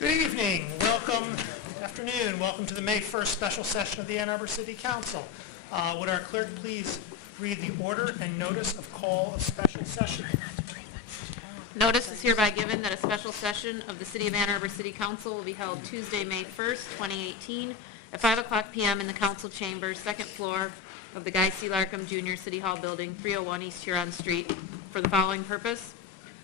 Good evening, afternoon, welcome to the May 1st special session of the Ann Arbor City Council. Would our clerk please read the order and notice of call of special session? Notice is hereby given that a special session of the City of Ann Arbor City Council will be held Tuesday, May 1st, 2018, at 5 o'clock p.m. in the council chambers, second floor of the Guy C. Larkham Jr. City Hall Building, 301 East Huron Street, for the following purpose: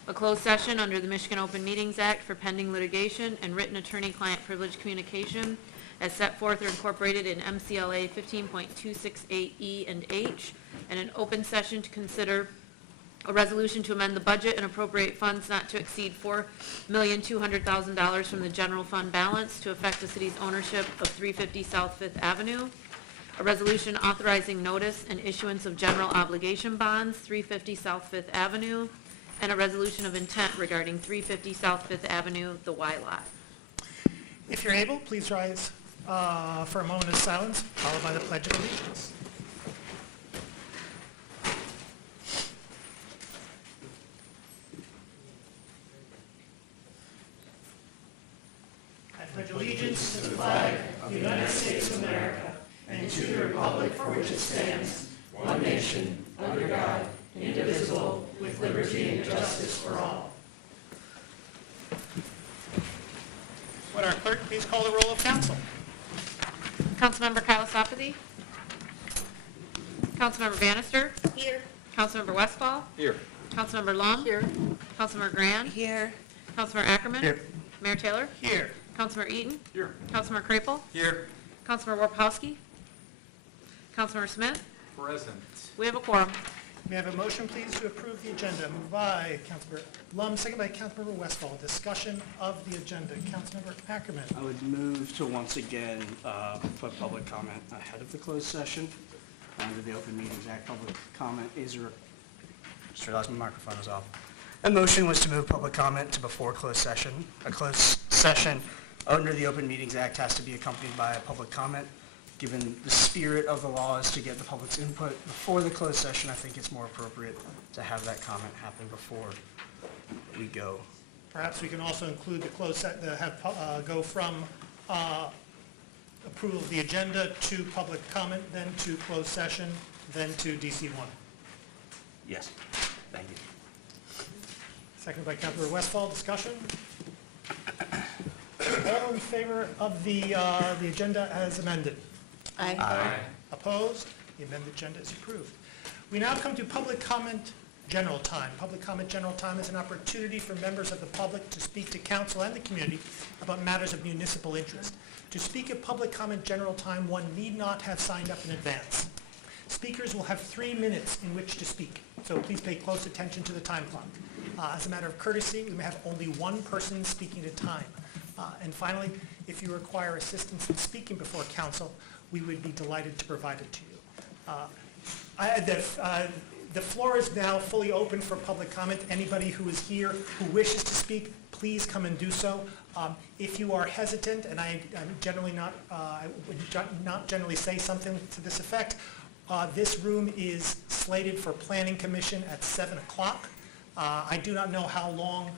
a closed session under the Michigan Open Meetings Act for pending litigation and written attorney-client privilege communication as set forth or incorporated in MCLA 15.268E and H, and an open session to consider a resolution to amend the budget and appropriate funds not to exceed $4,200,000 from the general fund balance to affect the city's ownership of 350 South Fifth Avenue, a resolution authorizing notice and issuance of general obligation bonds, 350 South Fifth Avenue, and a resolution of intent regarding 350 South Fifth Avenue, the Y lot. If you're able, please rise for a moment of silence, followed by the Pledge of Allegiance. I pledge allegiance to the flag of the United States of America and to the republic for which it stands, one nation, under God, indivisible, with liberty and justice for all. Would our clerk please call the roll of council? Councilmember Kailasopathy? Councilmember Bannister? Here. Councilmember Westfall? Here. Councilmember Lum? Here. Councilmember Grand? Here. Councilmember Ackerman? Here. Mayor Taylor? Here. Councilmember Eaton? Here. Councilmember Crapel? Here. Councilmember Warpowski? Councilmember Smith? Present. We have a quorum. May I have a motion, please, to approve the agenda? Moved by Councilmember Lum, second by Councilmember Westfall. Discussion of the agenda. Councilmember Ackerman. I would move to once again put public comment ahead of the closed session. Under the Open Meetings Act, public comment is Mr. Dawes, my microphone is off. A motion was to move public comment to before closed session. A closed session under the Open Meetings Act has to be accompanied by a public comment. Given the spirit of the law is to get the public's input before the closed session, I think it's more appropriate to have that comment happen before we go. Perhaps we can also include the closed go from approval of the agenda to public comment, then to closed session, then to DC 1. Yes, thank you. Second by Councilmember Westfall. Discussion. All in favor of the agenda as amended? Aye. Opposed? The amended agenda is approved. We now come to public comment general time. Public comment general time is an opportunity for members of the public to speak to council and the community about matters of municipal interest. To speak at public comment general time, one need not have signed up in advance. Speakers will have 3 minutes in which to speak, so please pay close attention to the time clock. As a matter of courtesy, we may have only one person speaking at a time. And finally, if you require assistance in speaking before council, we would be delighted to provide it to you. The floor is now fully open for public comment. Anybody who is here who wishes to speak, please come and do so. If you are hesitant, and I'm generally not, I would not generally say something to this effect, this room is slated for Planning Commission at 7 o'clock. I do not know how long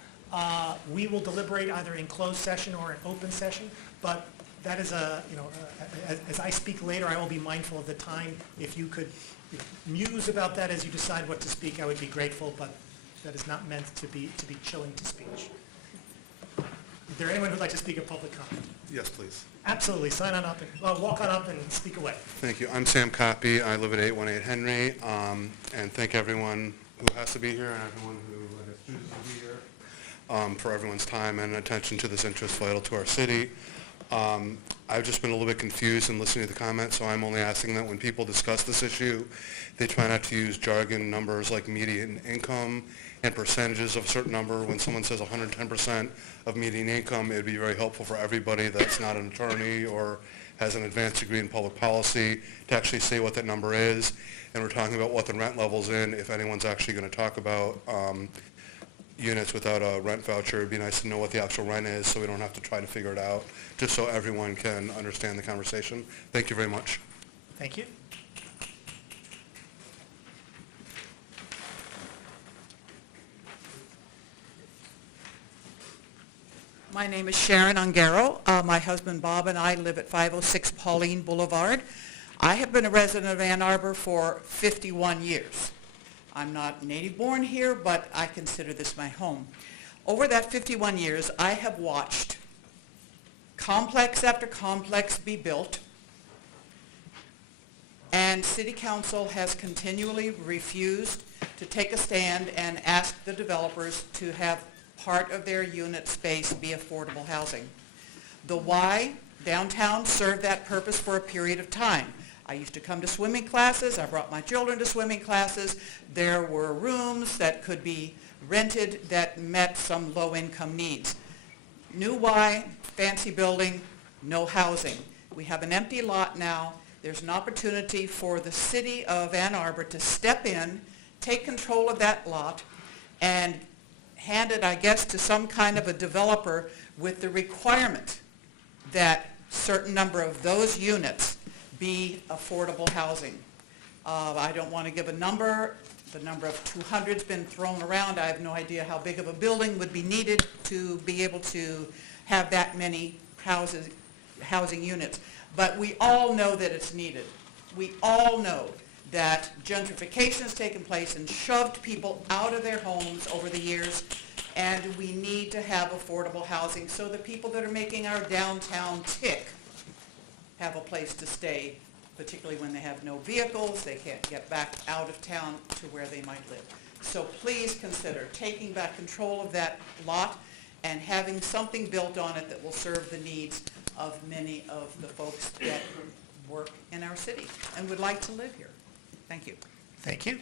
we will deliberate either in closed session or in open session, but that is as I speak later, I will be mindful of the time. If you could muse about that as you decide what to speak, I would be grateful, but that is not meant to be chilling to speech. Is there anyone who would like to speak in public comment? Yes, please. Absolutely. Sign on up and walk on up and speak away. Thank you. I'm Sam Copy. I live at 818 Henry, and thank everyone who has to be here and everyone who chooses to be here for everyone's time and attention to this interest vital to our city. I've just been a little bit confused in listening to the comments, so I'm only asking that when people discuss this issue, they try not to use jargon numbers like median income and percentages of a certain number. When someone says 110% of median income, it would be very helpful for everybody that's not an attorney or has an advanced degree in public policy to actually say what that number is. And we're talking about what the rent level's in. If anyone's actually going to talk about units without a rent voucher, it'd be nice to know what the actual rent is so we don't have to try to figure it out, just so everyone can understand the conversation. Thank you very much. Thank you. My name is Sharon Ungaro. My husband Bob and I live at 506 Pauline Boulevard. I have been a resident of Ann Arbor for 51 years. I'm not native born here, but I consider this my home. Over that 51 years, I have watched complex after complex be built, and City Council has continually refused to take a stand and ask the developers to have part of their unit space be affordable housing. The Y downtown served that purpose for a period of time. I used to come to swimming classes. I brought my children to swimming classes. There were rooms that could be rented that met some low-income needs. New Y, fancy building, no housing. We have an empty lot now. There's an opportunity for the city of Ann Arbor to step in, take control of that lot, and hand it, I guess, to some kind of a developer with the requirement that certain number of those units be affordable housing. I don't want to give a number. The number of 200's been thrown around. I have no idea how big of a building would be needed to be able to have that many housing units. But we all know that it's needed. We all know that gentrification has taken place and shoved people out of their homes over the years, and we need to have affordable housing so the people that are making our downtown tick have a place to stay, particularly when they have no vehicles, they can't get back out of town to where they might live. So please consider taking back control of that lot and having something built on it that will serve the needs of many of the folks that work in our city and would like to live here. Thank you. Thank you.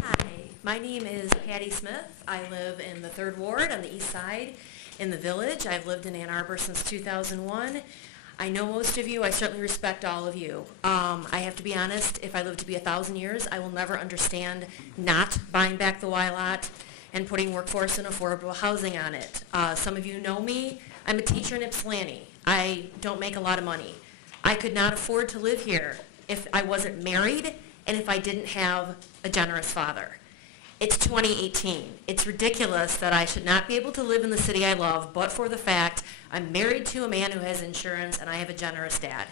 Hi, my name is Patty Smith. I live in the 3rd Ward on the east side in the Village. I've lived in Ann Arbor since 2001. I know most of you. I certainly respect all of you. I have to be honest, if I live to be 1,000 years, I will never understand not buying back the Y lot and putting workforce and affordable housing on it. Some of you know me. I'm a teacher in Ypsilanti. I don't make a lot of money. I could not afford to live here if I wasn't married and if I didn't have a generous father. It's 2018. It's ridiculous that I should not be able to live in the city I love, but for the fact I'm married to a man who has insurance and I have a generous dad.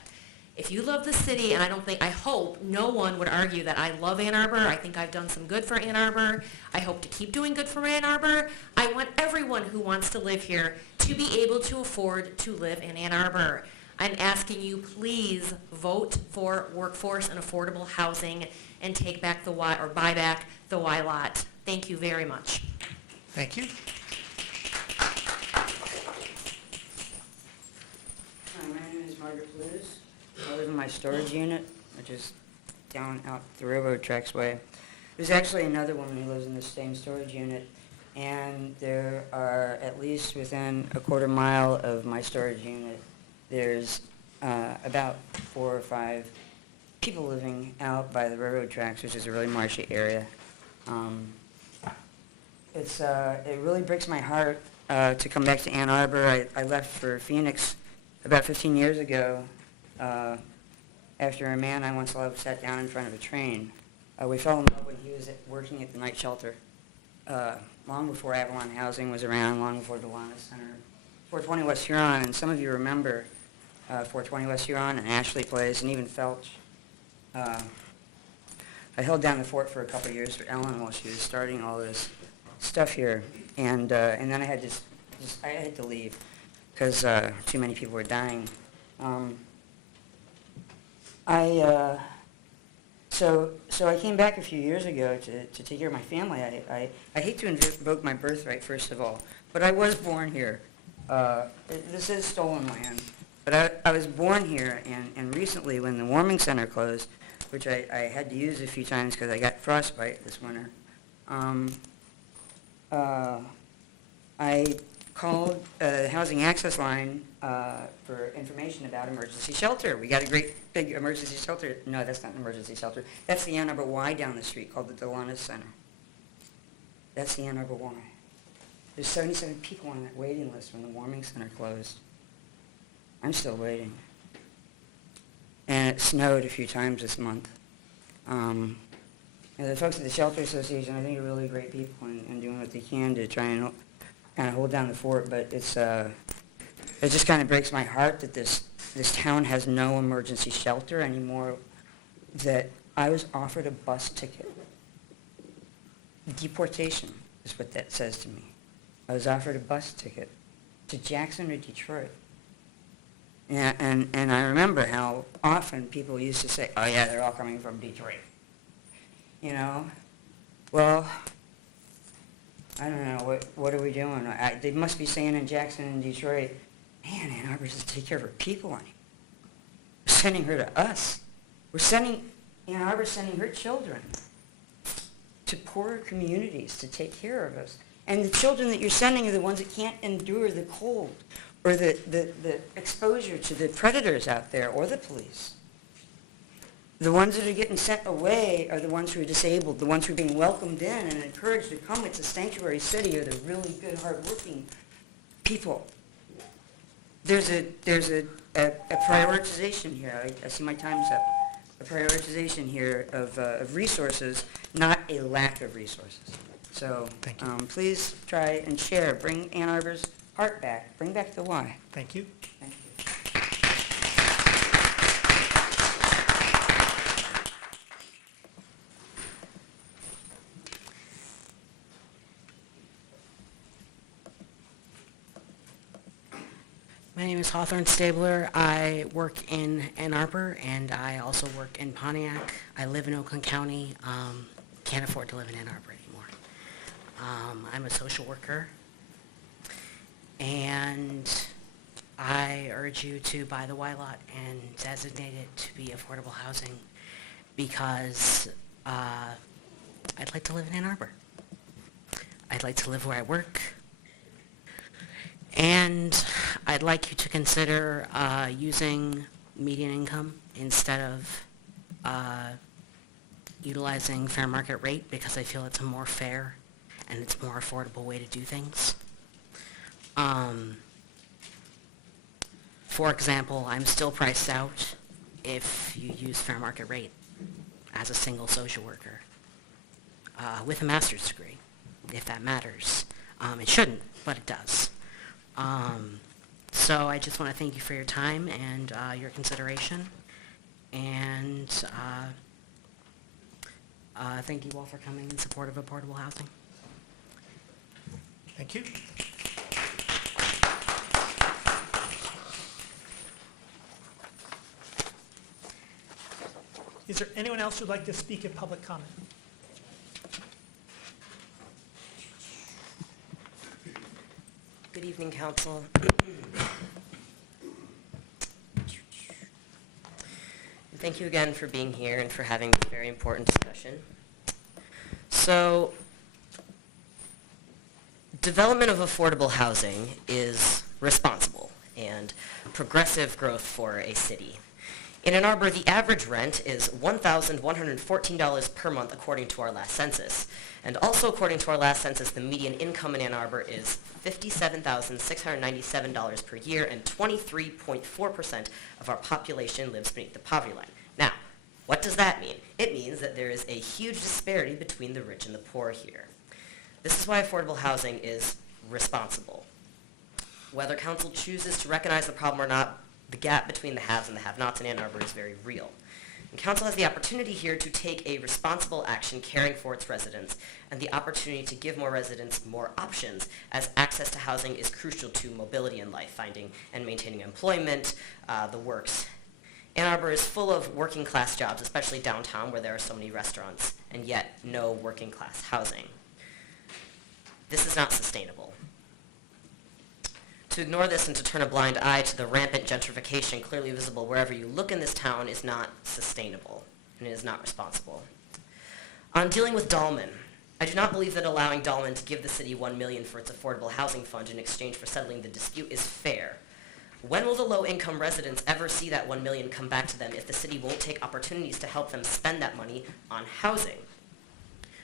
If you love the city, and I hope no one would argue that I love Ann Arbor. I think I've done some good for Ann Arbor. I hope to keep doing good for Ann Arbor. I want everyone who wants to live here to be able to afford to live in Ann Arbor. I'm asking you, please vote for workforce and affordable housing and take back the Y, or buy back the Y lot. Thank you very much. Thank you. Hi, my name is Margaret Blues. I live in my storage unit, which is down out the railroad tracks way. There's actually another woman who lives in the same storage unit, and there are, at least within a quarter mile of my storage unit, there's about 4 or 5 people living out by the railroad tracks, which is a really marshy area. It really breaks my heart to come back to Ann Arbor. I left for Phoenix about 15 years ago after a man I once loved sat down in front of a train. We fell in love when he was working at the night shelter, long before Avalon Housing was around, long before Delana Center, 420 West Huron, and some of you remember 420 West Huron and Ashley Place and even Felch. I held down the fort for a couple of years for Ellen while she was starting all this stuff here, and then I had I had to leave because too many people were dying. So I came back a few years ago to take care of my family. I hate to invoke my birthright, first of all, but I was born here. This is stolen land, but I was born here, and recently when the warming center closed, which I had to use a few times because I got frostbite this winter, I called the Housing Access Line for information about emergency shelter. We got a great big emergency shelter. No, that's not an emergency shelter. That's the Ann Arbor Y down the street called the Delana Center. That's the Ann Arbor Y. There's 77 people on that waiting list when the warming center closed. I'm still waiting. And it snowed a few times this month. the folks at the Shelter Association, I think, are really great people and doing what they can to try and kind of hold down the fort, but it just kind of breaks my heart that this town has no emergency shelter anymore, that I was offered a bus ticket. Deportation is what that says to me. I was offered a bus ticket to Jackson or Detroit. And I remember how often people used to say, oh yeah, they're all coming from Detroit. You know? Well, I don't know, what are we doing? They must be saying in Jackson and Detroit, man, Ann Arbor doesn't take care of her people anymore. We're sending her to us. Ann Arbor's sending her children to poorer communities to take care of us. And the children that you're sending are the ones that can't endure the cold or the exposure to the predators out there or the police. The ones that are getting sent away are the ones who are disabled, the ones who are being welcomed in and encouraged to come. It's a sanctuary city, are the really good, hardworking people. There's a prioritization here. I see my time's up. A prioritization here of resources, not a lack of resources. So Thank you. please try and share. Bring Ann Arbor's heart back. Bring back the why. Thank you. Thank you. My name is Hawthorne Stabler. I work in Ann Arbor, and I also work in Pontiac. I live in Oakland County. Can't afford to live in Ann Arbor anymore. I'm a social worker, and I urge you to buy the Y lot and designate it to be affordable housing because I'd like to live in Ann Arbor. I'd like to live where I work. And I'd like you to consider using median income instead of utilizing fair market rate because I feel it's a more fair and it's a more affordable way to do things. For example, I'm still priced out if you use fair market rate as a single social worker with a master's degree, if that matters. It shouldn't, but it does. So I just want to thank you for your time and your consideration, and thank you all for coming in support of affordable housing. Thank you. Is there anyone else who'd like to speak in public comment? Good evening, Council. Thank you again for being here and for having this very important discussion. So, development of affordable housing is responsible and progressive growth for a city. In Ann Arbor, the average rent is $1,114 per month according to our last census. And also according to our last census, the median income in Ann Arbor is $57,697 per year, and 23.4% of our population lives beneath the poverty line. Now, what does that mean? It means that there is a huge disparity between the rich and the poor here. This is why affordable housing is responsible. Whether council chooses to recognize the problem or not, the gap between the haves and the have-nots in Ann Arbor is very real. And council has the opportunity here to take a responsible action caring for its residents and the opportunity to give more residents more options, as access to housing is crucial to mobility in life, finding and maintaining employment, the works. Ann Arbor is full of working class jobs, especially downtown where there are so many restaurants, and yet no working class housing. This is not sustainable. To ignore this and to turn a blind eye to the rampant gentrification clearly visible wherever you look in this town is not sustainable, and it is not responsible. On dealing with Dahlman, I do not believe that allowing Dahlman to give the city $1 million for its affordable housing fund in exchange for settling the dispute is fair. When will the low-income residents ever see that $1 million come back to them if the city won't take opportunities to help them spend that money on housing?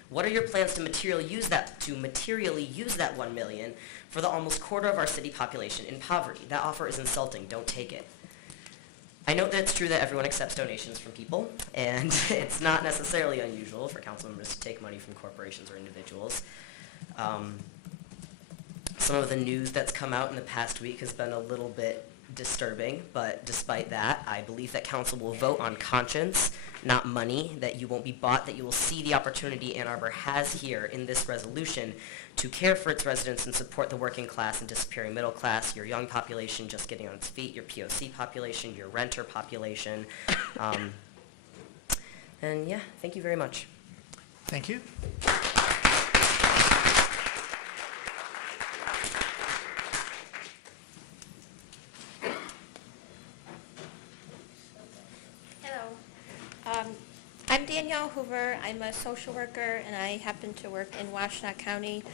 What are your plans to materially use that $1 million for the almost quarter of our city population in poverty? That offer is insulting. Don't take it. I note that it's true that everyone accepts donations from people, and it's not necessarily unusual for council members to take money from corporations or individuals. Some of the news that's come out in the past week has been a little bit disturbing, but despite that, I believe that council will vote on conscience, not money, that you won't be bought, that you will see the opportunity Ann Arbor has here in this resolution to care for its residents and support the working class and disappearing middle class, your young population just getting on its feet, your POC population, your renter population. And yeah, thank you very much. Thank you. Hello. I'm Danielle Hoover. I'm a social worker, and I happen to work in Washtenaw County.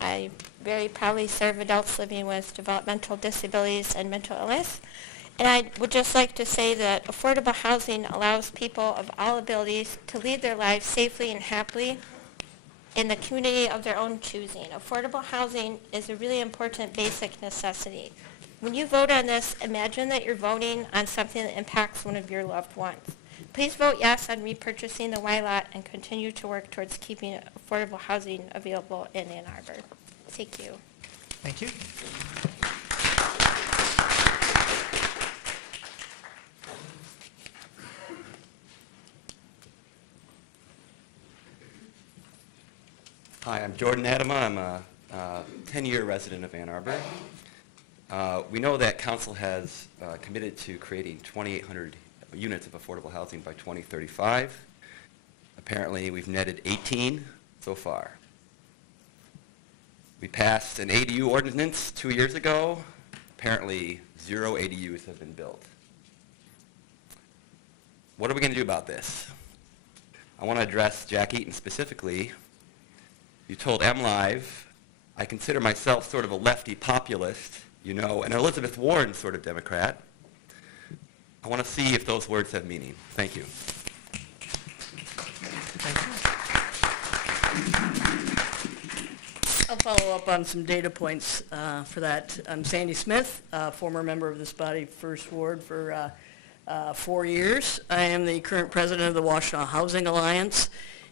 I very proudly serve adults living with developmental disabilities and mental illness. And I would just like to say that affordable housing allows people of all abilities to lead their lives safely and happily in the community of their own choosing. Affordable housing is a really important basic necessity. When you vote on this, imagine that you're voting on something that impacts one of your loved ones. Please vote yes on repurchasing the Y-Lot and continue to work towards keeping affordable housing available in Ann Arbor. Thank you. Thank you. Hi, I'm Jordan Adama. I'm a 10-year resident of Ann Arbor. We know that council has committed to creating 2,800 units of affordable housing by 2035. Apparently, we've netted 18 so far. We passed an ADU ordinance 2 years ago. Apparently, 0 ADUs have been built. What are we going to do about this? I want to address Jack Eaton specifically. You told MLive, I consider myself sort of a lefty populist, you know, an Elizabeth Warren sort of Democrat. I want to see if those words have meaning. Thank you. I'll follow up on some data points for that. I'm Sandy Smith, former member of this body, First Ward for 4 years. I am the current president of the Washtenaw Housing Alliance,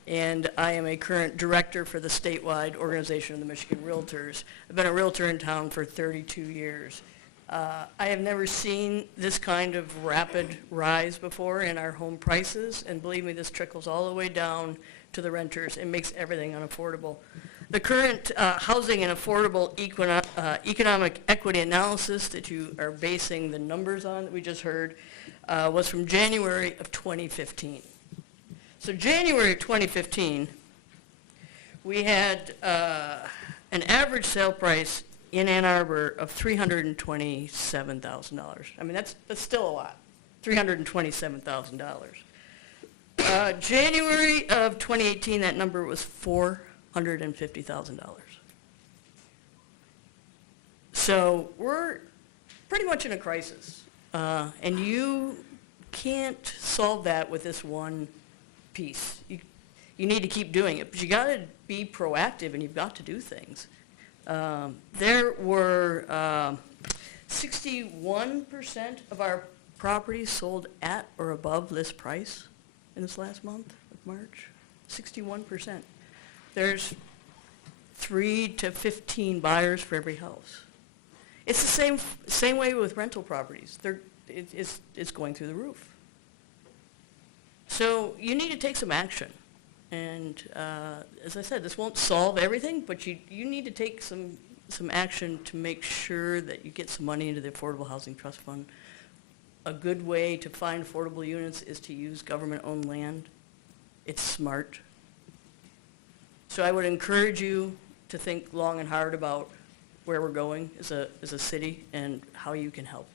and I am a current director for the statewide organization of the Michigan Realtors. I've been a realtor in town for 32 years. I have never seen this kind of rapid rise before in our home prices, and believe me, this trickles all the way down to the renters and makes everything unaffordable. The current housing and affordable economic equity analysis that you are basing the numbers on that we just heard was from January of 2015. So January of 2015, we had an average sale price in Ann Arbor of $327,000. I mean, that's still a lot, $327,000. January of 2018, that number was $450,000. So we're pretty much in a crisis. And you can't solve that with this one piece. You need to keep doing it, but you got to be proactive and you've got to do things. There were 61% of our properties sold at or above list price in this last month of March. 61%. There's 3 to 15 buyers for every house. It's the same way with rental properties. It's going through the roof. So you need to take some action. And as I said, this won't solve everything, but you need to take some action to make sure that you get some money into the Affordable Housing Trust Fund. A good way to find affordable units is to use government-owned land. It's smart. So I would encourage you to think long and hard about where we're going as a city and how you can help.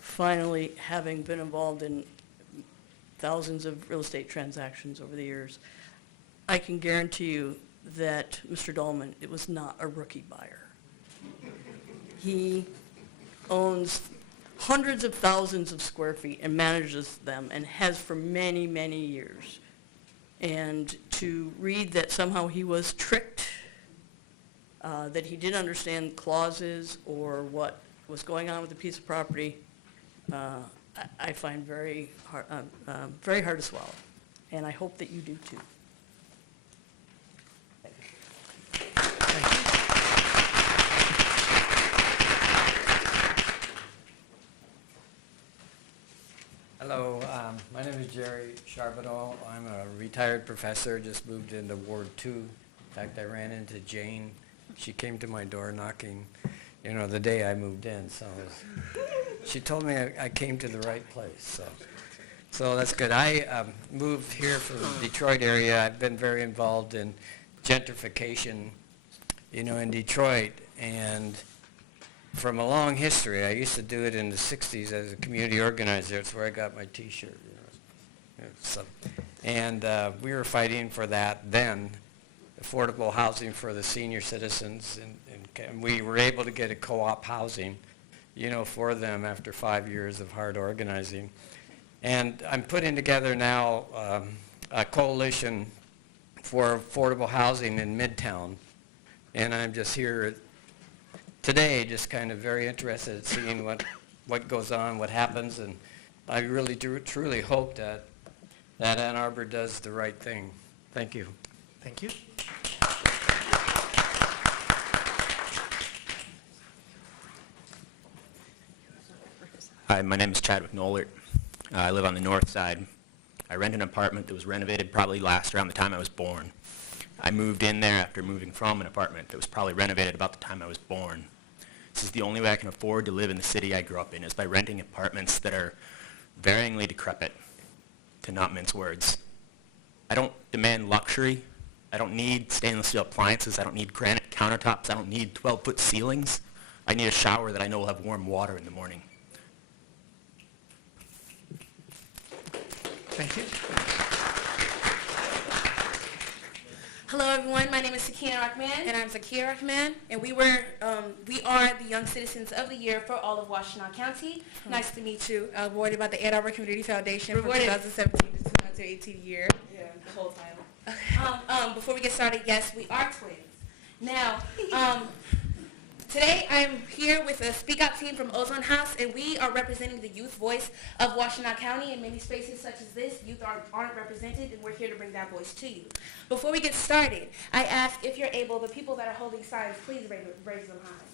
Finally, having been involved in thousands of real estate transactions over the years, I can guarantee you that Mr. Dahlman, it was not a rookie buyer. He owns hundreds of thousands of square feet and manages them and has for many, many years. And to read that somehow he was tricked, that he didn't understand clauses or what was going on with a piece of property, I find very hard to swallow, and I hope that you do too. Hello, my name is Jerry Charbonneau. I'm a retired professor, just moved into Ward 2. In fact, I ran into Jane. She came to my door knocking, the day I moved in. So she told me I came to the right place. So that's good. I moved here from the Detroit area. I've been very involved in gentrification, in Detroit. And from a long history, I used to do it in the 60s as a community organizer. That's where I got my T-shirt. We were fighting for that then, affordable housing for the senior citizens, and we were able to get a co-op housing, for them after 5 years of hard organizing. And I'm putting together now a coalition for affordable housing in Midtown, and I'm just here today, just kind of very interested in seeing what goes on, what happens, and I really do truly hope that Ann Arbor does the right thing. Thank you. Thank you. Hi, my name is Chadwick Nollert. I live on the north side. I rent an apartment that was renovated probably last around the time I was born. I moved in there after moving from an apartment that was probably renovated about the time I was born. This is the only way I can afford to live in the city I grew up in, is by renting apartments that are varyingly decrepit, to not mince words. I don't demand luxury. I don't need stainless steel appliances. I don't need granite countertops. I don't need 12-foot ceilings. I need a shower that I know will have warm water in the morning. Thank you. Hello, everyone. My name is Sakina Rahman. And I'm Zakia Rahman. And we are the Young Citizens of the Year for all of Washtenaw County. Nice to meet you. Awarded by the Ann Arbor Community Foundation for 2017 to 2018 year. Yeah, the whole title. Before we get started, yes, we are twins. Now, today I'm here with a Speak Out team from Ozone House, and we are representing the youth voice of Washtenaw County. In many spaces such as this, youth aren't represented, and we're here to bring that voice to you. Before we get started, I ask if you're able, the people that are holding signs, please raise them high.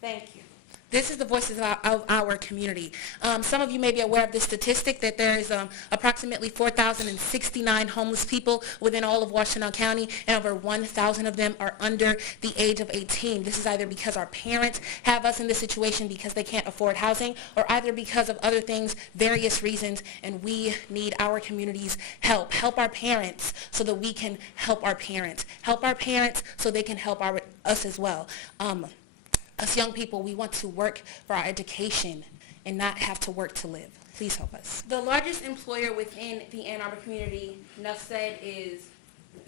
Thank you. This is the voices of our community. Some of you may be aware of this statistic that there is approximately 4,069 homeless people within all of Washtenaw County, and over 1,000 of them are under the age of 18. This is either because our parents have us in this situation because they can't afford housing, or either because of other things, various reasons, and we need our community's help. Help our parents so that we can help our parents. Help our parents so they can help us as well. Us young people, we want to work for our education and not have to work to live. Please help us. The largest employer within the Ann Arbor community, enough said, is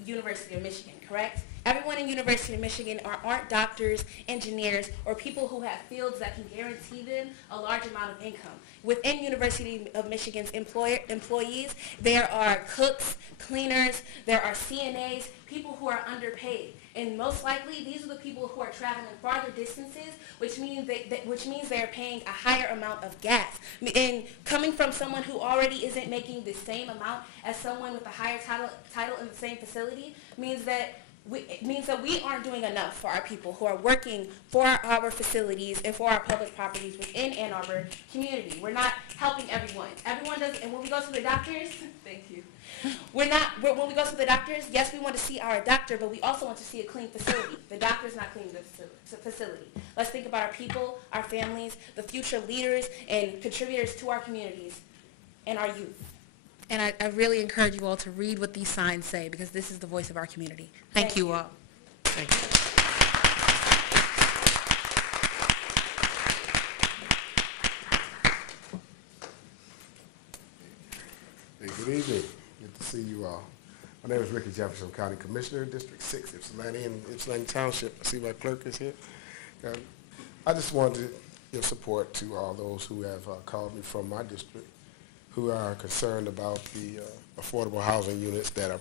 University of Michigan, correct? Everyone in University of Michigan aren't doctors, engineers, or people who have fields that can guarantee them a large amount of income. Within University of Michigan's employees, there are cooks, cleaners, there are CNAs, people who are underpaid. And most likely, these are the people who are traveling farther distances, which means they're paying a higher amount of gas. And coming from someone who already isn't making the same amount as someone with a higher title in the same facility means that we aren't doing enough for our people who are working for our facilities and for our public properties within Ann Arbor community. We're not helping everyone. Everyone does, and when we go to the doctors, thank you. When we go to the doctors, yes, we want to see our doctor, but we also want to see a clean facility. The doctor's not cleaning the facility. Let's think about our people, our families, the future leaders and contributors to our communities, and our youth. And I really encourage you all to read what these signs say, because this is the voice of our community. Thank you all. Thank you. Hey, good evening. Good to see you all. My name is Ricky Jefferson, County Commissioner, District 6, Ypsilanti and Ypsilanti Township. I see my clerk is here. I just wanted to give support to all those who have called me from my district, who are concerned about the affordable housing units that are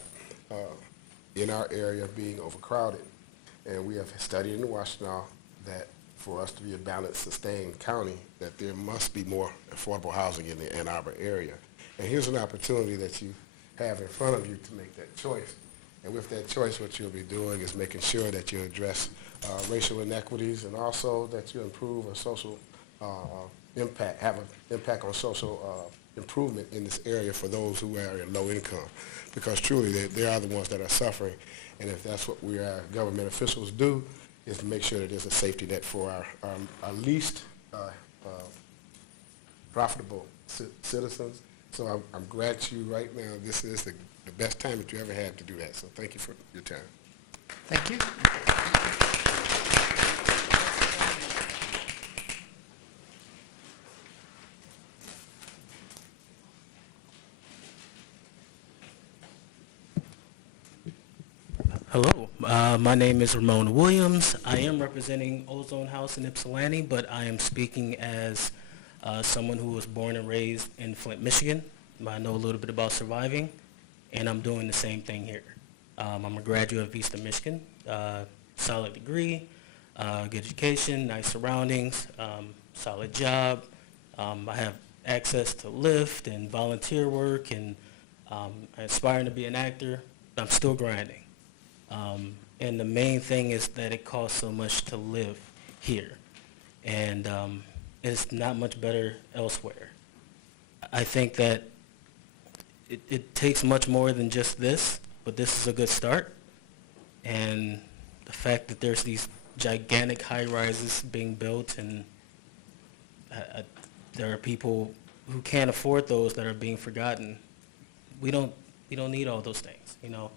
in our area being overcrowded. And we have studied in Washtenaw that for us to be a balanced, sustained county, that there must be more affordable housing in the Ann Arbor area. And here's an opportunity that you have in front of you to make that choice. And with that choice, what you'll be doing is making sure that you address racial inequities, and also that you improve a social impact, have an impact on social improvement in this area for those who are in low income. Because truly, they are the ones that are suffering. And if that's what we government officials do, is to make sure that there's a safety net for our least profitable citizens. So I'm glad to you right now. This is the best time that you ever had to do that. So thank you for your time. Thank you. Hello, my name is Ramon Williams. I am representing Ozone House in Ypsilanti, but I am speaking as someone who was born and raised in Flint, Michigan. I know a little bit about surviving, and I'm doing the same thing here. I'm a graduate of Eastern Michigan, solid degree, good education, nice surroundings, solid job. I have access to Lyft and volunteer work, and I'm aspiring to be an actor. I'm still grinding. And the main thing is that it costs so much to live here, and it's not much better elsewhere. I think that it takes much more than just this, but this is a good start. And the fact that there's these gigantic high-rises being built, and there are people who can't afford those that are being forgotten. We don't need all those things, you know.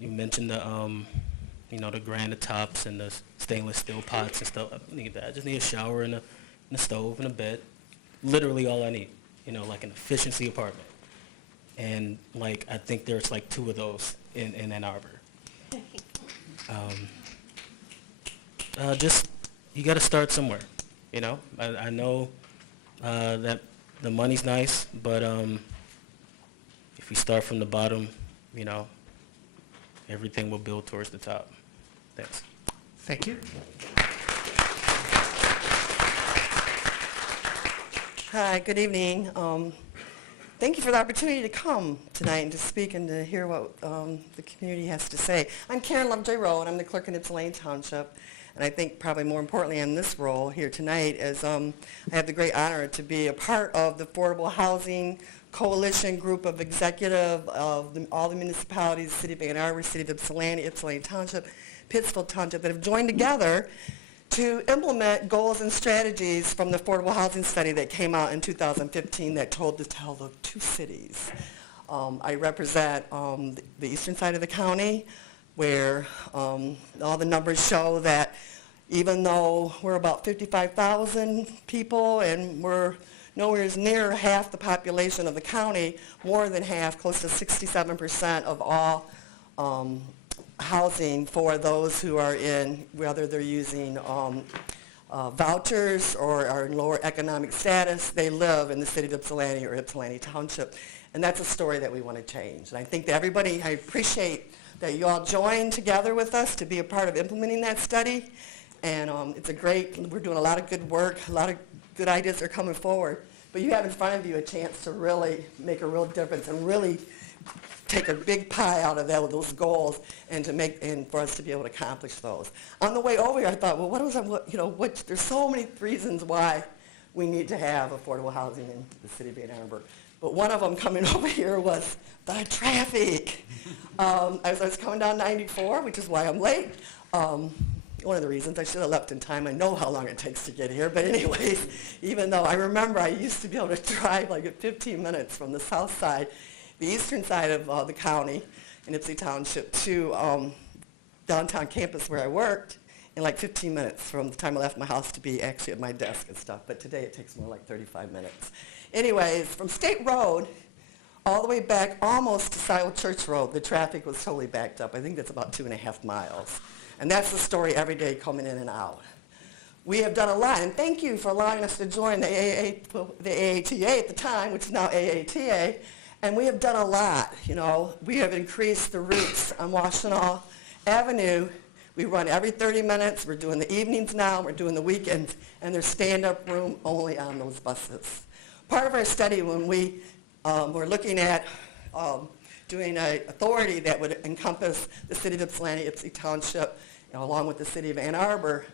You mentioned the, the granite tops and the stainless steel pots and stuff. I don't need that. I just need a shower and a stove and a bed. Literally all I need, like an efficiency apartment. And I think there's 2 of those in Ann Arbor. You got to start somewhere, I know that the money's nice, but if you start from the bottom, everything will build towards the top. Thanks. Thank you. Hi, good evening. Thank you for the opportunity to come tonight and to speak and to hear what the community has to say. I'm Karen Lovejoy Rowe, and I'm the clerk in Ypsilanti Township. And I think probably more importantly in this role here tonight is I have the great honor to be a part of the Affordable Housing Coalition group of executive of all the municipalities, City of Ann Arbor, City of Ypsilanti, Ypsilanti Township, Pittsfield Township, that have joined together to implement goals and strategies from the Affordable Housing Study that came out in 2015 that told the tale of 2 cities. I represent the eastern side of the county, where all the numbers show that even though we're about 55,000 people and we're nowhere near half the population of the county, more than half, close to 67% of all housing for those who are in, whether they're using vouchers or are in lower economic status, they live in the city of Ypsilanti or Ypsilanti Township. And that's a story that we want to change. And I think that everybody, I appreciate that you all joined together with us to be a part of implementing that study. And we're doing a lot of good work, a lot of good ideas are coming forward. But you have in front of you a chance to really make a real difference and really take a big pie out of those goals and for us to be able to accomplish those. On the way over here, I thought, well, there's so many reasons why we need to have affordable housing in the city of Ann Arbor. But one of them coming over here was the traffic. I was coming down 94, which is why I'm late. One of the reasons I should have left in time. I know how long it takes to get here, but anyways, even though I remember I used to be able to drive at 15 minutes from the south side, the eastern side of the county in Ypsilanti Township to downtown campus where I worked in 15 minutes from the time I left my house to be actually at my desk and stuff. But today it takes more 35 minutes. Anyways, from State Road all the way back almost to Scioto Church Road, the traffic was totally backed up. I think that's about 2.5 miles. And that's the story every day coming in and out. We have done a lot, and thank you for allowing us to join the AATA at the time, which is now AATA, and we have done a lot. We have increased the routes on Washtenaw Avenue. We run every 30 minutes. We're doing the evenings now. We're doing the weekends. And there's stand-up room only on those buses. Part of our study when we were looking at doing an authority that would encompass the city of Ypsilanti, Ypsi Township, along with the city of Ann Arbor,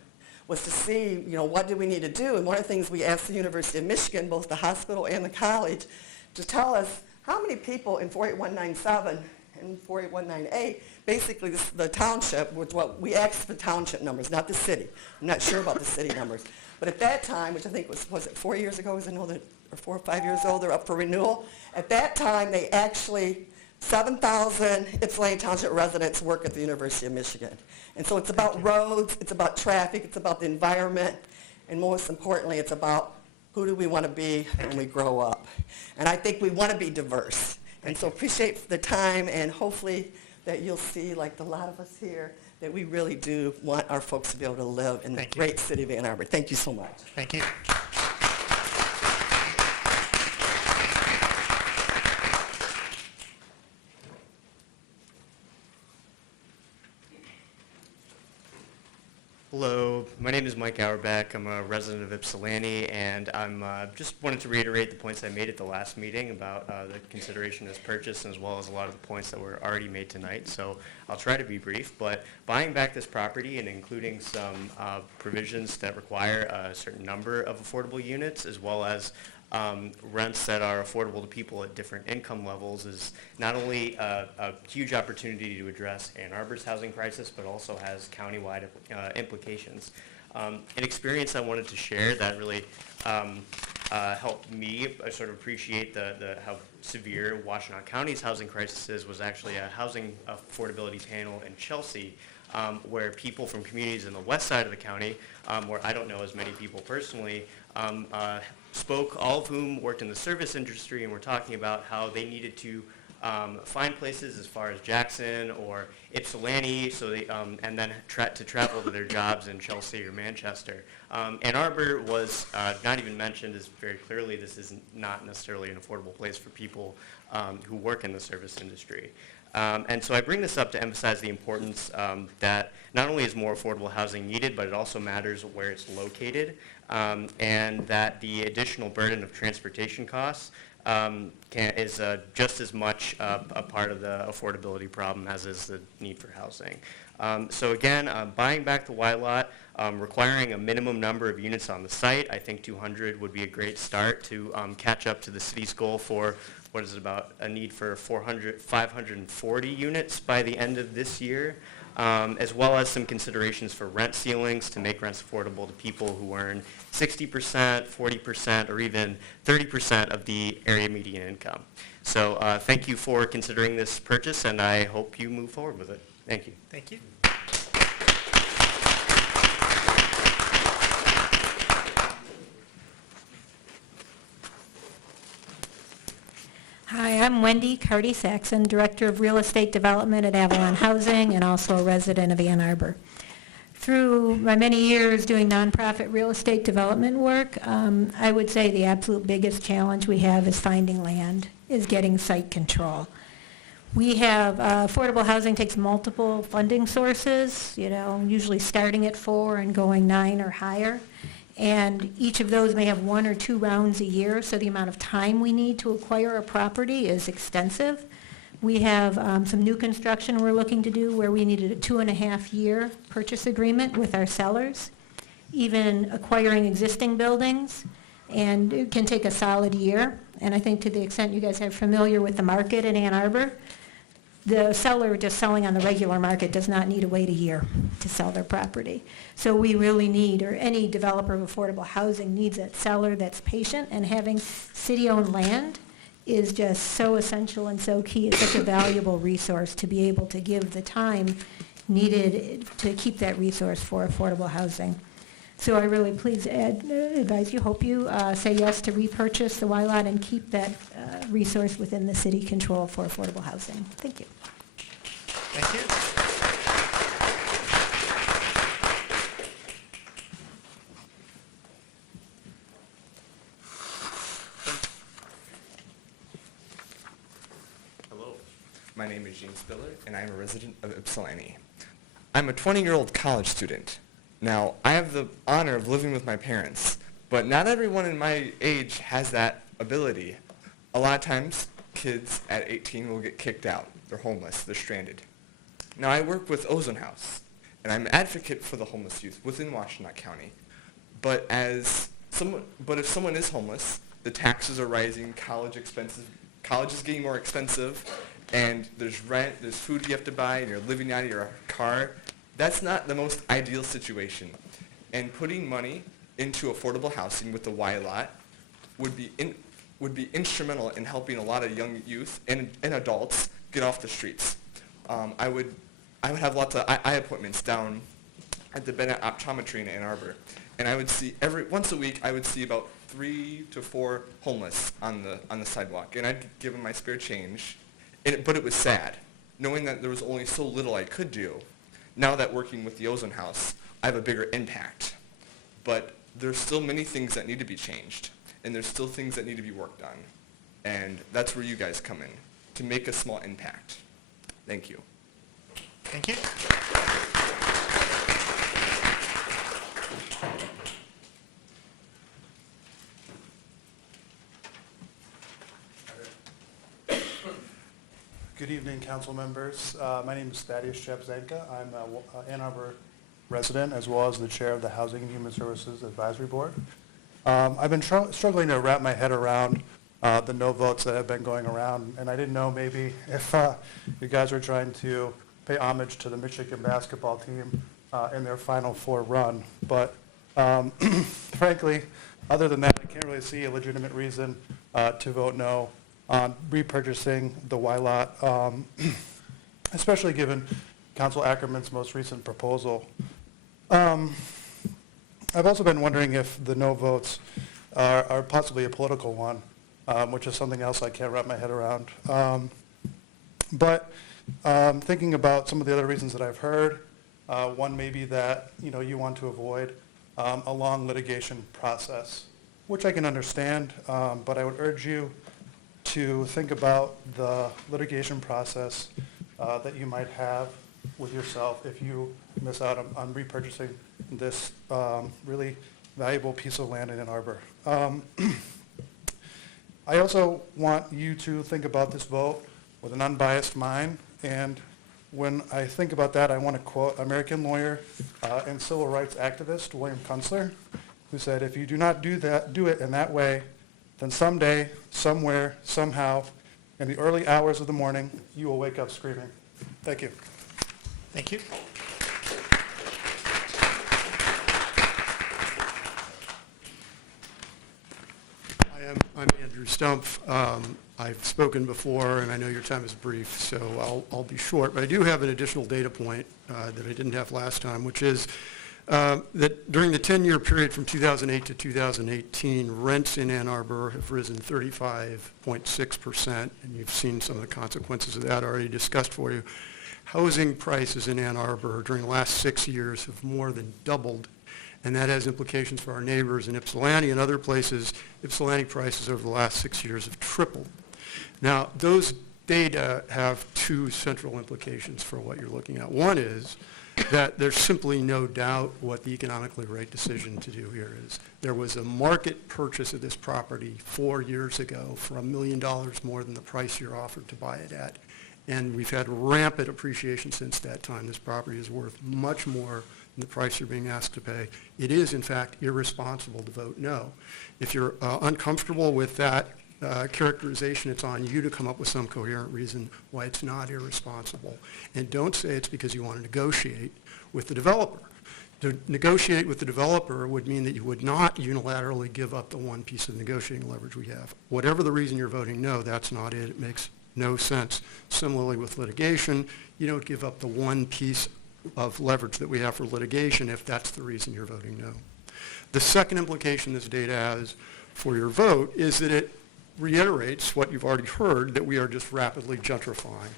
was to see, what do we need to do? And one of the things we asked the University of Michigan, both the hospital and the college, to tell us how many people in 48197 and 48198, basically the township, was what we asked the township numbers, not the city. I'm not sure about the city numbers. But at that time, which I think was it 4 years ago, or 4 or 5 years old, they're up for renewal. At that time, they actually, 7,000 Ypsilanti Township residents work at the University of Michigan. And so it's about roads, it's about traffic, it's about the environment, and most importantly, it's about who do we want to be when we grow up. And I think we want to be diverse. And so appreciate the time, and hopefully that you'll see, like a lot of us here, that we really do want our folks to be able to live in the great city of Ann Arbor. Thank you so much. Thank you. Hello, my name is Mike Auerbach. I'm a resident of Ypsilanti, and I'm just wanted to reiterate the points I made at the last meeting about the consideration as purchase, as well as a lot of the points that were already made tonight. So I'll try to be brief, but buying back this property and including some provisions that require a certain number of affordable units, as well as rents that are affordable to people at different income levels, is not only a huge opportunity to address Ann Arbor's housing crisis, but also has countywide implications. An experience I wanted to share that really helped me sort of appreciate how severe Washtenaw County's housing crisis is was actually a housing affordability panel in Chelsea, where people from communities in the west side of the county, where I don't know as many people personally, spoke, all of whom worked in the service industry, and were talking about how they needed to find places as far as Jackson or Ypsilanti, so they, and then to travel to their jobs in Chelsea or Manchester. Ann Arbor was not even mentioned as very clearly. This is not necessarily an affordable place for people who work in the service industry. And so I bring this up to emphasize the importance that not only is more affordable housing needed, but it also matters where it's located, and that the additional burden of transportation costs is just as much a part of the affordability problem as is the need for housing. So again, buying back the Y lot, requiring a minimum number of units on the site, I think 200 would be a great start to catch up to the city's goal for, what is it, about a need for 540 units by the end of this year, as well as some considerations for rent ceilings to make rents affordable to people who earn 60%, 40%, or even 30% of the area median income. So thank you for considering this purchase, and I hope you move forward with it. Thank you. Thank you. Hi, I'm Wendy Carty-Saxon, Director of Real Estate Development at Avalon Housing and also a resident of Ann Arbor. Through my many years doing nonprofit real estate development work, I would say the absolute biggest challenge we have is finding land, is getting site control. We have, affordable housing takes multiple funding sources, usually starting at 4 and going 9 or higher. And each of those may have 1 or 2 rounds a year, so the amount of time we need to acquire a property is extensive. We have some new construction we're looking to do where we needed a 2.5-year purchase agreement with our sellers. Even acquiring existing buildings, and it can take a solid year. And I think to the extent you guys are familiar with the market in Ann Arbor, the seller just selling on the regular market does not need to wait a year to sell their property. So we really need, or any developer of affordable housing needs that seller that's patient, and having city-owned land is just so essential and so key. It's such a valuable resource to be able to give the time needed to keep that resource for affordable housing. So I really please advise you, hope you say yes to repurchase the Y lot and keep that resource within the city control for affordable housing. Thank you. Thank you. Hello, my name is James Spiller, and I am a resident of Ypsilanti. I'm a 20-year-old college student. Now, I have the honor of living with my parents, but not everyone in my age has that ability. A lot of times, kids at 18 will get kicked out. They're homeless. They're stranded. Now, I work with Ozone House, and I'm an advocate for the homeless youth within Washtenaw County. But if someone is homeless, the taxes are rising, college is getting more expensive, and there's rent, there's food you have to buy, and you're living out of your car. That's not the most ideal situation. And putting money into affordable housing with the Y lot would be instrumental in helping a lot of young youth and adults get off the streets. I would have lots of eye appointments down at the Bennett Optometry in Ann Arbor, and I would see once a week I would see about 3 to 4 homeless on the sidewalk, and I'd give them my spare change. But it was sad, knowing that there was only so little I could do. Now that working with the Ozone House, I have a bigger impact. But there's still many things that need to be changed, and there's still things that need to be worked on. And that's where you guys come in, to make a small impact. Thank you. Thank you. Good evening, council members. My name is Thaddeus Shevzenka. I'm an Ann Arbor resident as well as the chair of the Housing and Human Services Advisory Board. I've been struggling to wrap my head around the no votes that have been going around, and I didn't know maybe if you guys were trying to pay homage to the Michigan basketball team in their Final Four run. But frankly, other than that, I can't really see a legitimate reason to vote no on repurchasing the Y lot, especially given Council Ackerman's most recent proposal. I've also been wondering if the no votes are possibly a political one, which is something else I can't wrap my head around. But thinking about some of the other reasons that I've heard, one may be that you want to avoid a long litigation process, which I can understand, but I would urge you to think about the litigation process that you might have with yourself if you miss out on repurchasing this really valuable piece of land in Ann Arbor. I also want you to think about this vote with an unbiased mind, and when I think about that, I want to quote American lawyer and civil rights activist William Kunstler, who said, "If you do not do it in that way, then someday, somewhere, somehow, in the early hours of the morning, you will wake up screaming." Thank you. Thank you. I'm Andrew Stumpf. I've spoken before, and I know your time is brief, so I'll be short. But I do have an additional data point that I didn't have last time, which is that during the 10-year period from 2008 to 2018, rents in Ann Arbor have risen 35.6%, and you've seen some of the consequences of that already discussed for you. Housing prices in Ann Arbor during the last 6 years have more than doubled, and that has implications for our neighbors in Ypsilanti and other places. Ypsilanti prices over the last 6 years have tripled. Now, those data have two central implications for what you're looking at. One is that there's simply no doubt what the economically right decision to do here is. There was a market purchase of this property 4 years ago for $1 million more than the price you're offered to buy it at. And we've had rampant appreciation since that time. This property is worth much more than the price you're being asked to pay. It is, in fact, irresponsible to vote no. If you're uncomfortable with that characterization, it's on you to come up with some coherent reason why it's not irresponsible. And don't say it's because you want to negotiate with the developer. To negotiate with the developer would mean that you would not unilaterally give up the one piece of negotiating leverage we have. Whatever the reason you're voting no, that's not it. It makes no sense. Similarly with litigation, you don't give up the one piece of leverage that we have for litigation if that's the reason you're voting no. The second implication this data has for your vote is that it reiterates what you've already heard, that we are just rapidly gentrifying.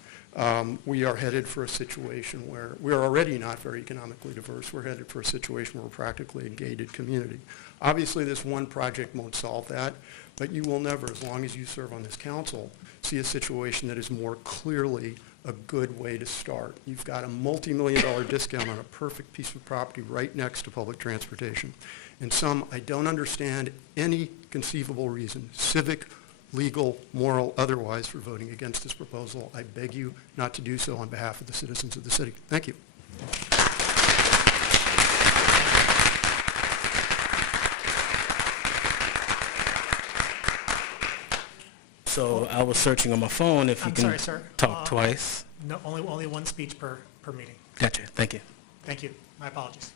We are headed for a situation where we are already not very economically diverse. We're headed for a situation where we're practically a gated community. Obviously, this one project won't solve that, but you will never, as long as you serve on this council, see a situation that is more clearly a good way to start. You've got a multi-million-dollar discount on a perfect piece of property right next to public transportation. And some, I don't understand any conceivable reason, civic, legal, moral, otherwise, for voting against this proposal. I beg you not to do so on behalf of the citizens of the city. Thank you. So I was searching on my phone if you I'm can sorry, sir. talk twice. No, only one speech per meeting. Gotcha, thank you. Thank you. My apologies.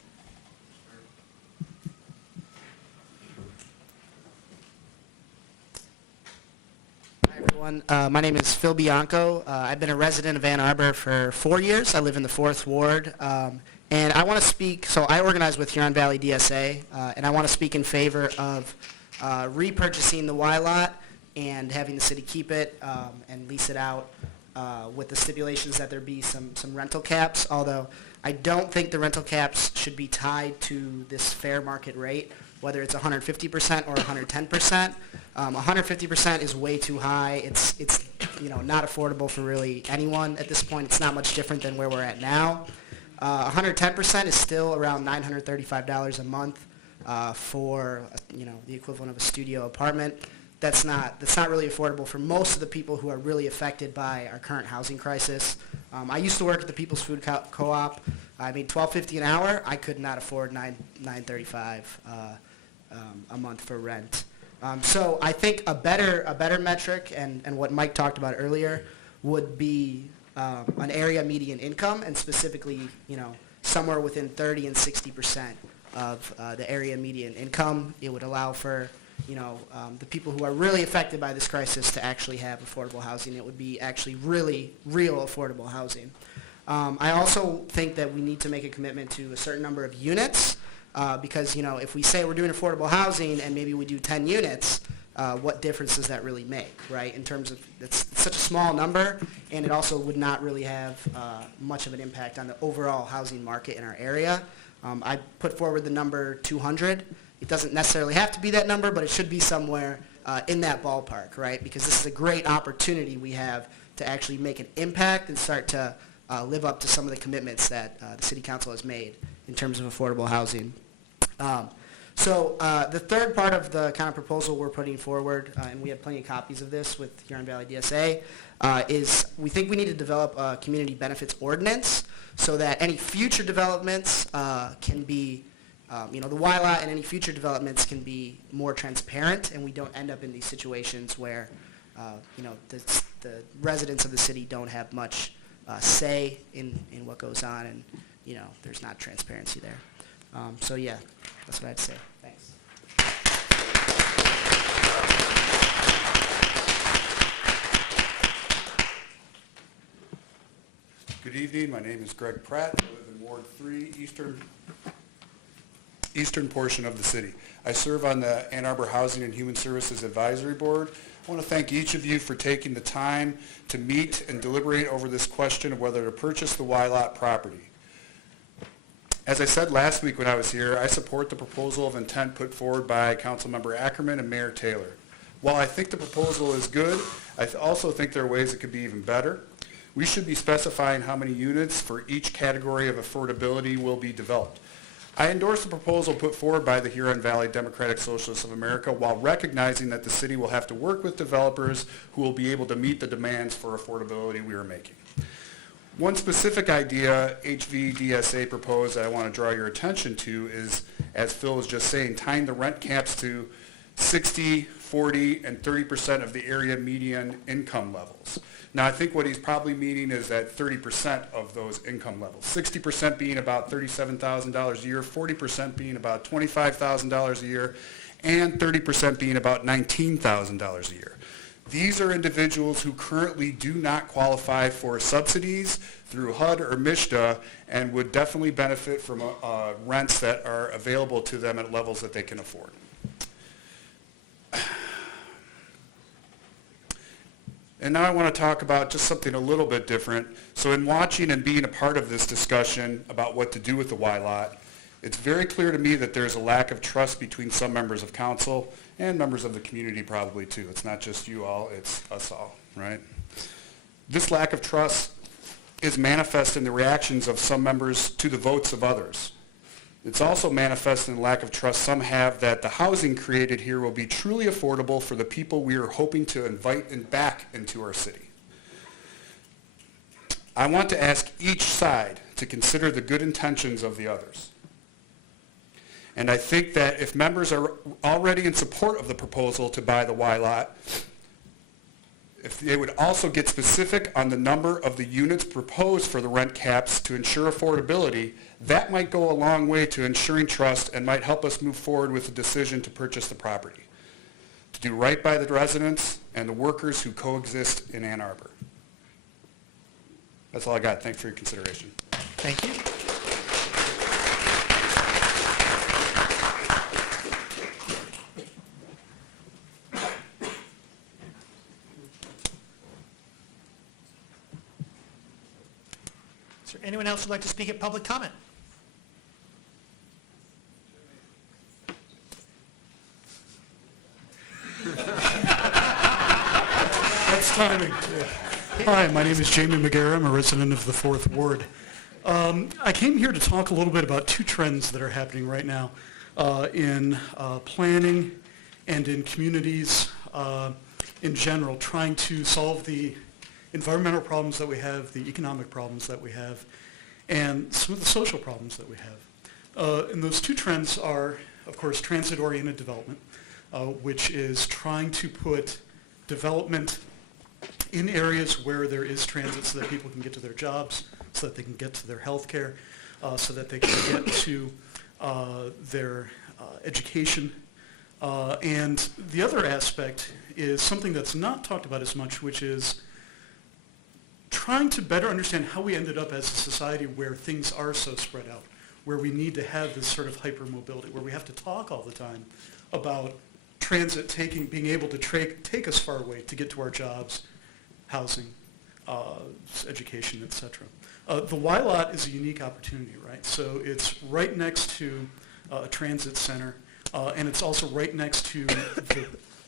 Hi, everyone. My name is Phil Bianco. I've been a resident of Ann Arbor for 4 years. I live in the 4th Ward. And I want to speak, so I organize with Huron Valley DSA, and I want to speak in favor of repurchasing the Y lot and having the city keep it and lease it out with the stipulations that there be some rental caps, although I don't think the rental caps should be tied to this fair market rate, whether it's 150% or 110%. 150% is way too high. It's not affordable for really anyone at this point. It's not much different than where we're at now. 110% is still around $935 a month for the equivalent of a studio apartment. That's not really affordable for most of the people who are really affected by our current housing crisis. I used to work at the People's Food Co-op. I made $12.50 an hour. I could not afford $9.35 a month for rent. So I think a better metric, and what Mike talked about earlier, would be an area median income, and specifically, somewhere within 30 and 60% of the area median income. It would allow for the people who are really affected by this crisis to actually have affordable housing. It would be actually really real affordable housing. I also think that we need to make a commitment to a certain number of units because if we say we're doing affordable housing and maybe we do 10 units, what difference does that really make, right? In terms of, it's such a small number, and it also would not really have much of an impact on the overall housing market in our area. I put forward the number 200. It doesn't necessarily have to be that number, but it should be somewhere in that ballpark, right? Because this is a great opportunity we have to actually make an impact and start to live up to some of the commitments that the City Council has made in terms of affordable housing. So the third part of the kind of proposal we're putting forward, and we have plenty of copies of this with Huron Valley DSA, is we think we need to develop a community benefits ordinance so that any future developments can be the Y lot and any future developments can be more transparent, and we don't end up in these situations where the residents of the city don't have much say in what goes on, and there's not transparency there. So yeah, that's what I had to say. Thanks. Good evening. My name is Greg Pratt. I live in Ward 3, eastern portion of the city. I serve on the Ann Arbor Housing and Human Services Advisory Board. I want to thank each of you for taking the time to meet and deliberate over this question of whether to purchase the Y lot property. As I said last week when I was here, I support the proposal of intent put forward by Councilmember Ackerman and Mayor Taylor. While I think the proposal is good, I also think there are ways it could be even better. We should be specifying how many units for each category of affordability will be developed. I endorse the proposal put forward by the Huron Valley Democratic Socialists of America while recognizing that the city will have to work with developers who will be able to meet the demands for affordability we are making. One specific idea HVDSA proposed that I want to draw your attention to is, as Phil was just saying, tying the rent caps to 60, 40, and 30% of the area median income levels. Now, I think what he's probably meaning is that 30% of those income levels, 60% being about $37,000 a year, 40% being about $25,000 a year, and 30% being about $19,000 a year. These are individuals who currently do not qualify for subsidies through HUD or MSHDA and would definitely benefit from rents that are available to them at levels that they can afford. And now I want to talk about just something a little bit different. So in watching and being a part of this discussion about what to do with the Y lot, it's very clear to me that there's a lack of trust between some members of council and members of the community probably too. It's not just you all, it's us all, right? This lack of trust is manifest in the reactions of some members to the votes of others. It's also manifest in the lack of trust some have that the housing created here will be truly affordable for the people we are hoping to invite back into our city. I want to ask each side to consider the good intentions of the others. And I think that if members are already in support of the proposal to buy the Y lot, if they would also get specific on the number of the units proposed for the rent caps to ensure affordability, that might go a long way to ensuring trust and might help us move forward with the decision to purchase the property, to do right by the residents and the workers who coexist in Ann Arbor. That's all I got. Thanks for your consideration. Thank you. Is there anyone else who'd like to speak at public comment? That's timing. Hi, my name is Jamie McGarrett. I'm a resident of the 4th Ward. I came here to talk a little bit about two trends that are happening right now in planning and in communities in general, trying to solve the environmental problems that we have, the economic problems that we have, and some of the social problems that we have. And those two trends are, of course, transit-oriented development, which is trying to put development in areas where there is transit so that people can get to their jobs, so that they can get to their health care, so that they can get to their education. And the other aspect is something that's not talked about as much, which is trying to better understand how we ended up as a society where things are so spread out, where we need to have this sort of hypermobility, where we have to talk all the time about transit being able to take us far away to get to our jobs, housing, education, etc. The Y lot is a unique opportunity, right? So it's right next to a transit center, and it's also right next to the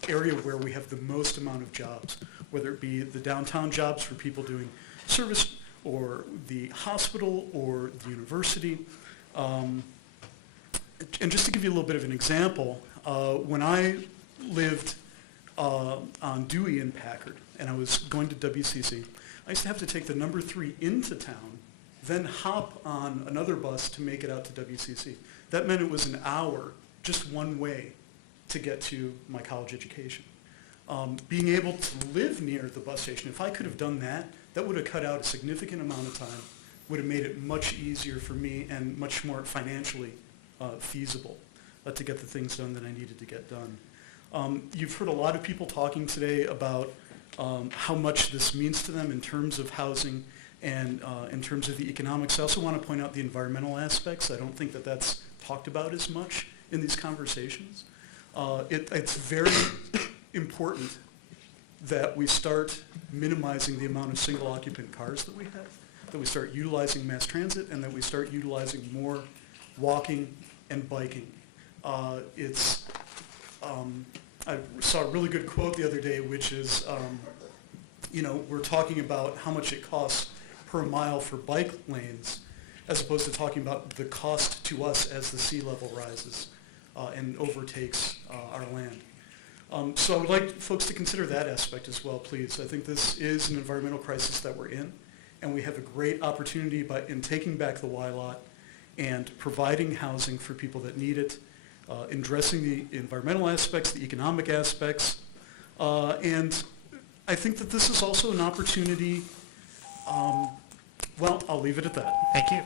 area where we have the most amount of jobs, whether it be the downtown jobs for people doing service, or the hospital, or the university. And just to give you a little bit of an example, when I lived on Dewey and Packard, and I was going to WCC, I used to have to take the number 3 into town, then hop on another bus to make it out to WCC. That meant it was an hour, just one way, to get to my college education. Being able to live near the bus station, if I could have done that, that would have cut out a significant amount of time, would have made it much easier for me and much more financially feasible to get the things done that I needed to get done. You've heard a lot of people talking today about how much this means to them in terms of housing and in terms of the economics. I also want to point out the environmental aspects. I don't think that that's talked about as much in these conversations. It's very important that we start minimizing the amount of single occupant cars that we have, that we start utilizing mass transit, and that we start utilizing more walking and biking. I saw a really good quote the other day, which is, we're talking about how much it costs per mile for bike lanes, as opposed to talking about the cost to us as the sea level rises and overtakes our land. So I would like folks to consider that aspect as well, please. I think this is an environmental crisis that we're in, and we have a great opportunity in taking back the Y lot and providing housing for people that need it, addressing the environmental aspects, the economic aspects, and I think that this is also an opportunity, well, I'll leave it at that. Thank you.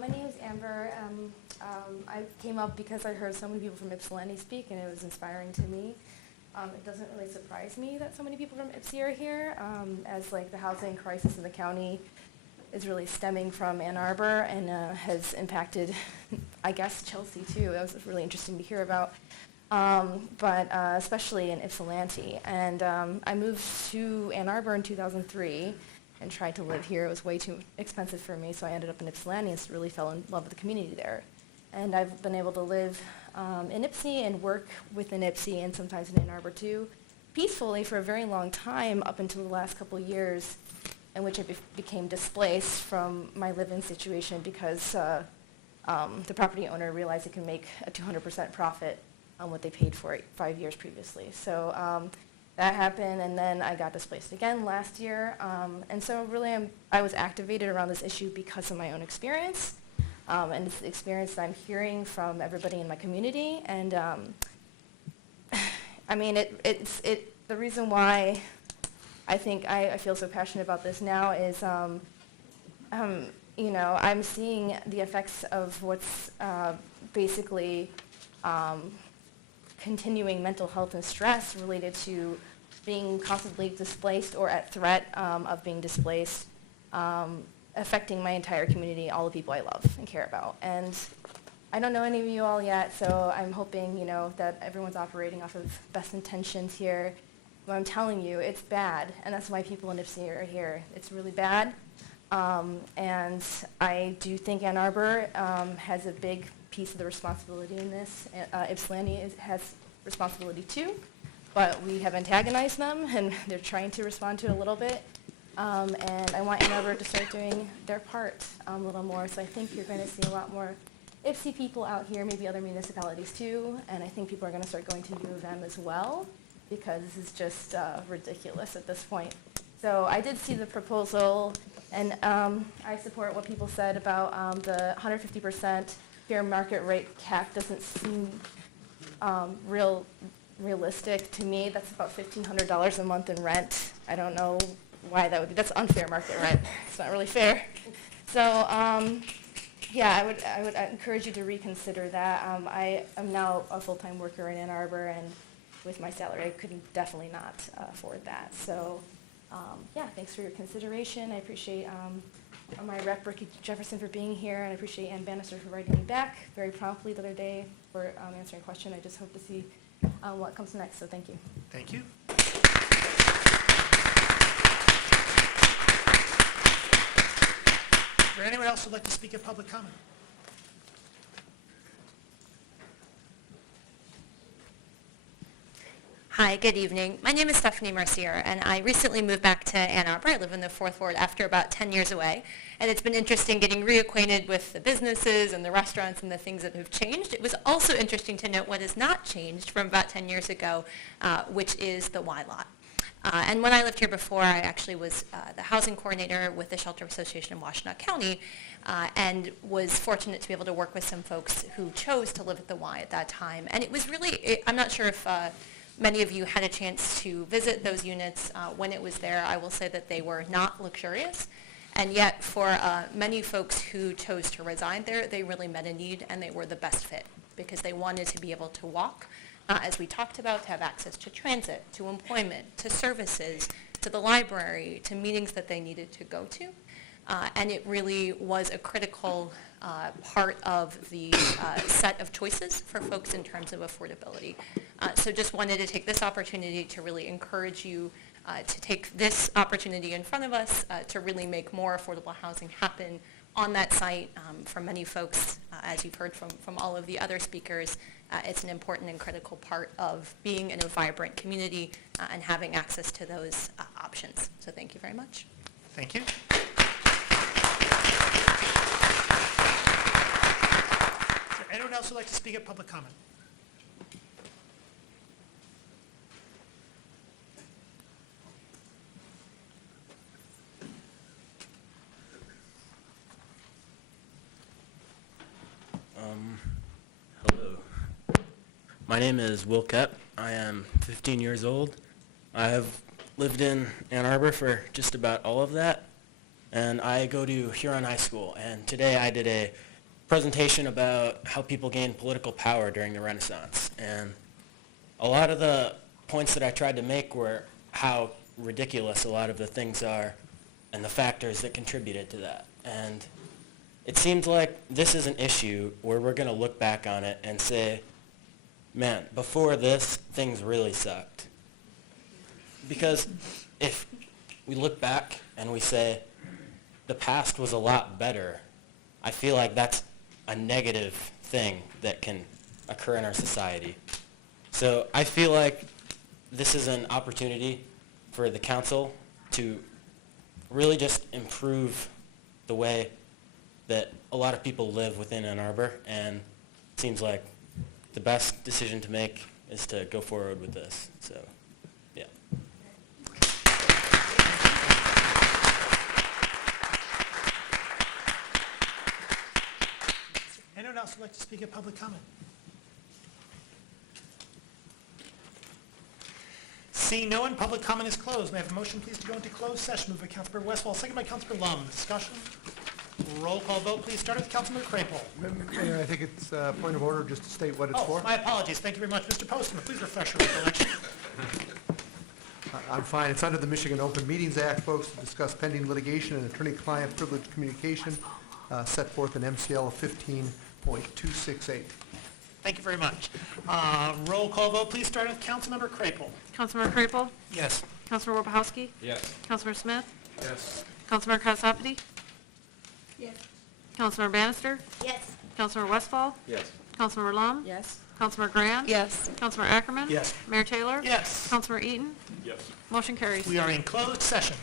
My name is Amber. I came up because I heard so many people from Ypsilanti speak, and it was inspiring to me. It doesn't really surprise me that so many people from Ypsi are here, as like the housing crisis in the county is really stemming from Ann Arbor and has impacted, I guess, Chelsea too. That was really interesting to hear about, but especially in Ypsilanti. And I moved to Ann Arbor in 2003 and tried to live here. It was way too expensive for me, so I ended up in Ypsilanti and really fell in love with the community there. and I've been able to live in Ypsi and work within Ypsi and sometimes in Ann Arbor too, peacefully for a very long time up until the last couple years, in which I became displaced from my living situation because the property owner realized it can make a 200% profit on what they paid for it 5 years previously. So that happened, and then I got displaced again last year. And so really I was activated around this issue because of my own experience, and it's the experience that I'm hearing from everybody in my community. And I mean, the reason why I think I feel so passionate about this now is, you know, I'm seeing the effects of what's basically continuing mental health and stress related to being constantly displaced or at threat of being displaced, affecting my entire community, all the people I love and care about. And I don't know any of you all yet, so I'm hoping, you know, that everyone's operating off of best intentions here. But I'm telling you, it's bad, and that's why people in Ypsi are here. It's really bad, and I do think Ann Arbor has a big piece of the responsibility in this. Ypsilanti has responsibility too, but we have antagonized them, and they're trying to respond to it a little bit. And I want Ann Arbor to start doing their part a little more. So I think you're going to see a lot more Ypsi people out here, maybe other municipalities too, and I think people are going to start going to U of M as well, because this is just ridiculous at this point. So I did see the proposal, and I support what people said about the 150% fair market rate cap doesn't seem realistic to me. That's about $1,500 a month in rent. I don't know why that would be. That's unfair market rent. It's not really fair. So yeah, I would encourage you to reconsider that. I am now a full-time worker in Ann Arbor, and with my salary, I could definitely not afford that. So yeah, thanks for your consideration. I appreciate my rep, Ricky Jefferson, for being here, and I appreciate Ann Bannister for writing me back very promptly the other day for answering a question. I just hope to see what comes next, so thank you. Thank you. Is there anyone else who would like to speak at public comment? Hi, good evening. My name is Stephanie Mercier, and I recently moved back to Ann Arbor. I live in the 4th Ward after about 10 years away, and it's been interesting getting reacquainted with the businesses and the restaurants and the things that have changed. It was also interesting to note what has not changed from about 10 years ago, which is the Y lot. And when I lived here before, I actually was the housing coordinator with the Shelter Association in Washtenaw County, and was fortunate to be able to work with some folks who chose to live at the Y at that time. And it was really, I'm not sure if many of you had a chance to visit those units when it was there. I will say that they were not luxurious, and yet for many folks who chose to reside there, they really met a need, and they were the best fit because they wanted to be able to walk, as we talked about, to have access to transit, to employment, to services, to the library, to meetings that they needed to go to. And it really was a critical part of the set of choices for folks in terms of affordability. So just wanted to take this opportunity to really encourage you to take this opportunity in front of us to really make more affordable housing happen on that site. For many folks, as you've heard from all of the other speakers, it's an important and critical part of being in a vibrant community and having access to those options. So thank you very much. Thank you. Is there anyone else who would like to speak at public comment? Hello. My name is Will Kepp. I am 15 years old. I have lived in Ann Arbor for just about all of that, and I go to Huron High School. And today I did a presentation about how people gained political power during the Renaissance. And a lot of the points that I tried to make were how ridiculous a lot of the things are and the factors that contributed to that. And it seems like this is an issue where we're going to look back on it and say, man, before this, things really sucked. Because if we look back and we say, the past was a lot better, I feel like that's a negative thing that can occur in our society. So I feel like this is an opportunity for the council to really just improve the way that a lot of people live within Ann Arbor, and it seems like the best decision to make is to go forward with this. So, yeah. Anyone else would like to speak at public comment? Seeing no one, public comment is closed. May I have a motion, please, to go into closed session? Moved by Councilmember Westfall, second by Councilmember Lum. Discussion? Roll call vote, please. Start with Councilmember Crapo. Mayor, I think it's a point of order just to state what it's for. Oh, my apologies. Thank you very much. Mr. Postma, please refresh your recollection. I'm fine. It's under the Michigan Open Meetings Act, folks, to discuss pending litigation and attorney-client privileged communication set forth in MCL 15.268. Thank you very much. Roll call vote, please. Start with Councilmember Crapo. Councilmember Crapo? Yes. Councilmember Wojciechowski? Yes. Councilmember Smith? Yes. Councilmember Cosapity? Yes. Councilmember Bannister? Yes. Councilmember Westfall? Yes. Councilmember Lum? Yes. Councilmember Graham? Yes. Councilmember Ackerman? Yes. Mayor Taylor? Yes. Councilmember Eaton? Yes. Motion carries. We are in closed session.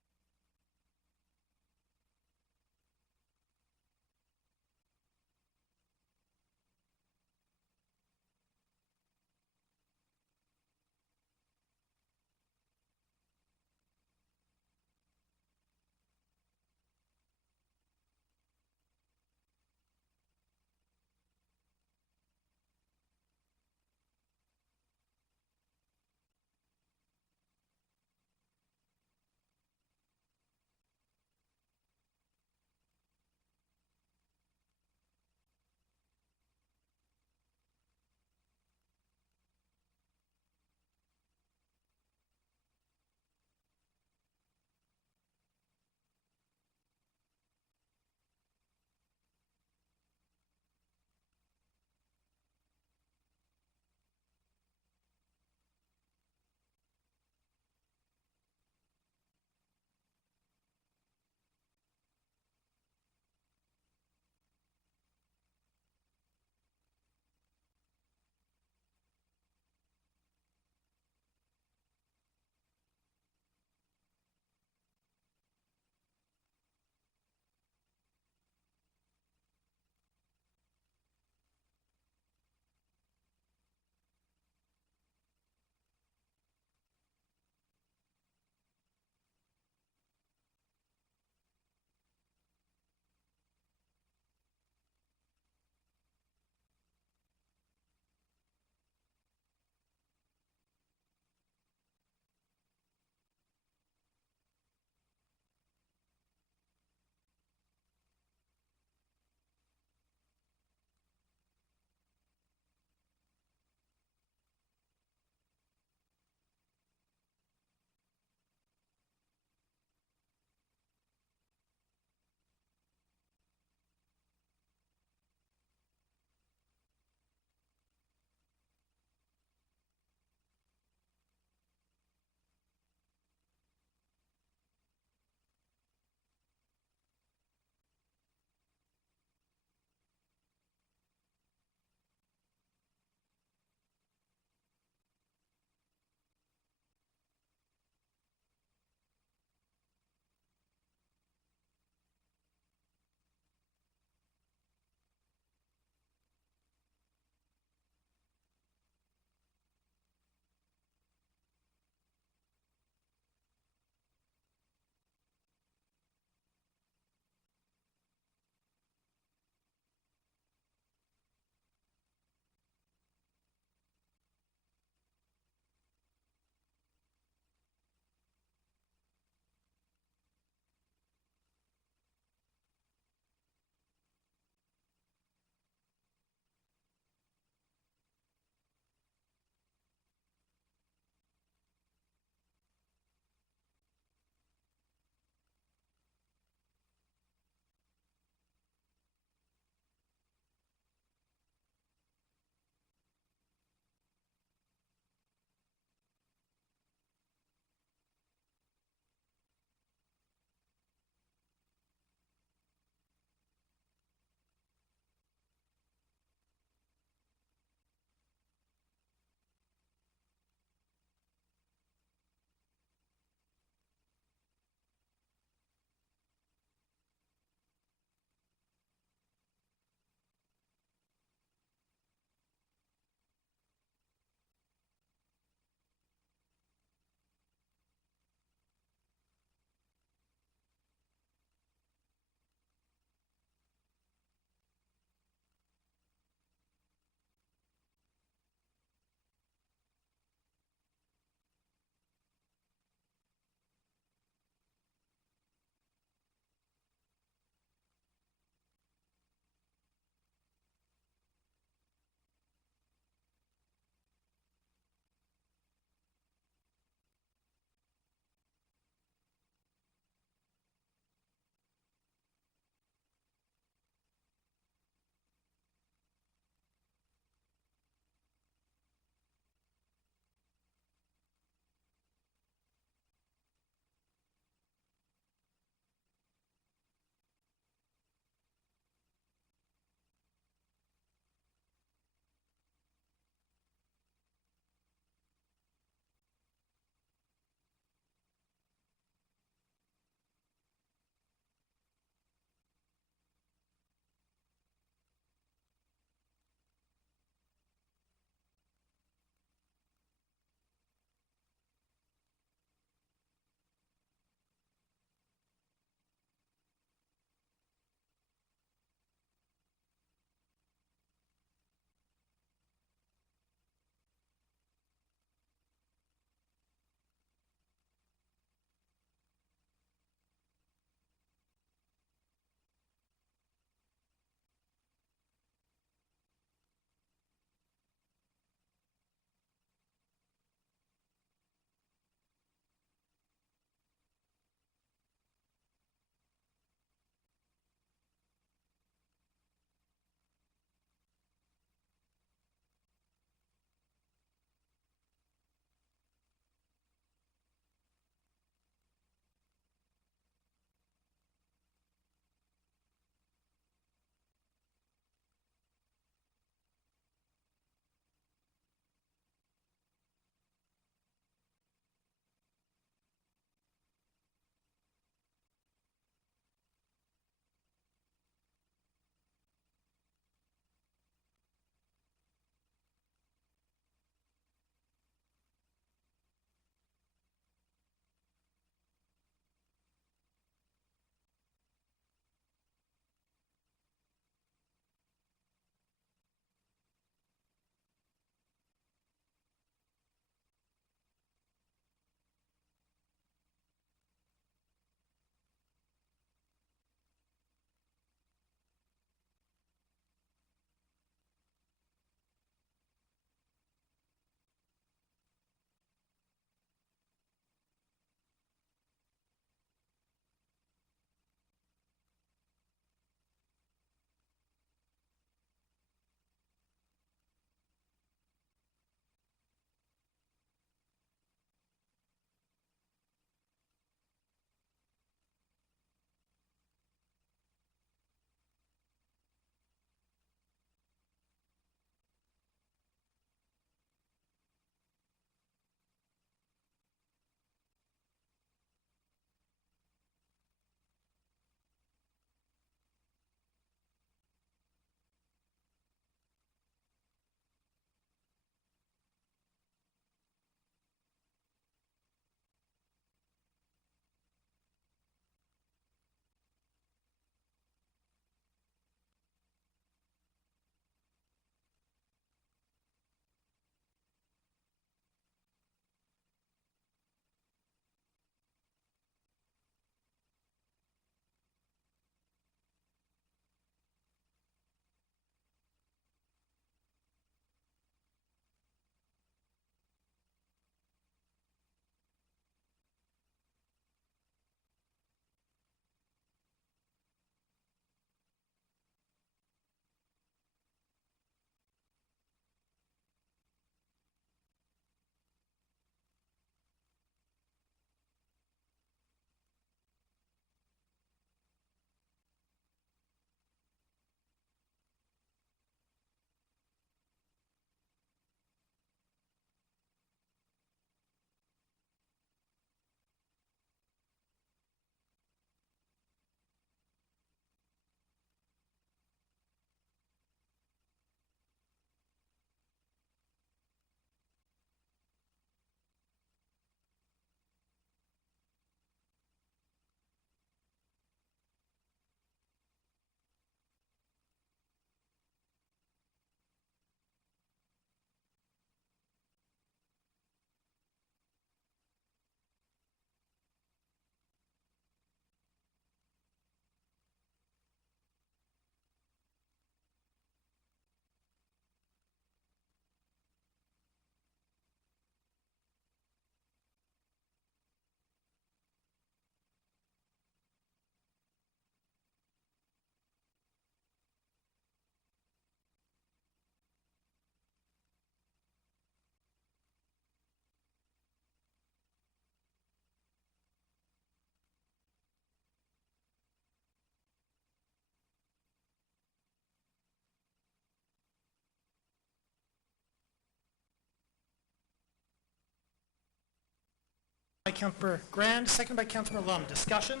Councilmember Grand, seconded by Councilmember Lum. Discussion?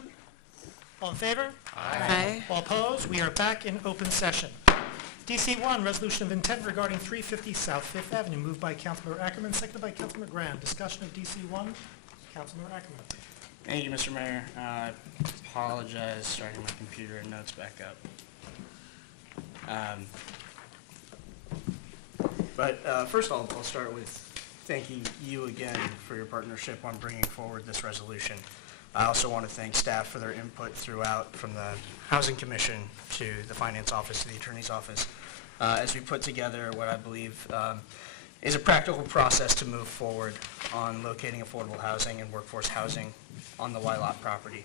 All in favor? Aye. All opposed? We are back in open session. DC1, resolution of intent regarding 350 South Fifth Avenue, moved by Councilmember Ackerman, seconded by Councilmember Grand. Discussion of DC1, Councilmember Ackerman. Thank you, Mr. Mayor. I apologize, starting my computer and notes back up. First of all, I'll start with thanking you again for your partnership on bringing forward this resolution. I also want to thank staff for their input throughout, from the Housing Commission to the Finance Office to the Attorney's Office, as we put together what I believe is a practical process to move forward on locating affordable housing and workforce housing on the Wylot property.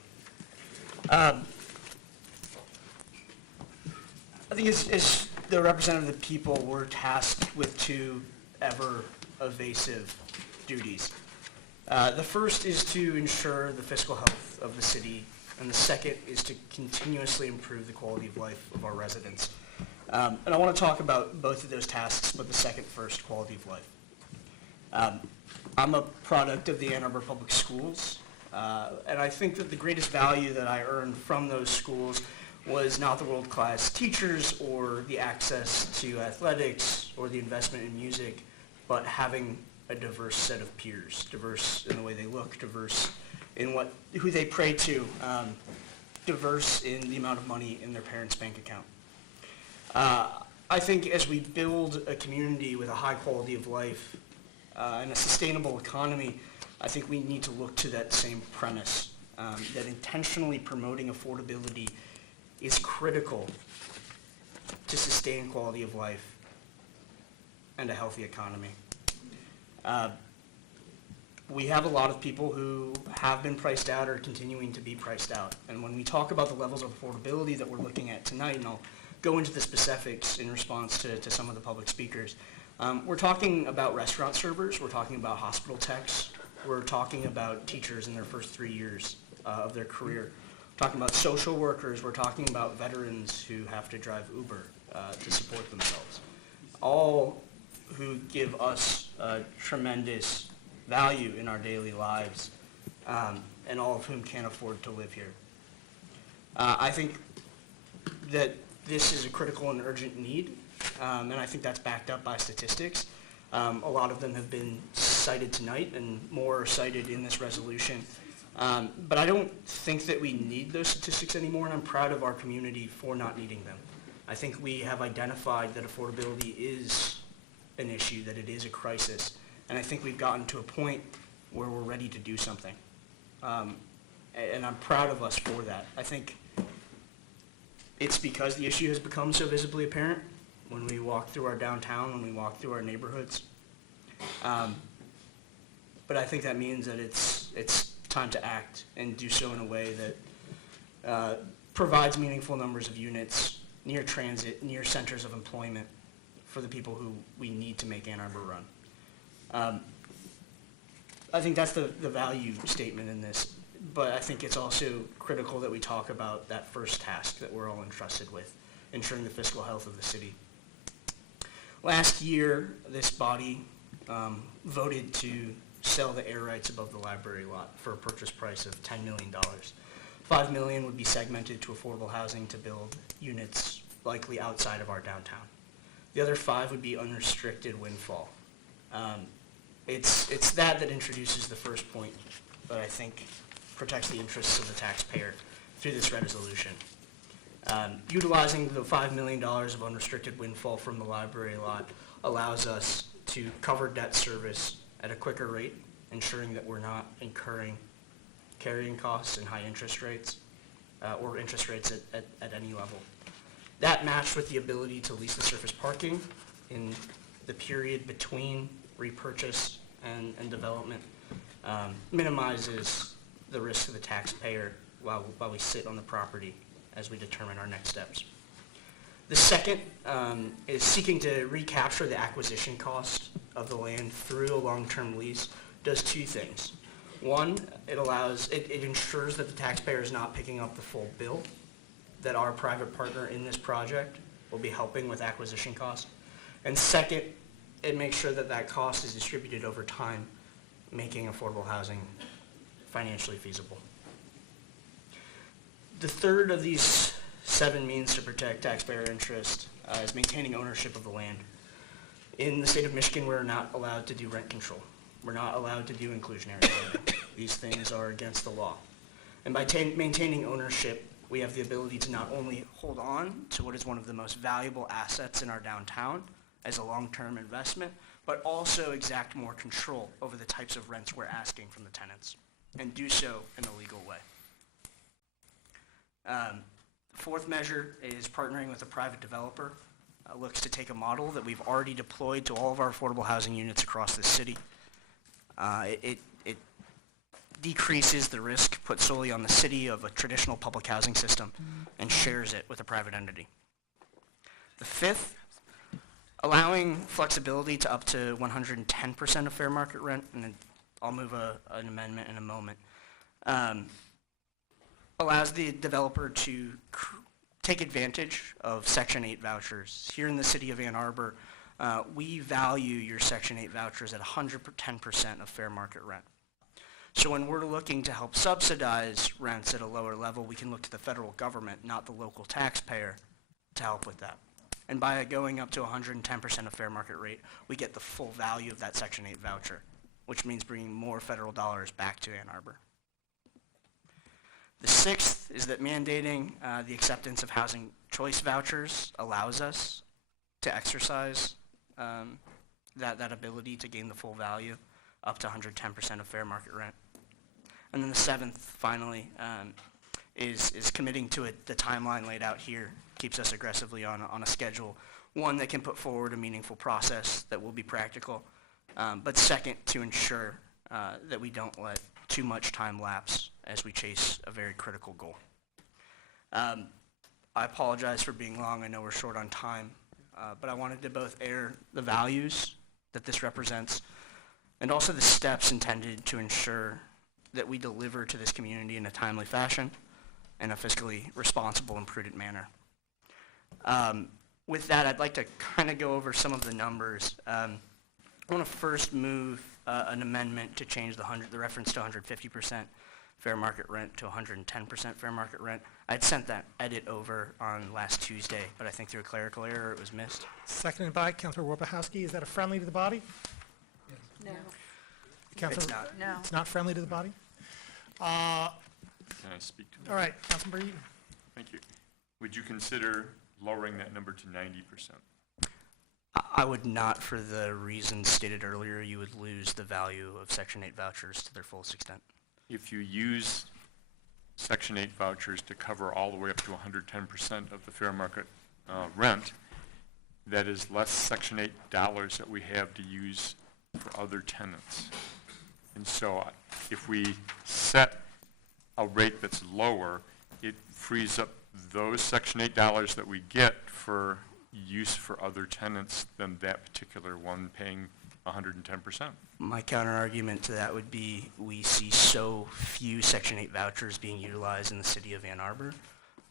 I think as the representative of the people, we're tasked with two ever evasive duties. The first is to ensure the fiscal health of the city, and the second is to continuously improve the quality of life of our residents. And I want to talk about both of those tasks, but the second first, quality of life. I'm a product of the Ann Arbor Public Schools, and I think that the greatest value that I earned from those schools was not the world-class teachers or the access to athletics or the investment in music, but having a diverse set of peers, diverse in the way they look, diverse in who they pray to, diverse in the amount of money in their parents' bank account. I think as we build a community with a high quality of life and a sustainable economy, I think we need to look to that same premise, that intentionally promoting affordability is critical to sustain quality of life and a healthy economy. We have a lot of people who have been priced out or are continuing to be priced out. And when we talk about the levels of affordability that we're looking at tonight, and I'll go into the specifics in response to some of the public speakers, we're talking about restaurant servers, we're talking about hospital techs, we're talking about teachers in their first 3 years of their career. We're talking about social workers, we're talking about veterans who have to drive Uber to support themselves. All who give us tremendous value in our daily lives, and all of whom can't afford to live here. I think that this is a critical and urgent need, and I think that's backed up by statistics. A lot of them have been cited tonight, and more are cited in this resolution. But I don't think that we need those statistics anymore, and I'm proud of our community for not needing them. I think we have identified that affordability is an issue, that it is a crisis, and I think we've gotten to a point where we're ready to do something. And I'm proud of us for that. I think it's because the issue has become so visibly apparent when we walk through our downtown, when we walk through our neighborhoods. But I think that means that it's time to act and do so in a way that provides meaningful numbers of units near transit, near centers of employment for the people who we need to make Ann Arbor run. I think that's the value statement in this, but I think it's also critical that we talk about that first task that we're all entrusted with, ensuring the fiscal health of the city. Last year, this body voted to sell the air rights above the library lot for a purchase price of $10 million. $5 million would be segmented to affordable housing to build units likely outside of our downtown. The other $5 would be unrestricted windfall. It's that introduces the first point that I think protects the interests of the taxpayer through this resolution. Utilizing the $5 million of unrestricted windfall from the library lot allows us to cover debt service at a quicker rate, ensuring that we're not incurring carrying costs and high interest rates, or interest rates at any level. That matched with the ability to lease the surface parking in the period between repurchase and development minimizes the risk to the taxpayer while we sit on the property as we determine our next steps. The second is seeking to recapture the acquisition cost of the land through a long-term lease. Does two things. One, it ensures that the taxpayer is not picking up the full bill, that our private partner in this project will be helping with acquisition costs. And second, it makes sure that that cost is distributed over time, making affordable housing financially feasible. The third of these 7 means to protect taxpayer interest is maintaining ownership of the land. In the state of Michigan, we're not allowed to do rent control. We're not allowed to do inclusionary zoning. These things are against the law. And by maintaining ownership, we have the ability to not only hold on to what is one of the most valuable assets in our downtown as a long-term investment, but also exact more control over the types of rents we're asking from the tenants, and do so in a legal way. The fourth measure is partnering with a private developer. Looks to take a model that we've already deployed to all of our affordable housing units across the city. It decreases the risk put solely on the city of a traditional public housing system and shares it with a private entity. The fifth, allowing flexibility to up to 110% of fair market rent, and then I'll move an amendment in a moment, allows the developer to take advantage of Section 8 vouchers. Here in the city of Ann Arbor, we value your Section 8 vouchers at 110% of fair market rent. So when we're looking to help subsidize rents at a lower level, we can look to the federal government, not the local taxpayer, to help with that. And by going up to 110% of fair market rate, we get the full value of that Section 8 voucher, which means bringing more federal dollars back to Ann Arbor. The sixth is that mandating the acceptance of housing choice vouchers allows us to exercise that ability to gain the full value up to 110% of fair market rent. And then the seventh, finally, is committing to it. The timeline laid out here keeps us aggressively on a schedule, one that can put forward a meaningful process that will be practical, but second, to ensure that we don't let too much time lapse as we chase a very critical goal. I apologize for being long. I know we're short on time, but I wanted to both air the values that this represents and also the steps intended to ensure that we deliver to this community in a timely fashion and a fiscally responsible and prudent manner. With that, I'd like to kind of go over some of the numbers. I want to first move an amendment to change the reference to 150% fair market rent to 110% fair market rent. I'd sent that edit over on last Tuesday, but I think through a clerical error it was missed. Seconded by Councilor Warbachowski. Is that a friendly to the body? No. Councilor, It's not. No. It's not friendly to the body? Can I speak to that? All right, Councilmember Eaton. Thank you. Would you consider lowering that number to 90%? I would not, for the reasons stated earlier. You would lose the value of Section 8 vouchers to their fullest extent. If you use Section 8 vouchers to cover all the way up to 110% of the fair market rent, that is less Section 8 dollars that we have to use for other tenants. And so if we set a rate that's lower, it frees up those Section 8 dollars that we get for use for other tenants than that particular one paying 110%. My counter argument to that would be we see so few Section 8 vouchers being utilized in the city of Ann Arbor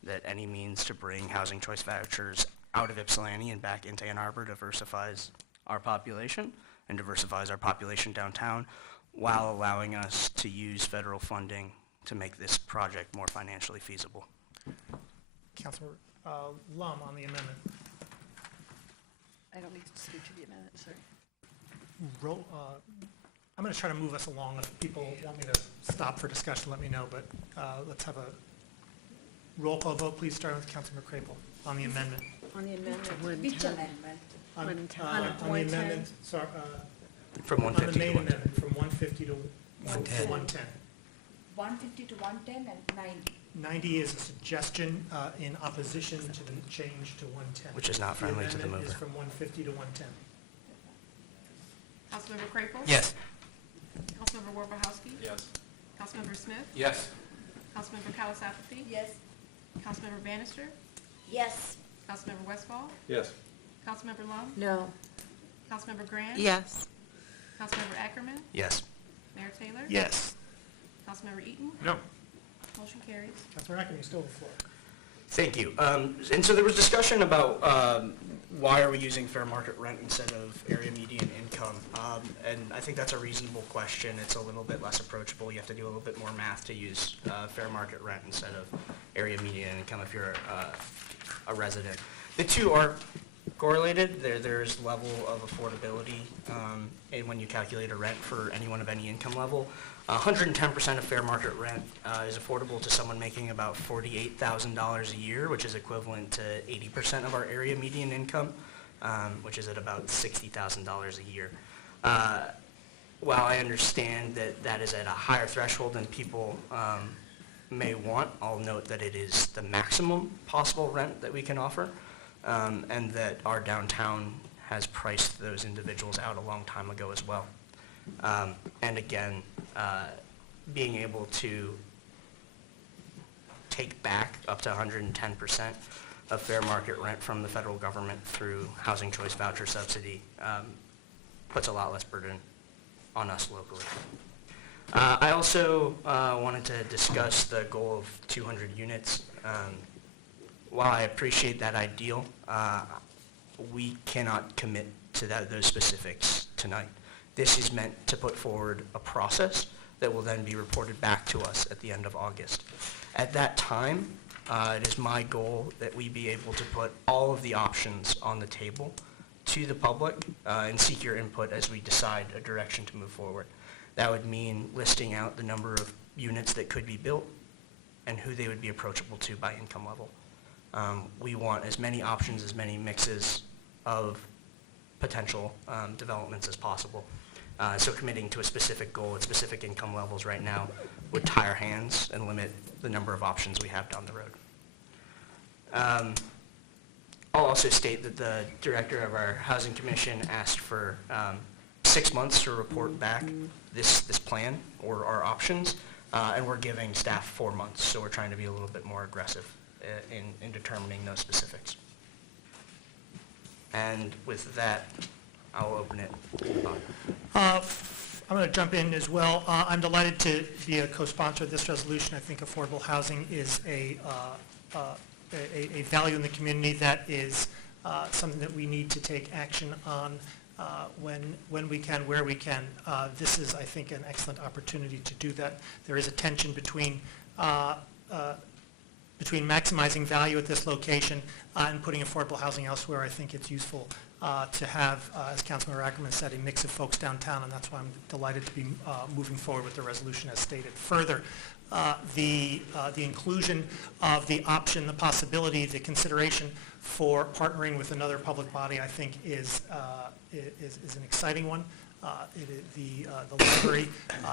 that any means to bring housing choice vouchers out of Ypsilanti and back into Ann Arbor diversifies our population and diversifies our population downtown while allowing us to use federal funding to make this project more financially feasible. Councilor Lum on the amendment. I don't need to speak to the amendment, sorry. I'm going to try to move us along. If people want me to stop for discussion, let me know, but let's have a roll call vote. Please start with Councilmember Crapel on the amendment. On the amendment. Which amendment? On the 110. amendment, sorry, From on 150 the main to 110. amendment, from 150 to 110. 150 to 110 and 90. 90 is a suggestion in opposition to the change to 110. Which is not friendly to the amendment is mover. from 150 to 110. Councilmember Crapo? Yes. Councilmember Warbachowski? Yes. Councilmember Smith? Yes. Councilmember Kalasapathy? Yes. Councilmember Bannister? Yes. Councilmember Westfall? Yes. Councilmember Lum? No. Councilmember Grant? Yes. Councilmember Ackerman? Yes. Mayor Taylor? Yes. Councilmember Eaton? No. Motion carries. Councilor Ackerman, you still have the floor. Thank you. And so there was discussion about why are we using fair market rent instead of area median income? And I think that's a reasonable question. It's a little bit less approachable. You have to do a little bit more math to use fair market rent instead of area median income if you're a resident. The two are correlated. There's level of affordability and when you calculate a rent for anyone of any income level. 110% of fair market rent is affordable to someone making about $48,000 a year, which is equivalent to 80% of our area median income, which is at about $60,000 a year. While I understand that that is at a higher threshold than people may want, I'll note that it is the maximum possible rent that we can offer, and that our downtown has priced those individuals out a long time ago as well. And again, being able to take back up to 110% of fair market rent from the federal government through housing choice voucher subsidy puts a lot less burden on us locally. I also wanted to discuss the goal of 200 units. While I appreciate that ideal, we cannot commit to those specifics tonight. This is meant to put forward a process that will then be reported back to us at the end of August. At that time, it is my goal that we be able to put all of the options on the table to the public and seek your input as we decide a direction to move forward. That would mean listing out the number of units that could be built and who they would be approachable to by income level. We want as many options, as many mixes of potential developments as possible. So committing to a specific goal at specific income levels right now would tie our hands and limit the number of options we have down the road. I'll also state that the director of our Housing Commission asked for 6 months to report back this plan or our options, and we're giving staff 4 months, so we're trying to be a little bit more aggressive in determining those specifics. And with that, I'll open it. I'm going to jump in as well. I'm delighted to be a co-sponsor of this resolution. I think affordable housing is a value in the community that is something that we need to take action on when we can, where we can. This is, I think, an excellent opportunity to do that. There is a tension between maximizing value at this location and putting affordable housing elsewhere. I think it's useful to have, as Councilmember Ackerman said, a mix of folks downtown, and that's why I'm delighted to be moving forward with the resolution as stated. Further, the inclusion of the option, the possibility, the consideration for partnering with another public body, I think is an exciting one. The library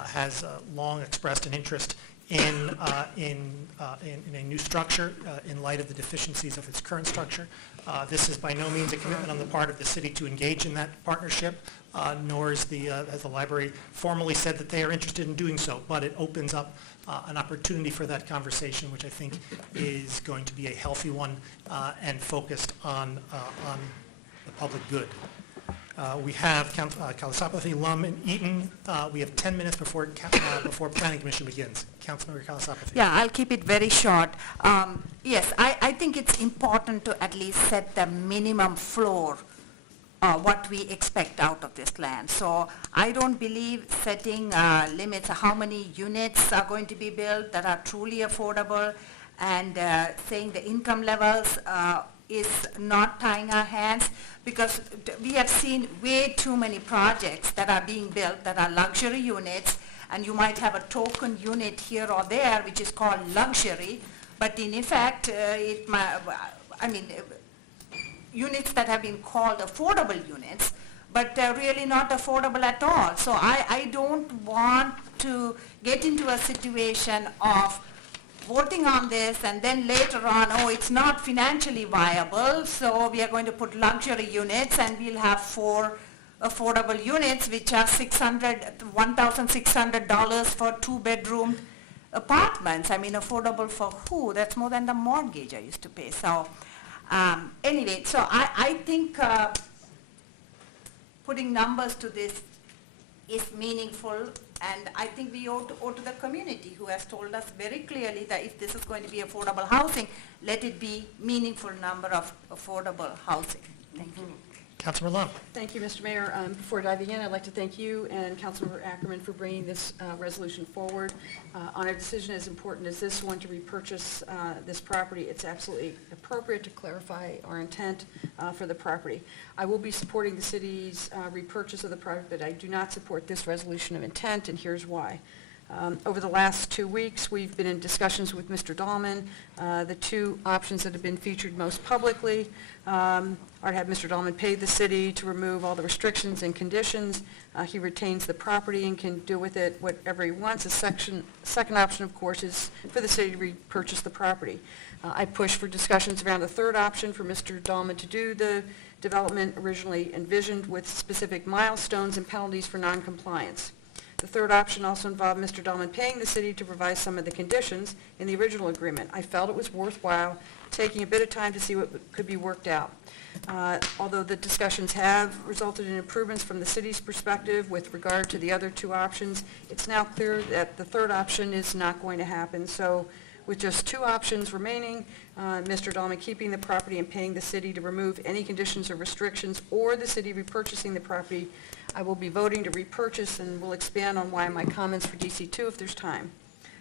has long expressed an interest in a new structure in light of the deficiencies of its current structure. This is by no means a commitment on the part of the city to engage in that partnership, nor has the library formally said that they are interested in doing so, but it opens up an opportunity for that conversation, which I think is going to be a healthy one and focused on the public good. We have Calasapathy, Lum, and Eaton. We have 10 minutes before Planning Commission begins. Councilmember Calasapathy. Yeah, I'll keep it very short. Yes, I think it's important to at least set the minimum floor, what we expect out of this land. So I don't believe setting limits of how many units are going to be built that are truly affordable, and saying the income levels is not tying our hands, because we have seen way too many projects that are being built that are luxury units, and you might have a token unit here or there which is called luxury, but in effect units that have been called affordable units, but they're really not affordable at all. So I don't want to get into a situation of voting on this and then later on, oh, it's not financially viable, so we are going to put luxury units and we'll have 4 affordable units which are $1,600 for 2-bedroom apartments. I mean, affordable for who? That's more than the mortgage I used to pay. So anyway, so I think putting numbers to this is meaningful And I think we owe to the community who has told us very clearly that if this is going to be affordable housing, let it be meaningful number of affordable housing. Thank you. Councilor Lum. Thank you, Mr. Mayor. Before diving in, I'd like to thank you and Councilmember Ackerman for bringing this resolution forward. On a decision as important as this one to repurchase this property, it's absolutely appropriate to clarify our intent for the property. I will be supporting the city's repurchase of the project, but I do not support this resolution of intent, and here's why. Over the last 2 weeks, we've been in discussions with Mr. Dahlman. The two options that have been featured most publicly are to have Mr. Dahlman pay the city to remove all the restrictions and conditions. He retains the property and can do with it whatever he wants. The second option, of course, is for the city to repurchase the property. I pushed for discussions around the third option for Mr. Dahlman to do the development originally envisioned with specific milestones and penalties for noncompliance. The third option also involved Mr. Dahlman paying the city to revise some of the conditions in the original agreement. I felt it was worthwhile taking a bit of time to see what could be worked out. Although the discussions have resulted in improvements from the city's perspective with regard to the other two options, it's now clear that the third option is not going to happen. So with just two options remaining, Mr. Dahlman keeping the property and paying the city to remove any conditions or restrictions, or the city repurchasing the property, I will be voting to repurchase, and will expand on why in my comments for DC2 if there's time.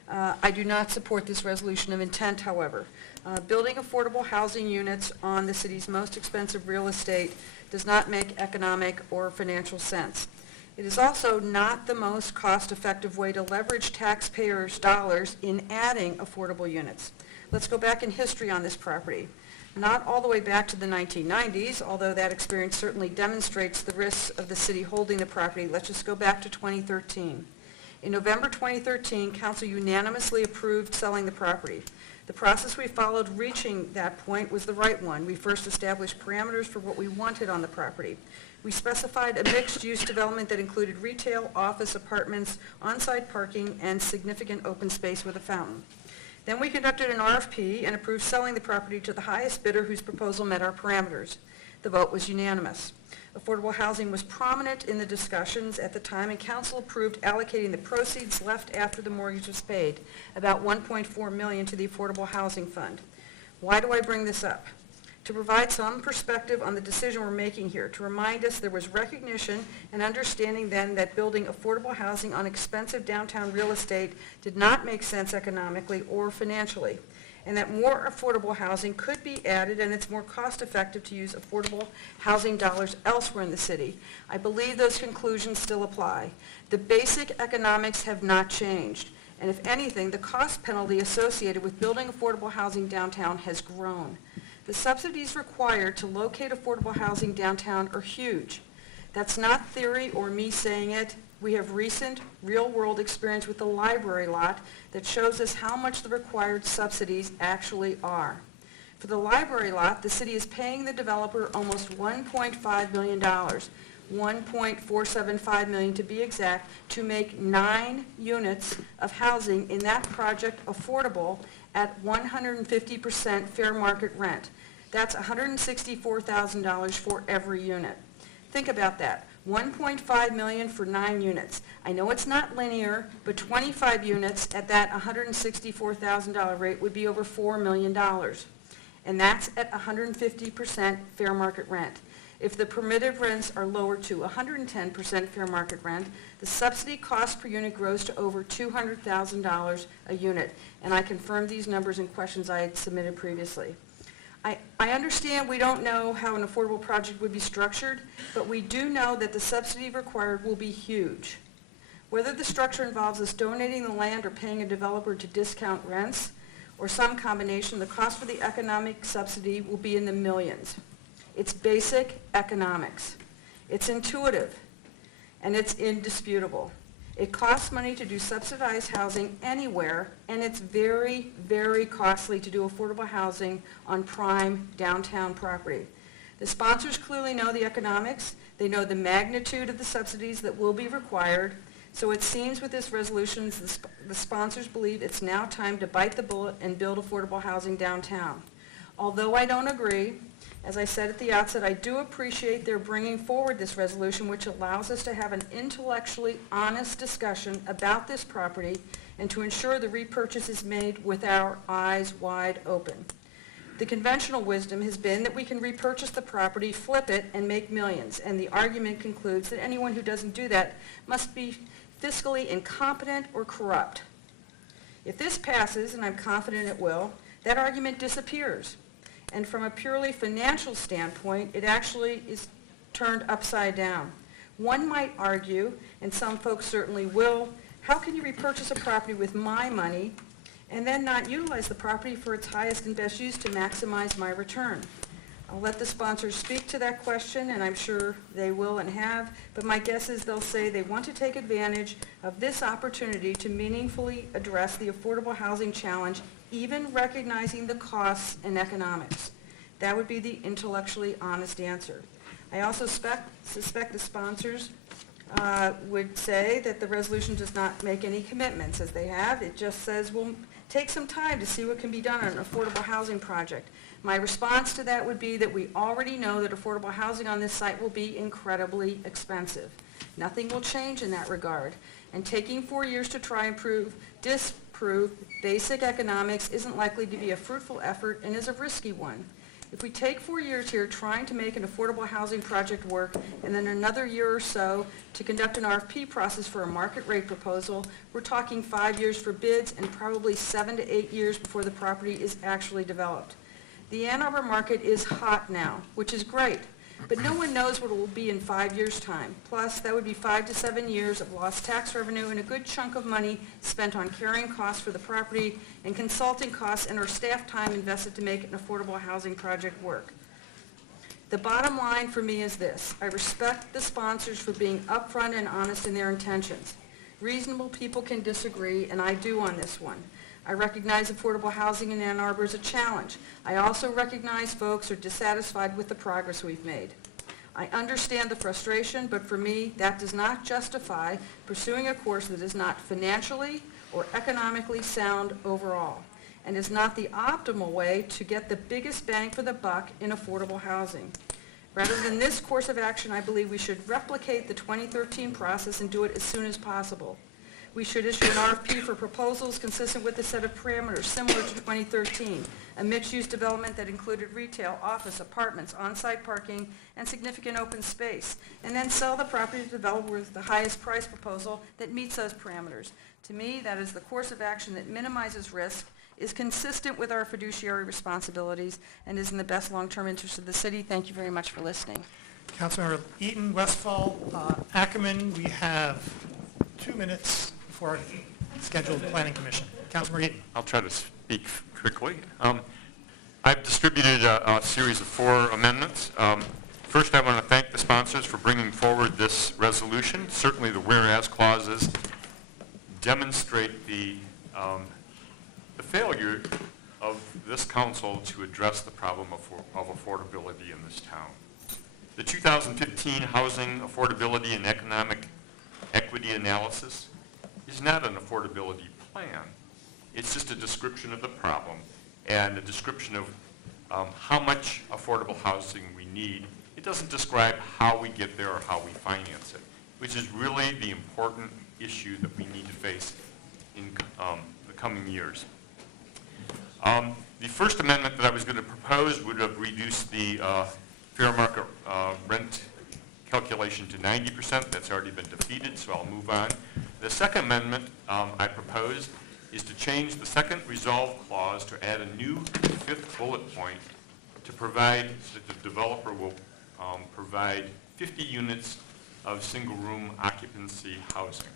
I do not support this resolution of intent, however. Building affordable housing units on the city's most expensive real estate does not make economic or financial sense. It is also not the most cost-effective way to leverage taxpayers' dollars in adding affordable units. Let's go back in history on this property. Not all the way back to the 1990s, although that experience certainly demonstrates the risks of the city holding the property. Let's just go back to 2013. In November 2013, council unanimously approved selling the property. The process we followed reaching that point was the right one. We first established parameters for what we wanted on the property. We specified a mixed-use development that included retail, office, apartments, on-site parking, and significant open space with a fountain. Then we conducted an RFP and approved selling the property to the highest bidder whose proposal met our parameters. The vote was unanimous. Affordable housing was prominent in the discussions at the time, and council approved allocating the proceeds left after the mortgage was paid, about $1.4 million, to the Affordable Housing Fund. Why do I bring this up? To provide some perspective on the decision we're making here, to remind us there was recognition and understanding then that building affordable housing on expensive downtown real estate did not make sense economically or financially, and that more affordable housing could be added, and it's more cost-effective to use affordable housing dollars elsewhere in the city. I believe those conclusions still apply. The basic economics have not changed, and if anything, the cost penalty associated with building affordable housing downtown has grown. The subsidies required to locate affordable housing downtown are huge. That's not theory or me saying it. We have recent real-world experience with the library lot that shows us how much the required subsidies actually are. For the library lot, the city is paying the developer almost $1.5 million, $1.475 million to be exact, to make 9 units of housing in that project affordable at 150% fair market rent. That's $164,000 for every unit. Think about that. $1.5 million for 9 units. I know it's not linear, but 25 units at that $164,000 rate would be over $4 million. And that's at 150% fair market rent. If the permitted rents are lowered to 110% fair market rent, the subsidy cost per unit grows to over $200,000 a unit. And I confirmed these numbers in questions I had submitted previously. I understand we don't know how an affordable project would be structured, but we do know that the subsidy required will be huge. Whether the structure involves us donating the land or paying a developer to discount rents, or some combination, the cost for the economic subsidy will be in the millions. It's basic economics. It's intuitive, and it's indisputable. It costs money to do subsidized housing anywhere, and it's very, very costly to do affordable housing on prime downtown property. The sponsors clearly know the economics. They know the magnitude of the subsidies that will be required. So it seems with this resolution, the sponsors believe it's now time to bite the bullet and build affordable housing downtown. Although I don't agree, as I said at the outset, I do appreciate their bringing forward this resolution, which allows us to have an intellectually honest discussion about this property and to ensure the repurchase is made with our eyes wide open. The conventional wisdom has been that we can repurchase the property, flip it, and make millions, and the argument concludes that anyone who doesn't do that must be fiscally incompetent or corrupt. If this passes, and I'm confident it will, that argument disappears. And from a purely financial standpoint, it actually is turned upside down. One might argue, and some folks certainly will, how can you repurchase a property with my money and then not utilize the property for its highest and best use to maximize my return? I'll let the sponsors speak to that question, and I'm sure they will and have, but my guess is they'll say they want to take advantage of this opportunity to meaningfully address the affordable housing challenge, even recognizing the costs and economics. That would be the intellectually honest answer. I also suspect the sponsors would say that the resolution does not make any commitments, as they have. It just says we'll take some time to see what can be done on an affordable housing project. My response to that would be that we already know that affordable housing on this site will be incredibly expensive. Nothing will change in that regard. And taking 4 years to try and disprove basic economics isn't likely to be a fruitful effort and is a risky one. If we take 4 years here trying to make an affordable housing project work and then another year or so to conduct an RFP process for a market rate proposal, we're talking 5 years for bids and probably 7 to 8 years before the property is actually developed. The Ann Arbor market is hot now, which is great, but no one knows what it will be in 5 years' time. Plus, that would be 5 to 7 years of lost tax revenue and a good chunk of money spent on carrying costs for the property and consulting costs and our staff time invested to make an affordable housing project work. The bottom line for me is this: I respect the sponsors for being upfront and honest in their intentions. Reasonable people can disagree, and I do on this one. I recognize affordable housing in Ann Arbor is a challenge. I also recognize folks are dissatisfied with the progress we've made. I understand the frustration, but for me, that does not justify pursuing a course that is not financially or economically sound overall, and is not the optimal way to get the biggest bang for the buck in affordable housing. Rather than this course of action, I believe we should replicate the 2013 process and do it as soon as possible. We should issue an RFP for proposals consistent with a set of parameters similar to 2013, a mixed-use development that included retail, office, apartments, on-site parking, and significant open space, and then sell the property to developers with the highest price proposal that meets those parameters. To me, that is the course of action that minimizes risk, is consistent with our fiduciary responsibilities, and is in the best long-term interest of the city. Thank you very much for listening. Councilmember Eaton, Westfall, Ackerman, we have 2 minutes for our scheduled planning commission. Councilmember Eaton. I'll try to speak quickly. I've distributed a series of 4 amendments. First, I want to thank the sponsors for bringing forward this resolution. Certainly the whereas clauses demonstrate the failure of this council to address the problem of affordability in this town. The 2015 Housing Affordability and Economic Equity Analysis is not an affordability plan. It's just a description of the problem and a description of how much affordable housing we need. It doesn't describe how we get there or how we finance it, which is really the important issue that we need to face in the coming years. The first amendment that I was going to propose would have reduced the fair market rent calculation to 90%. That's already been defeated, so I'll move on. The second amendment I proposed is to change the second resolve clause to add a new 5th bullet point to provide that the developer will provide 50 units of single-room occupancy housing.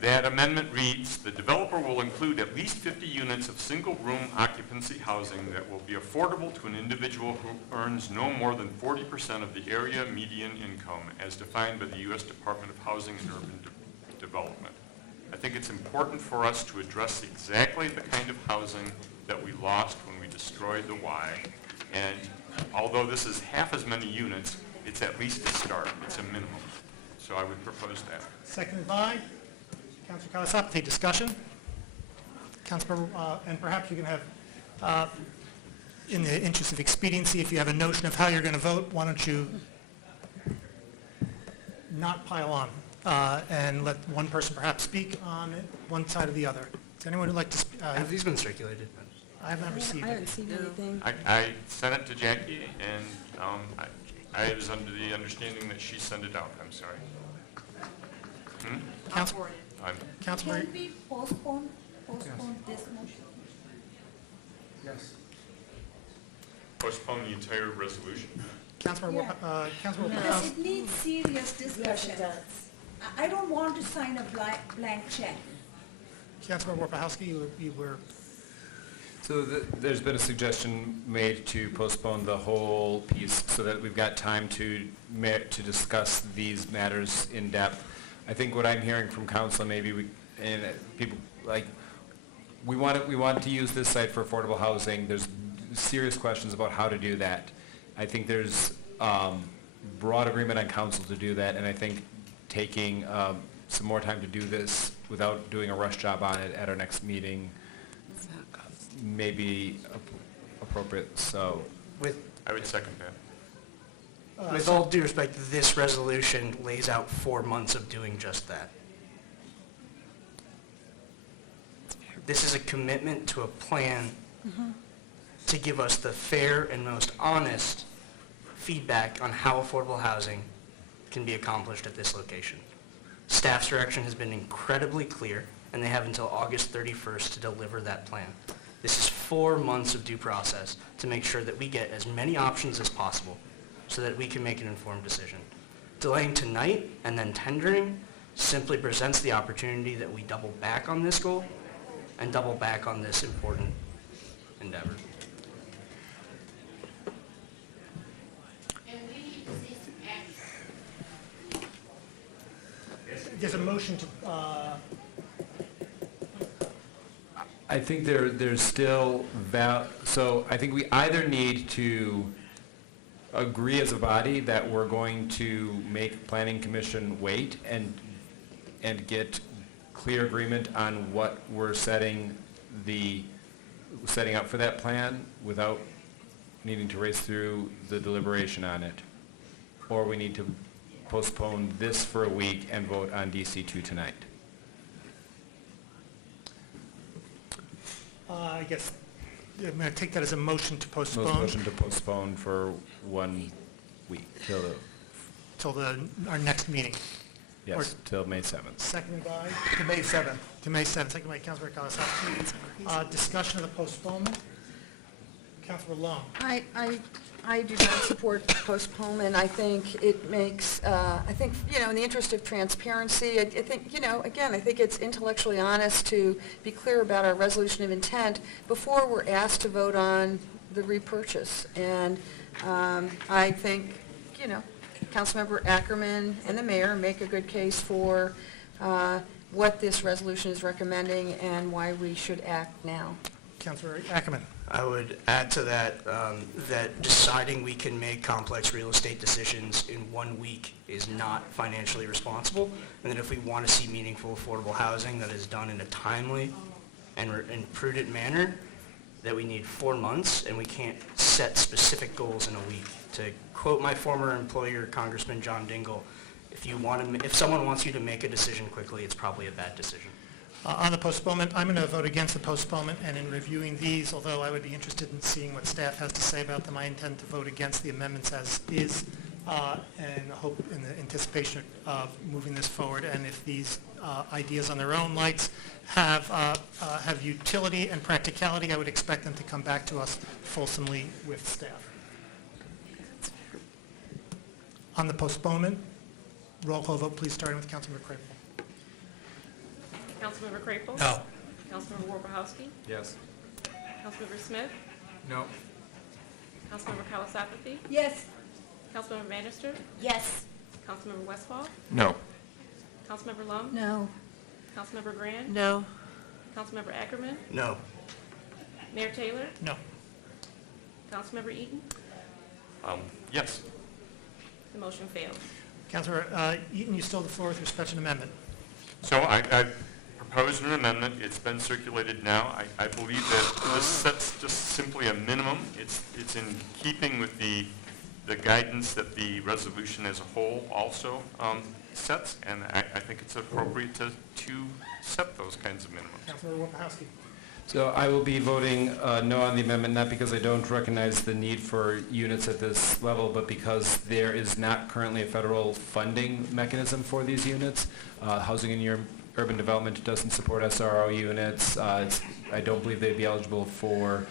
That amendment reads, the developer will include at least 50 units of single-room occupancy housing that will be affordable to an individual who earns no more than 40% of the area median income as defined by the U.S. Department of Housing and Urban Development. I think it's important for us to address exactly the kind of housing that we lost when we destroyed the Y. And although this is half as many units, it's at least a start. It's a minimum. So I would propose that. Seconded by Councilor Kalasapati. Discussion? Councilmember, and perhaps you can have In the interest of expediency, if you have a notion of how you're going to vote, why don't you not pile on and let one person perhaps speak on one side or the other. Does anyone who'd like to speak? Have these been circulated? I have not received I it. haven't seen anything. I sent it to Jackie, and I was under the understanding that she sent it out. I'm sorry. Councilman, Can we postpone this motion? Yes. Postpone the entire resolution. Councilman, Councilman Because it needs serious discussion. I don't want to sign a blank check. Councilman Warpahowski, you were, So there's been a suggestion made to postpone the whole piece so that we've got time to discuss these matters in depth. I think what I'm hearing from council, people, like, we want to use this site for affordable housing. There's serious questions about how to do that. I think there's broad agreement on council to do that, and I think taking some more time to do this without doing a rush job on it at our next meeting may be appropriate, so. I would second that. With all due respect, this resolution lays out 4 months of doing just that. This is a commitment to a plan to give us the fair and most honest feedback on how affordable housing can be accomplished at this location. Staff's direction has been incredibly clear, and they have until August 31st to deliver that plan. This is 4 months of due process to make sure that we get as many options as possible so that we can make an informed decision. Delaying tonight and then tendering simply presents the opportunity that we double back on this goal and double back on this important endeavor. there's a motion to, I think there's still so I think we either need to agree as a body that we're going to make Planning Commission wait and get clear agreement on what we're setting up for that plan without needing to race through the deliberation on it. Or we need to postpone this for a week and vote on DC2 tonight. I guess, I'm going to take that as a motion to postpone. Motion to postpone for 1 week till our next meeting. yes, till May 7th. Seconded by? To May 7th. To May 7th, seconded by Councilor Kalasowski. Discussion of the postponement. Councilor Long. I do not support postponement. I think it makes, in the interest of transparency, I think, again, I think it's intellectually honest to be clear about our resolution of intent before we're asked to vote on the repurchase. And I think, Councilmember Ackerman and the mayor make a good case for what this resolution is recommending and why we should act now. Councilor Ackerman. I would add to that that deciding we can make complex real estate decisions in 1 week is not financially responsible, and that if we want to see meaningful affordable housing that is done in a timely and prudent manner, that we need 4 months, and we can't set specific goals in a week. To quote my former employer, Congressman John Dingell, if someone wants you to make a decision quickly, it's probably a bad decision. On the postponement, I'm going to vote against the postponement, and in reviewing these, although I would be interested in seeing what staff has to say about them, I intend to vote against the amendments as is, and hope in the anticipation of moving this forward. And if these ideas on their own lights have utility and practicality, I would expect them to come back to us fulsomely with staff. On the postponement, roll call vote, please, starting with Councilmember Crapo. Councilmember Crapo? No. Councilmember Warpahowski? Yes. Councilmember Smith? No. Councilmember Kalasapathy? Yes. Councilmember Bannister? Yes. Councilmember Westphal? No. Councilmember Lum? No. Councilmember Grand? No. Councilmember Ackerman? No. Mayor Taylor? No. Councilmember Eaton? Yes. The motion fails. Councilor Eaton, you still have the floor with respect to an amendment. So I proposed an amendment. It's been circulated now. I believe that this sets just simply a minimum. It's in keeping with the guidance that the resolution as a whole also sets, and I think it's appropriate to set those kinds of minimums. Councilmember Wojciechowski. So I will be voting no on the amendment, not because I don't recognize the need for units at this level, but because there is not currently a federal funding mechanism for these units. Housing and Urban Development doesn't support SRO units. I don't believe they'd be eligible for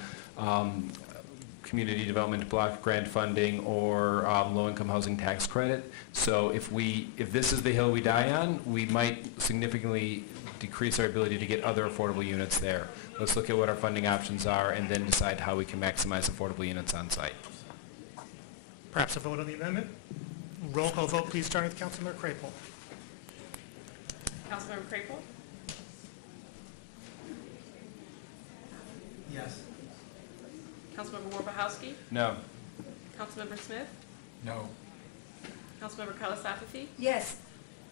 community development block grant funding or low-income housing tax credit. So if this is the hill we die on, we might significantly decrease our ability to get other affordable units there. Let's look at what our funding options are and then decide how we can maximize affordable units on site. Perhaps a vote on the amendment? Roll call vote, please, starting with Councilmember Crapo. Councilmember Crapo? Yes. Councilmember Wojciechowski? No. Councilmember Smith? No. Councilmember Kalasapati? Yes.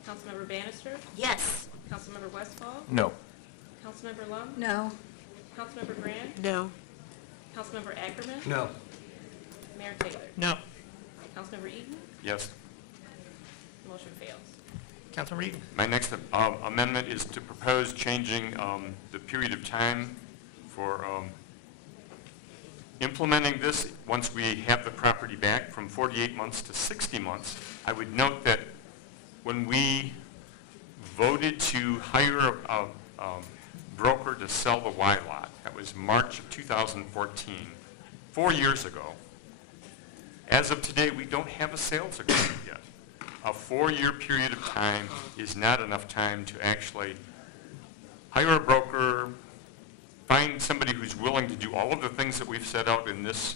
Councilmember Bannister? Yes. Councilmember Westfall? No. Councilmember Lum? No. Councilmember Grant? No. Councilmember Ackerman? No. Mayor Taylor? No. Councilmember Eaton? Yes. Motion fails. Councilmember Eaton. My next amendment is to propose changing the period of time for implementing this once we have the property back from 48 months to 60 months. I would note that when we voted to hire a broker to sell the Y lot, that was March of 2014, 4 years ago. As of today, we don't have a sales agreement yet. A 4-year period of time is not enough time to actually hire a broker, find somebody who's willing to do all of the things that we've set out in this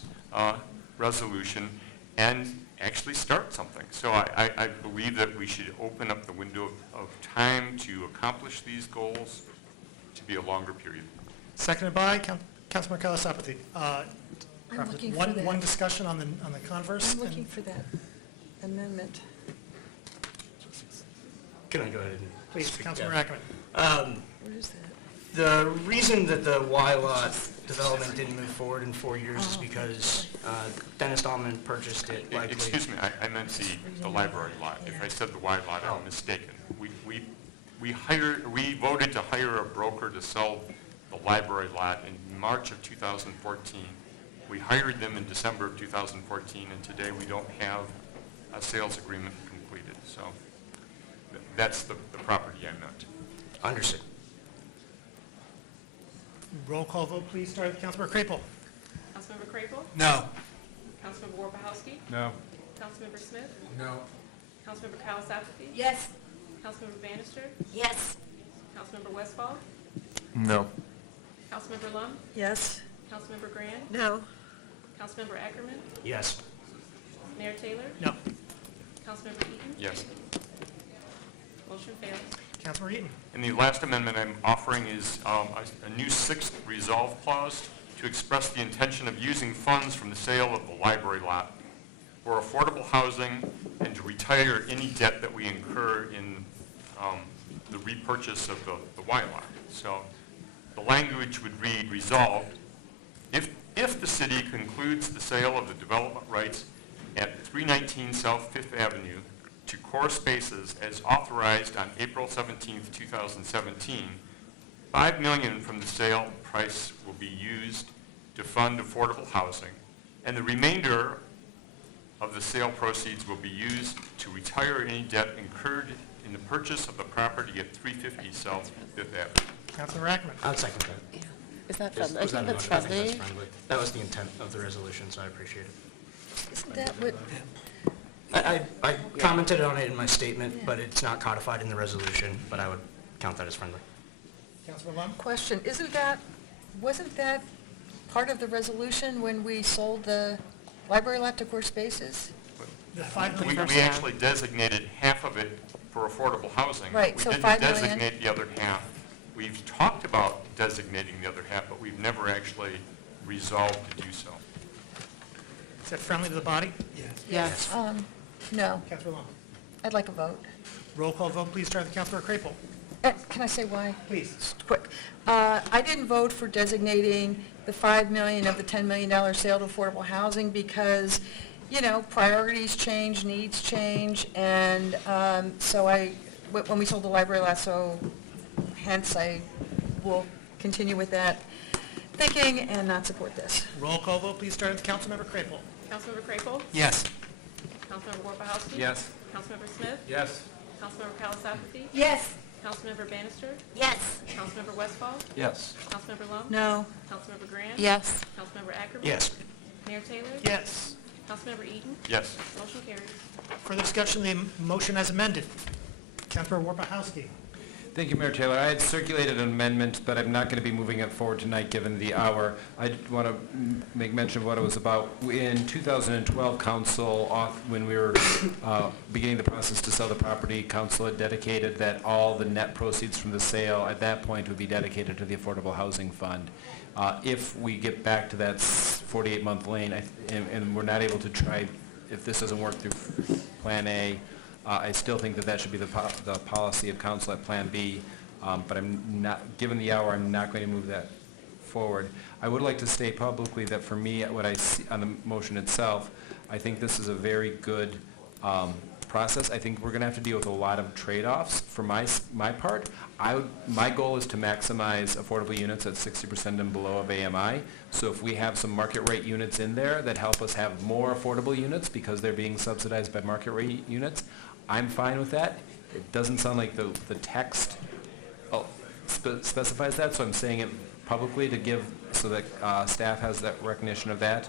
resolution, and actually start something. So I believe that we should open up the window of time to accomplish these goals to be a longer period. Seconded by Councilmember Kalasapati. I'm looking for that. One discussion on the converse. I'm looking for that amendment. Can I go ahead and Please, speak? Councilmember Yeah. Ackerman. Where is that? The reason that the Y lot development didn't move forward in 4 years is because Dennis Dahlman purchased it likely. Excuse me, I meant the library lot. If I said the Y lot, I'm mistaken. We voted to hire a broker to sell the library lot in March of 2014. We hired them in December of 2014, and today we don't have a sales agreement completed. So that's the property I meant. Understood. Roll call vote, please, starting with Councilmember Crapo. Councilmember Crapo? No. Councilmember Wojciechowski? No. Councilmember Smith? No. Councilmember Kalasapati? Yes. Councilmember Bannister? Yes. Councilmember Westfall? No. Councilmember Lum? Yes. Councilmember Grant? No. Councilmember Ackerman? Yes. Mayor Taylor? No. Councilmember Eaton? Yes. Motion fails. Councilmember Eaton. And the last amendment I'm offering is a new 6th resolve clause to express the intention of using funds from the sale of the library lot for affordable housing and to retire any debt that we incur in the repurchase of the Y lot. So the language would read, resolved, if the city concludes the sale of the development rights at 319 South 5th Avenue to Core Spaces as authorized on April 17th, 2017, $5 million from the sale price will be used to fund affordable housing, and the remainder of the sale proceeds will be used to retire any debt incurred in the purchase of the property at 350 South 5th Avenue. Councilmember Ackerman. I'll second that. Is that Was friendly? I that think a that's motion? I think friendly. that's friendly. That was the intent of the resolution, so I appreciate it. Isn't that what, I commented on it in my statement, but it's not codified in the resolution, but I would count that as friendly. Councilmember Lum. question, wasn't that part of the resolution when we sold the library lot to Core Spaces? The $5 We million. actually designated half of it for affordable housing. Right, so $5 We didn't million. designate the other half. We've talked about designating the other half, but we've never actually resolved to do so. Is that friendly to the body? No. Councilmember Lum. I'd like a vote. Roll call vote, please, starting with Councilmember Crapo. Can I say why? Please. Just quick. I didn't vote for designating the $5 million of the $10 million sale to affordable housing because, priorities change, needs change, and so when we sold the library last, so hence I will continue with that thinking and not support this. Roll call vote, please start with Councilmember Crapo. Councilmember Crapo? Yes. Councilmember Warpahowski? Yes. Councilmember Smith? Yes. Councilmember Calisapati? Yes. Councilmember Bannister? Yes. Councilmember Westfall? Yes. Councilmember Lum? No. Councilmember Grant? Yes. Councilmember Ackerman? Yes. Mayor Taylor? Yes. Councilmember Eaton? Yes. Motion carries. Further discussion, the motion as amended. Councilmember Warpahowski. Thank you, Mayor Taylor. I had circulated an amendment, but I'm not going to be moving it forward tonight given the hour. I want to make mention of what it was about. In 2012, Council, when we were beginning the process to sell the property, Council had dedicated that all the net proceeds from the sale at that point would be dedicated to the Affordable Housing Fund. If we get back to that 48-month lane and we're not able to try, if this doesn't work through Plan A, I still think that should be the policy of council at Plan B, but I'm not, given the hour, I'm not going to move that forward. I would like to state publicly that for me, what I see on the motion itself, I think this is a very good process. I think we're going to have to deal with a lot of trade-offs. For my part, my goal is to maximize affordable units at 60% and below of AMI. So if we have some market rate units in there that help us have more affordable units because they're being subsidized by market rate units, I'm fine with that. It doesn't sound like the text specifies that, so I'm saying it publicly to give so that staff has that recognition of that.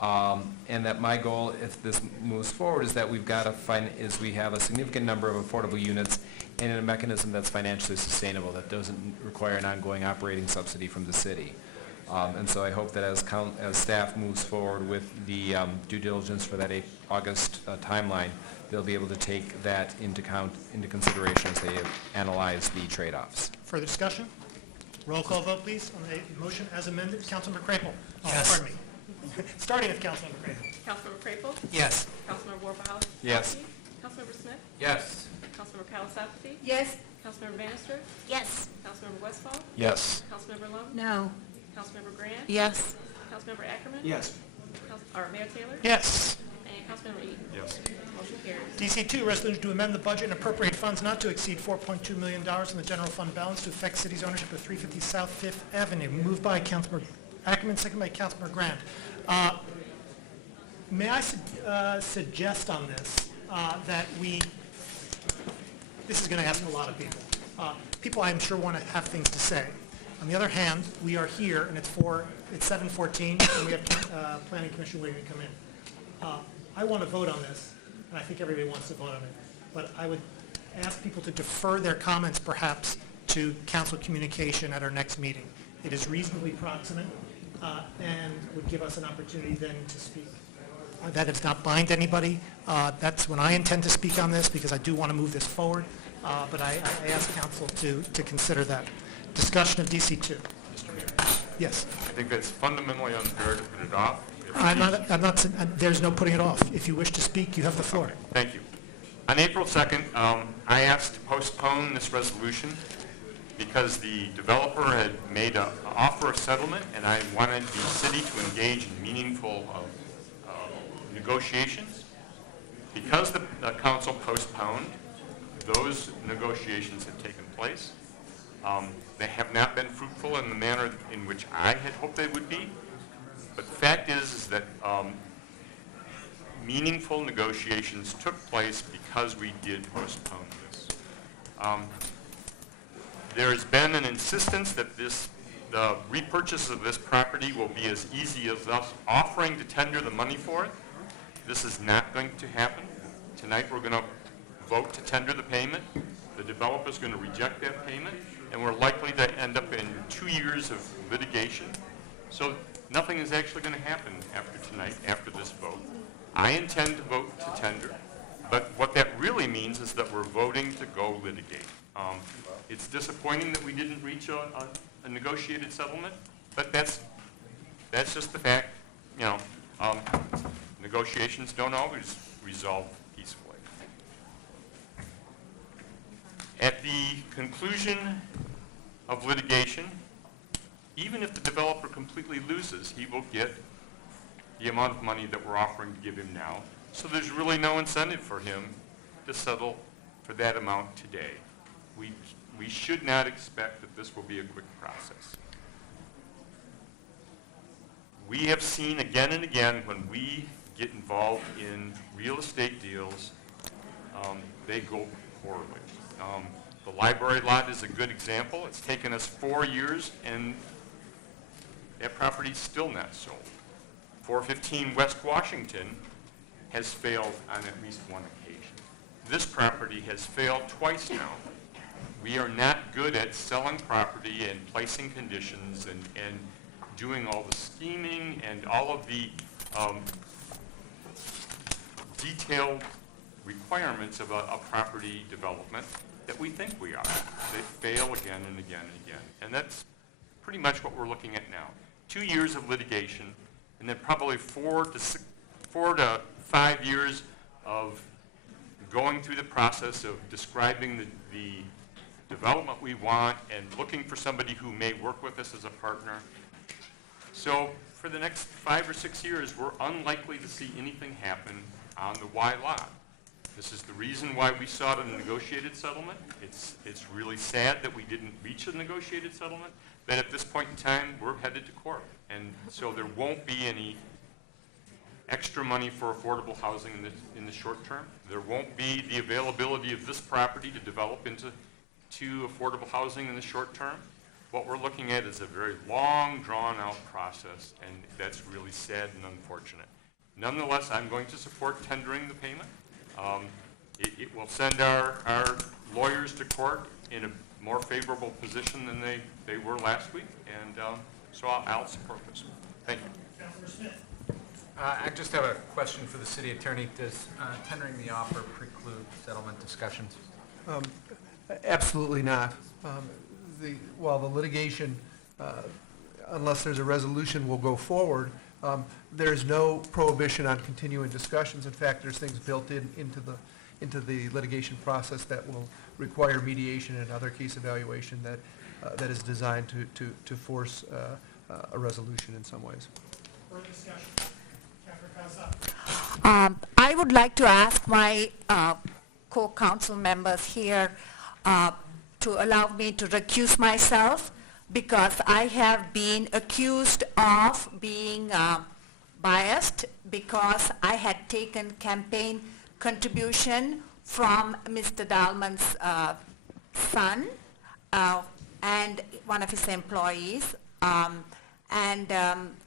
And that my goal, if this moves forward, is that we have a significant number of affordable units and in a mechanism that's financially sustainable, that doesn't require an ongoing operating subsidy from the city. And so I hope that as staff moves forward with the due diligence for that August timeline, they'll be able to take that into consideration as they analyze the trade-offs. Further discussion? Roll call vote, please, on the motion as amended. Councilmember Crapo. Yes. Pardon me. Starting with Councilmember Crapo. Councilmember Crapo? Yes. Councilmember Warpahowski? Yes. Councilmember Smith? Yes. Councilmember Calisapati? Yes. Councilmember Bannister? Yes. Councilmember Westfall? Yes. Councilmember Lum? No. Councilmember Grant? Yes. Councilmember Ackerman? Yes. Mayor Taylor? Yes. And Councilmember Eaton? Yes. Motion carries. DC2, resolution to amend the budget and appropriate funds not to exceed $4.2 million in the general fund balance to affect city's ownership of 350 South Fifth Avenue. Moved by Councilmember Ackerman, second by Councilmember Grant. May I suggest on this that this is going to happen to a lot of people. People I'm sure want to have things to say. On the other hand, we are here and it's 7:14 and we have Planning Commission waiting to come in. I want to vote on this, and I think everybody wants to vote on it, but I would ask people to defer their comments perhaps to council communication at our next meeting. It is reasonably proximate and would give us an opportunity then to speak. That does not bind anybody. That's when I intend to speak on this because I do want to move this forward, but I ask council to consider that. Discussion of DC2. Mr. Mayor, Yes. I think that's fundamentally unfair to put it off. There's no putting it off. If you wish to speak, you have the floor. Thank you. On April 2nd, I asked to postpone this resolution because the developer had made an offer of settlement, and I wanted the city to engage in meaningful negotiations. Because the council postponed, those negotiations had taken place. They have not been fruitful in the manner in which I had hoped they would be. But the fact is that meaningful negotiations took place because we did postpone this. There has been an insistence that the repurchase of this property will be as easy as us offering to tender the money for it. This is not going to happen. Tonight we're going to vote to tender the payment. The developer is going to reject that payment, and we're likely to end up in 2 years of litigation. So nothing is actually going to happen after tonight, after this vote. I intend to vote to tender, but what that really means is that we're voting to go litigate. It's disappointing that we didn't reach a negotiated settlement, but that's just the fact. Negotiations don't always resolve peacefully. At the conclusion of litigation, even if the developer completely loses, he will get the amount of money that we're offering to give him now. So there's really no incentive for him to settle for that amount today. We should not expect that this will be a quick process. We have seen again and again when we get involved in real estate deals, they go poorly. The library lot is a good example. It's taken us 4 years and that property's still not sold. 415 West Washington has failed on at least one occasion. This property has failed twice now. We are not good at selling property and placing conditions and doing all the scheming and all of the detailed requirements of a property development that we think we are. They fail again and again and again. And that's pretty much what we're looking at now. 2 years of litigation, and then probably 4 to 5 years of going through the process of describing the development we want and looking for somebody who may work with us as a partner. So for the next 5 or 6 years, we're unlikely to see anything happen on the Y lot. This is the reason why we sought a negotiated settlement. It's really sad that we didn't reach a negotiated settlement, but at this point in time, we're headed to court. And so there won't be any extra money for affordable housing in the short term. There won't be the availability of this property to develop into affordable housing in the short term. What we're looking at is a very long, drawn-out process, and that's really sad and unfortunate. Nonetheless, I'm going to support tendering the payment. It will send our lawyers to court in a more favorable position than they were last week, and so I'll support this. Thank you. Councilor Smith. I just have a question for the city attorney. Does tendering the offer preclude settlement discussions? Absolutely not. While the litigation, unless there's a resolution, will go forward, there's no prohibition on continuing discussions. In fact, there's things built into the litigation process that will require mediation and other case evaluation that is designed to force a resolution in some ways. Further discussion. Councilor Kawasaki. I would like to ask my co-council members here to allow me to recuse myself because I have been accused of being biased because I had taken campaign contribution from Mr. Dahlman's son and one of his employees.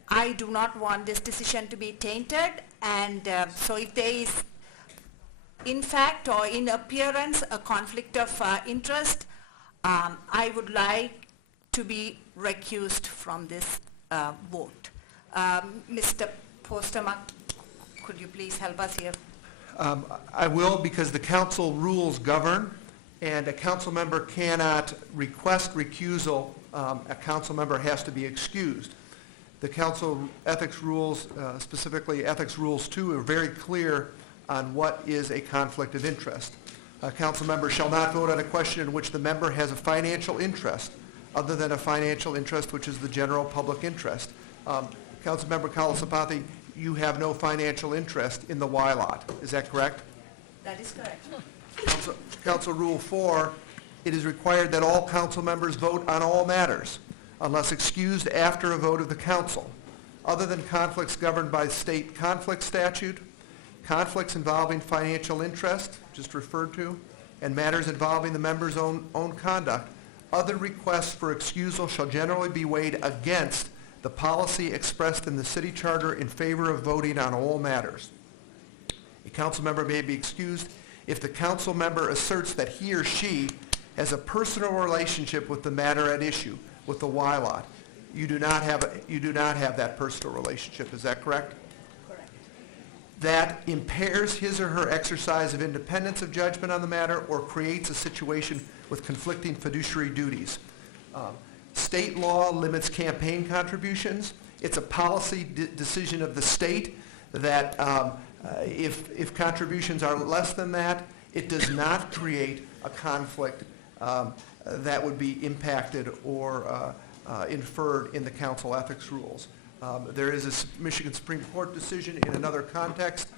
I do not want this decision to be tainted, and so if there is in fact or in appearance a conflict of interest, I would like to be recused from this vote. Mr. Postema, could you please help us here? I will, because the council rules govern, and a council member cannot request recusal. A council member has to be excused. The council ethics rules, specifically Ethics Rules 2, are very clear on what is a conflict of interest. A council member shall not vote on a question in which the member has a financial interest other than a financial interest which is the general public interest. Council member Kalasapathy, you have no financial interest in the Y lot. Is that correct? That is correct. Council Rule 4, it is required that all council members vote on all matters unless excused after a vote of the council. Other than conflicts governed by state conflict statute, conflicts involving financial interest, just referred to, and matters involving the member's own conduct, other requests for excusal shall generally be weighed against the policy expressed in the city charter in favor of voting on all matters. A council member may be excused if the council member asserts that he or she has a personal relationship with the matter at issue, with the Y lot. You do not have that personal relationship. Is that correct? Correct. That impairs his or her exercise of independence of judgment on the matter or creates a situation with conflicting fiduciary duties. State law limits campaign contributions. It's a policy decision of the state that if contributions are less than that, it does not create a conflict that would be impacted or inferred in the council ethics rules. There is a Michigan Supreme Court decision in another context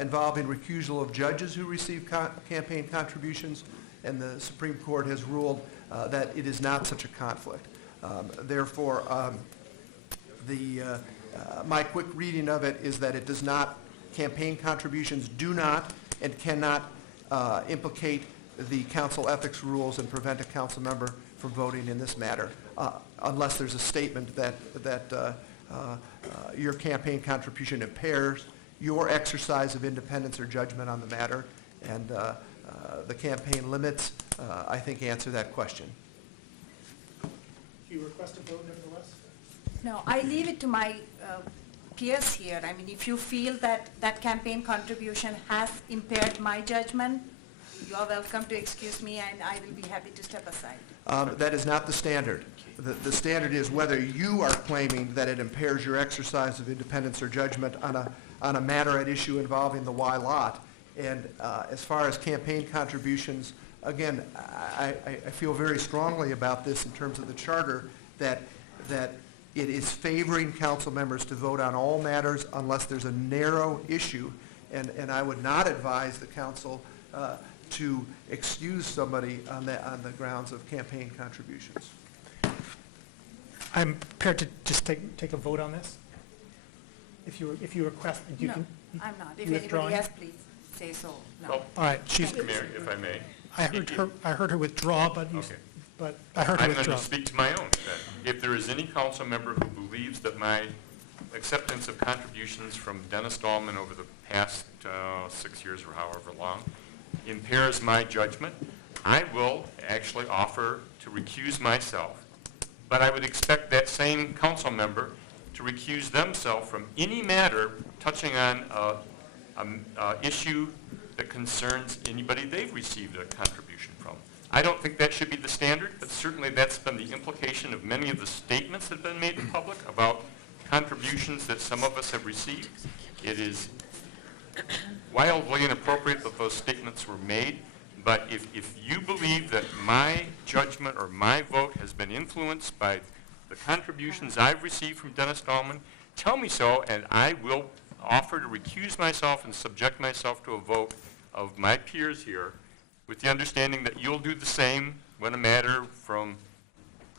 involving recusal of judges who receive campaign contributions, and the Supreme Court has ruled that it is not such a conflict. Therefore, my quick reading of it is that it does not, campaign contributions do not and cannot implicate the council ethics rules and prevent a council member from voting in this matter, unless there's a statement that your campaign contribution impairs your exercise of independence or judgment on the matter, and the campaign limits, I think, answer that question. Do you request a vote nevertheless? No, I leave it to my peers here. I mean, if you feel that that campaign contribution has impaired my judgment, you are welcome to excuse me, and I will be happy to step aside. That is not the standard. The standard is whether you are claiming that it impairs your exercise of independence or judgment on a matter at issue involving the Y lot. And as far as campaign contributions, again, I feel very strongly about this in terms of the charter, that it is favoring council members to vote on all matters unless there's a narrow issue, and I would not advise the council to excuse somebody on the grounds of campaign contributions. I'm prepared to just take a vote on this. If you request, you No, can. I'm not. If You withdrawing? anybody else, please say so. No. Well, All right, she's. Mayor, if I may. I heard her withdraw, but Okay. but I heard her I'm withdraw. going to speak to my own. Then. If there is any council member who believes that my acceptance of contributions from Dennis Dahlman over the past 6 years or however long impairs my judgment, I will actually offer to recuse myself. But I would expect that same council member to recuse themselves from any matter touching on an issue that concerns anybody they've received a contribution from. I don't think that should be the standard, but certainly that's been the implication of many of the statements that have been made in public about contributions that some of us have received. It is wildly inappropriate that those statements were made, but if you believe that my judgment or my vote has been influenced by the contributions I've received from Dennis Dahlman, tell me so, and I will offer to recuse myself and subject myself to a vote of my peers here, with the understanding that you'll do the same when a matter from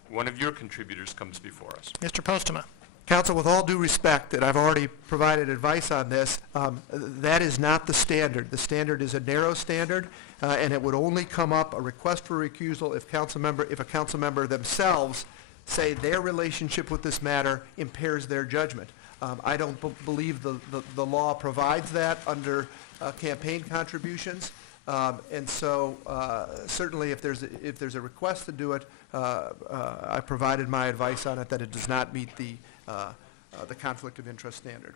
one of your contributors comes before us. Mr. Postma. Council, with all due respect, and I've already provided advice on this, that is not the standard. The standard is a narrow standard, and it would only come up, a request for recusal, if a council member themselves say their relationship with this matter impairs their judgment. I don't believe the law provides that under campaign contributions, and so certainly if there's a request to do it, I provided my advice on it that it does not meet the conflict of interest standard.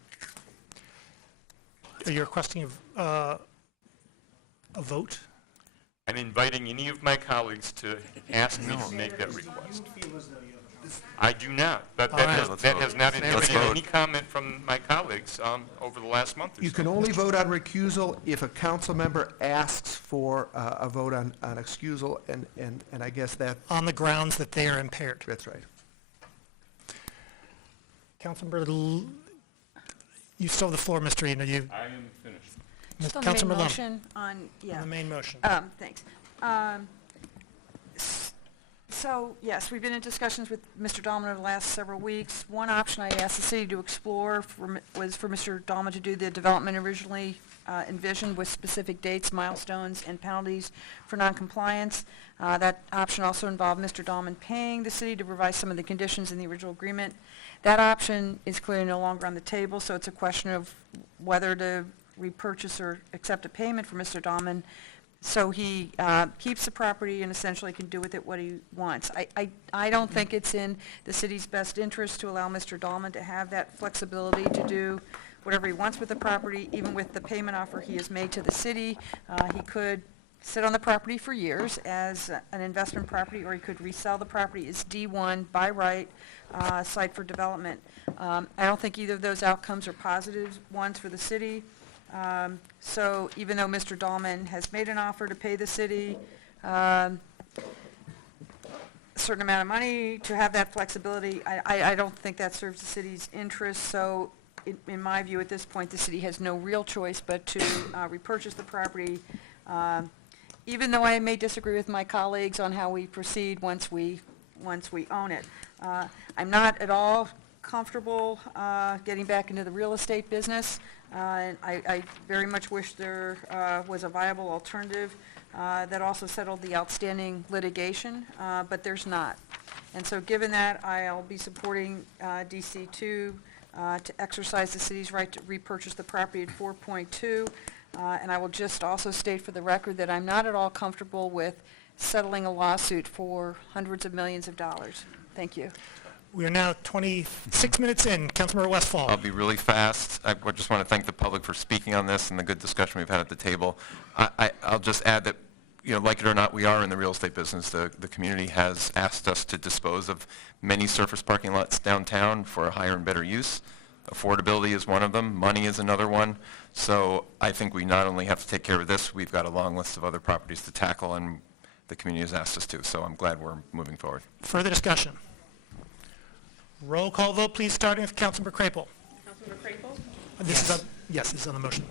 Are you requesting a vote? I'm inviting any of my colleagues to ask me to make that request. I do not, but that has not inhibited any comment from my colleagues over the last month or so. You can only vote on recusal if a council member asks for a vote on excusal, and I guess that... On the grounds that they are impaired. That's right. Councilmember, you still have the floor, Mr. Eden. I am finished. Just on the main Councilmember Lum. motion, on the main motion. Thanks. So, yes, we've been in discussions with Mr. Dahlman over the last several weeks. One option I asked the city to explore was for Mr. Dahlman to do the development originally envisioned with specific dates, milestones, and penalties for noncompliance. That option also involved Mr. Dahlman paying the city to revise some of the conditions in the original agreement. That option is clearly no longer on the table, so it's a question of whether to repurchase or accept a payment from Mr. Dahlman so he keeps the property and essentially can do with it what he wants. I don't think it's in the city's best interest to allow Mr. Dahlman to have that flexibility to do whatever he wants with the property, even with the payment offer he has made to the city. He could sit on the property for years as an investment property, or he could resell the property as D1 by right site for development. I don't think either of those outcomes are positive ones for the city. So even though Mr. Dahlman has made an offer to pay the city, a certain amount of money to have that flexibility. I don't think that serves the city's interest, so in my view, at this point, the city has no real choice but to repurchase the property, even though I may disagree with my colleagues on how we proceed once we own it. I'm not at all comfortable getting back into the real estate business. And I very much wish there was a viable alternative that also settled the outstanding litigation, but there's not. And so given that, I'll be supporting DC2 to exercise the city's right to repurchase the property at 4.2. And I will just also state for the record that I'm not at all comfortable with settling a lawsuit for hundreds of millions of dollars. Thank you. We are now 26 minutes in. Councilmember Westfall. I'll be really fast. I just want to thank the public for speaking on this and the good discussion we've had at the table. I'll just add that, like it or not, we are in the real estate business. The community has asked us to dispose of many surface parking lots downtown for a higher and better use. Affordability is one of them. Money is another one. So I think we not only have to take care of this, we've got a long list of other properties to tackle, and the community has asked us to. So I'm glad we're moving forward. Further discussion? Roll call vote, please, starting with Councilmember Crapo. Councilmember Crapo? This is on the motion.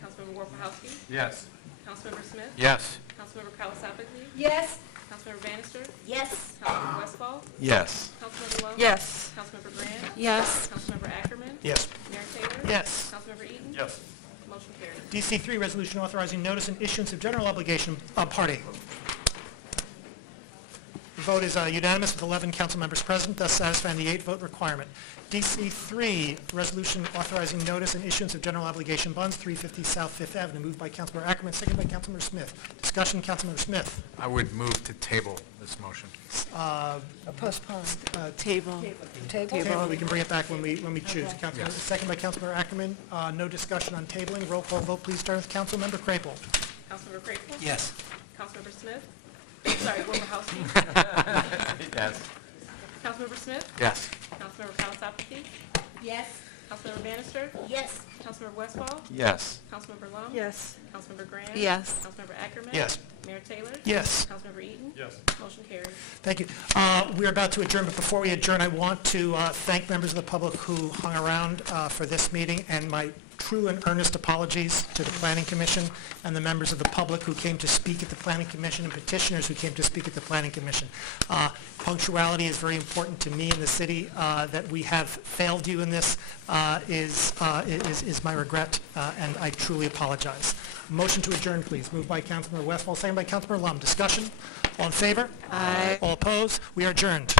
Councilmember Warpahowski? Yes. Councilmember Smith? Yes. Councilmember Kalasapati? Yes. Councilmember Bannister? Yes. Councilmember Westfall? Yes. Councilmember Love? Yes. Councilmember Grant? Yes. Councilmember Ackerman? Yes. Mayor Taylor? Yes. Councilmember Eaton? Yes. Motion carries. DC3, resolution authorizing notice and issuance of general obligation, party. The vote is unanimous with 11 council members present, thus satisfying the 8-vote requirement. DC3, resolution authorizing notice and issuance of general obligation bonds, 350 South Fifth Avenue, moved by Councilmember Ackerman, seconded by Councilmember Smith. Discussion, Councilmember Smith. I would move to table this motion. Postpone. Table. We can bring it back when we choose. Councilmember, Yes. second by Councilmember Ackerman. No discussion on tabling. Roll call vote, please, start with Councilmember Crapo. Councilmember Crapo? Yes. Councilmember Smith? Sorry, Warpahowski? Yes. Councilmember Smith? Yes. Councilmember Kalasapati? Yes. Councilmember Bannister? Yes. Councilmember Westfall? Yes. Councilmember Lum? Yes. Councilmember Grant? Yes. Councilmember Ackerman? Yes. Mayor Taylor? Yes. Councilmember Eaton? Yes. Motion carries. Thank you. We're about to adjourn, but before we adjourn, I want to thank members of the public who hung around for this meeting, and my true and earnest apologies to the Planning Commission and the members of the public who came to speak at the Planning Commission and petitioners who came to speak at the Planning Commission. Punctuality is very important to me in the city. That we have failed you in this is my regret, and I truly apologize. Motion to adjourn, please. Moved by Councilmember Westfall, second by Councilmember Lum. Discussion? All in favor? Aye. All opposed? We are adjourned.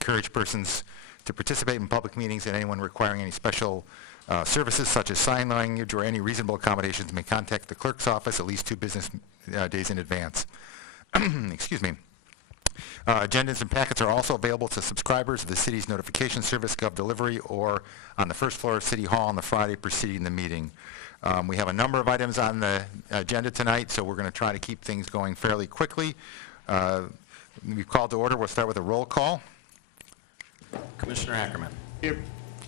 encourage persons to participate in public meetings, and anyone requiring any special services such as sign language or any reasonable accommodations may contact the clerk's office at least 2 business days in advance. Excuse me. Agendas and packets are also available to subscribers of the city's notification service, GovDelivery, or on the first floor of City Hall on the Friday preceding the meeting. We have a number of items on the agenda tonight, so we're going to try to keep things going fairly quickly. We've called to order. We'll start with a roll call. Commissioner Ackerman. Here.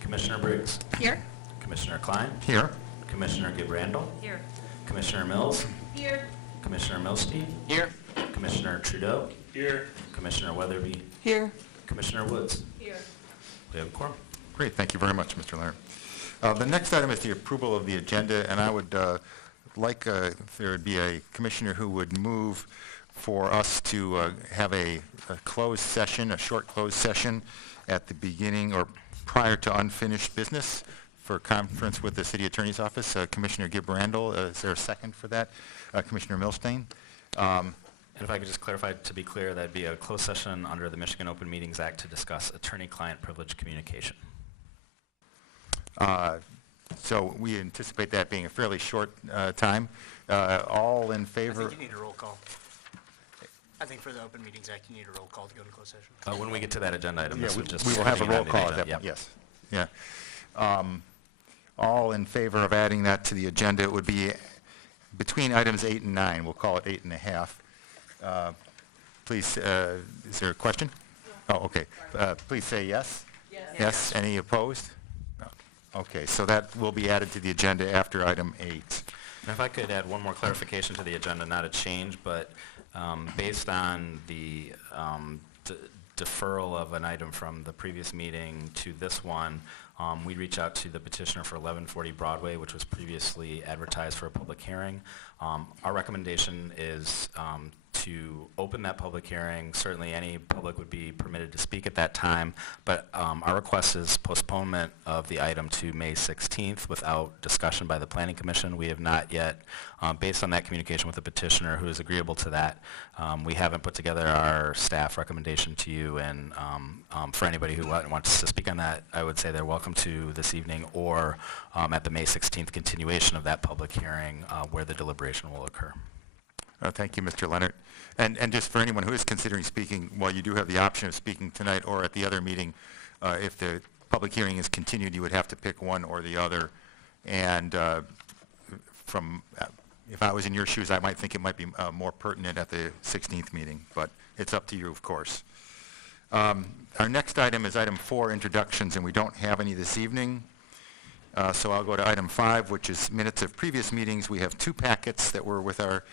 Commissioner Briggs. Here. Commissioner Klein. Here. Commissioner Gibb-Randall. Here. Commissioner Mills. Here. Commissioner Milstein. Here. Commissioner Trudeau. Here. Commissioner Weatherby. Here. Commissioner Woods. Here. We have a quorum. Great, thank you very much, Mr. Leonard. The next item is the approval of the agenda, and I would like if there would be a commissioner who would move for us to have a closed session, a short closed session at the beginning or prior to unfinished business for conference with the city attorney's office. Commissioner Gibb-Randall, is there a second for that? Commissioner Milstein? And if I could just clarify, to be clear, that'd be a closed session under the Michigan Open Meetings Act to discuss attorney-client privilege communication. So we anticipate that being a fairly short time. All in I favor? think you need a roll call. I think for the Open Meetings Act, you need a roll call to go into closed session. When we get to that agenda item, Yeah, this would just... we will have a be roll on the call at agenda. that point, Yep. yes. Yeah. All in favor of adding that to the agenda, it would be between items 8 and 9. We'll call it 8.5. Please, is there a question? Oh, okay. Please say yes. Yes. Yes. Any opposed? No. Okay, so that will be added to the agenda after item 8. And if I could add one more clarification to the agenda, not a change, but based on the deferral of an item from the previous meeting to this one, we reach out to the petitioner for 1140 Broadway, which was previously advertised for a public hearing. Our recommendation is to open that public hearing. Certainly any public would be permitted to speak at that time, but our request is postponement of the item to May 16th without discussion by the Planning Commission. We have not yet, based on that communication with the petitioner who is agreeable to that, we haven't put together our staff recommendation to you, and for anybody who wants to speak on that, I would say they're welcome to this evening or at the May 16th continuation of that public hearing where the deliberation will occur. Thank you, Mr. Leonard. And just for anyone who is considering speaking, while you do have the option of speaking tonight or at the other meeting, if the public hearing is continued, you would have to pick one or the other. And if I was in your shoes, I might think it might be more pertinent at the 16th meeting, but it's up to you, of course. Our next item is item 4, introductions, and we don't have any this evening. So I'll go to item 5, which is minutes of previous meetings. We have 2 packets that were with our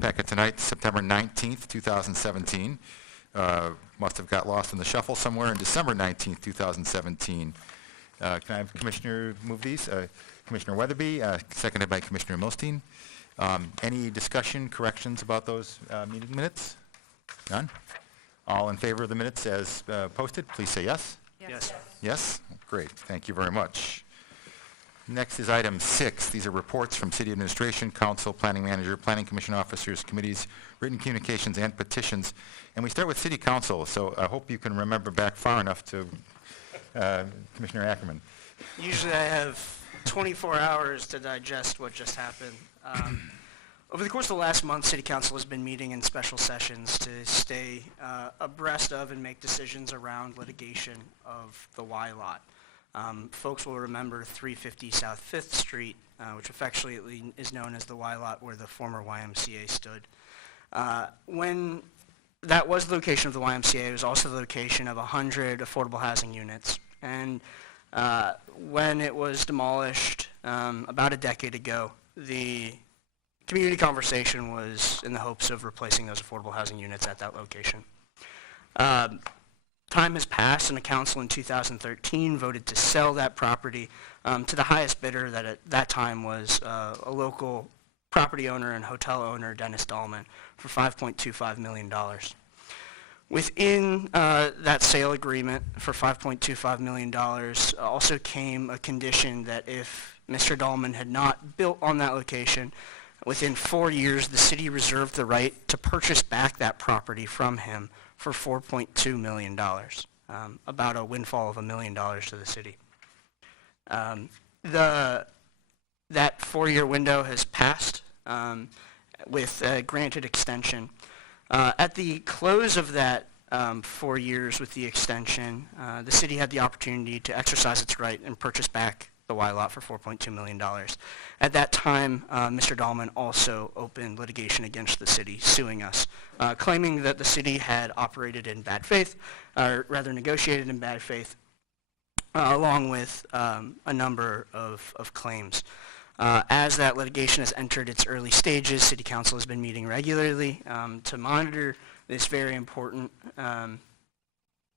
packet tonight, September 19th, 2017. Must have got lost in the shuffle somewhere in December 19th, 2017. Can I have Commissioner move these? Commissioner Weatherby, seconded by Commissioner Milstein. Any discussion, corrections about those meeting minutes? None? All in favor of the minutes as posted, please say yes. Yes. Yes? Great, thank you very much. Next is item 6. These are reports from City Administration, Council, Planning Manager, Planning Commission officers, committees, written communications, and petitions. And we start with City Council, so I hope you can remember back far enough to Commissioner Ackerman. Usually I have 24 hours to digest what just happened. Over the course of the last month, City Council has been meeting in special sessions to stay abreast of and make decisions around litigation of the Y lot. Folks will remember 350 South 5th Street, which affectionately is known as the Y lot where the former YMCA stood. When that was the location of the YMCA, it was also the location of 100 affordable housing units. And when it was demolished about a decade ago, the community conversation was in the hopes of replacing those affordable housing units at that location. Time has passed, and the council in 2013 voted to sell that property to the highest bidder that at that time was a local property owner and hotel owner, Dennis Dahlman, for $5.25 million. Within that sale agreement for $5.25 million also came a condition that if Mr. Dahlman had not built on that location, Within 4 years, the city reserved the right to purchase back that property from him for $4.2 million, about a windfall of $1 million to the city. That 4-year window has passed with a granted extension. At the close of that 4 years with the extension, the city had the opportunity to exercise its right and purchase back the Y lot for $4.2 million. At that time, Mr. Dahlman also opened litigation against the city, suing us, claiming that the city had operated in bad faith, or rather negotiated in bad faith, along with a number of claims. As that litigation has entered its early stages, City Council has been meeting regularly to monitor this very important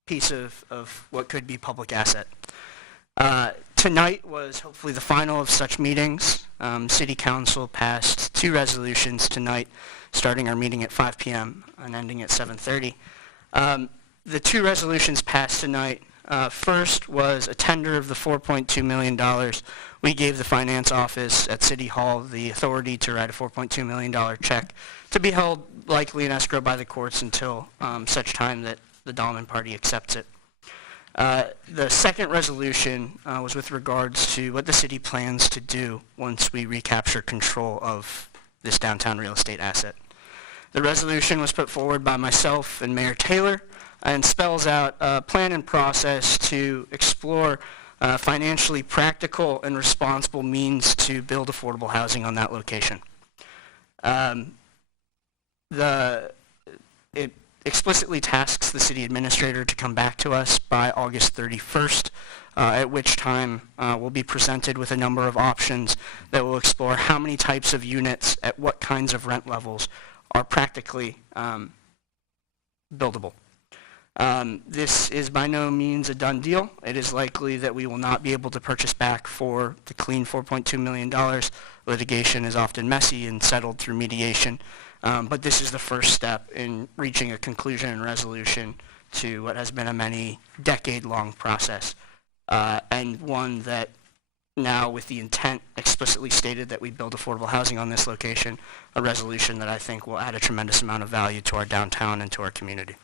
piece of what could be public asset. Tonight was hopefully the final of such meetings. City Council passed 2 resolutions tonight, starting our meeting at 5 p.m. and ending at 7:30. The 2 resolutions passed tonight. First was a tender of the $4.2 million. We gave the finance office at City Hall the authority to write a $4.2 million check to be held likely in escrow by the courts until such time that the Dahlman party accepts it. The second resolution was with regards to what the city plans to do once we recapture control of this downtown real estate asset. The resolution was put forward by myself and Mayor Taylor and spells out a plan and process to explore financially practical and responsible means to build affordable housing on that location. It explicitly tasks the city administrator to come back to us by August 31st, at which time we'll be presented with a number of options that will explore how many types of units at what kinds of rent levels are practically buildable. This is by no means a done deal. It is likely that we will not be able to purchase back for the clean $4.2 million. Litigation is often messy and settled through mediation, but this is the first step in reaching a conclusion and resolution to what has been a many decade-long process, and one that now, with the intent explicitly stated that we build affordable housing on this location, a resolution that I think will add a tremendous amount of value to our downtown and to our community.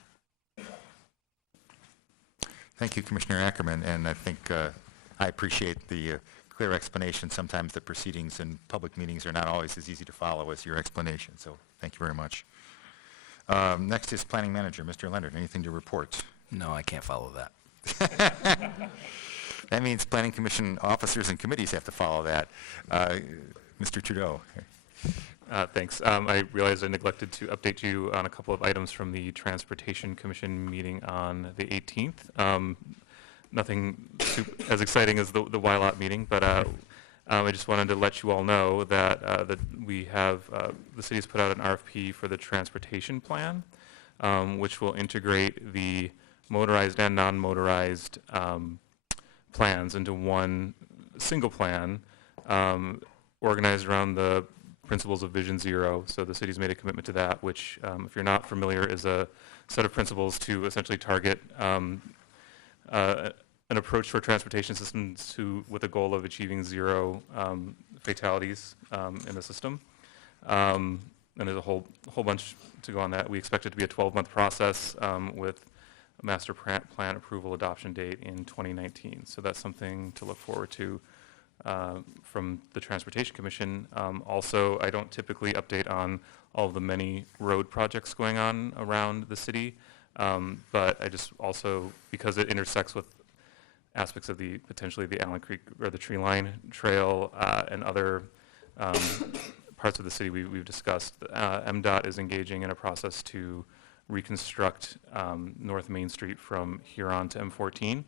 Thank you, Commissioner Ackerman, and I think I appreciate the clear explanation. Sometimes the proceedings in public meetings are not always as easy to follow as your explanation, so thank you very much. Next is Planning Manager, Mr. Leonard. Anything to report? No, I can't follow that. That means Planning Commission officers and committees have to follow that. Mr. Trudeau. Thanks. I realized I neglected to update you on a couple of items from the Transportation Commission meeting on the 18th. Nothing as exciting as the Y-Lot meeting, but I just wanted to let you all know that, we have, the city's put out an RFP for the transportation plan, which will integrate the motorized and non-motorized plans into one single plan, organized around the principles of Vision Zero. So the city's made a commitment to that, which, if you're not familiar, is a set of principles to essentially target an approach for transportation systems with a goal of achieving 0 fatalities in the system. And there's a whole bunch to go on that. We expect it to be a 12-month process with a master plan approval adoption date in 2019. So that's something to look forward to from the Transportation Commission. Also, I don't typically update on all of the many road projects going on around the city, but I just also, because it intersects with aspects of potentially the Allen Creek or the Tree Line Trail and other parts of the city we've discussed, MDOT is engaging in a process to reconstruct North Main Street from Huron to M14.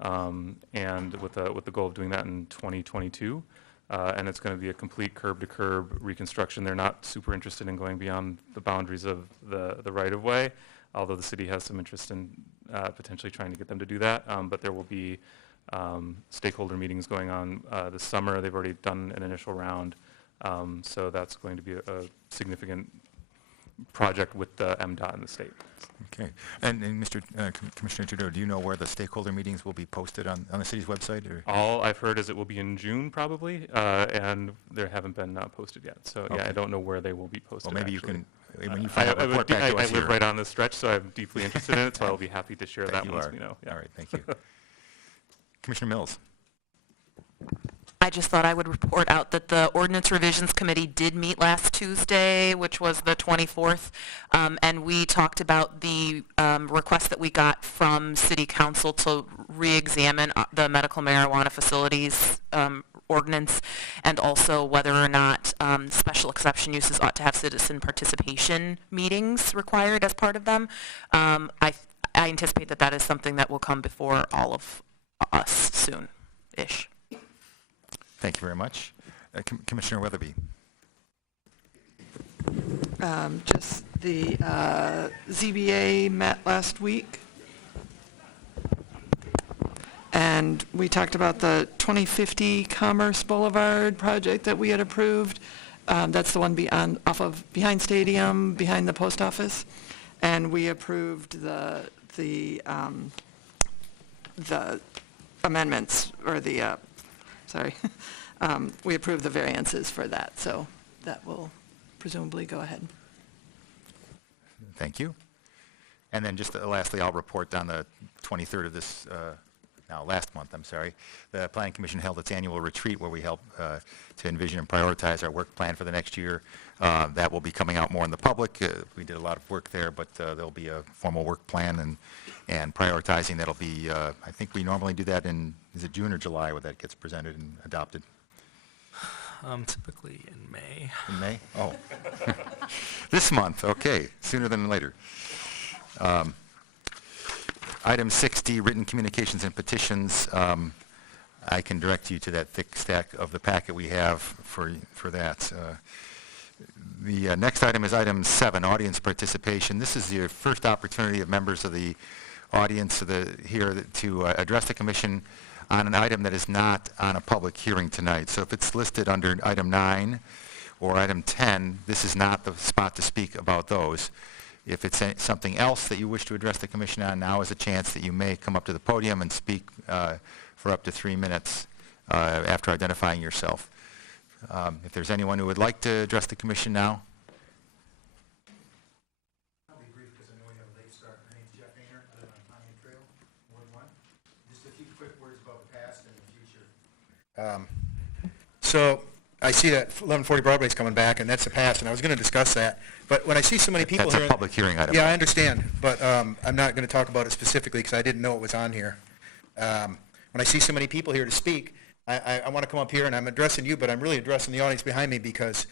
And with the goal of doing that in 2022, and it's going to be a complete curb-to-curb reconstruction. They're not super interested in going beyond the boundaries of the right-of-way, although the city has some interest in potentially trying to get them to do that. But there will be stakeholder meetings going on this summer. They've already done an initial round, so that's going to be a significant project with the MDOT and the state. Okay. And Mr. Commissioner Trudeau, do you know where the stakeholder meetings will be posted on the city's website? Or? All I've heard is it will be in June probably, and there haven't been posted yet. So yeah, Okay. I don't know where they will be posted. Well, maybe actually. you can, when you find out, report back to us I live here. right on this stretch, so I'm deeply interested in it, so I'll be happy to share that You once are. we know. Yeah. All right, thank you. Commissioner Mills. I just thought I would report out that the Ordinance Revisions Committee did meet last Tuesday, which was the 24th, and we talked about the request that we got from City Council to re-examine the medical marijuana facilities ordinance, and also whether or not special exception uses ought to have citizen participation meetings required as part of them. I anticipate that that is something that will come before all of us soon-ish. Thank you very much. Commissioner Weatherby. Just the ZBA met last week, and we talked about the 2050 Commerce Boulevard project that we had approved. That's the one behind Stadium, behind the post office, and we approved the amendments, or the we approved the variances for that, so that will presumably go ahead. Thank you. And then just lastly, I'll report on the 23rd of this, last month, I'm sorry. The Planning Commission held its annual retreat where we help to envision and prioritize our work plan for the next year. That will be coming out more in the public. We did a lot of work there, but there'll be a formal work plan and prioritizing. That'll be, I think we normally do that in, is it June or July where that gets presented and adopted? Typically in May. In May? Oh. This month, okay, sooner than later. Item 60, written communications and petitions. I can direct you to that thick stack of the packet we have for that. The next item is item 7, audience participation. This is your first opportunity of members of the audience here to address the commission on an item that is not on a public hearing tonight. So if it's listed under item 9 or item 10, this is not the spot to speak about those. If it's something else that you wish to address the commission on, now is a chance that you may come up to the podium and speak for up to 3 minutes after identifying yourself. If there's anyone who would like to address the commission now. I'll be brief because I know we have a late start. My name's Jeff Ainer. I live on Pontiac Trail, Ward 1. Just a few quick words about the past and the future. So I see that 1140 Broadway's coming back, and that's the past, and I was going to discuss that. But when I see so many people That's here... a public hearing item. Yeah, I understand, but I'm not going to talk about it specifically because I didn't know it was on here. When I see so many people here to speak, I want to come up here, and I'm addressing you, but I'm really addressing the audience behind me because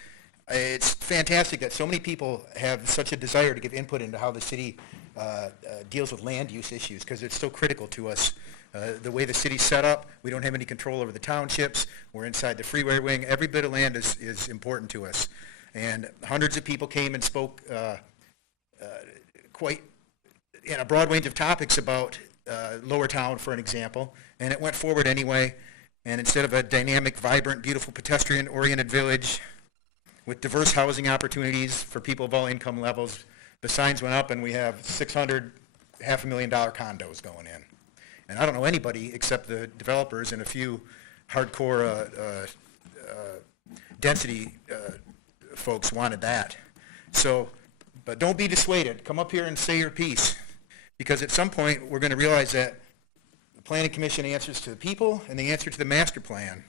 it's fantastic that so many people have such a desire to give input into how the city deals with land use issues, because it's so critical to us. The way the city's set up, we don't have any control over the townships. We're inside the freeway wing. Every bit of land is important to us. And hundreds of people came and spoke quite in a broad range of topics about Lower Town, for an example, and it went forward anyway. And instead of a dynamic, vibrant, beautiful, pedestrian-oriented village with diverse housing opportunities for people of all income levels, the signs went up and we have 600 $500,000 condos going in. And I don't know anybody except the developers and a few hardcore density folks wanted that. So, but don't be dissuaded. Come up here and say your piece, because at some point we're going to realize that the Planning Commission answers to the people and they answer to the master plan.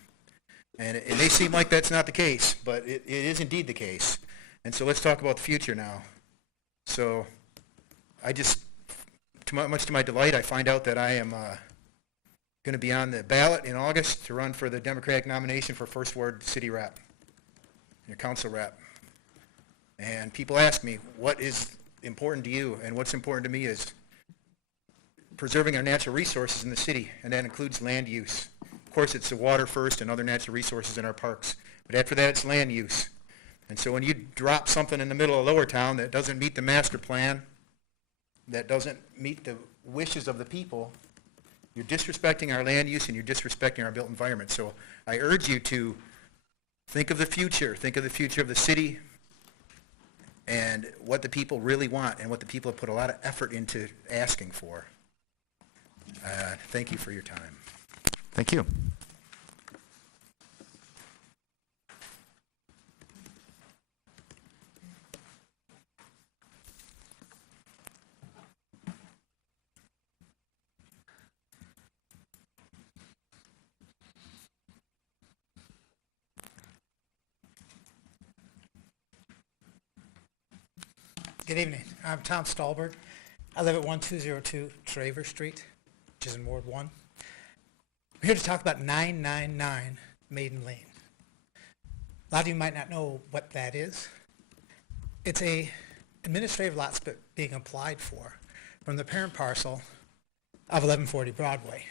And it may seem like that's not the case, but it is indeed the case. And so let's talk about the future now. So I just, much to my delight, I find out that I am going to be on the ballot in August to run for the Democratic nomination for First Ward City Rep, your council rep. And people ask me, what is important to you? And what's important to me is preserving our natural resources in the city, and that includes land use. Of course, it's the water first and other natural resources in our parks. But after that, it's land use. And so when you drop something in the middle of Lower Town that doesn't meet the master plan, that doesn't meet the wishes of the people, you're disrespecting our land use and you're disrespecting our built environment. So I urge you to think of the future. Think of the future of the city and what the people really want and what the people have put a lot of effort into asking for. Thank you for your time. Thank you. Good evening. I'm Tom Stahlberg. I live at 1202 Traver Street, which is in Ward 1. I'm here to talk about 999 Maiden Lane. A lot of you might not know what that is. It's a administrative lot split being applied for from the parent parcel of 1140 Broadway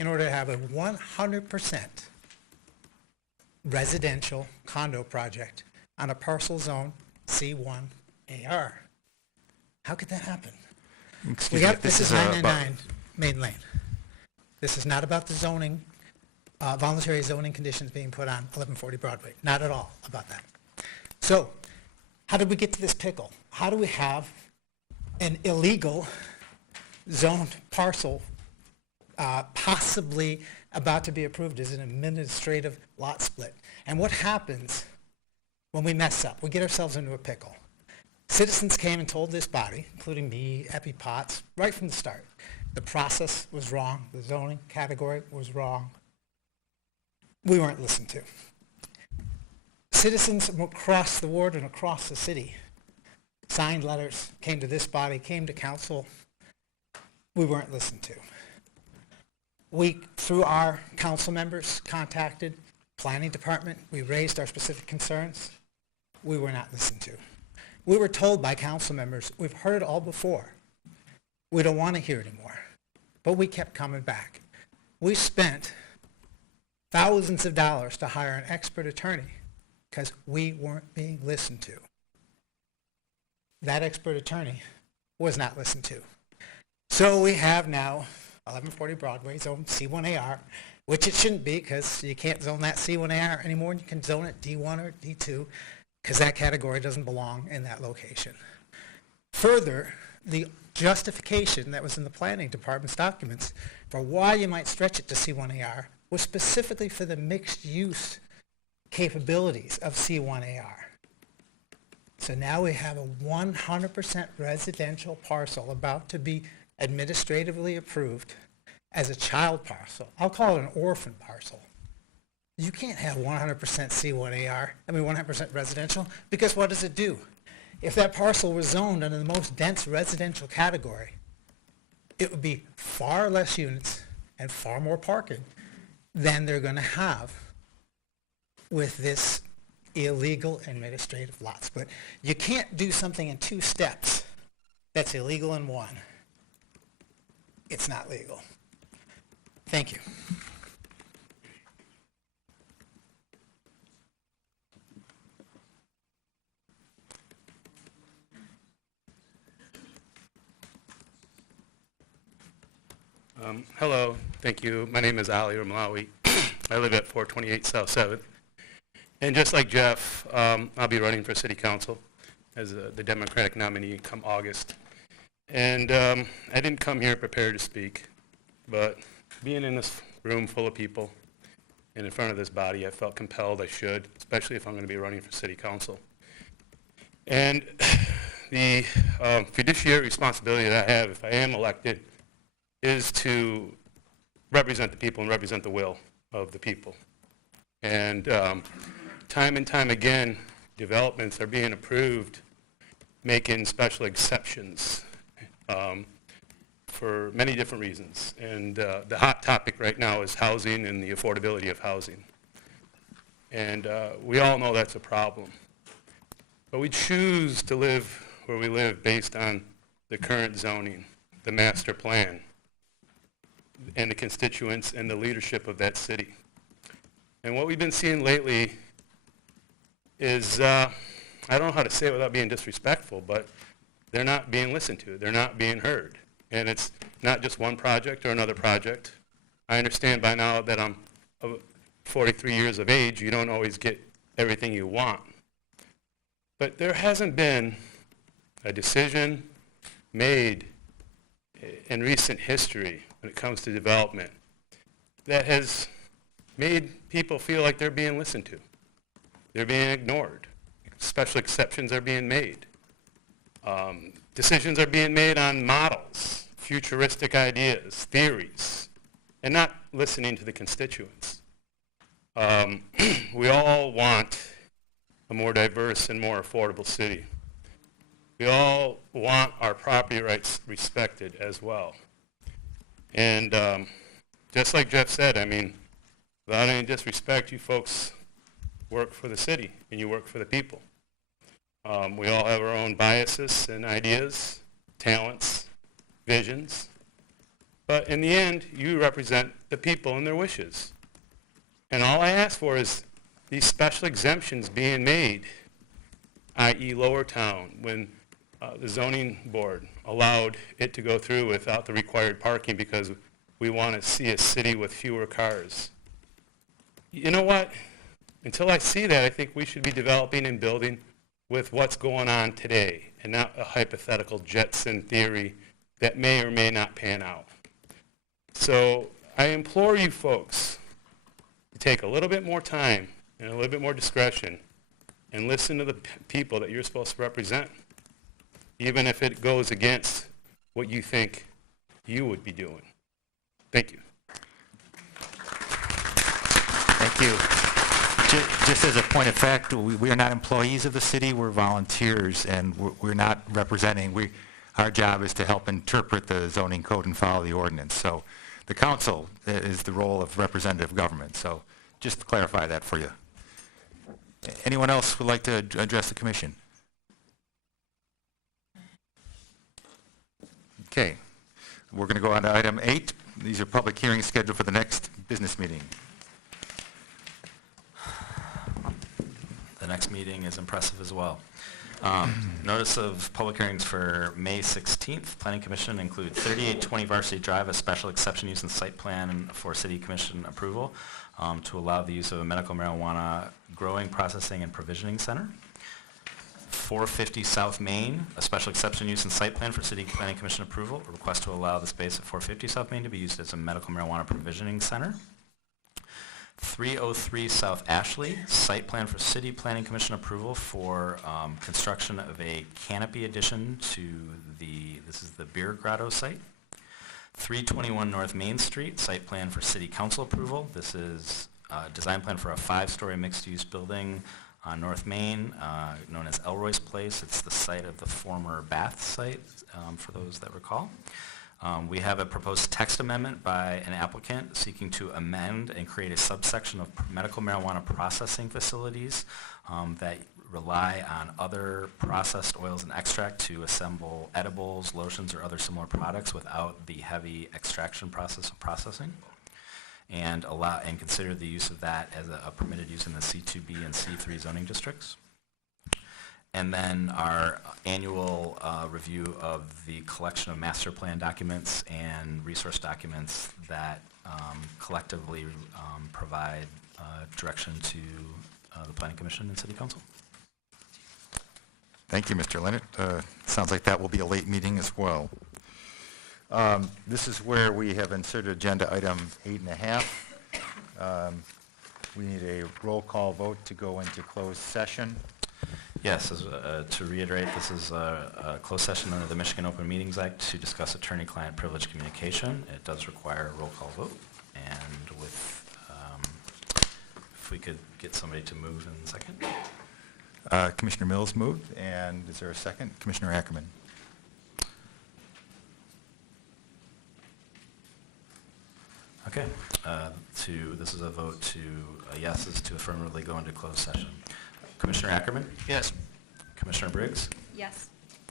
in order to have a 100% residential condo project on a parcel zone C1AR. How could that happen? This is 999 Maiden Lane. This is not about the zoning, voluntary zoning conditions being put on 1140 Broadway. Not at all about that. So, how did we get to this pickle? How do we have an illegal zoned parcel possibly about to be approved as an administrative lot split? And what happens when we mess up? We get ourselves into a pickle. Citizens came and told this body, including me, Epi Potts, right from the start, the process was wrong, the zoning category was wrong. We weren't listened to. Citizens from across the ward and across the city signed letters, came to this body, came to council. We weren't listened to. We, through our council members, contacted planning department. We raised our specific concerns. We were not listened to. We were told by council members, we've heard it all before. We don't want to hear it anymore. But we kept coming back. We spent thousands of dollars to hire an expert attorney because we weren't being listened to. That expert attorney was not listened to. So we have now 1140 Broadway zoned C1AR, which it shouldn't be because you can't zone that C1AR anymore. You can zone it D1 or D2 because that category doesn't belong in that location. Further, the justification that was in the planning department's documents for why you might stretch it to C1AR was specifically for the mixed use capabilities of C1AR. So now we have a 100% residential parcel about to be administratively approved as a child parcel. I'll call it an orphan parcel. You can't have 100% C1AR, 100% residential, because what does it do? If that parcel was zoned under the most dense residential category, it would be far less units and far more parking than they're going to have with this illegal administrative lot split. You can't do something in two steps that's illegal in one. It's not legal. Thank you. Hello, thank you. My name is Ali Ramlawi. I live at 428 South 7th. And just like Jeff, I'll be running for city council as the Democratic nominee come August. And I didn't come here prepared to speak, but being in this room full of people and in front of this body, I felt compelled I should, especially if I'm going to be running for city council. And the fiduciary responsibility that I have if I am elected is to represent the people and represent the will of the people. And time and time again, developments are being approved, making special exceptions for many different reasons. And the hot topic right now is housing and the affordability of housing. And we all know that's a problem. But we choose to live where we live based on the current zoning, the master plan, and the constituents and the leadership of that city. And what we've been seeing lately is, I don't know how to say it without being disrespectful, but they're not being listened to. They're not being heard. And it's not just one project or another project. I understand by now that I'm 43 years of age, you don't always get everything you want. But there hasn't been a decision made in recent history when it comes to development that has made people feel like they're being listened to. They're being ignored. Special exceptions are being made. Decisions are being made on models, futuristic ideas, theories, and not listening to the constituents. We all want a more diverse and more affordable city. We all want our property rights respected as well. And just like Jeff said, I mean, without any disrespect, you folks work for the city and you work for the people. We all have our own biases and ideas, talents, visions. But in the end, you represent the people and their wishes. And all I ask for is these special exemptions being made, i.e. Lower Town, when the zoning board allowed it to go through without the required parking because we want to see a city with fewer cars. You know what? Until I see that, I think we should be developing and building with what's going on today and not a hypothetical Jetson theory that may or may not pan out. So I implore you folks to take a little bit more time and a little bit more discretion and listen to the people that you're supposed to represent, even if it goes against what you think you would be doing. Thank you. Thank you. Just as a point of fact, we are not employees of the city, we're volunteers, and we're not representing. Our job is to help interpret the zoning code and follow the ordinance. So the council is the role of representative government. So just to clarify that for you. Anyone else would like to address the commission? Okay. We're going to go on to item 8. These are public hearings scheduled for the next business meeting. The next meeting is impressive as well. Notice of public hearings for May 16th. Planning Commission include 3820 Varsity Drive, a special exception use and site plan for City Commission approval to allow the use of a medical marijuana growing, processing, and provisioning center. 450 South Main, a special exception use and site plan for City Planning Commission approval. A request to allow the space at 450 South Main to be used as a medical marijuana provisioning center. 303 South Ashley, site plan for City Planning Commission approval for construction of a canopy addition to this is the Beer Grotto site. 321 North Main Street, site plan for City Council approval. This is a design plan for a 5-story mixed-use building on North Main, known as Elroy's Place. It's the site of the former Bath site, for those that recall. We have a proposed text amendment by an applicant seeking to amend and create a subsection of medical marijuana processing facilities that rely on other processed oils and extract to assemble edibles, lotions, or other similar products without the heavy extraction process of processing, and consider the use of that as a permitted use in the C2B and C3 zoning districts. And then our annual review of the collection of master plan documents and resource documents that collectively provide direction to the Planning Commission and City Council. Thank you, Mr. Leonard. Sounds like that will be a late meeting as well. This is where we have inserted agenda item 8.5. We need a roll call vote to go into closed session. Yes, to reiterate, this is a closed session under the Michigan Open Meetings Act to discuss attorney-client privilege communication. It does require a roll call vote. And with, if we could get somebody to move in a second. Commissioner Mills moved, and is there a second? Commissioner Ackerman. Okay, this is a vote to, yes is to affirmatively go into closed session. Commissioner Ackerman? Yes. Commissioner Briggs? Yes.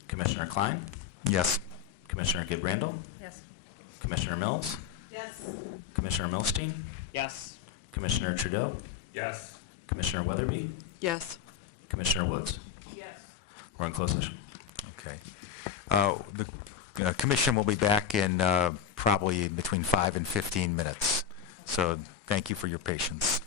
Commissioner Klein? Yes. Commissioner Gibb-Randall? Yes. Commissioner Mills? Yes. Commissioner Milstein? Yes. Commissioner Trudeau? Yes. Commissioner Weatherby? Yes. Commissioner Woods? Yes. We're in closed session. Okay. The commission will be back in probably between 5 and 15 minutes. So thank you for your patience.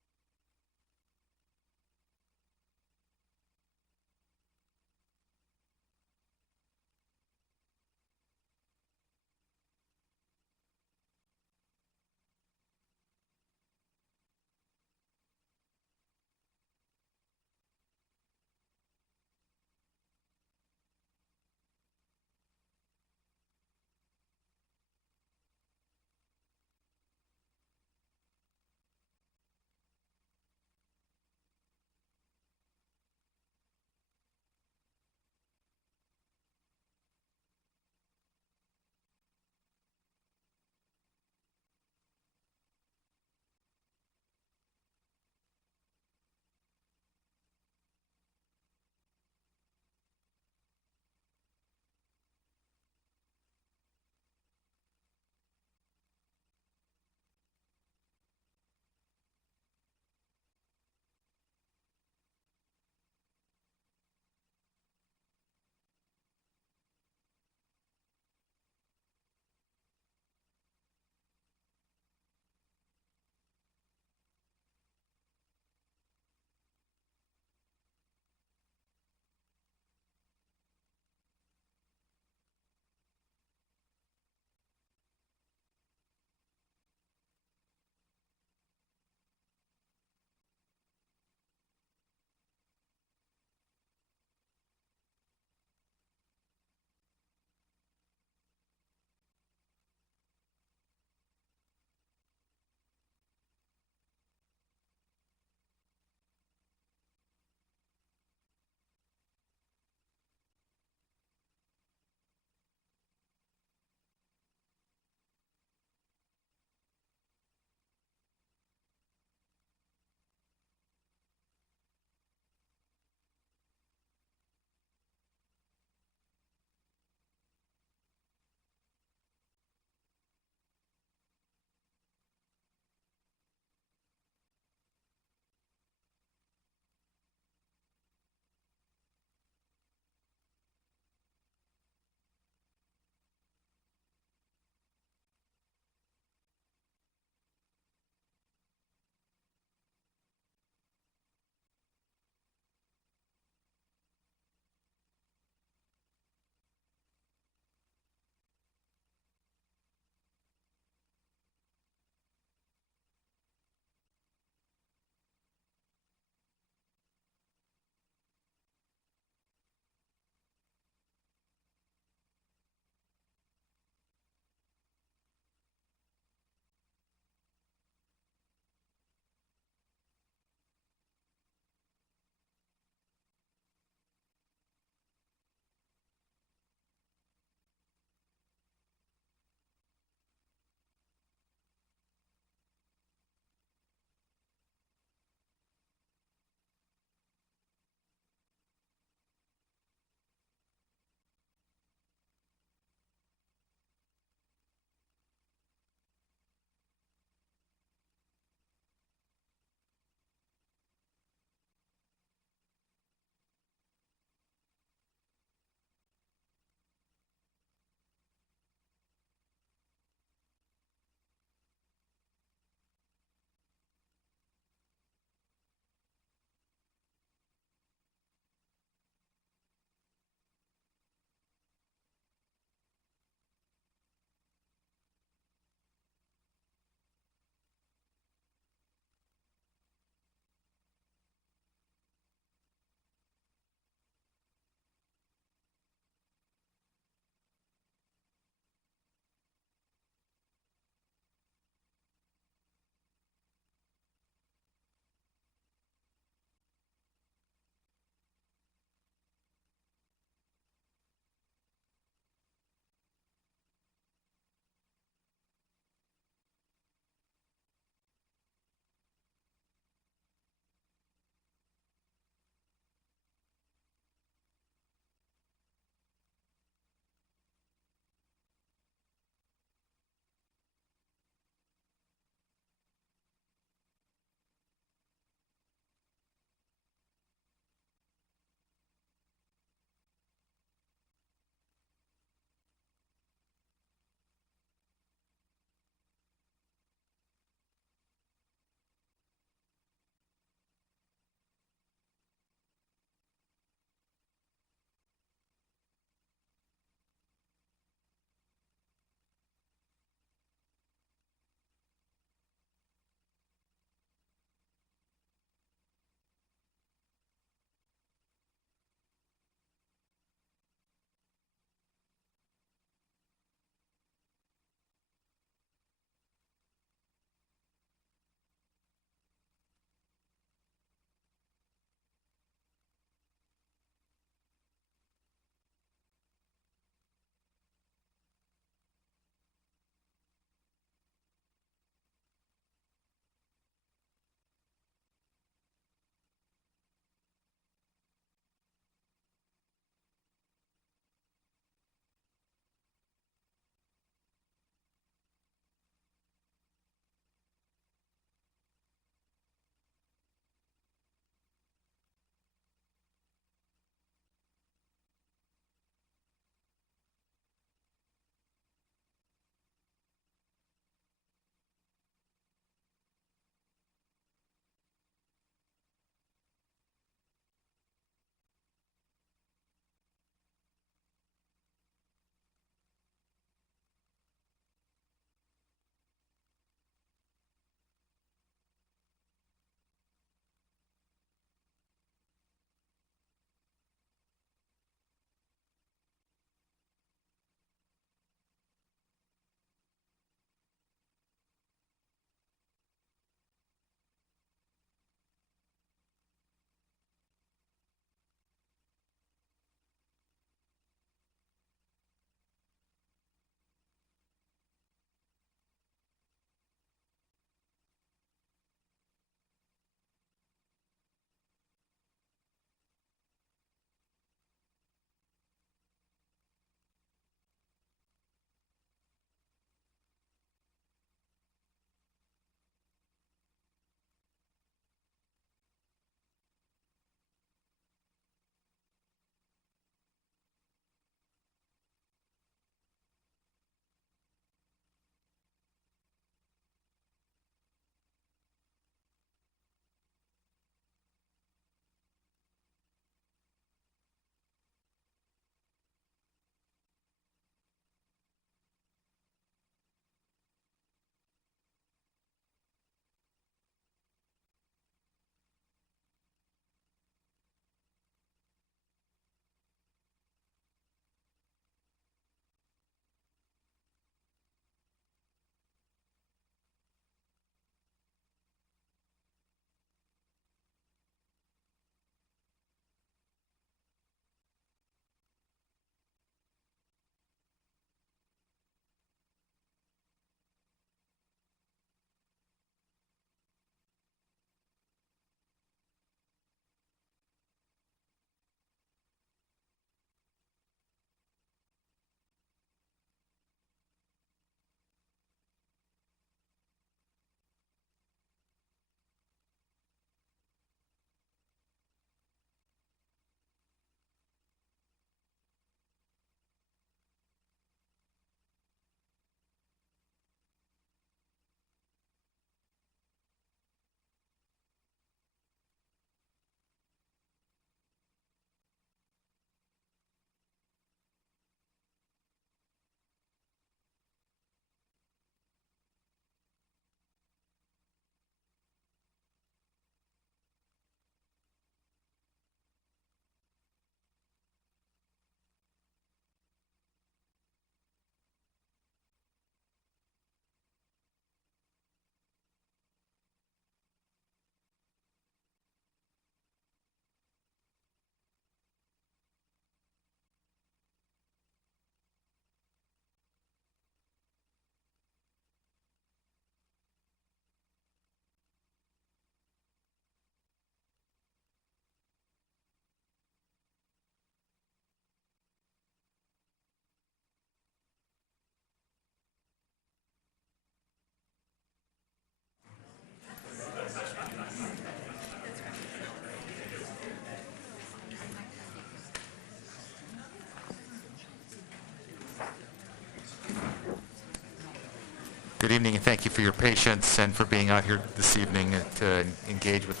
thank you for your patience and for being out here this evening to engage with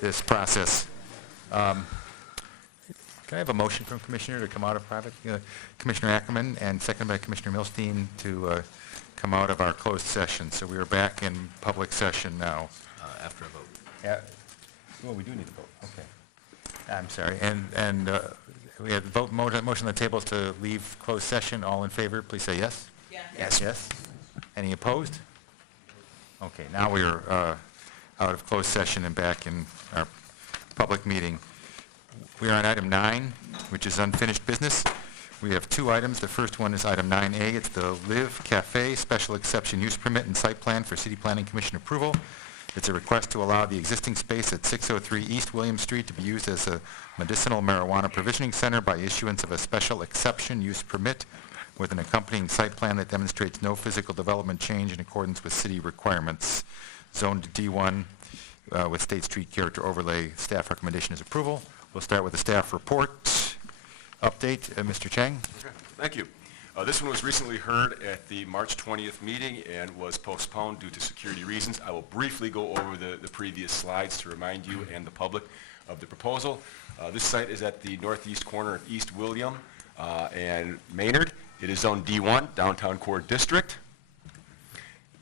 this process. Can I have a motion from Commissioner to come out of private? Commissioner Ackerman and seconded by Commissioner Milstein to come out of our closed session. So we are back in public session now. After a vote. Well, we do need to vote. Okay. I'm sorry. And we have the motion on the table is to leave closed session. All in favor, please say yes. Yes. Yes. Any opposed? Okay, now we are out of closed session and back in our public meeting. We are on item 9, which is unfinished business. We have 2 items. The first one is item 9A. It's the Live Cafe Special Exception Use Permit and Site Plan for City Planning Commission approval. It's a request to allow the existing space at 603 East William Street to be used as a medicinal marijuana provisioning center by issuance of a special exception use permit with an accompanying site plan that demonstrates no physical development change in accordance with city requirements. Zoned D1 with State Street character overlay. Staff recommendation is approval. We'll start with the staff report. Update, Mr. Chang. Okay, thank you. This one was recently heard at the March 20th meeting and was postponed due to security reasons. I will briefly go over the previous slides to remind you and the public of the proposal. This site is at the northeast corner of East William and Maynard. It is Zone D1, Downtown Core District.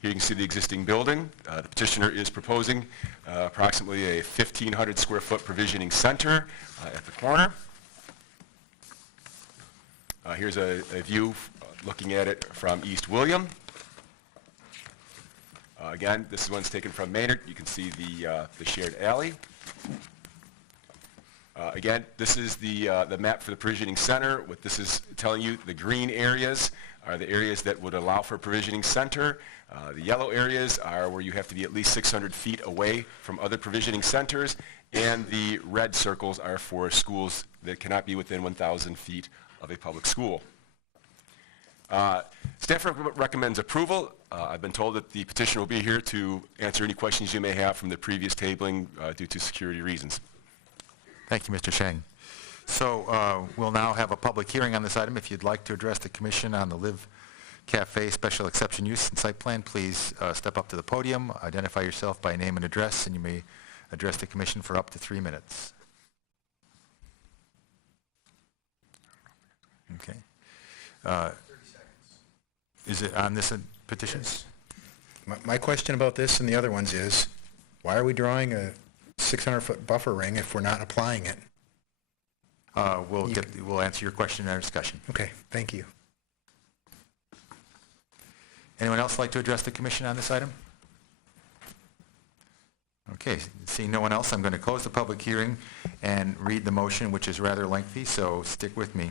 Here you can see the existing building. The petitioner is proposing approximately a 1,500 square foot provisioning center at the corner. Here's a view looking at it from East William. Again, this is one's taken from Maynard. You can see the shared alley. Again, this is the map for the provisioning center. What this is telling you, the green areas are the areas that would allow for a provisioning center. The yellow areas are where you have to be at least 600 feet away from other provisioning centers, and the red circles are for schools that cannot be within 1,000 feet of a public school. Staff recommends approval. I've been told that the petitioner will be here to answer any questions you may have from the previous tabling due to security reasons. Thank you, Mr. Sheng. So we'll now have a public hearing on this item. If you'd like to address the commission on the Live Cafe Special Exception Use and Site Plan, please step up to the podium, identify yourself by name and address, and you may address the commission for up to 3 minutes. Okay. 30 seconds. Is it on this petition? Yes. My question about this and the other ones is, why are we drawing a 600-foot buffer ring if we're not applying it? We'll answer your question in our discussion. Okay, thank you. Anyone else like to address the commission on this item? Okay, seeing no one else, I'm going to close the public hearing and read the motion, which is rather lengthy, so stick with me.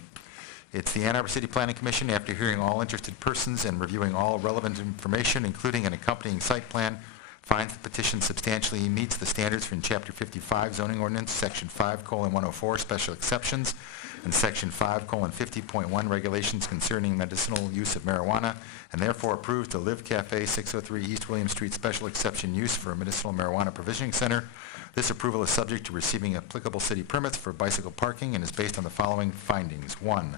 It's the Ann Arbor City Planning Commission, after hearing all interested persons and reviewing all relevant information, including an accompanying site plan, finds the petition substantially meets the standards from Chapter 55 zoning ordinance, Section 5:104 special exceptions, and Section 5:50.1 regulations concerning medicinal use of marijuana, and therefore approves the Live Cafe 603 East William Street special exception use for a medicinal marijuana provisioning center. This approval is subject to receiving applicable city permits for bicycle parking and is based on the following findings. 1,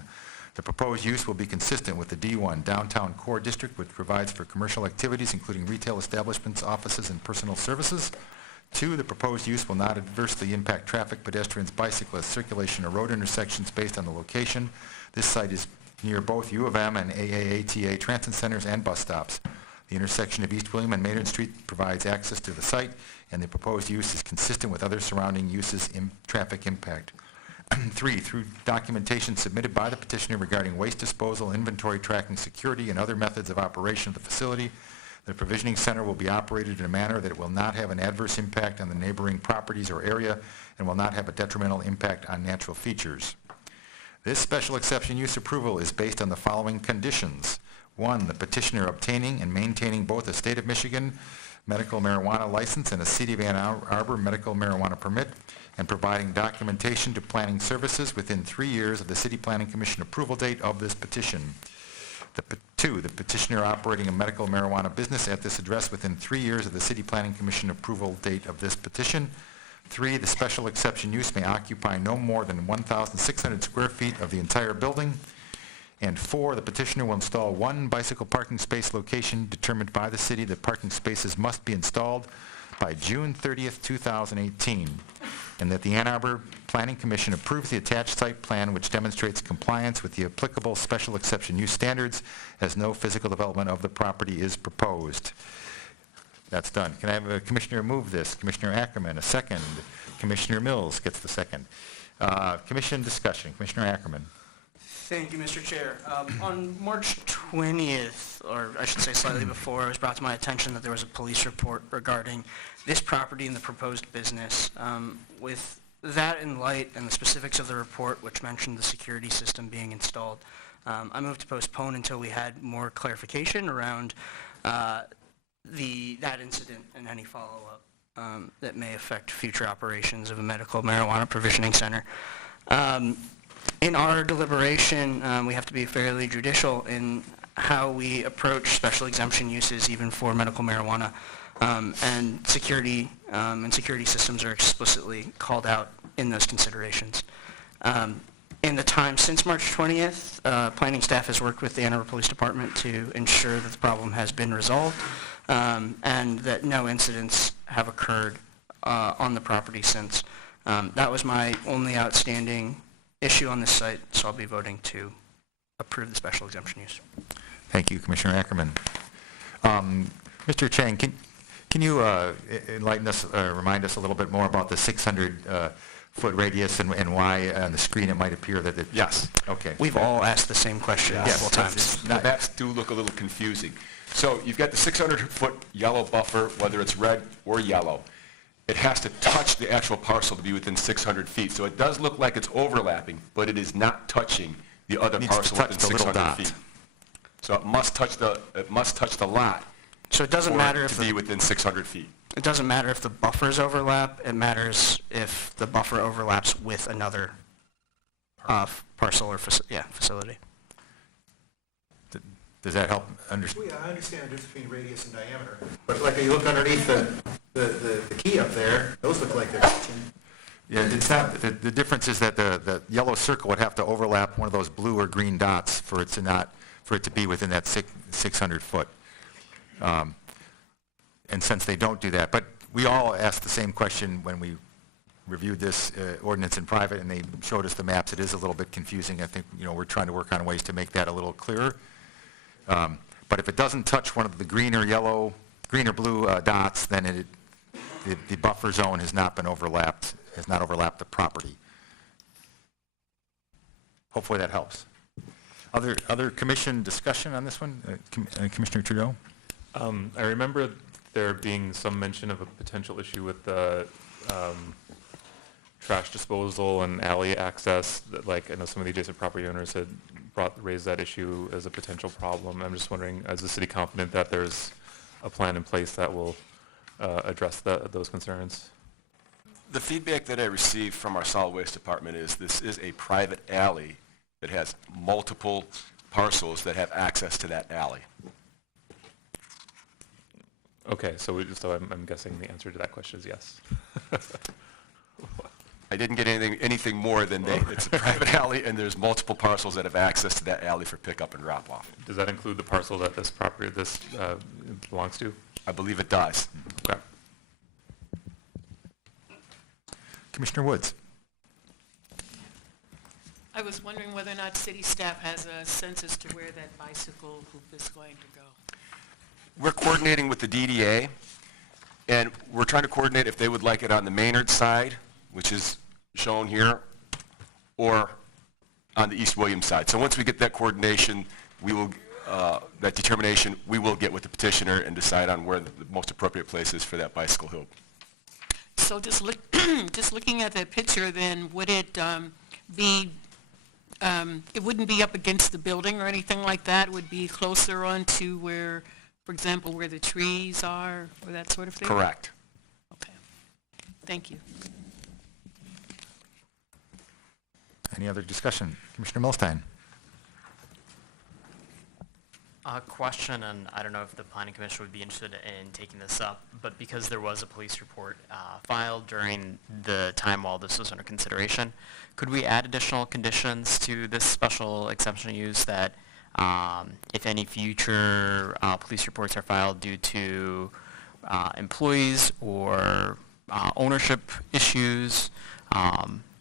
the proposed use will be consistent with the D1 Downtown Core District, which provides for commercial activities, including retail establishments, offices, and personal services. 2, the proposed use will not adversely impact traffic, pedestrians, bicyclists, circulation, or road intersections based on the location. This site is near both U of M and AAATA transit centers and bus stops. The intersection of East William and Maynard Street provides access to the site, and the proposed use is consistent with other surrounding uses in traffic impact. 3, through documentation submitted by the petitioner regarding waste disposal, inventory tracking, security, and other methods of operation of the facility, the provisioning center will be operated in a manner that it will not have an adverse impact on the neighboring properties or area and will not have a detrimental impact on natural features. This special exception use approval is based on the following conditions. 1, the petitioner obtaining and maintaining both a State of Michigan medical marijuana license and a City of Ann Arbor medical marijuana permit, and providing documentation to planning services within 3 years of the City Planning Commission approval date of this petition. 2, the petitioner operating a medical marijuana business at this address within 3 years of the City Planning Commission approval date of this petition. 3, the special exception use may occupy no more than 1,600 square feet of the entire building. And 4, the petitioner will install one bicycle parking space location determined by the city. The parking spaces must be installed by June 30th, 2018, and that the Ann Arbor Planning Commission approves the attached site plan which demonstrates compliance with the applicable special exception use standards as no physical development of the property is proposed. That's done. Can I have a commissioner move this? Commissioner Ackerman, a second. Commissioner Mills gets the second. Commission discussion. Commissioner Ackerman. Thank you, Mr. Chair. On March 20th, or I should say slightly before, it was brought to my attention that there was a police report regarding this property and the proposed business. With that in light and the specifics of the report, which mentioned the security system being installed, I moved to postpone until we had more clarification around that incident and any follow-up that may affect future operations of a medical marijuana provisioning center. In our deliberation, we have to be fairly judicial in how we approach special exemption uses, even for medical marijuana, and security systems are explicitly called out in those considerations. In the time since March 20th, planning staff has worked with the Ann Arbor Police Department to ensure that the problem has been resolved and that no incidents have occurred on the property since. That was my only outstanding issue on this site, so I'll be voting to approve the special exemption use. Thank you, Commissioner Ackerman. Mr. Chang, can you enlighten us, remind us a little bit more about the 600-foot radius and why on the screen it might appear that it... Yes. Okay. We've all asked the same question several times. The maps do look a little confusing. So you've got the 600-foot yellow buffer, whether it's red or yellow. It has to touch the actual parcel to be within 600 feet. So it does look like it's overlapping, but it is not touching the other parcel within 600 feet. So it must touch the lot. So it doesn't matter if to be within 600 feet. It doesn't matter if the buffers overlap. It matters if the buffer overlaps with another parcel or facility. Does that help understand? Well, yeah, I understand the difference between radius and diameter, but like you look underneath the key up there, those look like they're touching. Yeah, it's not, the difference is that the yellow circle would have to overlap one of those blue or green dots for it to be within that 600 foot. And since they don't do that, but we all asked the same question when we reviewed this ordinance in private, and they showed us the maps. It is a little bit confusing. I think we're trying to work on ways to make that a little clearer. But if it doesn't touch one of the green or blue dots, then the buffer zone has not overlapped the property. Hopefully that helps. Other commission discussion on this one? Commissioner Trudeau? I remember there being some mention of a potential issue with the trash disposal and alley access. That, I know some of the adjacent property owners had raised that issue as a potential problem. I'm just wondering, is the city confident that there's a plan in place that will address those concerns? The feedback that I received from our solid waste department is this is a private alley that has multiple parcels that have access to that alley. Okay, so I'm guessing the answer to that question is yes. I didn't get anything more than it's a private alley, and there's multiple parcels that have access to that alley for pickup and drop-off. Does that include the parcel that this property belongs to? I believe it does. Okay. Commissioner Woods. I was wondering whether or not city staff has a sense as to where that bicycle loop is going to go. We're coordinating with the DDA, and we're trying to coordinate if they would like it on the Maynard side, which is shown here, or on the East Williams side. So once we get that coordination, we will, that determination, we will get with the petitioner and decide on where the most appropriate place is for that bicycle hoop. So just looking at that picture, then, would it be, it wouldn't be up against the building or anything like that? It would be closer on to where, for example, where the trees are, or that sort of thing? Correct. Okay. Thank you. Any other discussion? Commissioner Milstein. Question, and I don't know if the planning commission would be interested in taking this up, but because there was a police report filed during the time while this was under consideration, could we add additional conditions to this special exception use that if any future police reports are filed due to employees or ownership issues,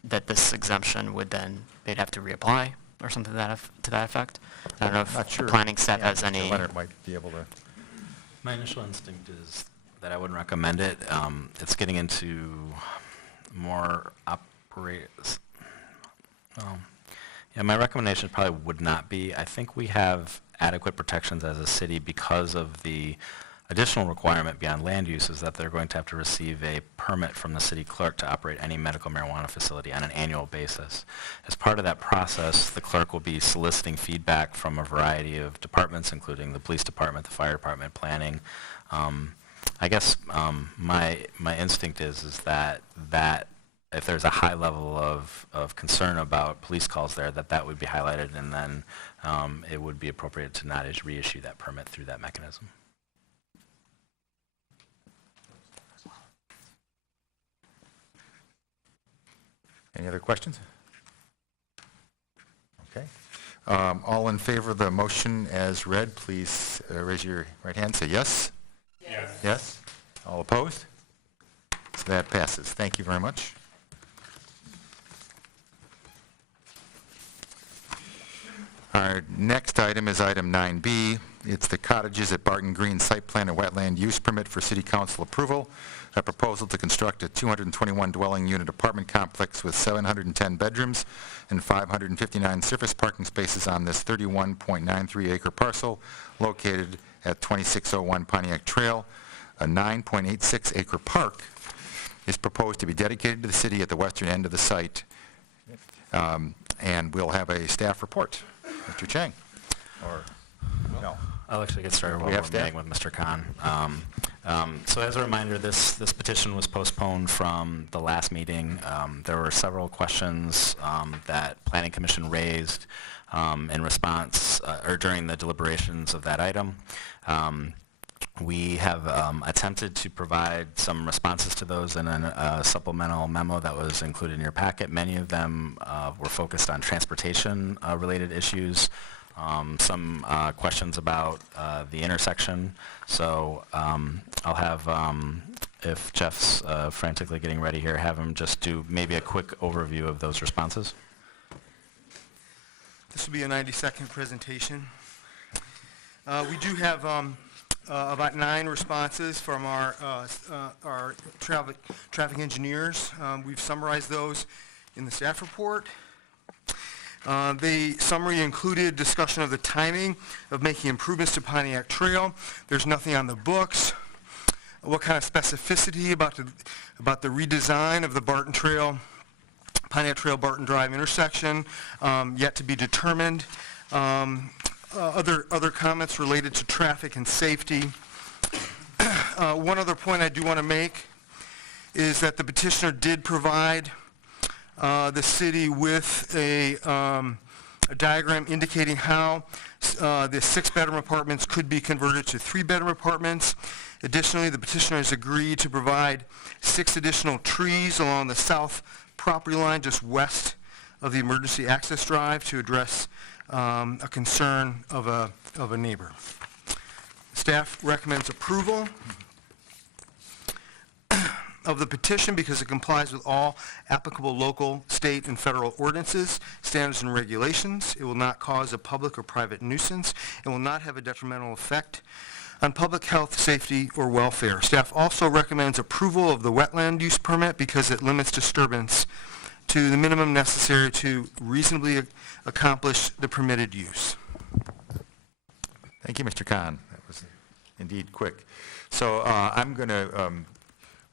that this exemption would then, they'd have to reapply or something to that effect? I don't know if Not sure. the planning staff has Mr. any. Leonard might be able to. My initial instinct is that I wouldn't recommend it. It's getting into more yeah, my recommendation probably would not be. I think we have adequate protections as a city because of the additional requirement beyond land use is that they're going to have to receive a permit from the city clerk to operate any medical marijuana facility on an annual basis. As part of that process, the clerk will be soliciting feedback from a variety of departments, including the police department, the fire department, planning. I guess my instinct is that if there's a high level of concern about police calls there, that would be highlighted, and then it would be appropriate to not reissue that permit through that mechanism. Any other questions? Okay. All in favor of the motion as read, please raise your right hand. Say yes. Yes. Yes. All opposed? So that passes. Thank you very much. Our next item is item 9B. It's the cottages at Barton Green site plan and wetland use permit for city council approval. A proposal to construct a 221 dwelling unit apartment complex with 710 bedrooms and 559 surface parking spaces on this 31.93 acre parcel located at 2601 Pontiac Trail. A 9.86 acre park is proposed to be dedicated to the city at the western end of the site. And we'll have a staff report. Mr. Chang, or no? I'll actually get started while we're meeting with Mr. Khan. So as a reminder, this petition was postponed from the last meeting. There were several questions that Planning Commission raised in response or during the deliberations of that item. We have attempted to provide some responses to those in a supplemental memo that was included in your packet. Many of them were focused on transportation-related issues, some questions about the intersection. So I'll have, if Jeff's frantically getting ready here, have him just do maybe a quick overview of those responses. This will be a 90-second presentation. We do have about 9 responses from our traffic engineers. We've summarized those in the staff report. The summary included discussion of the timing of making improvements to Pontiac Trail. There's nothing on the books. What kind of specificity about the redesign of the Barton Trail, Pontiac Trail Barton Drive intersection, yet to be determined. Other comments related to traffic and safety. One other point I do want to make is that the petitioner did provide the city with a diagram indicating how the 6-bedroom apartments could be converted to 3-bedroom apartments. Additionally, the petitioner has agreed to provide 6 additional trees along the south property line just west of the emergency access drive to address a concern of a neighbor. Staff recommends approval of the petition because it complies with all applicable local, state, and federal ordinances, standards, and regulations. It will not cause a public or private nuisance. It will not have a detrimental effect on public health, safety, or welfare. Staff also recommends approval of the wetland use permit because it limits disturbance to the minimum necessary to reasonably accomplish the permitted use. Thank you, Mr. Khan. That was indeed quick. So I'm going to,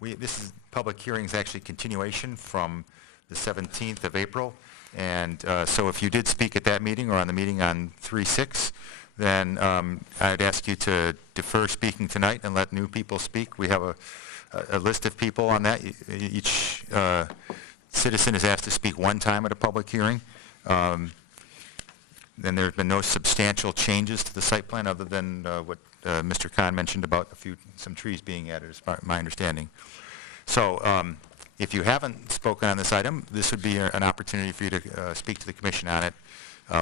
this is public hearings, actually continuation from the 17th of April. And so if you did speak at that meeting or on the meeting on 3/6, then I'd ask you to defer speaking tonight and let new people speak. We have a list of people on that. Each citizen is asked to speak one time at a public hearing. then there's been no substantial changes to the site plan other than what Mr. Khan mentioned about some trees being added, is my understanding. So if you haven't spoken on this item, this would be an opportunity for you to speak to the commission on it.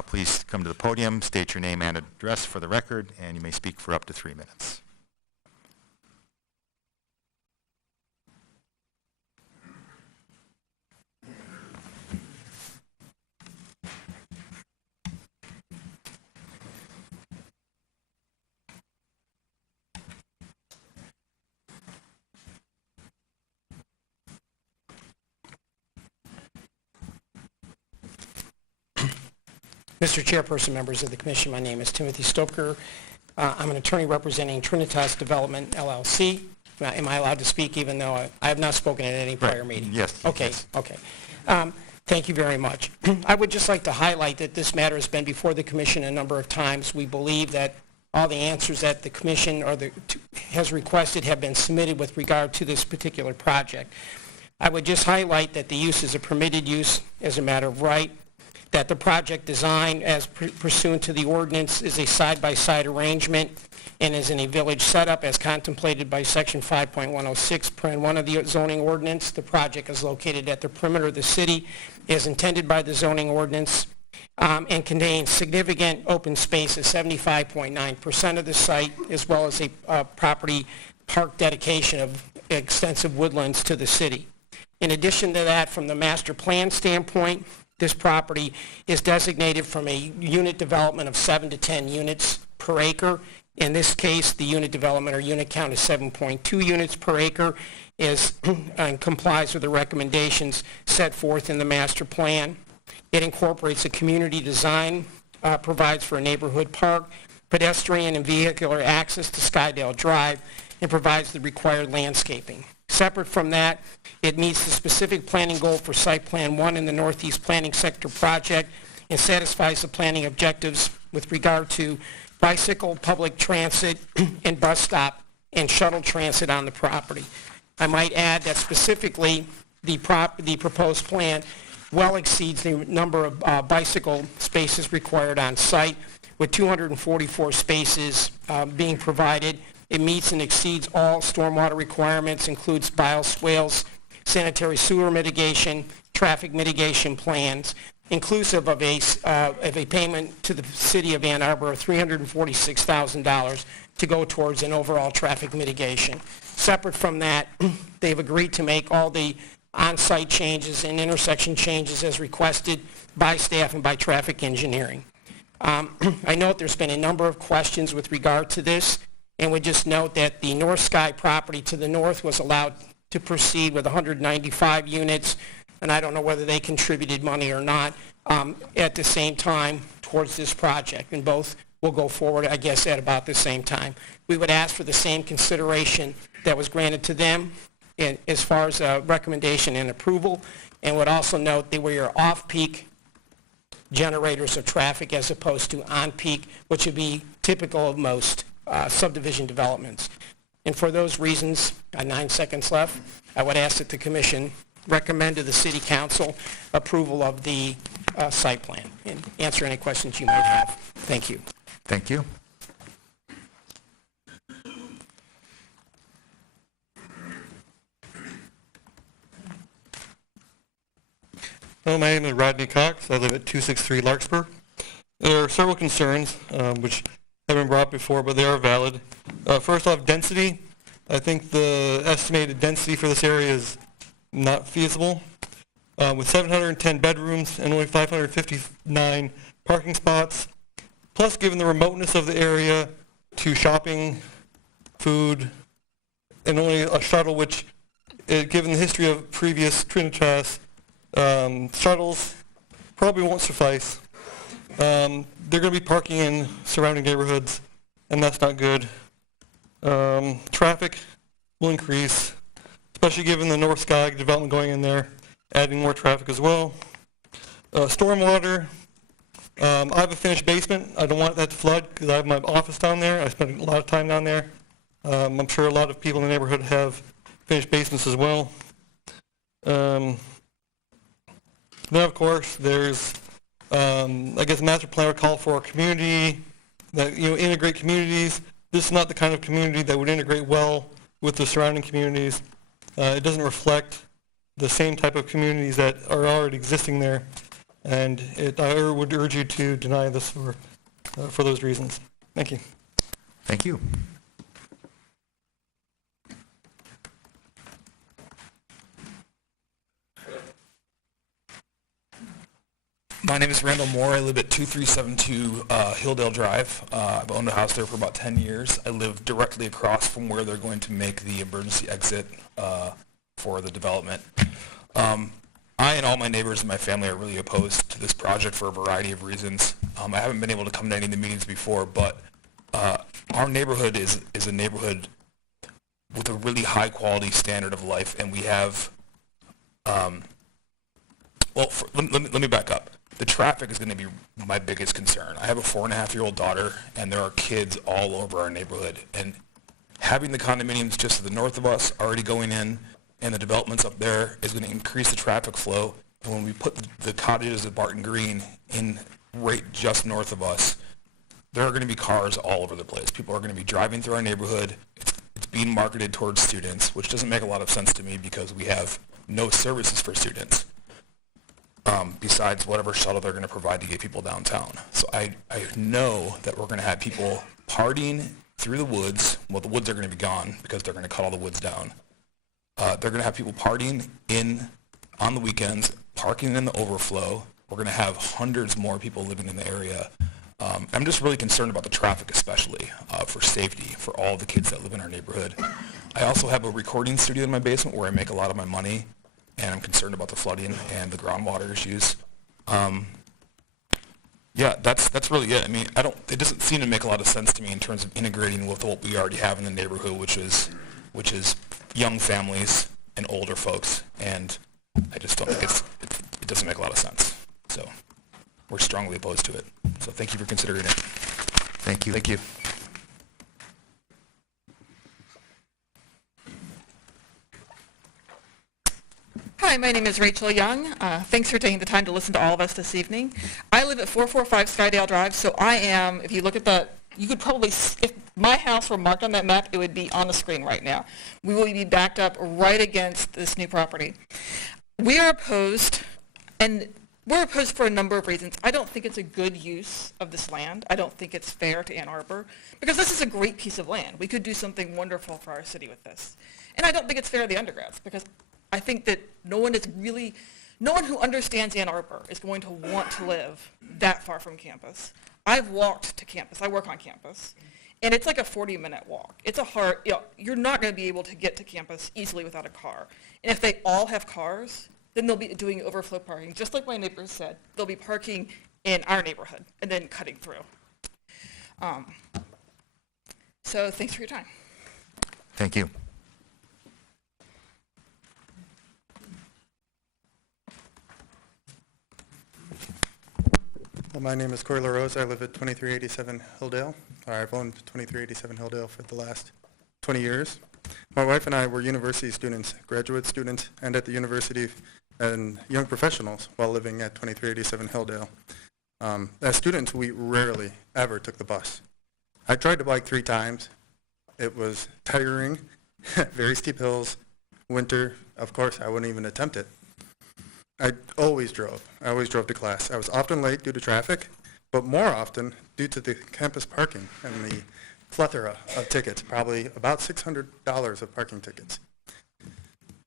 Please come to the podium, state your name and address for the record, and you may speak for up to 3 minutes. Mr. Chairperson, members of the Commission, my name is Timothy Stoker. I'm an attorney representing Trinitas Development, LLC. Am I allowed to speak even though I have not spoken at any prior meeting? Yes. Okay, yes. okay. Thank you very much. I would just like to highlight that this matter has been before the Commission a number of times. We believe that all the answers that the Commission has requested have been submitted with regard to this particular project. I would just highlight that the use is a permitted use as a matter of right, that the project design as pursuant to the ordinance is a side-by-side arrangement and is in a village setup as contemplated by section 5.106, paren 1 of the zoning ordinance. The project is located at the perimeter of the city as intended by the zoning ordinance and contains significant open space of 75.9% of the site, as well as a property park dedication of extensive woodlands to the city. In addition to that, from the master plan standpoint, this property is designated from a unit development of 7 to 10 units per acre. In this case, the unit development or unit count is 7.2 units per acre and complies with the recommendations set forth in the master plan. It incorporates a community design, provides for a neighborhood park, pedestrian and vehicular access to Skydale Drive, and provides the required landscaping. Separate from that, it meets the specific planning goal for Site Plan 1 in the Northeast Planning Sector project and satisfies the planning objectives with regard to bicycle, public transit, and bus stop and shuttle transit on the property. I might add that specifically the proposed plan well exceeds the number of bicycle spaces required on site, with 244 spaces being provided. It meets and exceeds all stormwater requirements, includes bioswales, sanitary sewer mitigation, traffic mitigation plans, inclusive of a payment to the city of Ann Arbor of $346,000 to go towards an overall traffic mitigation. Separate from that, they've agreed to make all the on-site changes and intersection changes as requested by staff and by traffic engineering. I note there's been a number of questions with regard to this, and would just note that the North Sky property to the north was allowed to proceed with 195 units, and I don't know whether they contributed money or not at the same time towards this project, and both will go forward, I guess, at about the same time. We would ask for the same consideration that was granted to them as far as recommendation and approval, and would also note that we are off-peak generators of traffic as opposed to on-peak, which would be typical of most subdivision developments. And for those reasons, 9 seconds left, I would ask that the Commission recommend to the City Council approval of the site plan and answer any questions you might have. Thank you. Thank you. Hello, my name is Rodney Cox. I live at 263 Larkspur. There are several concerns which have been brought before, but they are valid. First off, density. I think the estimated density for this area is not feasible. With 710 bedrooms and only 559 parking spots, plus given the remoteness of the area to shopping, food, and only a shuttle, which, given the history of previous Trinitas shuttles, probably won't suffice. They're going to be parking in surrounding neighborhoods, and that's not good. Traffic will increase, especially given the North Sky development going in there, adding more traffic as well. Stormwater, I have a finished basement. I don't want that to flood because I have my office down there. I spend a lot of time down there. I'm sure a lot of people in the neighborhood have finished basements as well. Then, of course, there's I guess master plan would call for a community that, integrate communities. This is not the kind of community that would integrate well with the surrounding communities. It doesn't reflect the same type of communities that are already existing there. And I would urge you to deny this for those reasons. Thank you. Thank you. My name is Randall Moore. I live at 2372 Hilldale Drive. I've owned a house there for about 10 years. I live directly across from where they're going to make the emergency exit for the development. I and all my neighbors and my family are really opposed to this project for a variety of reasons. I haven't been able to come to any of the meetings before, but our neighborhood is a neighborhood with a really high quality standard of life, and we have, let me back up. The traffic is going to be my biggest concern. I have a 4.5-year-old daughter, and there are kids all over our neighborhood. And having the condominiums just to the north of us already going in, and the developments up there is going to increase the traffic flow. And when we put the cottages at Barton Green in right just north of us, there are going to be cars all over the place. People are going to be driving through our neighborhood. It's being marketed towards students, which doesn't make a lot of sense to me because we have no services for students. Besides whatever shuttle they're going to provide to get people downtown. So I know that we're going to have people partying through the woods. Well, the woods are going to be gone because they're going to cut all the woods down. They're going to have people partying on the weekends, parking in the overflow. We're going to have hundreds more people living in the area. I'm just really concerned about the traffic, especially for safety for all the kids that live in our neighborhood. I also have a recording studio in my basement where I make a lot of my money, and I'm concerned about the flooding and the groundwater issues. Yeah, that's really it. I mean, it doesn't seem to make a lot of sense to me in terms of integrating with what we already have in the neighborhood, which is young families and older folks, and I just don't think it doesn't make a lot of sense. So we're strongly opposed to it. So thank you for considering it. Thank you. Thank you. Hi, my name is Rachel Young. Thanks for taking the time to listen to all of us this evening. I live at 445 Skydale Drive, so I am, if you look at that, you could probably, if my house were marked on that map, it would be on the screen right now. We will be backed up right against this new property. We are opposed, and we're opposed for a number of reasons. I don't think it's a good use of this land. I don't think it's fair to Ann Arbor, because this is a great piece of land. We could do something wonderful for our city with this. And I don't think it's fair to the undergrads, because I think that no one who understands Ann Arbor is going to want to live that far from campus. I've walked to campus. I work on campus. And it's like a 40-minute walk. It's a hard, you're not going to be able to get to campus easily without a car. And if they all have cars, then they'll be doing overflow parking. Just like my neighbors said, they'll be parking in our neighborhood and then cutting through. So thanks for your time. Thank you. My name is Corey LaRose. I live at 2387 Hilldale. I've owned 2387 Hilldale for the last 20 years. My wife and I were university students, graduate students, and at the university and young professionals while living at 2387 Hilldale. As students, we rarely ever took the bus. I tried to bike 3 times. It was tiring, very steep hills, winter. Of course, I wouldn't even attempt it. I always drove. I always drove to class. I was often late due to traffic, but more often due to the campus parking and the plethora of tickets, probably about $600 of parking tickets.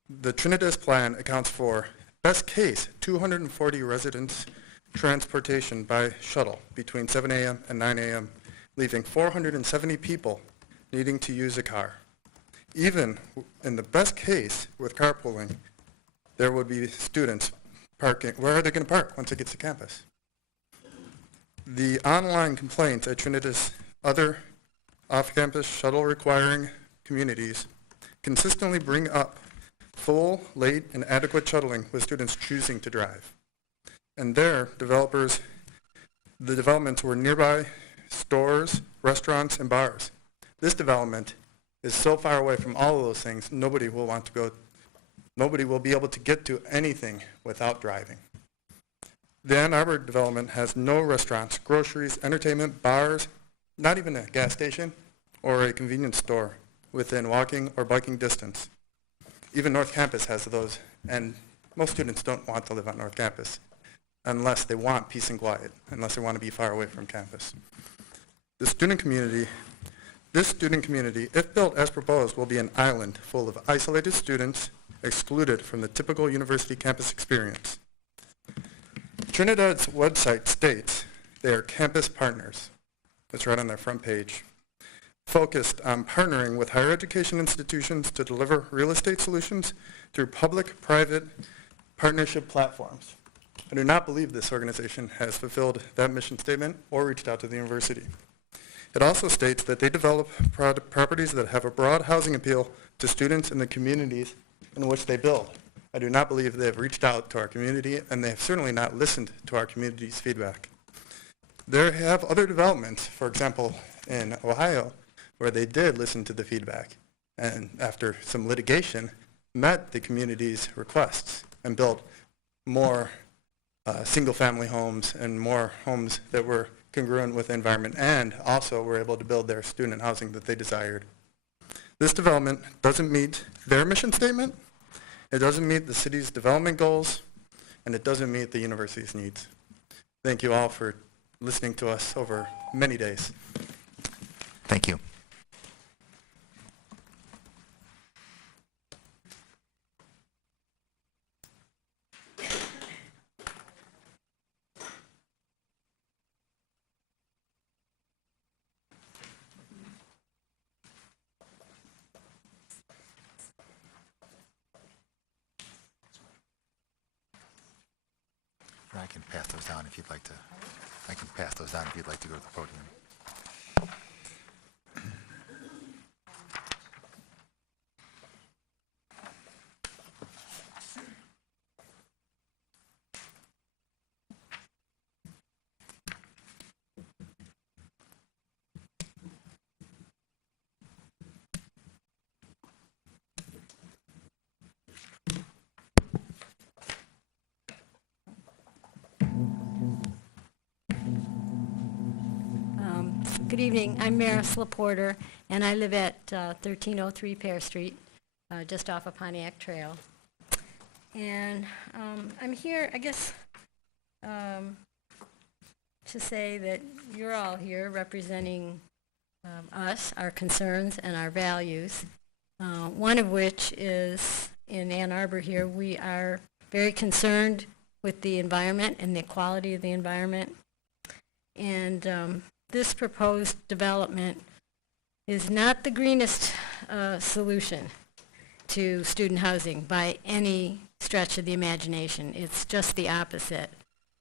The Trinitas plan accounts for, best case, 240 residents transportation by shuttle between 7 a.m. and 9 a.m., leaving 470 people needing to use a car. Even in the best case with carpooling, there would be students parking. Where are they going to park once they get to campus? The online complaints at Trinitas' other off-campus shuttle requiring communities consistently bring up full, late, and adequate shuttling with students choosing to drive. And there, the developments were nearby stores, restaurants, and bars. This development is so far away from all of those things, nobody will want to go. Nobody will be able to get to anything without driving. The Ann Arbor development has no restaurants, groceries, entertainment, bars, not even a gas station or a convenience store within walking or biking distance. Even North Campus has those, and most students don't want to live on North Campus unless they want peace and quiet, unless they want to be far away from campus. This student community, if built as proposed, will be an island full of isolated students excluded from the typical university campus experience. Trinidad's website states they are campus partners. That's right on their front page. Focused on partnering with higher education institutions to deliver real estate solutions through public-private partnership platforms. I do not believe this organization has fulfilled that mission statement or reached out to the university. It also states that they develop properties that have a broad housing appeal to students in the communities in which they build. I do not believe they have reached out to our community, and they have certainly not listened to our community's feedback. There have other developments, for example, in Ohio, where they did listen to the feedback, and after some litigation, met the community's requests and built more single-family homes and more homes that were congruent with the environment, and also were able to build their student housing that they desired. This development doesn't meet their mission statement, it doesn't meet the city's development goals, and it doesn't meet the university's needs. Thank you all for listening to us over many days. Thank you. I can pass those down if you'd like to. I can pass those down if you'd like to go to the podium. Good evening. I'm Maris Laporter, and I live at 1303 Pear Street, just off of Pontiac Trail. And I'm here, I guess, to say that you're all here representing us, our concerns, and our values, one of which is in Ann Arbor here, we are very concerned with the environment and the quality of the environment. And this proposed development is not the greenest solution to student housing by any stretch of the imagination. It's just the opposite.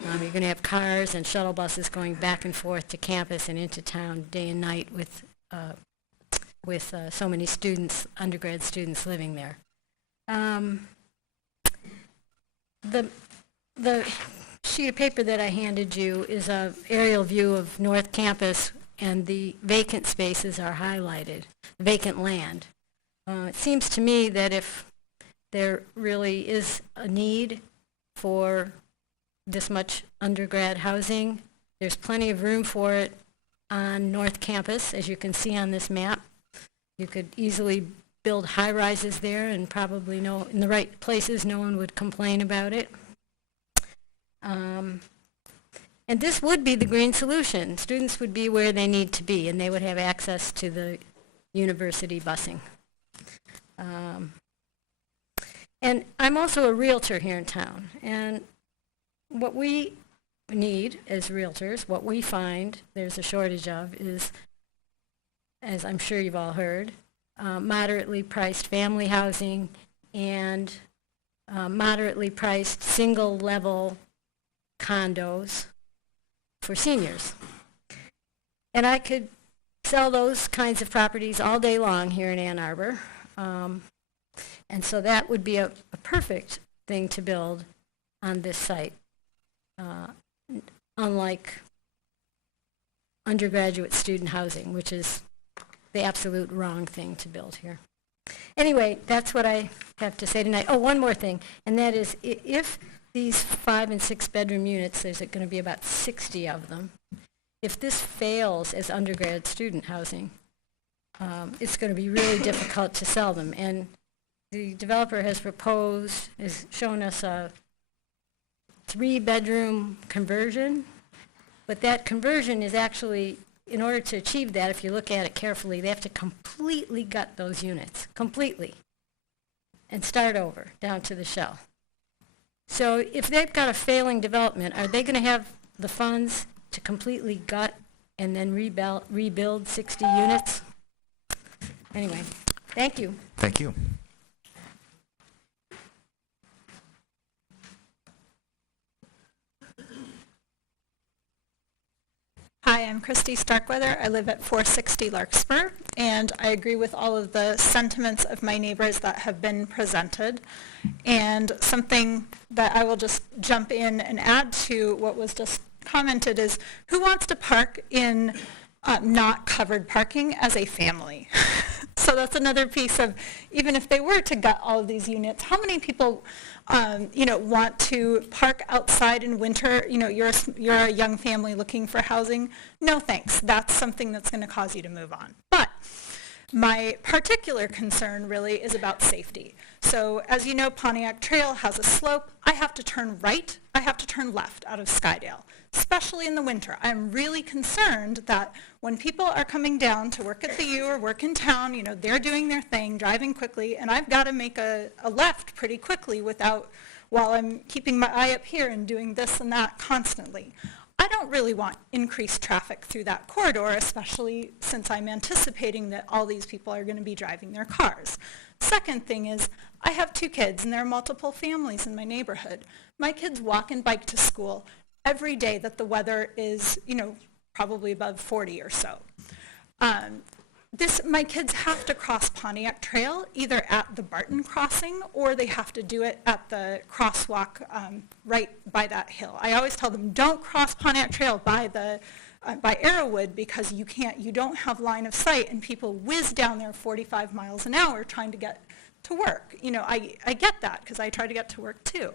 You're going to have cars and shuttle buses going back and forth to campus and into town day and night with so many students, undergrad students living there. The sheet of paper that I handed you is an aerial view of North Campus, and the vacant spaces are highlighted, vacant land. It seems to me that if there really is a need for this much undergrad housing, there's plenty of room for it on North Campus, as you can see on this map. You could easily build high-rises there, and probably in the right places no one would complain about it. And this would be the green solution. Students would be where they need to be, and they would have access to the university busing. And I'm also a realtor here in town, and what we need as realtors, what we find there's a shortage of is, as I'm sure you've all heard, moderately priced family housing and moderately priced single-level condos for seniors. And I could sell those kinds of properties all day long here in Ann Arbor. And so that would be a perfect thing to build on this site, unlike undergraduate student housing, which is the absolute wrong thing to build here. Anyway, that's what I have to say tonight. Oh, one more thing, and that is if these 5 and 6 bedroom units, there's going to be about 60 of them. If this fails as undergrad student housing, it's going to be really difficult to sell them. And the developer has shown us a 3-bedroom conversion, but that conversion is actually, in order to achieve that, if you look at it carefully, they have to completely gut those units, completely, and start over down to the shell. So if they've got a failing development, are they going to have the funds to completely gut and then rebuild 60 units? Anyway, thank you. Thank you. Hi, I'm Christy Starkweather. I live at 460 Larkspur, and I agree with all of the sentiments of my neighbors that have been presented. And something that I will just jump in and add to what was just commented is, who wants to park in not covered parking as a family? So that's another piece of, even if they were to gut all of these units, how many people want to park outside in winter? You're a young family looking for housing. No thanks. That's something that's going to cause you to move on. But my particular concern really is about safety. So as you know, Pontiac Trail has a slope. I have to turn right. I have to turn left out of Skydale, especially in the winter. I'm really concerned that when people are coming down to work at the U or work in town, they're doing their thing, driving quickly, and I've got to make a left pretty quickly while I'm keeping my eye up here and doing this and that constantly. I don't really want increased traffic through that corridor, especially since I'm anticipating that all these people are going to be driving their cars. Second thing is, I have 2 kids, and there are multiple families in my neighborhood. My kids walk and bike to school every day that the weather is, probably above 40 or so. My kids have to cross Pontiac Trail either at the Barton crossing or they have to do it at the crosswalk right by that hill. I always tell them, don't cross Pontiac Trail by Arrowwood because you don't have line of sight and people whiz down there 45 miles an hour trying to get to work. I get that because I try to get to work too.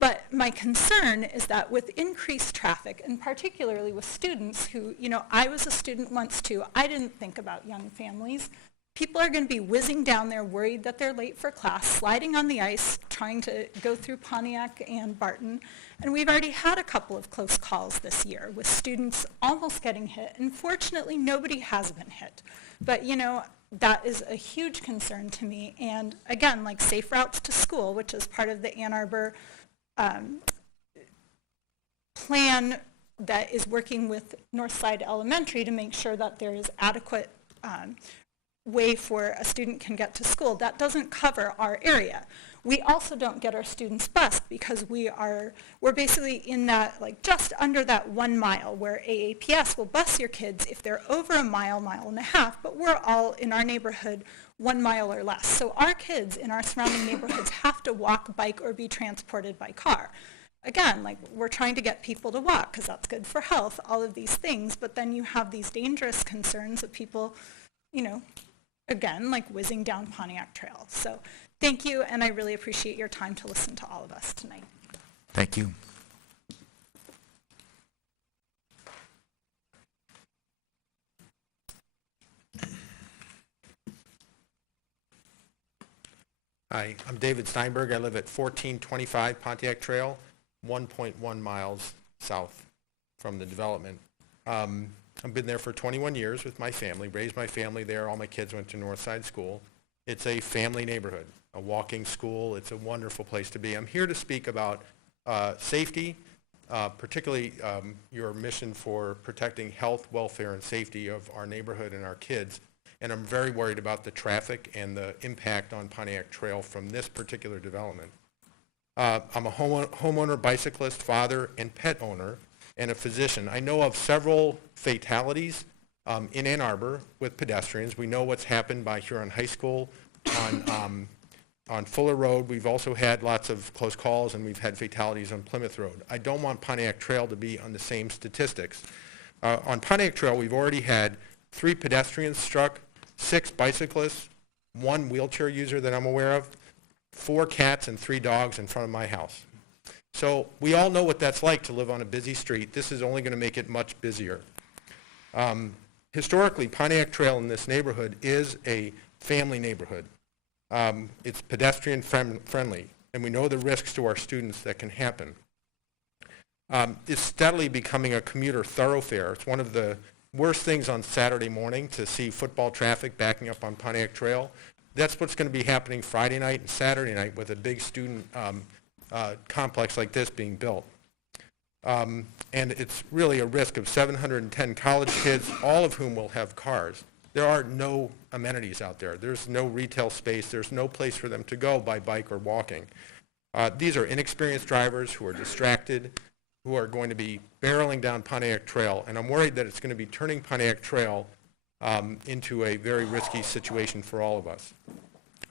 But my concern is that with increased traffic, and particularly with students who, I was a student once too, I didn't think about young families. People are going to be whizzing down there worried that they're late for class, sliding on the ice, trying to go through Pontiac and Barton. And we've already had a couple of close calls this year with students almost getting hit. And fortunately, nobody has been hit. But, that is a huge concern to me. And again, like safe routes to school, which is part of the Ann Arbor plan that is working with Northside Elementary to make sure that there is adequate way for a student can get to school. That doesn't cover our area. We also don't get our students bused because we're basically in that, just under that 1 mile where AAPS will bus your kids if they're over a mile, mile and a half, but we're all in our neighborhood 1 mile or less. So our kids in our surrounding neighborhoods have to walk, bike, or be transported by car. Again, we're trying to get people to walk because that's good for health, all of these things, but then you have these dangerous concerns of people, again, whizzing down Pontiac Trail. So thank you, and I really appreciate your time to listen to all of us tonight. Thank you. Hi, I'm David Steinberg. I live at 1425 Pontiac Trail, 1.1 miles south from the development. I've been there for 21 years with my family, raised my family there. All my kids went to Northside School. It's a family neighborhood, a walking school. It's a wonderful place to be. I'm here to speak about safety, particularly your mission for protecting health, welfare, and safety of our neighborhood and our kids. And I'm very worried about the traffic and the impact on Pontiac Trail from this particular development. I'm a homeowner, bicyclist, father, and pet owner, and a physician. I know of several fatalities in Ann Arbor with pedestrians. We know what's happened by Huron High School on Fuller Road. We've also had lots of close calls, and we've had fatalities on Plymouth Road. I don't want Pontiac Trail to be on the same statistics. On Pontiac Trail, we've already had 3 pedestrians struck, 6 bicyclists, 1 wheelchair user that I'm aware of, 4 cats and 3 dogs in front of my house. So we all know what that's like to live on a busy street. This is only going to make it much busier. Historically, Pontiac Trail in this neighborhood is a family neighborhood. It's pedestrian friendly, and we know the risks to our students that can happen. It's steadily becoming a commuter thoroughfare. It's one of the worst things on Saturday morning to see football traffic backing up on Pontiac Trail. That's what's going to be happening Friday night and Saturday night with a big student complex like this being built. And it's really a risk of 710 college kids, all of whom will have cars. There are no amenities out there. There's no retail space. There's no place for them to go by bike or walking. These are inexperienced drivers who are distracted, who are going to be barreling down Pontiac Trail, and I'm worried that it's going to be turning Pontiac Trail into a very risky situation for all of us.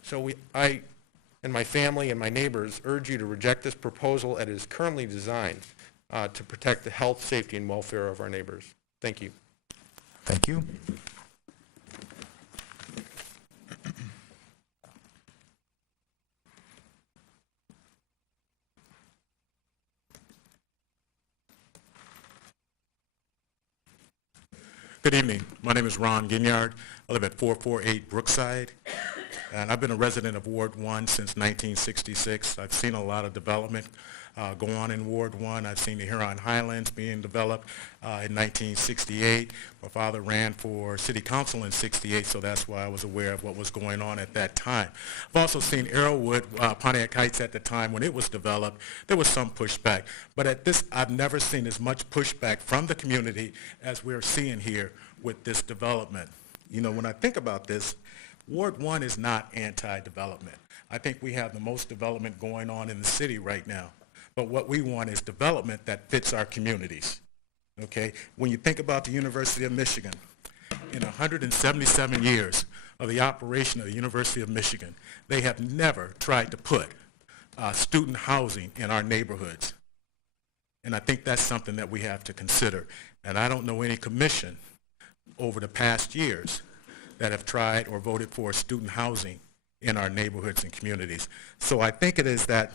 So I and my family and my neighbors urge you to reject this proposal as it is currently designed to protect the health, safety, and welfare of our neighbors. Thank you. Thank you. Good evening. My name is Ron Ginyard. I live at 448 Brookside, and I've been a resident of Ward 1 since 1966. I've seen a lot of development go on in Ward 1. I've seen the Huron Highlands being developed in 1968. My father ran for city council in 68, so that's why I was aware of what was going on at that time. I've also seen Arrowwood, Pontiac Heights at the time when it was developed. There was some pushback, but at this, I've never seen as much pushback from the community as we're seeing here with this development. You know, when I think about this, Ward 1 is not anti-development. I think we have the most development going on in the city right now. But what we want is development that fits our communities, okay? When you think about the University of Michigan, in 177 years of the operation of the University of Michigan, they have never tried to put student housing in our neighborhoods. And I think that's something that we have to consider. And I don't know any commission over the past years that have tried or voted for student housing in our neighborhoods and communities. So I think it is that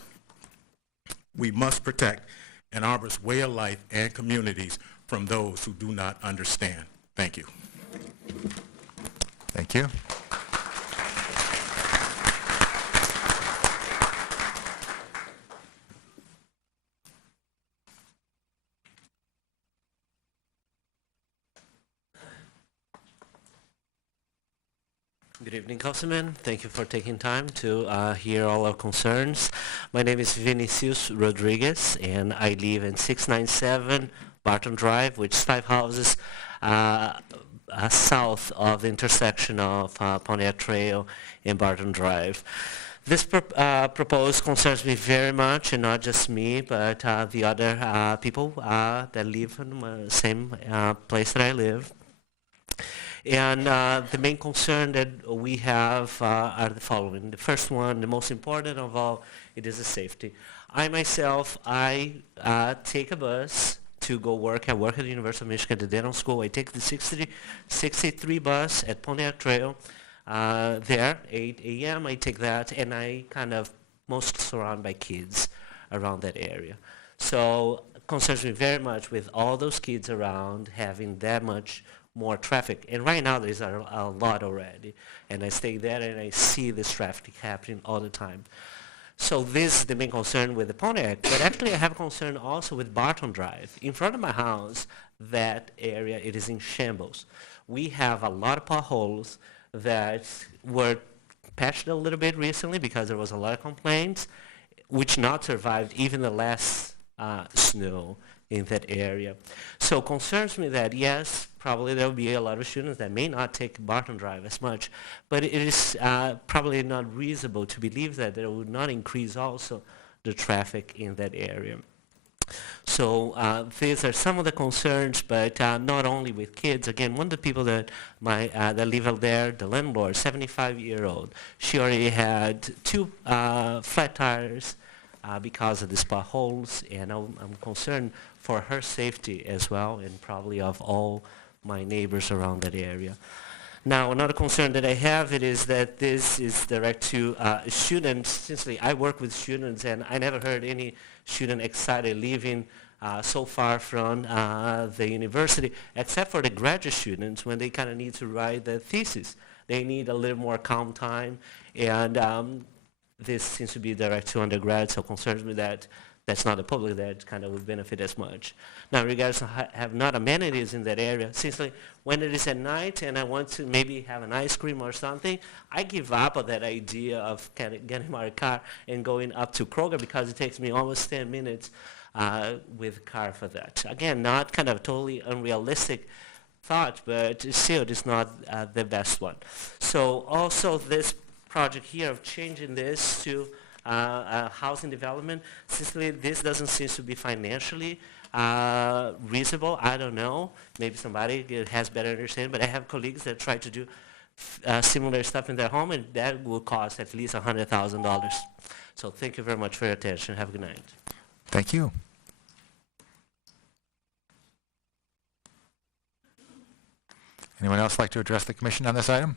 we must protect Ann Arbor's way of life and communities from those who do not understand. Thank you. Thank you. Good evening, Councilman. Thank you for taking time to hear all our concerns. My name is Vinicius Rodriguez, and I live in 697 Barton Drive, which is 5 houses south of the intersection of Pontiac Trail and Barton Drive. This proposal concerns me very much, and not just me, but the other people that live in the same place that I live. And the main concern that we have are the following. The first one, the most important of all, it is the safety. I myself, take a bus to go work. I work at the University of Michigan, the dental school. I take the 63 bus at Pontiac Trail. There, 8 a.m., I take that, and I kind of mostly surrounded by kids around that area. So it concerns me very much with all those kids around having that much more traffic. And right now there's a lot already. And I stay there and I see this traffic happening all the time. So this is the main concern with the Pontiac. But actually I have a concern also with Barton Drive. In front of my house, that area, it is in shambles. We have a lot of potholes that were patched a little bit recently because there was a lot of complaints, which not survived even the last snow in that area. So concerns me that, yes, probably there will be a lot of students that may not take Barton Drive as much, but it is probably not reasonable to believe that there would not increase also the traffic in that area. So these are some of the concerns, but not only with kids. Again, one of the people that that live out there, the landlord, 75-year-old, she already had 2 flat tires because of these potholes, and I'm concerned for her safety as well, and probably of all my neighbors around that area. Now, another concern that I have it is that this is direct to students. Since I work with students, and I never heard any student excited leaving so far from the university, except for the graduate students when they kind of need to write their thesis. They need a little more calm time, and this seems to be direct to undergrad, so concerns me that that's not the public that kind of would benefit as much. Now, in regards to have not amenities in that area, since when it is at night and I want to maybe have an ice cream or something, I give up on that idea of kind of getting my car and going up to Kroger because it takes me almost 10 minutes with car for that. Again, not kind of totally unrealistic thought, but still it's not the best one. So also this project here of changing this to housing development, since this doesn't seem to be financially reasonable, I don't know. Maybe somebody has better understanding, but I have colleagues that try to do similar stuff in their home, and that will cost at least $100,000. So thank you very much for your attention. Have a good night. Thank you. Anyone else like to address the commission on this item?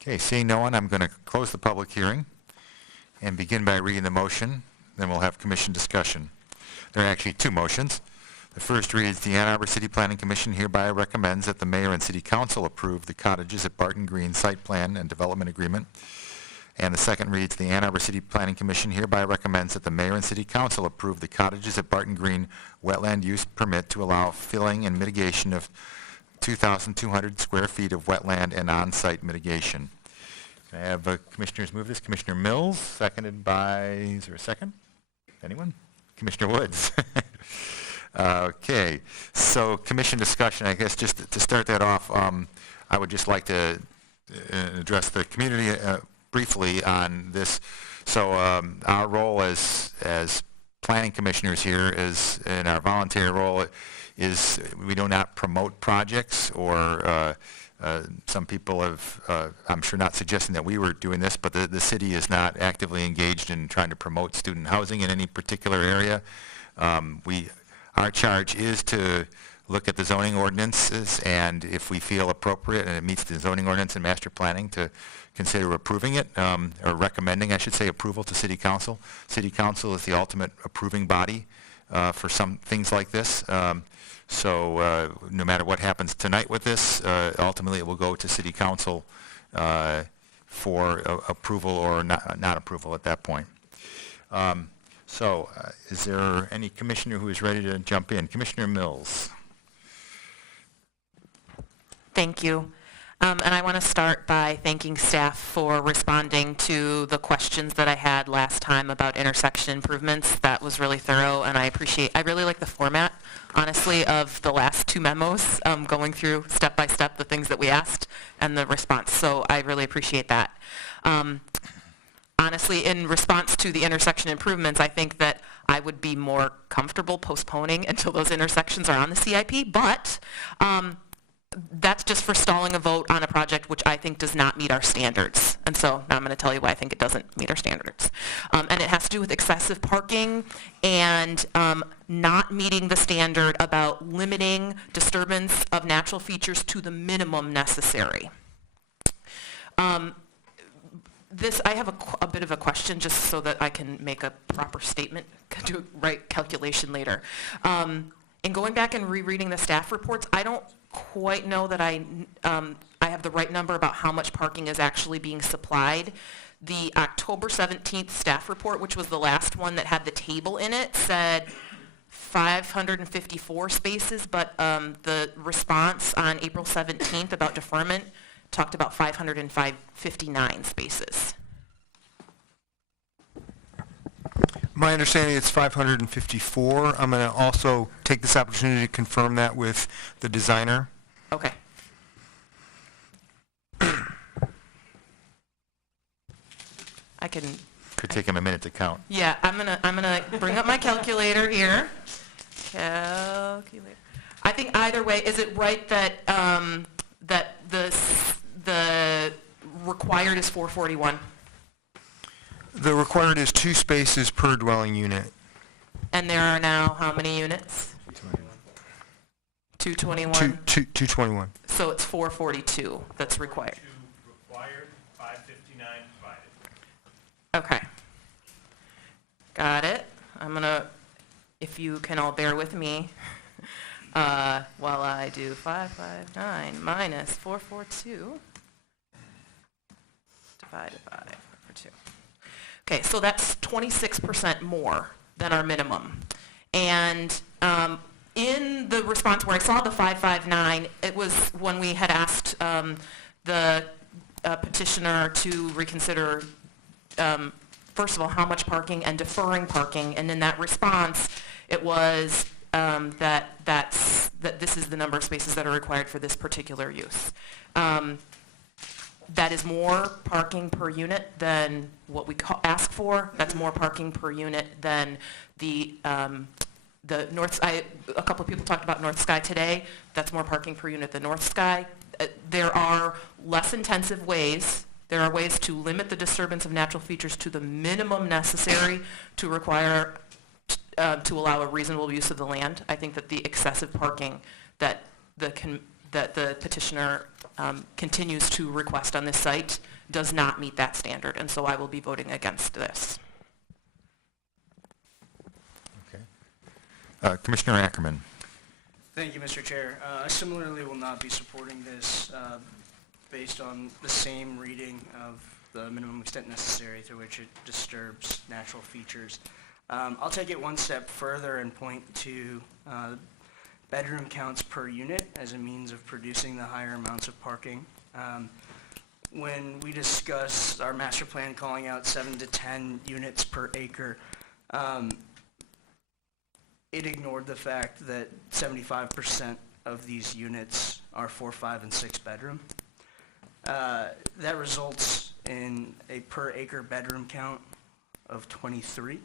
Okay, seeing no one, I'm going to close the public hearing and begin by reading the motion. Then we'll have commission discussion. There are actually two motions. The first reads, the Ann Arbor City Planning Commission hereby recommends that the mayor and city council approve the cottages at Barton Green site plan and development agreement. And the second reads, the Ann Arbor City Planning Commission hereby recommends that the mayor and city council approve the cottages at Barton Green wetland use permit to allow filling and mitigation of 2,200 square feet of wetland and on-site mitigation. Can I have commissioners move this? Commissioner Mills, seconded by, is there a second? Anyone? Commissioner Woods. Okay, so commission discussion, I guess just to start that off, I would just like to address the community briefly on this. So our role as planning commissioners here is, in our voluntary role, is we do not promote projects or some people have, I'm sure not suggesting that we were doing this, but the city is not actively engaged in trying to promote student housing in any particular area. Our charge is to look at the zoning ordinances, and if we feel appropriate and it meets the zoning ordinance and master planning, to consider approving it, or recommending, I should say, approval to City Council. City Council is the ultimate approving body for some things like this. So no matter what happens tonight with this, ultimately it will go to City Council for approval or not approval at that point. So is there any commissioner who is ready to jump in? Commissioner Mills. Thank you. And I want to start by thanking staff for responding to the questions that I had last time about intersection improvements. That was really thorough, and I really like the format, honestly, of the last two memos, going through step by step the things that we asked and the response. So I really appreciate that. Honestly, in response to the intersection improvements, I think that I would be more comfortable postponing until those intersections are on the CIP, but that's just for stalling a vote on a project which I think does not meet our standards. And so now I'm going to tell you why I think it doesn't meet our standards. And it has to do with excessive parking and not meeting the standard about limiting disturbance of natural features to the minimum necessary. I have a bit of a question just so that I can make a proper statement, do a right calculation later. In going back and rereading the staff reports, I don't quite know that I have the right number about how much parking is actually being supplied. The October 17th staff report, which was the last one that had the table in it, said 554 spaces, but the response on April 17th about deferment talked about 559 spaces. My understanding it's 554. I'm going to also take this opportunity to confirm that with the designer. Okay. I can. Could take him a minute to count. Yeah, I'm gonna bring up my calculator here. Calculator. I think either way, is it right that that the required is 441? The required is 2 spaces per dwelling unit. And there are now how many units? 221? 221. So it's 442 that's required. Required, 559 provided. Okay. Got it. I'm gonna, if you can all bear with me, while I do 559 minus 442 divided by 442. Okay, so that's 26% more than our minimum. And in the response where I saw the 559, it was when we had asked the petitioner to reconsider, first of all, how much parking and deferring parking. And in that response, it was that this is the number of spaces that are required for this particular use. That is more parking per unit than what we ask for. That's more parking per unit than the North. A couple of people talked about North Sky today. That's more parking per unit than North Sky. There are less intensive ways. There are ways to limit the disturbance of natural features to the minimum necessary to require to allow a reasonable use of the land. I think that the excessive parking that the petitioner continues to request on this site does not meet that standard, and so I will be voting against this. Okay. Commissioner Ackerman. Thank you, Mr. Chair. I similarly will not be supporting this based on the same reading of the minimum extent necessary through which it disturbs natural features. I'll take it one step further and point to bedroom counts per unit as a means of producing the higher amounts of parking. When we discussed our master plan calling out 7 to 10 units per acre, it ignored the fact that 75% of these units are 4, 5, and 6 bedroom. That results in a per acre bedroom count of 23.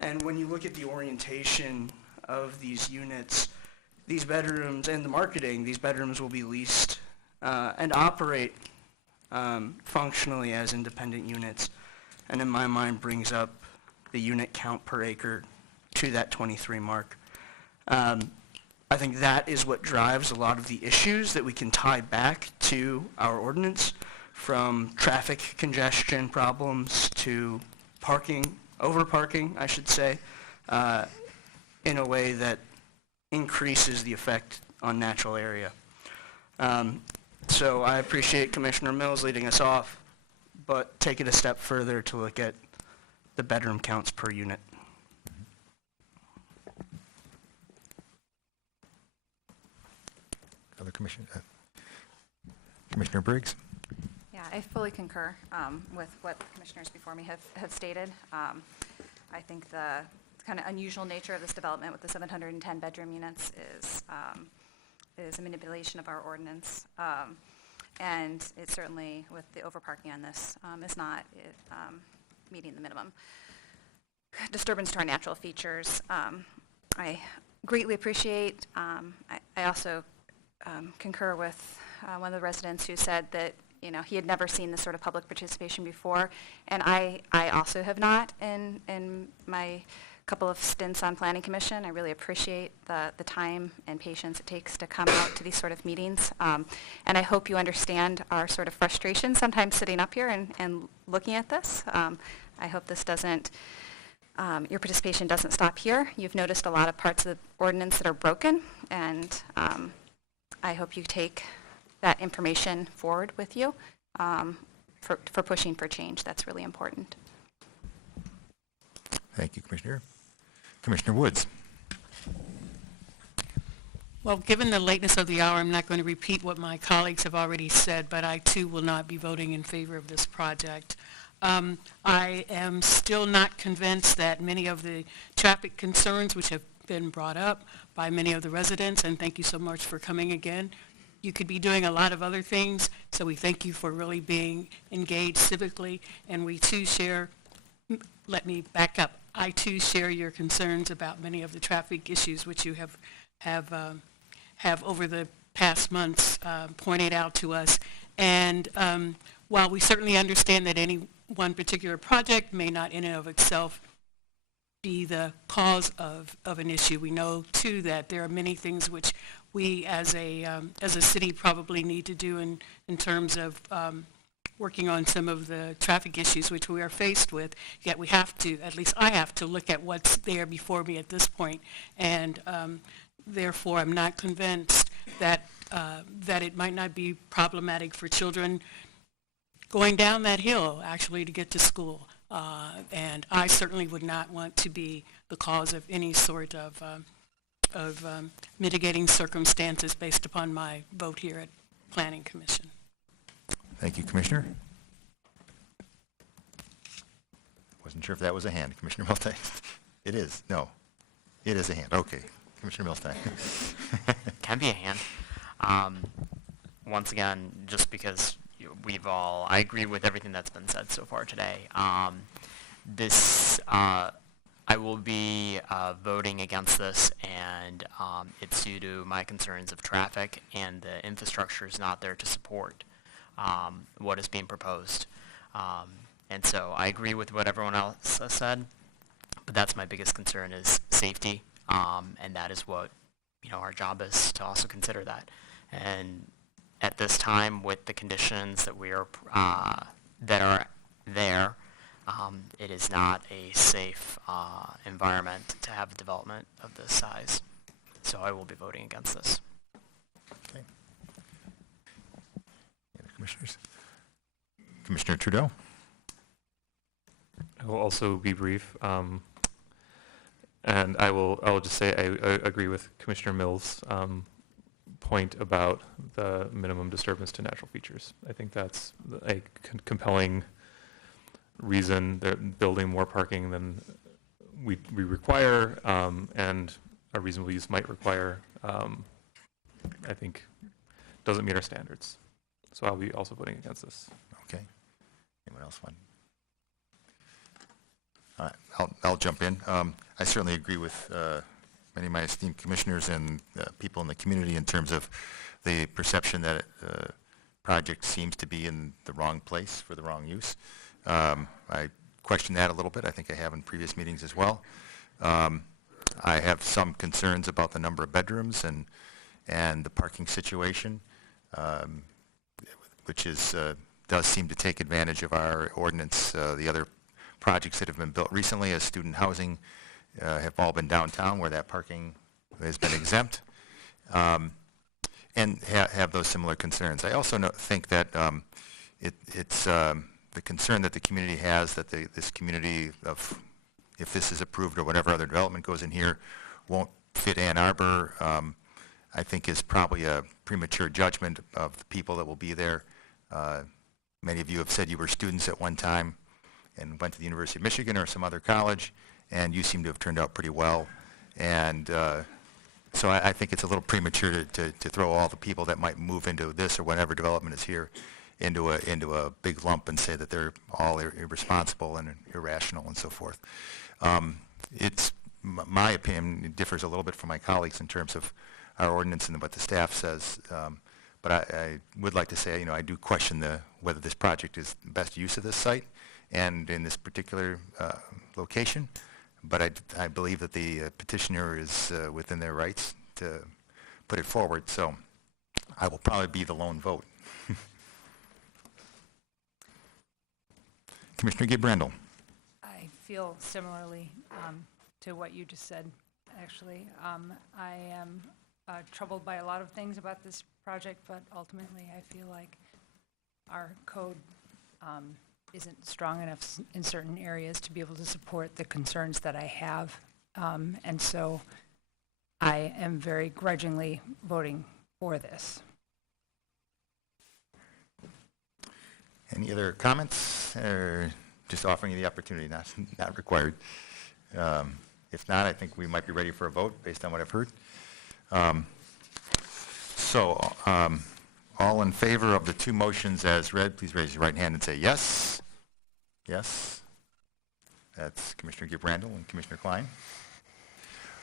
And when you look at the orientation of these units, these bedrooms and the marketing, these bedrooms will be leased and operate functionally as independent units, and in my mind brings up the unit count per acre to that 23 mark. I think that is what drives a lot of the issues that we can tie back to our ordinance, from traffic congestion problems to parking, over-parking, I should say, in a way that increases the effect on natural area. So I appreciate Commissioner Mills leading us off, but take it a step further to look at the bedroom counts per unit. Other Commissioner Briggs? Yeah, I fully concur with what the commissioners before me have stated. I think the kind of unusual nature of this development with the 710 bedroom units is a manipulation of our ordinance. And it certainly, with the overparking on this, is not meeting the minimum disturbance to our natural features. I greatly appreciate, I also concur with one of the residents who said that he had never seen this sort of public participation before, and I also have not in my couple of stints on Planning Commission. I really appreciate the time and patience it takes to come out to these sort of meetings, and I hope you understand our sort of frustration sometimes sitting up here and looking at this. I hope this doesn't, your participation doesn't stop here. You've noticed a lot of parts of the ordinance that are broken, and I hope you take that information forward with you for pushing for change. That's really important. Thank you, Commissioner. Commissioner Woods. Well, given the lateness of the hour, I'm not going to repeat what my colleagues have already said, but I too will not be voting in favor of this project. I am still not convinced that many of the traffic concerns which have been brought up by many of the residents, and thank you so much for coming again. You could be doing a lot of other things, so we thank you for really being engaged civically, and we too share, let me back up, I too share your concerns about many of the traffic issues which you have over the past months pointed out to us. And while we certainly understand that any one particular project may not in and of itself be the cause of an issue, we know too that there are many things which we as a city probably need to do in terms of working on some of the traffic issues which we are faced with, yet we have to, at least I have to, look at what's there before me at this point. And therefore, I'm not convinced that it might not be problematic for children going down that hill, actually, to get to school. And I certainly would not want to be the cause of any sort of mitigating circumstances based upon my vote here at Planning Commission. Thank you, Commissioner. Wasn't sure if that was a hand, Commissioner Milstein. It is. No, it is a hand. Okay, Commissioner Milstein. Can be a hand. Once again, just because I agree with everything that's been said so far today. I will be voting against this, and it's due to my concerns of traffic, and the infrastructure is not there to support what is being proposed. And so I agree with what everyone else has said, but that's my biggest concern is safety, and that is what our job is to also consider that. And at this time, with the conditions that that are there, it is not a safe environment to have development of this size. So I will be voting against this. Okay. Any other commissioners? Commissioner Trudeau? I will also be brief. And I will just say I agree with Commissioner Mills' point about the minimum disturbance to natural features. I think that's a compelling reason that building more parking than we require and a reasonable use might require, I think doesn't meet our standards. So I'll be also voting against this. Okay. Anyone else want? All right, I'll jump in. I certainly agree with many of my esteemed commissioners and people in the community in terms of the perception that project seems to be in the wrong place for the wrong use. I question that a little bit. I think I have in previous meetings as well. I have some concerns about the number of bedrooms and the parking situation, which does seem to take advantage of our ordinance. The other projects that have been built recently as student housing have all been downtown where that parking has been exempt, and have those similar concerns. I also think that it's the concern that the community has that this community of, if this is approved or whatever other development goes in here, won't fit Ann Arbor, I think is probably a premature judgment of the people that will be there. Many of you have said you were students at one time and went to the University of Michigan or some other college, and you seem to have turned out pretty well. And so I think it's a little premature to throw all the people that might move into this or whatever development is here into a big lump and say that they're all irresponsible and irrational and so forth. It's my opinion differs a little bit from my colleagues in terms of our ordinance and what the staff says. But I would like to say, I do question whether this project is the best use of this site and in this particular location. But I believe that the petitioner is within their rights to put it forward. So I will probably be the lone vote. Commissioner Gibrandl. I feel similarly to what you just said, actually. I am troubled by a lot of things about this project, but ultimately I feel like our code isn't strong enough in certain areas to be able to support the concerns that I have. And so I am very grudgingly voting for this. Any other comments, or just offering you the opportunity, not required? If not, I think we might be ready for a vote based on what I've heard. All in favor of the two motions as read, please raise your right hand and say yes. Yes. That's Commissioner Gibrandl and Commissioner Klein.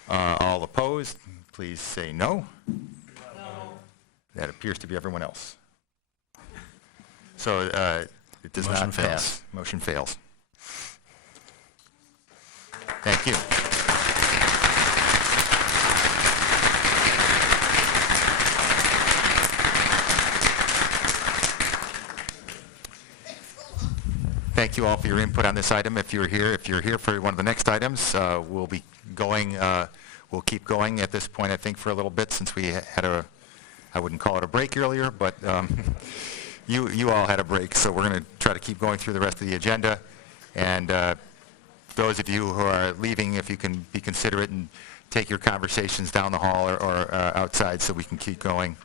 All opposed, please say no. No. That appears to be everyone else. So it does not pass. Motion fails. Thank you. thank you all for your input on this item. If you're here for one of the next items, we'll be going, we'll keep going at this point, I think, for a little bit, since we had I wouldn't call it a break earlier, but you all had a break, so we're going to try to keep going through the rest of the agenda. And those of you who are leaving, if you can be considerate and take your conversations down the hall or outside so we can keep going.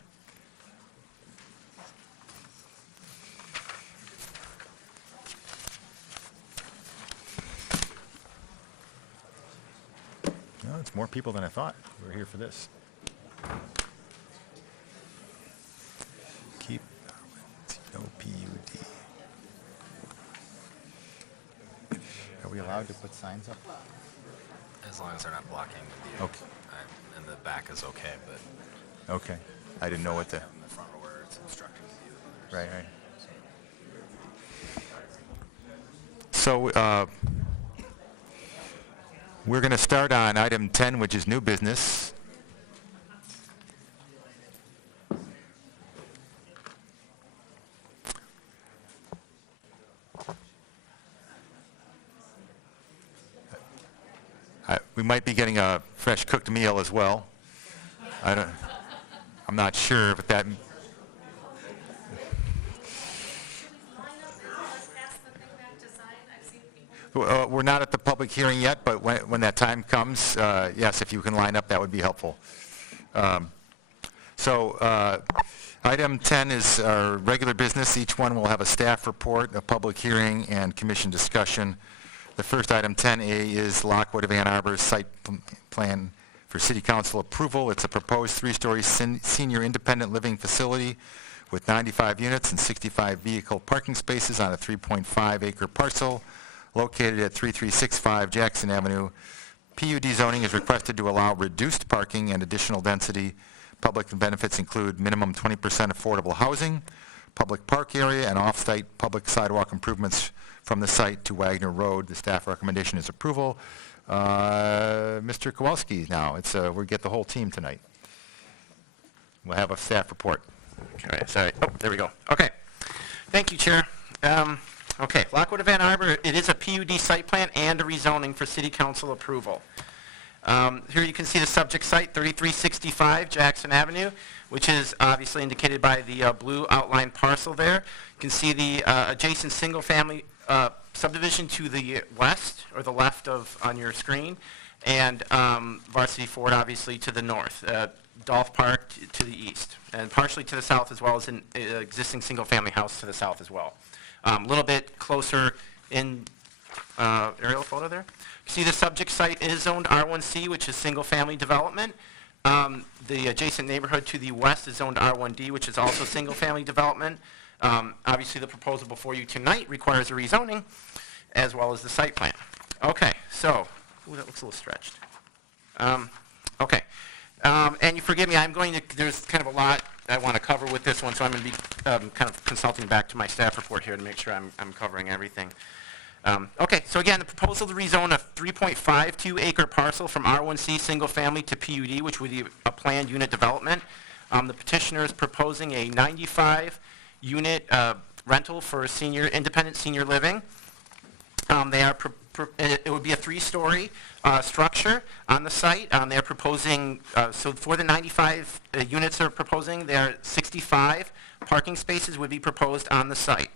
No, it's more people than I thought who are here for this. Keep no PUD. Are we allowed to put signs up? As long as they're not blocking the view. Okay. And the back is okay, but. Okay. I didn't know what the. In the front where it's obstructing the view. Right. So we're going to start on item 10, which is new business. We might be getting a fresh cooked meal as well. I'm not sure if that. We're not at the public hearing yet, but when that time comes, yes, if you can line up, that would be helpful. Item 10 is our regular business. Each one will have a staff report, a public hearing, and commission discussion. The first item, 10A, is Lockwood of Ann Arbor's site plan for city council approval. It's a proposed three-story senior independent living facility with 95 units and 65 vehicle parking spaces on a 3.5-acre parcel located at 3365 Jackson Avenue. PUD zoning is requested to allow reduced parking and additional density. Public benefits include minimum 20% affordable housing, public park area, and off-site public sidewalk improvements from the site to Wagner Road. The staff recommendation is approval. Mr. Kowalski now. We get the whole team tonight. We'll have a staff report. Okay, sorry. Oh, there we go. Okay. Thank you, Chair. Okay, Lockwood of Ann Arbor, it is a PUD site plan and a rezoning for City Council approval. Here you can see the subject site, 3365 Jackson Avenue, which is obviously indicated by the blue outlined parcel there. You can see the adjacent single-family subdivision to the west, or the left on your screen, and Varsity Ford, obviously, to the north. Dolph Park to the east, and partially to the south, as well as an existing single-family house to the south as well. A little bit closer in aerial photo there. You see the subject site is zoned R1C, which is single-family development. The adjacent neighborhood to the west is zoned R1D, which is also single-family development. Obviously, the proposal before you tonight requires a rezoning, as well as the site plan. Okay, so, ooh, that looks a little stretched. Okay, and you forgive me, there's kind of a lot I want to cover with this one, so I'm going to be kind of consulting back to my staff report here to make sure I'm covering everything. Okay, so again, the proposal to rezone a 3.52-acre parcel from R1C single family to PUD, which would be a planned unit development. The petitioner is proposing a 95-unit rental for independent senior living. It would be a 3-story structure on the site. They're proposing, so for the 95 units they're proposing, there are 65 parking spaces would be proposed on the site.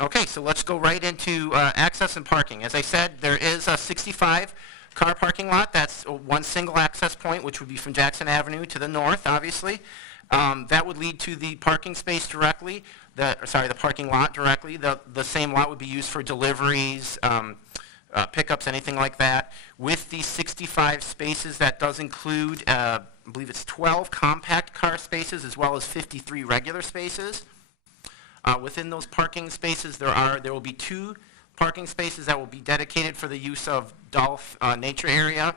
Okay, so let's go right into access and parking. As I said, there is a 65-car parking lot. That's one single access point, which would be from Jackson Avenue to the north, obviously. That would lead to the parking space directly, the parking lot directly. The same lot would be used for deliveries, pickups, anything like that. With these 65 spaces, that does include, I believe it's 12 compact car spaces as well as 53 regular spaces. Within those parking spaces, there will be 2 parking spaces that will be dedicated for the use of Dolph Nature Area.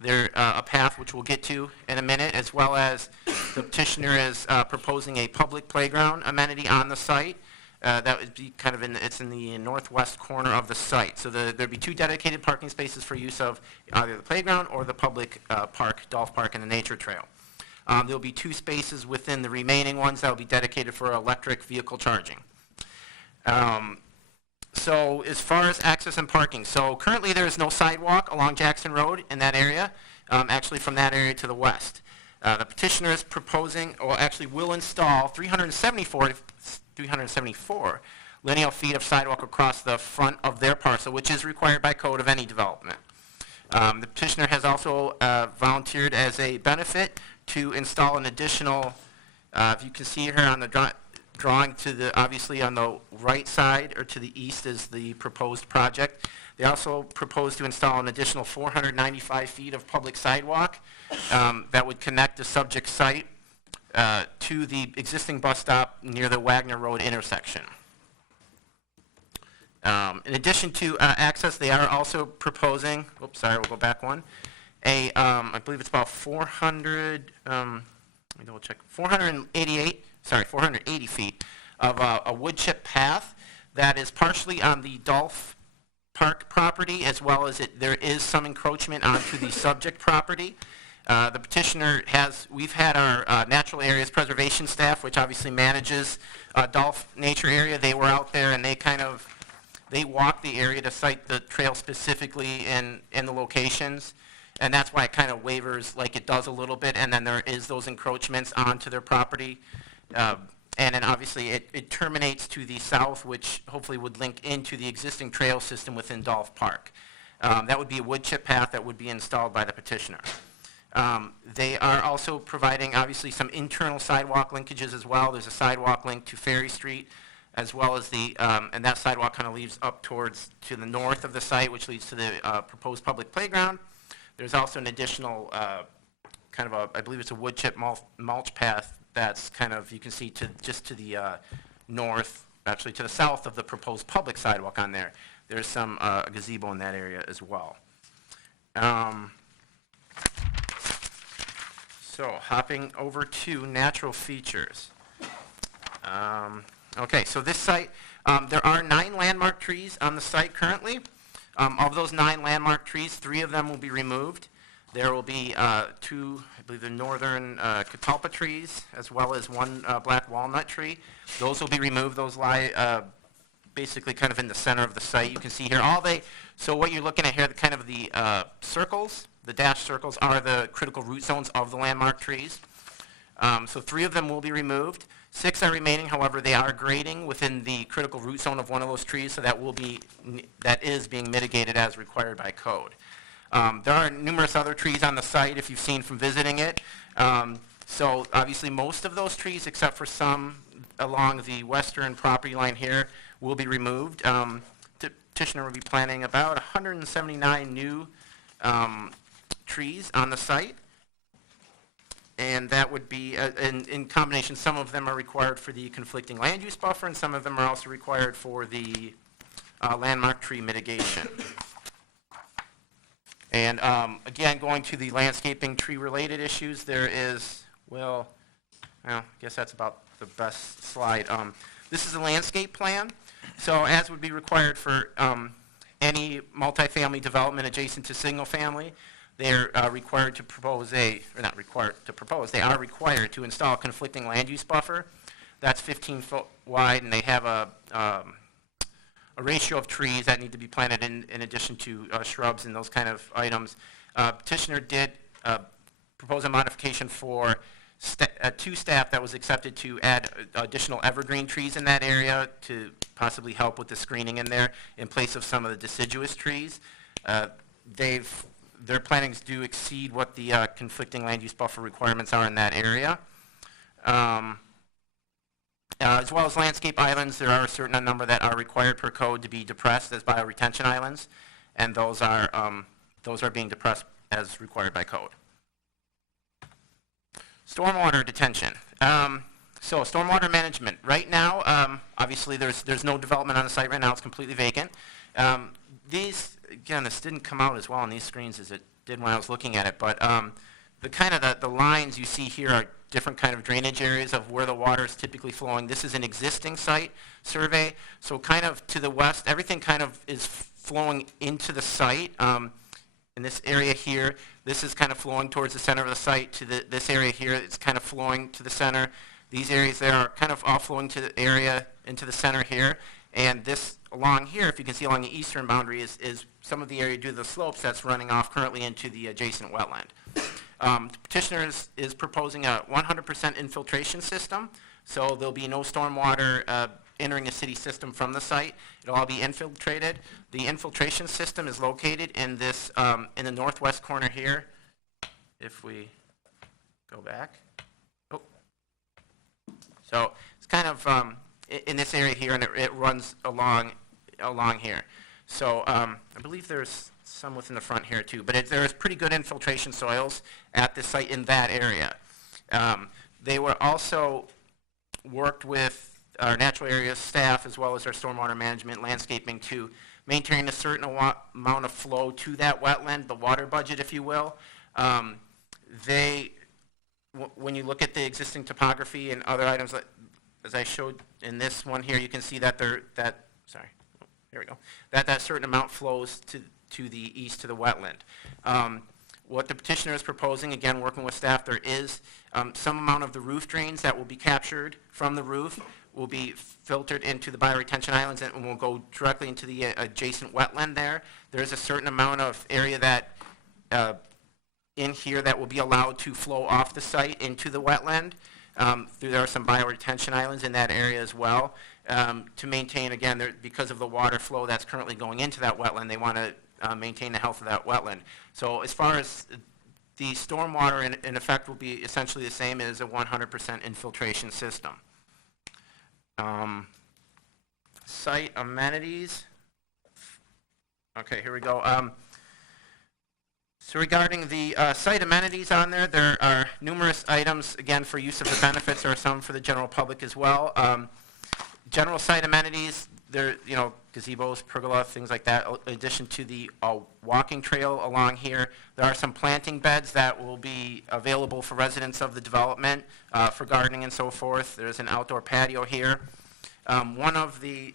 There a path which we'll get to in a minute, as well as the petitioner is proposing a public playground amenity on the site. That would be kind of it's in the northwest corner of the site. So there'd be 2 dedicated parking spaces for use of either the playground or the public park, Dolph Park, and the nature trail. There'll be 2 spaces within the remaining ones that will be dedicated for electric vehicle charging. So as far as access and parking, so currently there is no sidewalk along Jackson Road in that area, actually from that area to the west. The petitioner is proposing, or actually will install 374 lineal feet of sidewalk across the front of their parcel, which is required by code of any development. The petitioner has also volunteered as a benefit to install an additional, if you can see here on the drawing to the, obviously on the right side or to the east is the proposed project. They also propose to install an additional 495 feet of public sidewalk that would connect the subject site to the existing bus stop near the Wagner Road intersection. In addition to access, they are also proposing, oops, sorry, we'll go back one, I believe it's about 480 feet of a wood chip path that is partially on the Dolph Park property, as well as there is some encroachment onto the subject property. The petitioner we've had our natural areas preservation staff, which obviously manages Dolph Nature Area. They were out there and they walked the area to site the trail specifically in the locations, and that's why it kind of wavers like it does a little bit, and then there is those encroachments onto their property. And then obviously it terminates to the south, which hopefully would link into the existing trail system within Dolph Park. That would be a wood chip path that would be installed by the petitioner. They are also providing obviously some internal sidewalk linkages as well. There's a sidewalk link to Ferry Street, as well as and that sidewalk kind of leads up to the north of the site, which leads to the proposed public playground. There's also an additional kind of I believe it's a wood chip mulch path that's kind of, you can see just to the north, actually to the south of the proposed public sidewalk on there. There's some gazebo in that area as well. So hopping over to natural features. Okay, so this site, there are 9 landmark trees on the site currently. Of those 9 landmark trees, 3 of them will be removed. There will be 2, I believe the northern catalpa trees, as well as 1 black walnut tree. Those will be removed. Those lie basically kind of in the center of the site. You can see here so what you're looking at here, kind of the circles, the dashed circles are the critical root zones of the landmark trees. So 3 of them will be removed. 6 are remaining, however, they are grading within the critical root zone of one of those trees, so that is being mitigated as required by code. There are numerous other trees on the site, if you've seen from visiting it. So obviously most of those trees, except for some along the western property line here, will be removed. The petitioner will be planting about 179 new trees on the site. And that would be, in combination, some of them are required for the conflicting land use buffer, and some of them are also required for the landmark tree mitigation. And again, going to the landscaping tree-related issues, there is, well, I guess that's about the best slide. This is a landscape plan. So as would be required for any multifamily development adjacent to single family, they're required to propose or not required to propose, they are required to install a conflicting land use buffer. That's 15 foot wide, and they have a ratio of trees that need to be planted in addition to shrubs and those kind of items. Petitioner did propose a modification for 2 staff that was accepted to add additional evergreen trees in that area to possibly help with the screening in there in place of some of the deciduous trees. Their plantings do exceed what the conflicting land use buffer requirements are in that area. As well as landscape islands, there are a certain number that are required per code to be depressed as bioretention islands, and those are being depressed as required by code. Stormwater detention. So stormwater management. Right now, obviously there's no development on the site right now. It's completely vacant. Again, this didn't come out as well on these screens as it did when I was looking at it, but the lines you see here are different kind of drainage areas of where the water is typically flowing. This is an existing site survey, so kind of to the west, everything kind of is flowing into the site. In this area here, this is kind of flowing towards the center of the site. To this area here, it's kind of flowing to the center. These areas there are kind of all flowing to the area into the center here. And this along here, if you can see along the eastern boundary, is some of the area due to the slopes that's running off currently into the adjacent wetland. The petitioner is proposing a 100% infiltration system, so there'll be no stormwater entering the city system from the site. It'll all be infiltrated. The infiltration system is located in this, in the northwest corner here. If we go back. Oh. So it's kind of in this area here, and it runs along here. So I believe there's some within the front here too, but there is pretty good infiltration soils at the site in that area. They were also worked with our natural area staff as well as our stormwater management landscaping to maintain a certain amount of flow to that wetland, the water budget, if you will. When you look at the existing topography and other items, as I showed in this one here, you can see that that certain amount flows to the east to the wetland. What the petitioner is proposing, again, working with staff, there is some amount of the roof drains that will be captured from the roof will be filtered into the bioretention islands and will go directly into the adjacent wetland there. There is a certain amount of area that in here that will be allowed to flow off the site into the wetland. There are some bioretention islands in that area as well. To maintain, again, because of the water flow that's currently going into that wetland, they want to maintain the health of that wetland. So as far as the stormwater in effect will be essentially the same as a 100% infiltration system. Site amenities. Okay, here we go. So regarding the site amenities on there, there are numerous items, again, for use of the benefits, or some for the general public as well. General site amenities, there, gazebos, pergola, things like that. In addition to the walking trail along here, there are some planting beds that will be available for residents of the development for gardening and so forth. There's an outdoor patio here. One of the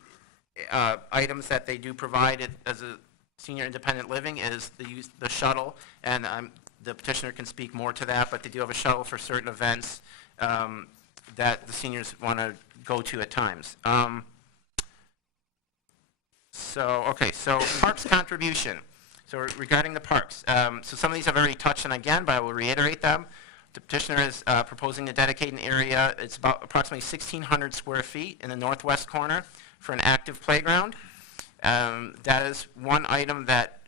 items that they do provide as a senior independent living is the shuttle, and the petitioner can speak more to that, but they do have a shuttle for certain events that the seniors want to go to at times. So parks contribution. So regarding the parks, so some of these I've already touched on again, but I will reiterate them. The petitioner is proposing to dedicate an area, it's about approximately 1,600 square feet in the northwest corner for an active playground. That is one item that,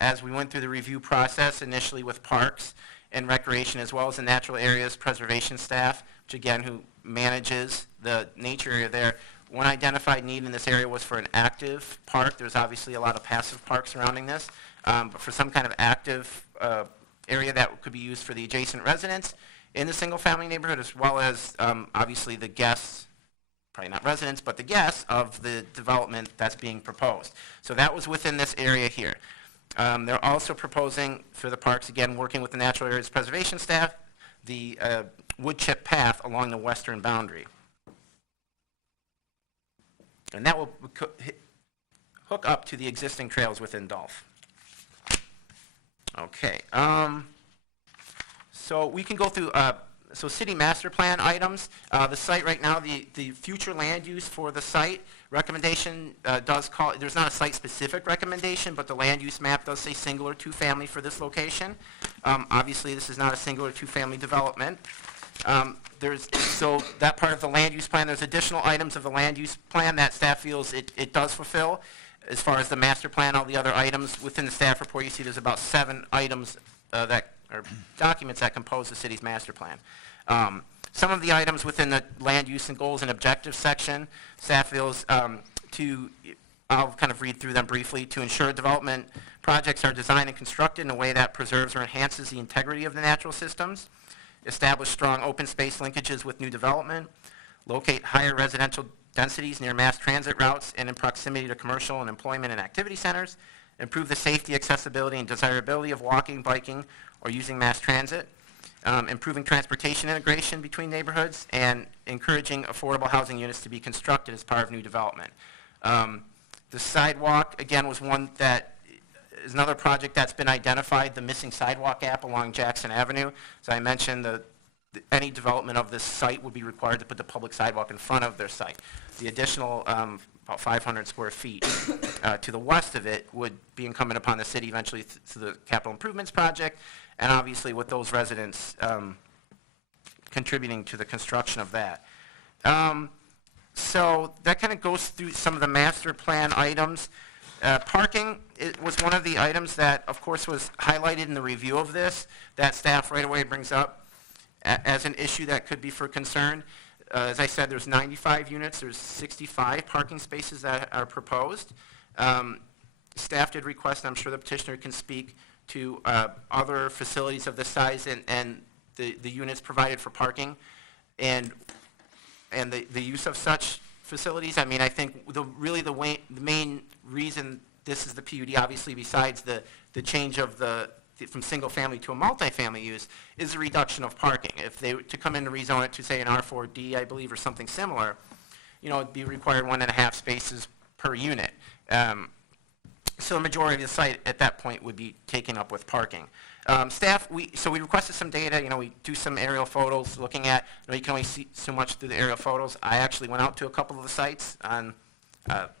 as we went through the review process initially with parks and recreation, as well as the natural areas preservation staff, which again, who manages the nature area there, one identified need in this area was for an active park. There's obviously a lot of passive parks surrounding this, but for some kind of active area that could be used for the adjacent residents in the single-family neighborhood, as well as obviously the guests, probably not residents, but the guests of the development that's being proposed. So that was within this area here. They're also proposing for the parks, again, working with the natural areas preservation staff, the wood chip path along the western boundary. And that will hook up to the existing trails within Dolph. Okay. So we can go through so city master plan items. The site right now, the future land use for the site recommendation does call, there's not a site-specific recommendation, but the land use map does say single or two-family for this location. Obviously, this is not a single or two-family development. So that part of the land use plan, there's additional items of the land use plan that staff feels it does fulfill. As far as the master plan, all the other items within the staff report, you see there's about 7 items that are documents that compose the city's master plan. Some of the items within the land use and goals and objectives section, staff feels I'll kind of read through them briefly, to ensure development projects are designed and constructed in a way that preserves or enhances the integrity of the natural systems, establish strong open space linkages with new development, locate higher residential densities near mass transit routes and in proximity to commercial and employment and activity centers, improve the safety, accessibility, and desirability of walking, biking, or using mass transit, improving transportation integration between neighborhoods, and encouraging affordable housing units to be constructed as part of new development. The sidewalk, again, was one that is another project that's been identified, the missing sidewalk gap along Jackson Avenue. As I mentioned, the any development of this site would be required to put the public sidewalk in front of their site. The additional about 500 square feet to the west of it would be incumbent upon the city eventually through the capital improvements project, and obviously with those residents contributing to the construction of that. So that kind of goes through some of the master plan items. Parking was one of the items that, of course, was highlighted in the review of this, that staff right away brings up as an issue that could be for concern. As I said, there's 95 units. There's 65 parking spaces that are proposed. Staff did request, I'm sure the petitioner can speak to other facilities of this size and the units provided for parking and the use of such facilities. I mean, I think the main reason this is the PUD, obviously, besides the change of from single family to a multifamily use, is the reduction of parking. If they were to come in to rezone it to, say, an R4D, I believe, or something similar, it'd be required 1.5 spaces per unit. So the majority of the site at that point would be taken up with parking. Staff, so we requested some data. We do some aerial photos looking at, you can only see so much through the aerial photos. I actually went out to a couple of the sites on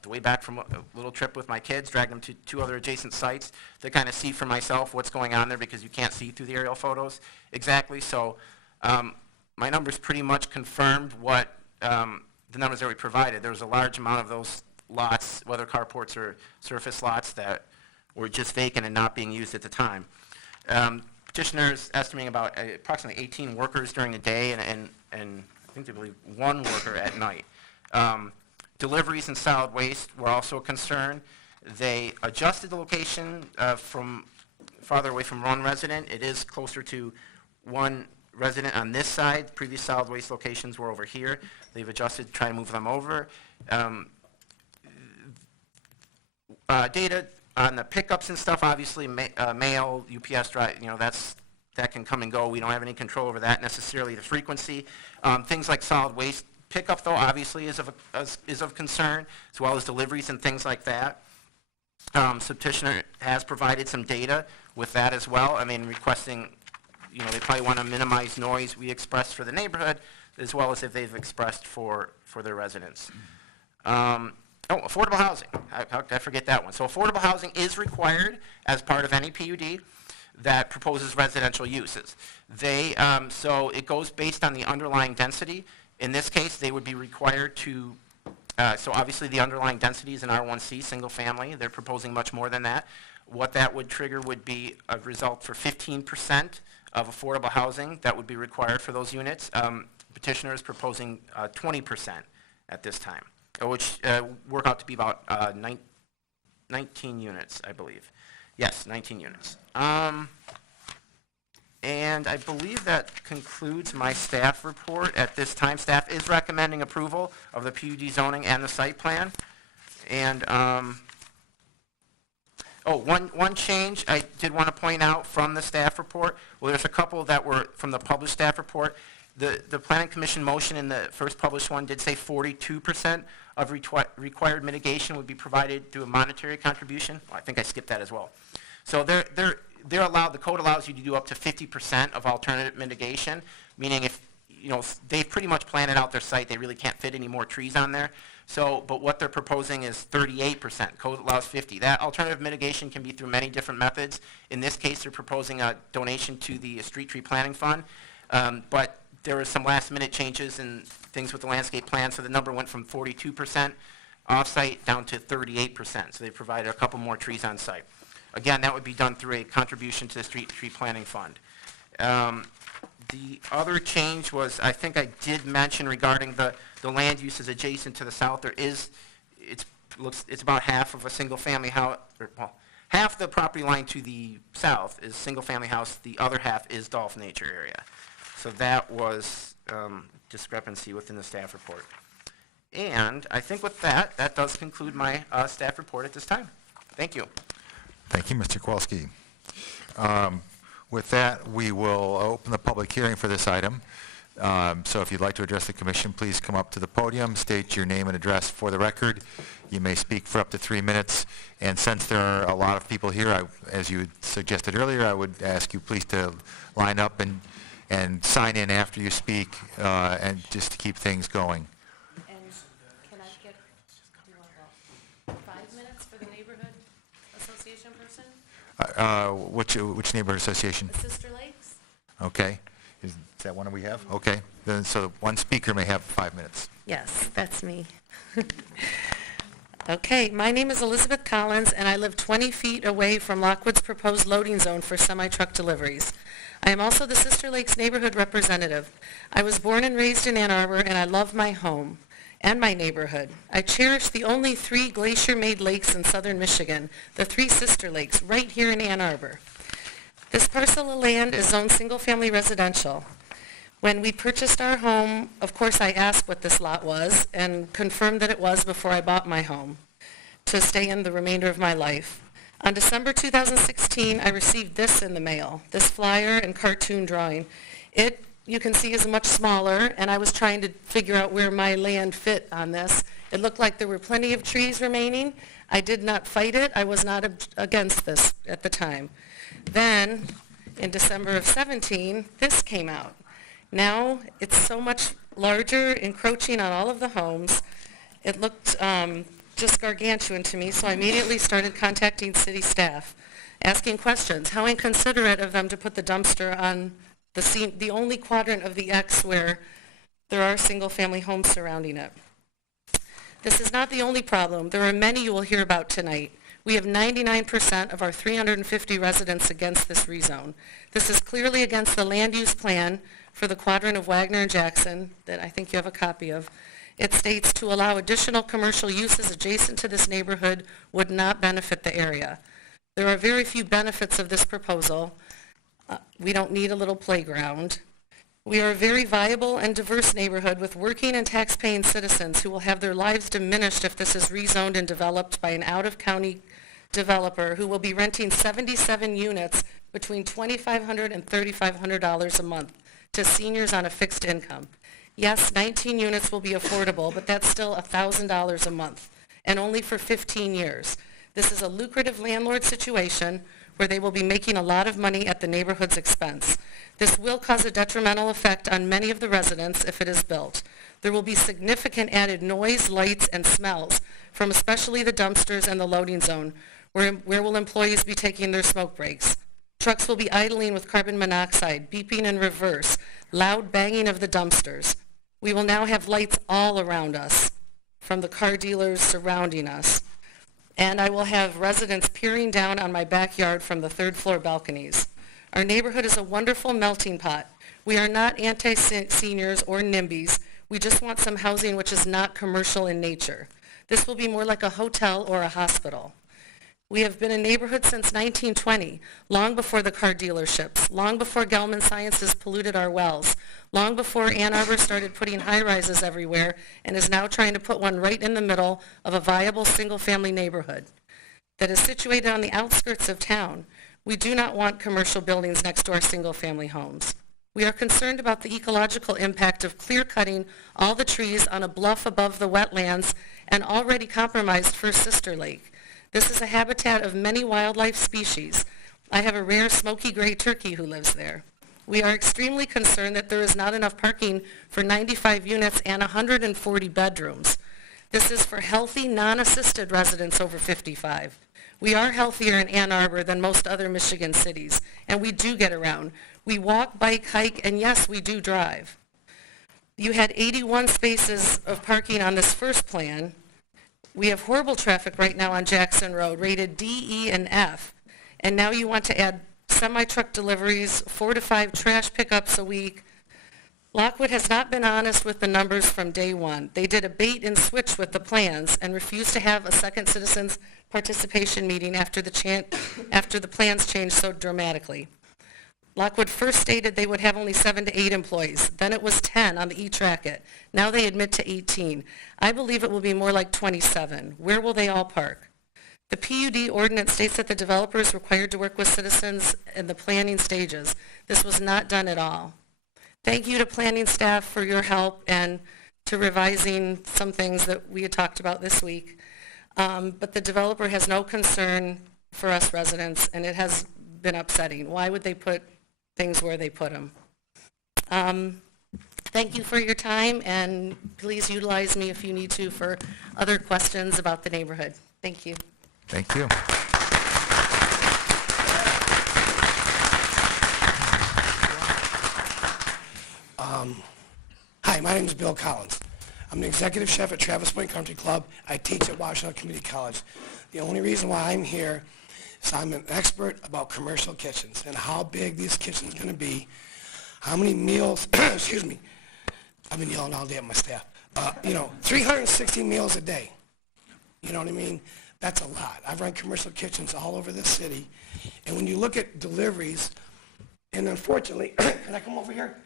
the way back from a little trip with my kids, dragged them to 2 other adjacent sites to kind of see for myself what's going on there, because you can't see through the aerial photos exactly. So my numbers pretty much confirmed what the numbers that we provided. There was a large amount of those lots, whether carports or surface lots, that were just vacant and not being used at the time. Petitioners estimating about approximately 18 workers during the day and I think they believe 1 worker at night. Deliveries and solid waste were also a concern. They adjusted the location from farther away from one resident. It is closer to one resident on this side. Previous solid waste locations were over here. They've adjusted to try to move them over. Data on the pickups and stuff, obviously, mail, UPS drive, that can come and go. We don't have any control over that necessarily, the frequency. Things like solid waste pickup, though, obviously is of concern, as well as deliveries and things like that. So petitioner has provided some data with that as well. I mean, requesting, they probably want to minimize noise we expressed for the neighborhood, as well as if they've expressed for their residents. Affordable housing. How did I forget that one? So affordable housing is required as part of any PUD that proposes residential uses. So it goes based on the underlying density. In this case, they would be required to, so obviously the underlying density is an R1C, single family. They're proposing much more than that. What that would trigger would be a result for 15% of affordable housing that would be required for those units. Petitioner is proposing 20% at this time, which work out to be about 19 units, I believe. Yes, 19 units. And I believe that concludes my staff report at this time. Staff is recommending approval of the PUD zoning and the site plan. And, one change I did want to point out from the staff report. Well, there's a couple that were from the published staff report. The Planning Commission motion in the first published one did say 42% of required mitigation would be provided through a monetary contribution. Well, I think I skipped that as well. So they're allowed, the code allows you to do up to 50% of alternative mitigation, meaning if, they've pretty much planned out their site, they really can't fit any more trees on there. So, but what they're proposing is 38%. Code allows 50. That alternative mitigation can be through many different methods. In this case, they're proposing a donation to the Street Tree Planning Fund, but there were some last-minute changes and things with the landscape plan, so the number went from 42% off-site down to 38%. So they provided a couple more trees on site. Again, that would be done through a contribution to the Street Tree Planning Fund. The other change was, I think I did mention regarding the land uses adjacent to the south. There is, it's about half of a single-family house, half the property line to the south is single-family house. The other half is Dolphin Nature Area. So that was discrepancy within the staff report. And I think with that, that does conclude my staff report at this time. Thank you. Thank you, Mr. Kowalski. With that, we will open the public hearing for this item. So if you'd like to address the commission, please come up to the podium, state your name and address for the record. You may speak for up to 3 minutes. And since there are a lot of people here, as you suggested earlier, I would ask you please to line up and and sign in after you speak, and just to keep things going. And can I get, do you want about 5 minutes for the neighborhood association person? Which neighborhood association? The Sister Lakes? Okay. Is that one we have? Okay. Then, so one speaker may have 5 minutes. Yes, that's me. Okay, my name is Elizabeth Collins, and I live 20 feet away from Lockwood's proposed loading zone for semi-truck deliveries. I am also the Sister Lakes neighborhood representative. I was born and raised in Ann Arbor, and I love my home and my neighborhood. I cherish the only 3 glacier-made lakes in southern Michigan, the 3 Sister Lakes, right here in Ann Arbor. This parcel of land is zoned single-family residential. When we purchased our home, of course, I asked what this lot was and confirmed that it was before I bought my home to stay in the remainder of my life. On December 2016, I received this in the mail, this flyer and cartoon drawing. It, you can see, is much smaller, and I was trying to figure out where my land fit on this. It looked like there were plenty of trees remaining. I did not fight it. I was not against this at the time. Then, in December of 17, this came out. Now, it's so much larger, encroaching on all of the homes. It looked just gargantuan to me, so I immediately started contacting city staff, asking questions. How inconsiderate of them to put the dumpster on the only quadrant of the X where there are single-family homes surrounding it. This is not the only problem. There are many you will hear about tonight. We have 99% of our 350 residents against this rezone. This is clearly against the land use plan for the quadrant of Wagner and Jackson that I think you have a copy of. It states to allow additional commercial uses adjacent to this neighborhood would not benefit the area. There are very few benefits of this proposal. We don't need a little playground. We are a very viable and diverse neighborhood with working and tax-paying citizens who will have their lives diminished if this is rezoned and developed by an out-of-county developer who will be renting 77 units between $2,500 and $3,500 a month to seniors on a fixed income. Yes, 19 units will be affordable, but that's still $1,000 a month, and only for 15 years. This is a lucrative landlord situation where they will be making a lot of money at the neighborhood's expense. This will cause a detrimental effect on many of the residents if it is built. There will be significant added noise, lights, and smells from especially the dumpsters and the loading zone, where will employees be taking their smoke breaks. Trucks will be idling with carbon monoxide, beeping in reverse, loud banging of the dumpsters. We will now have lights all around us from the car dealers surrounding us. And I will have residents peering down on my backyard from the third-floor balconies. Our neighborhood is a wonderful melting pot. We are not anti-seniors or NIMBYs. We just want some housing which is not commercial in nature. This will be more like a hotel or a hospital. We have been a neighborhood since 1920, long before the car dealerships, long before Gelman Sciences polluted our wells, long before Ann Arbor started putting high-rises everywhere and is now trying to put one right in the middle of a viable single-family neighborhood that is situated on the outskirts of town. We do not want commercial buildings next to our single-family homes. We are concerned about the ecological impact of clear-cutting all the trees on a bluff above the wetlands and already compromised First Sister Lake. This is a habitat of many wildlife species. I have a rare smoky gray turkey who lives there. We are extremely concerned that there is not enough parking for 95 units and 140 bedrooms. This is for healthy, non-assisted residents over 55. We are healthier in Ann Arbor than most other Michigan cities, and we do get around. We walk, bike, hike, and yes, we do drive. You had 81 spaces of parking on this first plan. We have horrible traffic right now on Jackson Road, rated D, E, and F. And now you want to add semi-truck deliveries, 4 to 5 trash pickups a week. Lockwood has not been honest with the numbers from day one. They did a bait and switch with the plans and refused to have a second citizens participation meeting after the plans changed so dramatically. Lockwood first stated they would have only 7 to 8 employees. Then it was 10 on the E-Track It. Now they admit to 18. I believe it will be more like 27. Where will they all park? The PUD ordinance states that the developer is required to work with citizens in the planning stages. This was not done at all. Thank you to planning staff for your help and to revising some things that we had talked about this week. But the developer has no concern for us residents, and it has been upsetting. Why would they put things where they put them? Thank you for your time, and please utilize me if you need to for other questions about the neighborhood. Thank you. Thank you. Hi, my name is Bill Collins. I'm the executive chef at Travis Point Country Club. I teach at Washtenaw Community College. The only reason why I'm here is I'm an expert about commercial kitchens and how big these kitchens are going to be, how many meals, excuse me, I've been yelling all day at my staff, 360 meals a day. You know what I mean? That's a lot. I've run commercial kitchens all over this city, and when you look at deliveries, and unfortunately, can I come over here?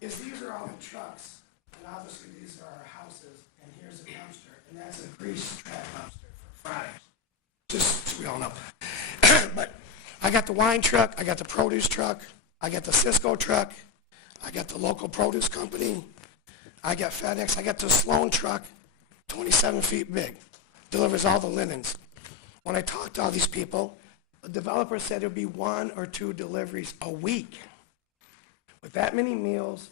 These are all in trucks, and obviously these are our houses, and here's a dumpster, and that's a grease trap dumpster for Fridays. Just so we all know. But I got the wine truck, I got the produce truck, I got the Cisco truck, I got the local produce company, I got FedEx, I got the Sloan truck, 27 feet big, delivers all the linens. When I talked to all these people, the developer said there'd be 1 or 2 deliveries a week. With that many meals,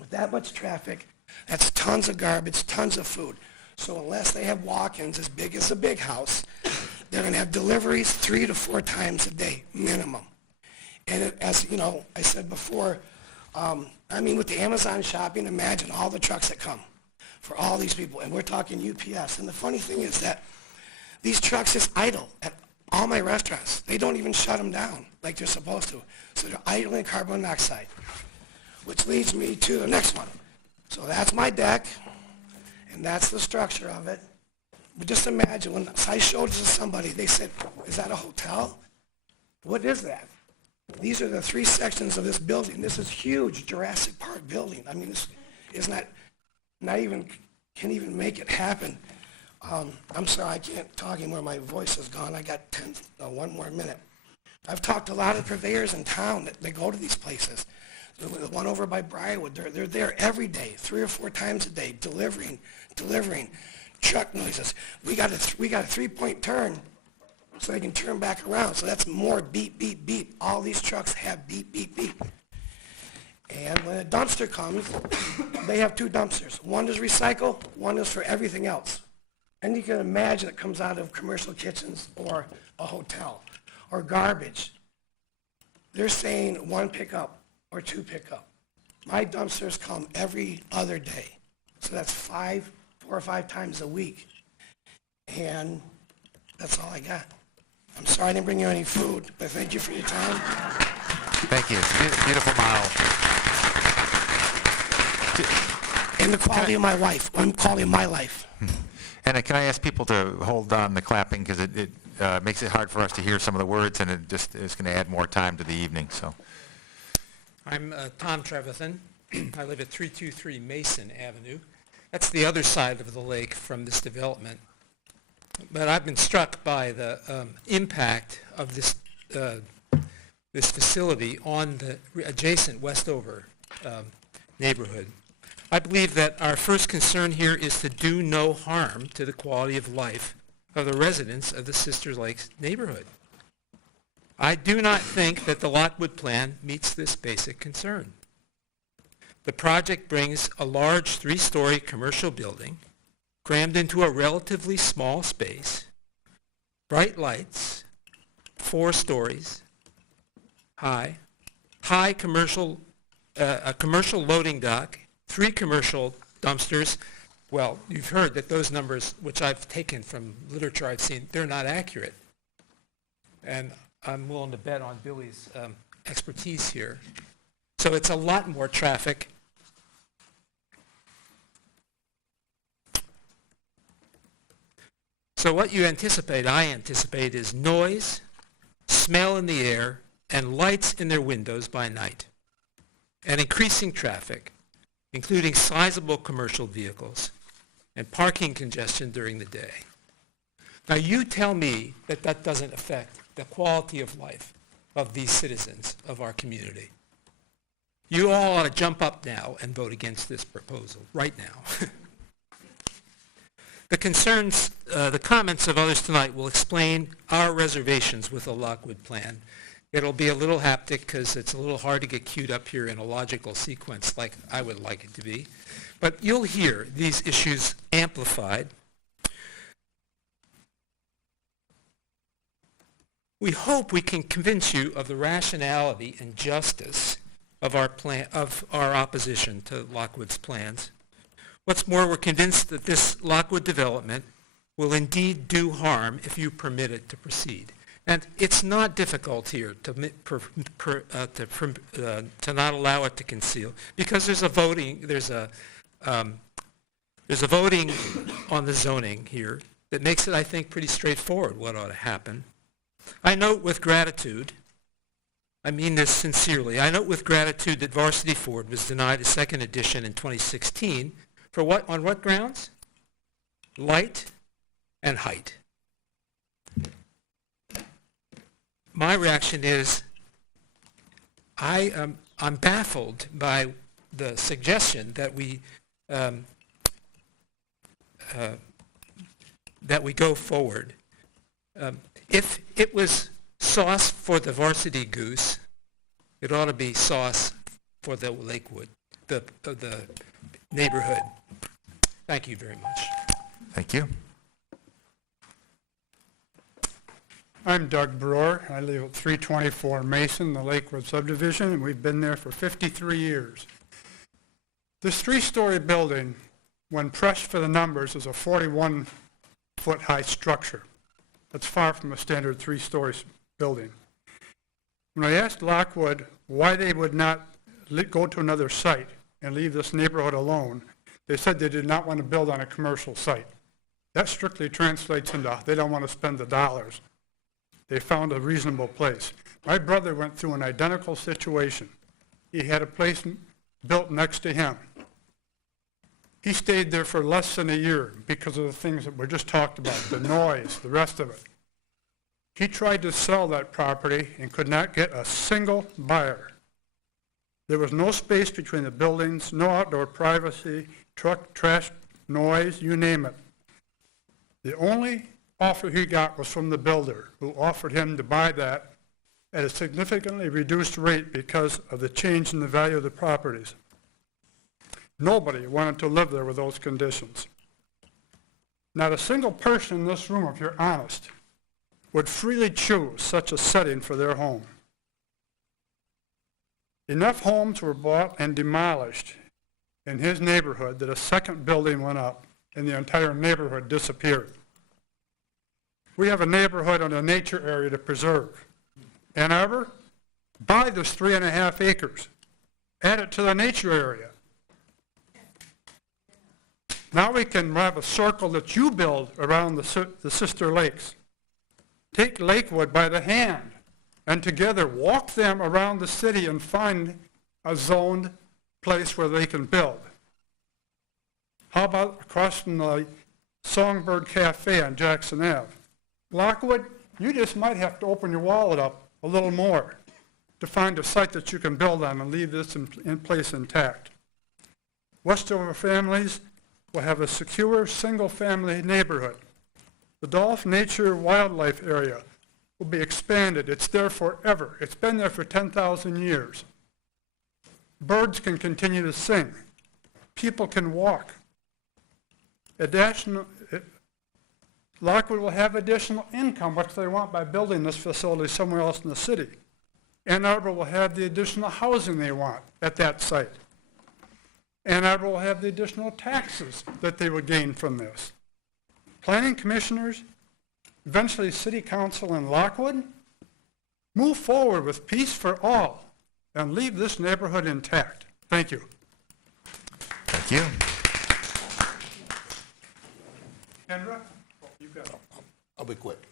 with that much traffic, that's tons of garbage, tons of food. So unless they have walk-ins as big as a big house, they're going to have deliveries 3 to 4 times a day, minimum. And as you know, I said before, with the Amazon shopping, imagine all the trucks that come for all these people. And we're talking UPS. And the funny thing is that these trucks just idle at all my restaurants. They don't even shut them down like they're supposed to. So they're idling carbon monoxide, which leads me to the next one. So that's my deck, and that's the structure of it. But just imagine, when I showed it to somebody, they said, is that a hotel? What is that? These are the 3 sections of this building. This is huge, Jurassic Park building. I mean, this is not even, can't even make it happen. I'm sorry, I can't talk anymore. My voice is gone. I got 1 more minute. I've talked to a lot of purveyors in town that they go to these places. The one over by Briarwood, they're there every day, 3 or 4 times a day, delivering, truck noises. We got a 3-point turn so they can turn back around. So that's more beep, beep, beep. All these trucks have beep, beep, beep. And when a dumpster comes, they have 2 dumpsters. One is recycle, one is for everything else. And you can imagine it comes out of commercial kitchens or a hotel or garbage. They're saying 1 pickup or 2 pickup. My dumpsters come every other day. So that's 4 or 5 times a week. And that's all I got. I'm sorry I didn't bring you any food, but thank you for your time. Thank you. It's a beautiful model. And the quality of my life. I'm quality of my life. And can I ask people to hold on the clapping, because it makes it hard for us to hear some of the words, and it just is going to add more time to the evening. So, I'm Tom Trevathan. I live at 323 Mason Avenue. That's the other side of the lake from this development. But I've been struck by the impact of this facility on the adjacent Westover neighborhood. I believe that our first concern here is to do no harm to the quality of life of the residents of the Sister Lakes neighborhood. I do not think that the Lockwood plan meets this basic concern. The project brings a large 3-story commercial building crammed into a relatively small space, bright lights, 4 stories high, a commercial loading dock, 3 commercial dumpsters. Well, you've heard that those numbers, which I've taken from literature I've seen, they're not accurate. And I'm willing to bet on Billy's expertise here. So it's a lot more traffic. So what you anticipate, I anticipate, is noise, smell in the air, and lights in their windows by night, and increasing traffic, including sizable commercial vehicles, and parking congestion during the day. Now you tell me that that doesn't affect the quality of life of these citizens of our community. You all ought to jump up now and vote against this proposal, right now. The concerns, the comments of others tonight will explain our reservations with the Lockwood plan It'll be a little haptic because it's a little hard to get queued up here in a logical sequence like I would like it to be. But you'll hear these issues amplified. We hope we can convince you of the rationality and justice of our opposition to Lockwood's plans. What's more, we're convinced that this Lockwood development will indeed do harm if you permit it to proceed. And it's not difficult here to not allow it to conceal, because there's a voting on the zoning here that makes it, I think, pretty straightforward what ought to happen. I note with gratitude, I mean this sincerely, I note with gratitude that Varsity Ford was denied a second edition in 2016 for what, on what grounds? Light and height. My reaction is I'm baffled by the suggestion that we go forward. If it was sauce for the Varsity Goose, it ought to be sauce for the Lakewood, the neighborhood. Thank you very much. Thank you. I'm Doug Brewer. I live at 324 Mason, the Lakewood subdivision, and we've been there for 53 years. This three-story building, when pressed for the numbers, is a 41-foot high structure. That's far from a standard three-story building. When I asked Lockwood why they would not go to another site and leave this neighborhood alone, they said they did not want to build on a commercial site. That strictly translates into they don't want to spend the dollars. They found a reasonable place. My brother went through an identical situation. He had a place built next to him. He stayed there for less than a year because of the things that were just talked about, the noise, the rest of it. He tried to sell that property and could not get a single buyer. There was no space between the buildings, no outdoor privacy, truck, trash, noise, you name it. The only offer he got was from the builder, who offered him to buy that at a significantly reduced rate because of the change in the value of the properties. Nobody wanted to live there with those conditions. Not a single person in this room, if you're honest, would freely choose such a setting for their home. Enough homes were bought and demolished in his neighborhood that a second building went up and the entire neighborhood disappeared. We have a neighborhood and a nature area to preserve. Ann Arbor, buy this 3.5 acres. Add it to the nature area. Now we can have a circle that you build around the sister lakes. Take Lakewood by the hand and together walk them around the city and find a zoned place where they can build. How about across from the Songbird Cafe on Jackson Ave? Lockwood, you just might have to open your wallet up a little more to find a site that you can build on and leave this in place intact. Westover families will have a secure single-family neighborhood. The Dolph Nature Wildlife Area will be expanded. It's there forever. It's been there for 10,000 years. Birds can continue to sing. People can walk. Lockwood will have additional income, which they want by building this facility somewhere else in the city. Ann Arbor will have the additional housing they want at that site. Ann Arbor will have the additional taxes that they would gain from this. Planning commissioners, eventually city council in Lockwood, move forward with peace for all and leave this neighborhood intact. Thank you. Thank you. Kendra? I'll be quick.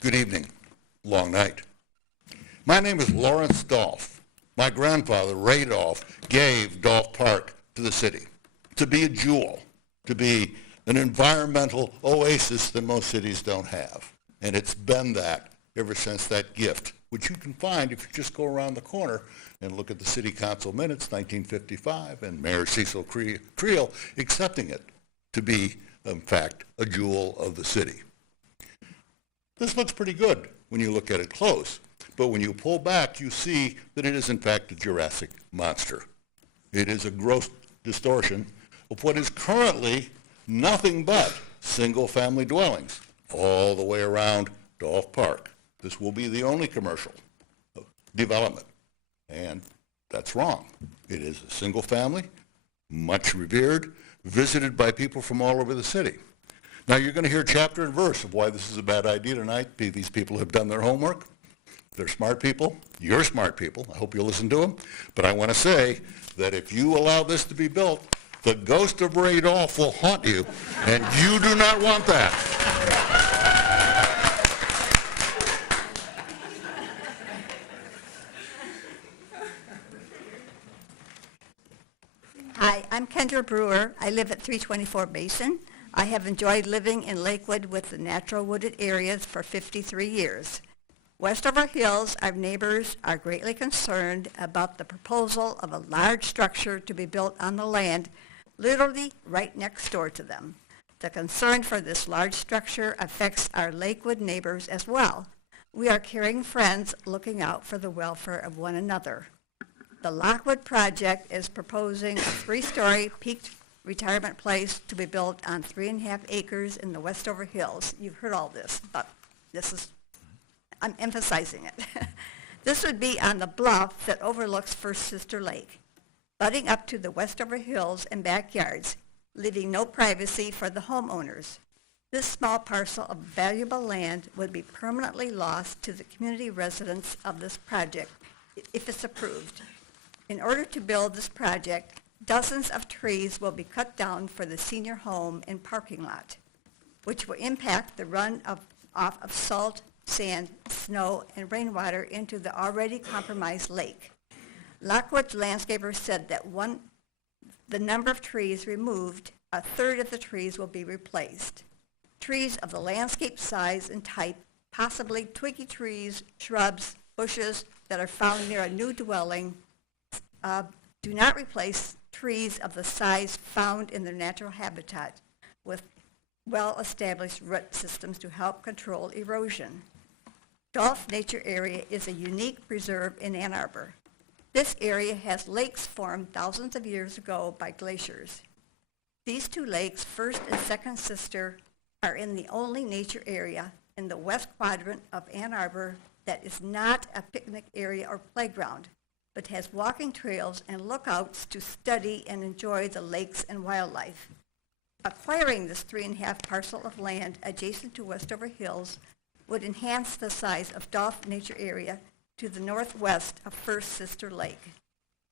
Good evening. Long night. My name is Lawrence Dolph. My grandfather, Ray Dolph, gave Dolph Park to the city to be a jewel, to be an environmental oasis that most cities don't have. And it's been that ever since that gift, which you can find if you just go around the corner and look at the city council minutes, 1955, and Mayor Cecil Creel accepting it to be, in fact, a jewel of the city. This looks pretty good when you look at it close, but when you pull back, you see that it is in fact a Jurassic monster. It is a gross distortion of what is currently nothing but single-family dwellings all the way around Dolph Park. This will be the only commercial development, and that's wrong. It is a single-family, much revered, visited by people from all over the city. Now, you're going to hear chapter and verse of why this is a bad idea tonight. These people have done their homework. They're smart people. You're smart people. I hope you'll listen to them. But I want to say that if you allow this to be built, the ghost of Ray Dolph will haunt you, and you do not want that. Hi, I'm Kendra Brewer. I live at 324 Basin. I have enjoyed living in Lakewood with the natural wooded areas for 53 years. West of our hills, our neighbors are greatly concerned about the proposal of a large structure to be built on the land literally right next door to them. The concern for this large structure affects our Lakewood neighbors as well. We are caring friends looking out for the welfare of one another. The Lockwood project is proposing a 3-story peaked retirement place to be built on 3.5 acres in the Westover Hills. You've heard all this, but I'm emphasizing it. This would be on the bluff that overlooks First Sister Lake, butting up to the Westover Hills and backyards, leaving no privacy for the homeowners. This small parcel of valuable land would be permanently lost to the community residents of this project if it's approved. In order to build this project, dozens of trees will be cut down for the senior home and parking lot, which will impact the runoff of salt, sand, snow, and rainwater into the already compromised lake. Lockwood's landscaper said that the number of trees removed, a third of the trees will be replaced. Trees of the landscape size and type, possibly twiggy trees, shrubs, bushes that are found near a new dwelling, do not replace trees of the size found in their natural habitat with well-established root systems to help control erosion. Dolph Nature Area is a unique preserve in Ann Arbor. This area has lakes formed thousands of years ago by glaciers. These two lakes, First and Second Sister, are in the only nature area in the west quadrant of Ann Arbor that is not a picnic area or playground, but has walking trails and lookouts to study and enjoy the lakes and wildlife. Acquiring this 3.5 parcel of land adjacent to Westover Hills would enhance the size of Dolph Nature Area to the northwest of First Sister Lake.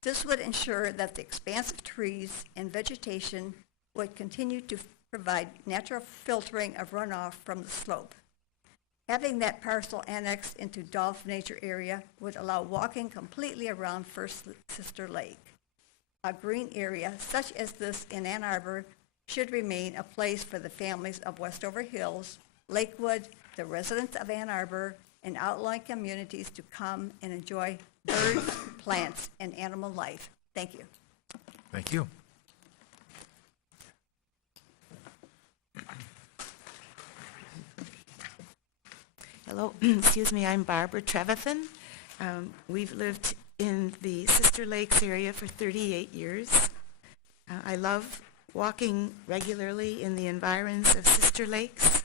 This would ensure that the expansive trees and vegetation would continue to provide natural filtering of runoff from the slope. Having that parcel annexed into Dolph Nature Area would allow walking completely around First Sister Lake. A green area such as this in Ann Arbor should remain a place for the families of Westover Hills, Lakewood, the residents of Ann Arbor, and outlying communities to come and enjoy birds, plants, and animal life. Thank you. Thank you. Hello, excuse me, I'm Barbara Trevathan. We've lived in the Sister Lakes area for 38 years. I love walking regularly in the environs of Sister Lakes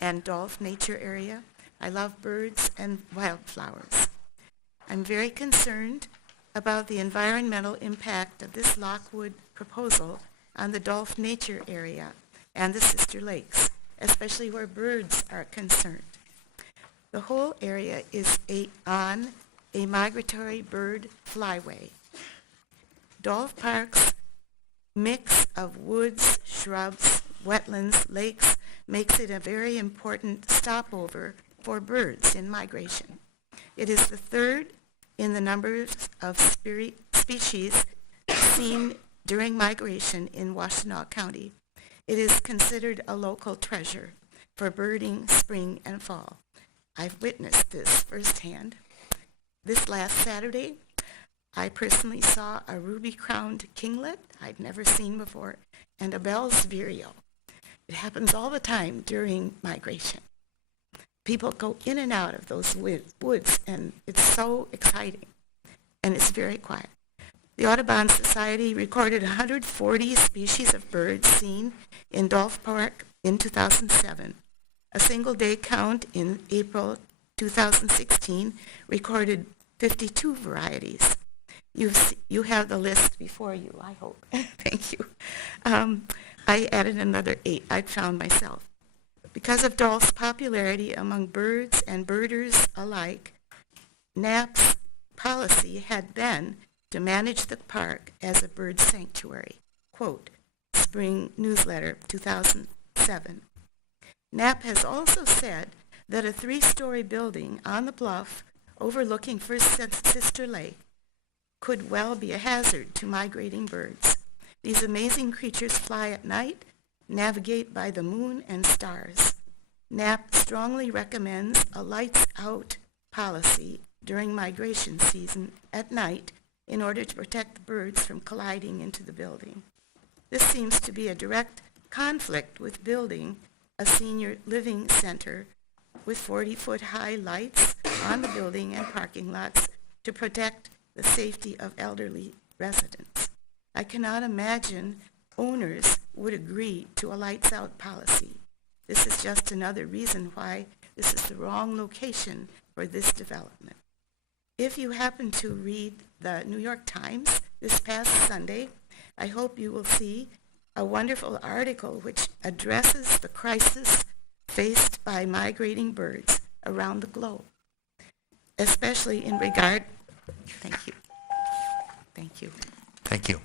and Dolph Nature Area. I love birds and wildflowers. I'm very concerned about the environmental impact of this Lockwood proposal on the Dolph Nature Area and the Sister Lakes, especially where birds are concerned. The whole area is on a migratory bird flyway. Dolph Park's mix of woods, shrubs, wetlands, lakes makes it a very important stopover for birds in migration. It is the third in the number of species seen during migration in Washtenaw County. It is considered a local treasure for birding spring and fall. I've witnessed this firsthand. This last Saturday, I personally saw a ruby-crowned kinglet I'd never seen before, and a Bell's vireo. It happens all the time during migration. People go in and out of those woods, and it's so exciting, and it's very quiet. The Audubon Society recorded 140 species of birds seen in Dolph Park in 2007. A single-day count in April 2016 recorded 52 varieties. You have the list before you, I hope. Thank you. I added another 8 I'd found myself. Because of Dolph's popularity among birds and birders alike, NAP's policy had been to manage the park as a bird sanctuary. Quote, Spring Newsletter, 2007. NAP has also said that a 3-story building on the bluff overlooking First Sister Lake could well be a hazard to migrating birds. These amazing creatures fly at night, navigate by the moon and stars. NAP strongly recommends a lights-out policy during migration season at night in order to protect the birds from colliding into the building. This seems to be a direct conflict with building a senior living center with 40-foot-high lights on the building and parking lots to protect the safety of elderly residents. I cannot imagine owners would agree to a lights-out policy. This is just another reason why this is the wrong location for this development. If you happen to read the New York Times this past Sunday, I hope you will see a wonderful article which addresses the crisis faced by migrating birds around the globe, especially in regard. Thank you. Thank you. Thank you.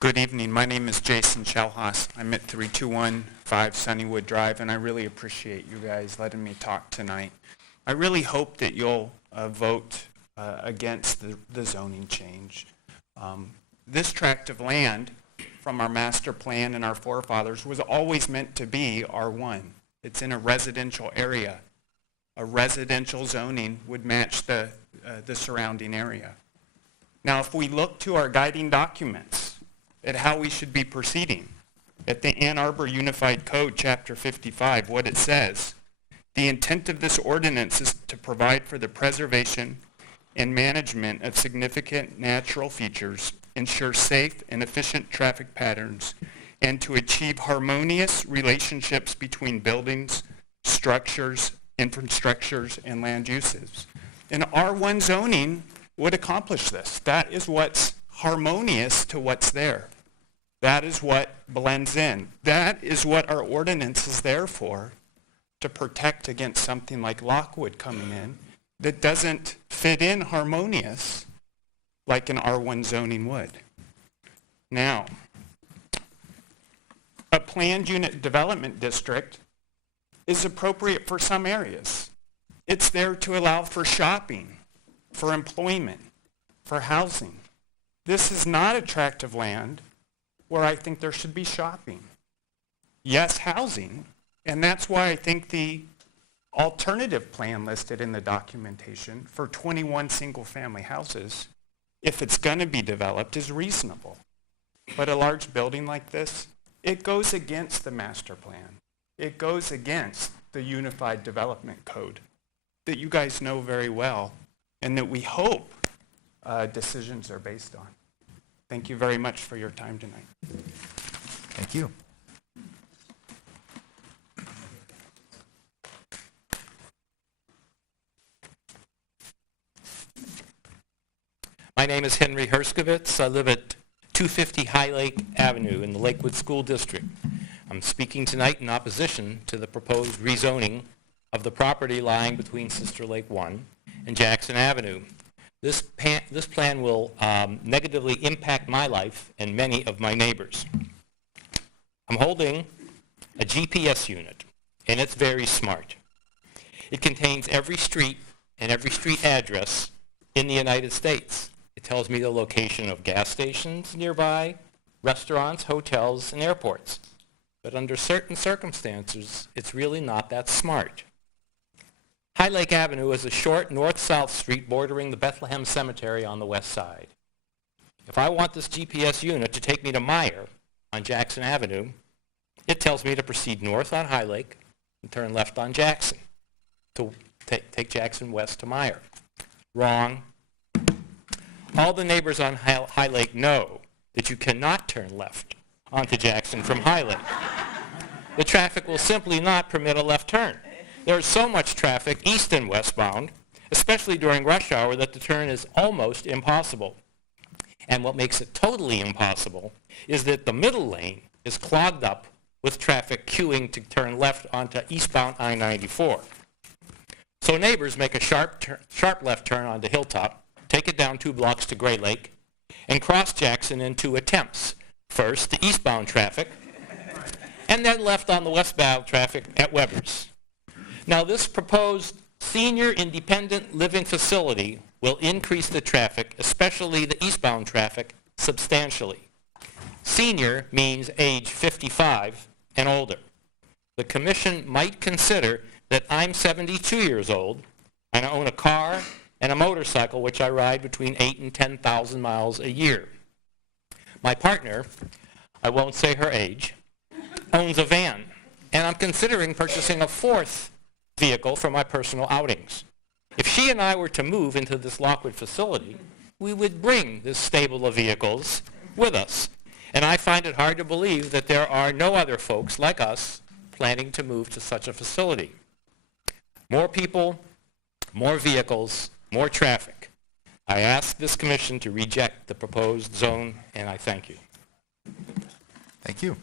Good evening. My name is Jason Chalhas. I'm at 3215 Sunnywood Drive, and I really appreciate you guys letting me talk tonight. I really hope that you'll vote against the zoning change. This tract of land from our master plan and our forefathers was always meant to be R1. It's in a residential area. A residential zoning would match the surrounding area. Now, if we look to our guiding documents at how we should be proceeding, at the Ann Arbor Unified Code, Chapter 55, what it says, the intent of this ordinance is to provide for the preservation and management of significant natural features, ensure safe and efficient traffic patterns, and to achieve harmonious relationships between buildings, structures, infrastructures, and land uses. And R1 zoning would accomplish this. That is what's harmonious to what's there. That is what blends in. That is what our ordinance is there for, to protect against something like Lockwood coming in that doesn't fit in harmonious like an R1 zoning would. Now, a planned unit development district is appropriate for some areas. It's there to allow for shopping, for employment, for housing. This is not a tract of land where I think there should be shopping. Yes, housing, and that's why I think the alternative plan listed in the documentation for 21 single-family houses, if it's going to be developed, is reasonable. But a large building like this, it goes against the master plan. It goes against the Unified Development Code that you guys know very well and that we hope decisions are based on. Thank you very much for your time tonight. Thank you. My name is Henry Herskovitz. I live at 250 High Lake Avenue in the Lakewood School District. I'm speaking tonight in opposition to the proposed rezoning of the property lying between Sister Lake 1 and Jackson Avenue. This plan will negatively impact my life and many of my neighbors. I'm holding a GPS unit, and it's very smart. It contains every street and every street address in the United States. It tells me the location of gas stations nearby, restaurants, hotels, and airports. But under certain circumstances, it's really not that smart. High Lake Avenue is a short north-south street bordering the Bethlehem Cemetery on the west side. If I want this GPS unit to take me to Meyer on Jackson Avenue, It tells me to proceed north on High Lake and turn left on Jackson, to take Jackson west to Meyer. Wrong. All the neighbors on High Lake know that you cannot turn left onto Jackson from High Lake. The traffic will simply not permit a left turn. There is so much traffic east and westbound, especially during rush hour, that the turn is almost impossible. And what makes it totally impossible is that the middle lane is clogged up with traffic queuing to turn left onto eastbound I-94. So neighbors make a sharp left turn onto Hilltop, take it down 2 blocks to Gray Lake, and cross Jackson in 2 attempts. First, the eastbound traffic, and then left on the westbound traffic at Weber's. Now, this proposed senior independent living facility will increase the traffic, especially the eastbound traffic, substantially. Senior means age 55 and older. The commission might consider that I'm 72 years old, and I own a car and a motorcycle which I ride between 8,000 and 10,000 miles a year. My partner, I won't say her age, owns a van, and I'm considering purchasing a 4th vehicle for my personal outings. If she and I were to move into this Lockwood facility, we would bring this stable of vehicles with us. And I find it hard to believe that there are no other folks like us planning to move to such a facility. More people, more vehicles, more traffic. I ask this commission to reject the proposed zone, and I thank you. Thank you.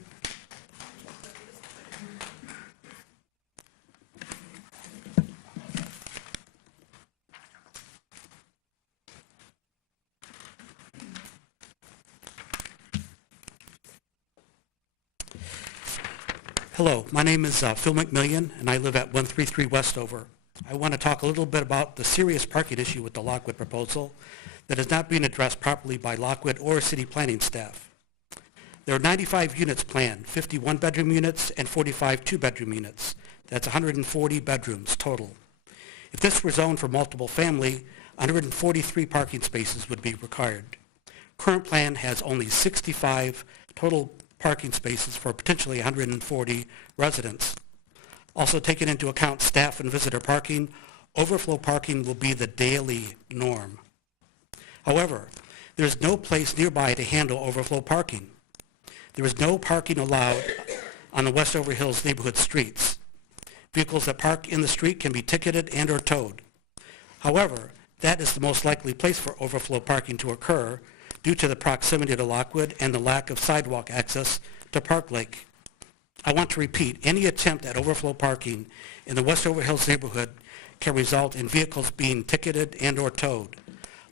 Hello, my name is Phil McMillian, and I live at 133 Westover. I want to talk a little bit about the serious parking issue with the Lockwood proposal that is not being addressed properly by Lockwood or city planning staff. There are 95 units planned, 50 one-bedroom units and 45 two-bedroom units. That's 140 bedrooms total. If this were zoned for multiple family, 143 parking spaces would be required. Current plan has only 65 total parking spaces for potentially 140 residents. Also taking into account staff and visitor parking, overflow parking will be the daily norm. However, there's no place nearby to handle overflow parking. There is no parking allowed on the Westover Hills neighborhood streets. Vehicles that park in the street can be ticketed and or towed. However, that is the most likely place for overflow parking to occur due to the proximity to Lockwood and the lack of sidewalk access to Park Lake. I want to repeat, any attempt at overflow parking in the Westover Hills neighborhood can result in vehicles being ticketed and or towed.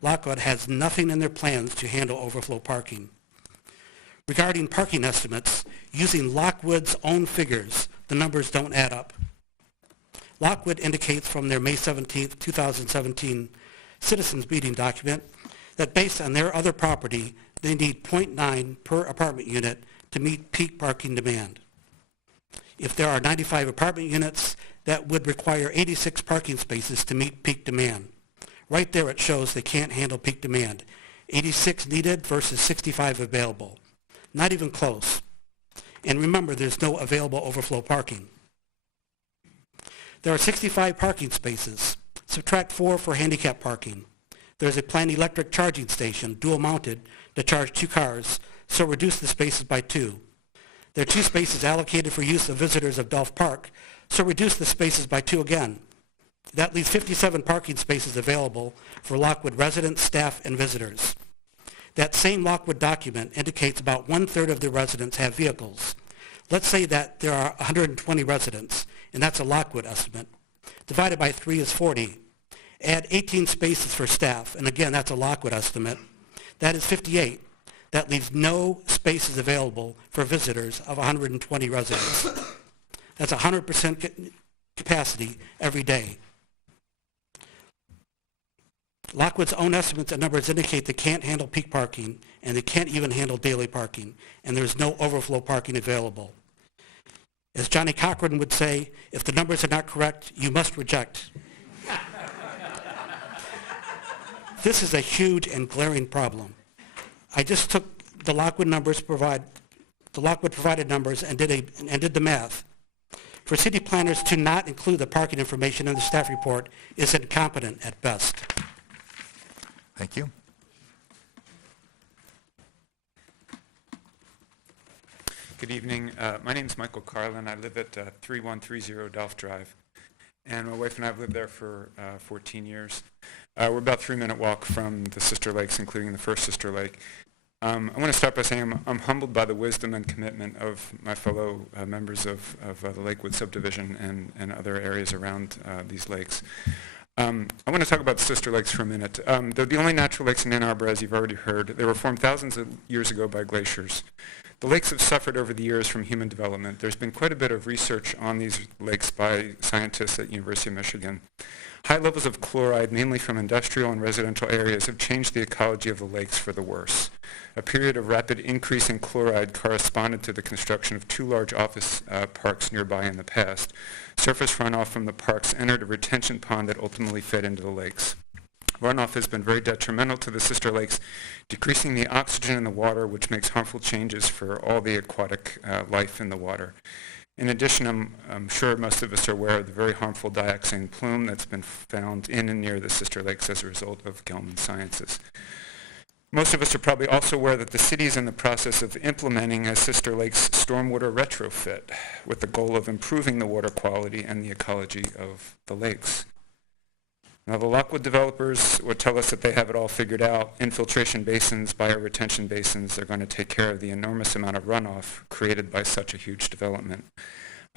Lockwood has nothing in their plans to handle overflow parking. Regarding parking estimates, using Lockwood's own figures, the numbers don't add up. Lockwood indicates from their May 17, 2017 citizens meeting document that based on their other property, they need 0.9 per apartment unit to meet peak parking demand. If there are 95 apartment units, that would require 86 parking spaces to meet peak demand. Right there it shows they can't handle peak demand. 86 needed versus 65 available. Not even close. And remember, there's no available overflow parking. There are 65 parking spaces. Subtract 4 for handicap parking. There's a planned electric charging station, dual mounted, to charge 2 cars, so reduce the spaces by 2. There are 2 spaces allocated for use of visitors of Dolph Park, so reduce the spaces by 2 again. That leaves 57 parking spaces available for Lockwood residents, staff, and visitors. That same Lockwood document indicates about 1/3 of the residents have vehicles. Let's say that there are 120 residents, and that's a Lockwood estimate. Divided by 3 is 40. Add 18 spaces for staff, and again, that's a Lockwood estimate. That is 58. That leaves no spaces available for visitors of 120 residents. That's 100% capacity every day. Lockwood's own estimates and numbers indicate they can't handle peak parking, and they can't even handle daily parking, and there's no overflow parking available. As Johnny Cochran would say, if the numbers are not correct, you must reject. This is a huge and glaring problem. I just took the Lockwood numbers the Lockwood provided numbers and did the math. For city planners to not include the parking information in the staff report is incompetent at best. Thank you. Good evening. My name is Michael Carlin. I live at 3130 Dolph Drive. And my wife and I have lived there for 14 years. We're about a 3-minute walk from the sister lakes, including the first sister lake. I want to start by saying I'm humbled by the wisdom and commitment of my fellow members of the Lakewood subdivision and other areas around these lakes. I want to talk about the sister lakes for a minute. They're the only natural lakes in Ann Arbor, as you've already heard. They were formed thousands of years ago by glaciers. The lakes have suffered over the years from human development. There's been quite a bit of research on these lakes by scientists at University of Michigan. High levels of chloride, mainly from industrial and residential areas, have changed the ecology of the lakes for the worse. A period of rapid increase in chloride corresponded to the construction of 2 large office parks nearby in the past. Surface runoff from the parks entered a retention pond that ultimately fed into the lakes. Runoff has been very detrimental to the sister lakes, decreasing the oxygen in the water, which makes harmful changes for all the aquatic life in the water. In addition, I'm sure most of us are aware of the very harmful dioxane plume that's been found in and near the sister lakes as a result of Gelman Sciences. Most of us are probably also aware that the city is in the process of implementing a Sister Lakes stormwater retrofit with the goal of improving the water quality and the ecology of the lakes. Now, the Lockwood developers would tell us that they have it all figured out. Infiltration basins, bioretention basins, they're going to take care of the enormous amount of runoff created by such a huge development.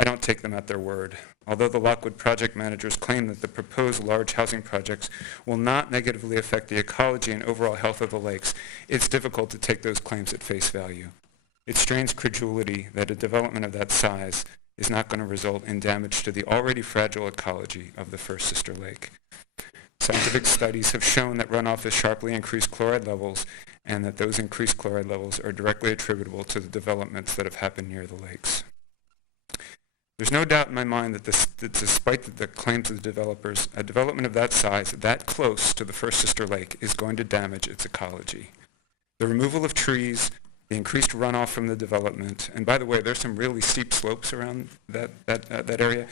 I don't take them at their word. Although the Lockwood project managers claim that the proposed large housing projects will not negatively affect the ecology and overall health of the lakes, it's difficult to take those claims at face value. It strains credulity that a development of that size is not going to result in damage to the already fragile ecology of the first sister lake. Scientific studies have shown that runoff has sharply increased chloride levels and that those increased chloride levels are directly attributable to the developments that have happened near the lakes. There's no doubt in my mind that despite the claims of the developers, a development of that size, that close to the first sister lake, is going to damage its ecology. The removal of trees, the increased runoff from the development, and by the way, there's some really steep slopes around that area.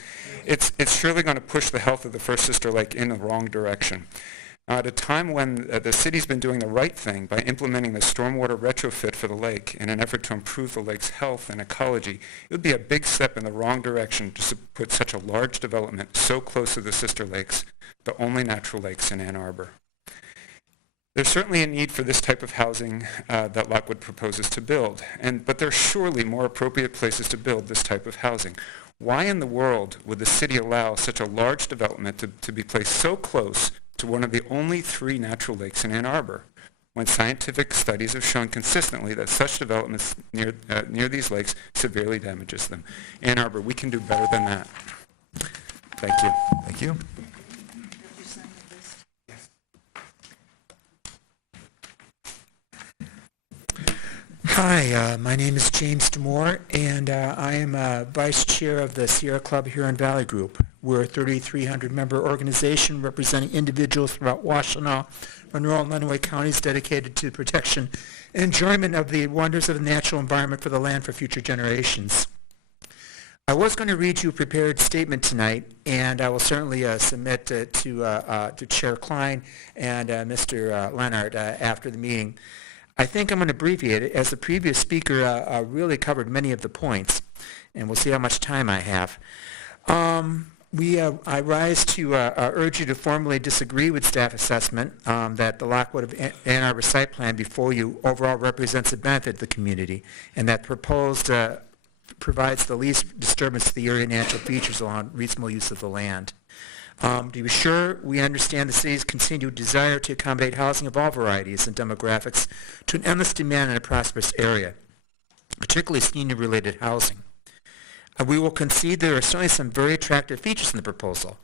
It's surely going to push the health of the first sister lake in the wrong direction. At a time when the city's been doing the right thing by implementing the stormwater retrofit for the lake in an effort to improve the lake's health and ecology, it would be a big step in the wrong direction to put such a large development so close to the sister lakes, the only natural lakes in Ann Arbor. There's certainly a need for this type of housing that Lockwood proposes to build, but there are surely more appropriate places to build this type of housing. Why in the world would the city allow such a large development to be placed so close to one of the only 3 natural lakes in Ann Arbor, when scientific studies have shown consistently that such developments near these lakes severely damages them? Ann Arbor, we can do better than that. Thank you. Thank you. Hi, my name is James Demore, and I am Vice Chair of the Sierra Club Huron Valley Group. We're a 3,300-member organization representing individuals throughout Washtenaw, Monroe, and Lenawee counties dedicated to the protection and enjoyment of the wonders of the natural environment for the land for future generations. I was going to read you a prepared statement tonight, and I will certainly submit to Chair Klein and Mr. Leonard after the meeting. I think I'm going to abbreviate it, as the previous speaker really covered many of the points, and we'll see how much time I have. I rise to urge you to formally disagree with staff assessment that the Lockwood of Ann Arbor site plan before you overall represents a benefit to the community, and that proposed provides the least disturbance to the area and natural features along reasonable use of the land. To be sure, we understand the city's continued desire to accommodate housing of all varieties and demographics to an endless demand in a prosperous area, particularly senior-related housing. We will concede there are certainly some very attractive features in the proposal.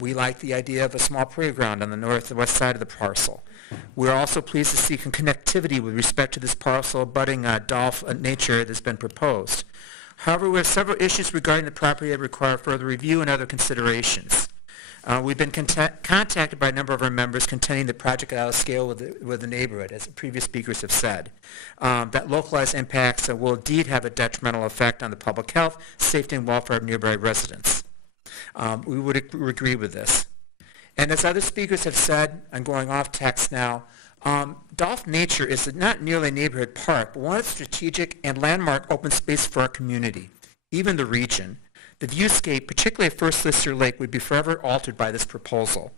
We like the idea of a small playground on the north and west side of the parcel. We're also pleased to see connectivity with respect to this parcel abutting Dolph nature that's been proposed. However, we have several issues regarding the property that require further review and other considerations. We've been contacted by a number of our members contending the project is out of scale with the neighborhood, as previous speakers have said. That localized impacts will indeed have a detrimental effect on the public health, safety, and welfare of nearby residents. We would agree with this. And as other speakers have said, I'm going off text now, Dolph Nature is not merely a neighborhood park, but one strategic and landmark open space for our community, even the region. The viewscape, particularly at First Sister Lake, would be forever altered by this proposal.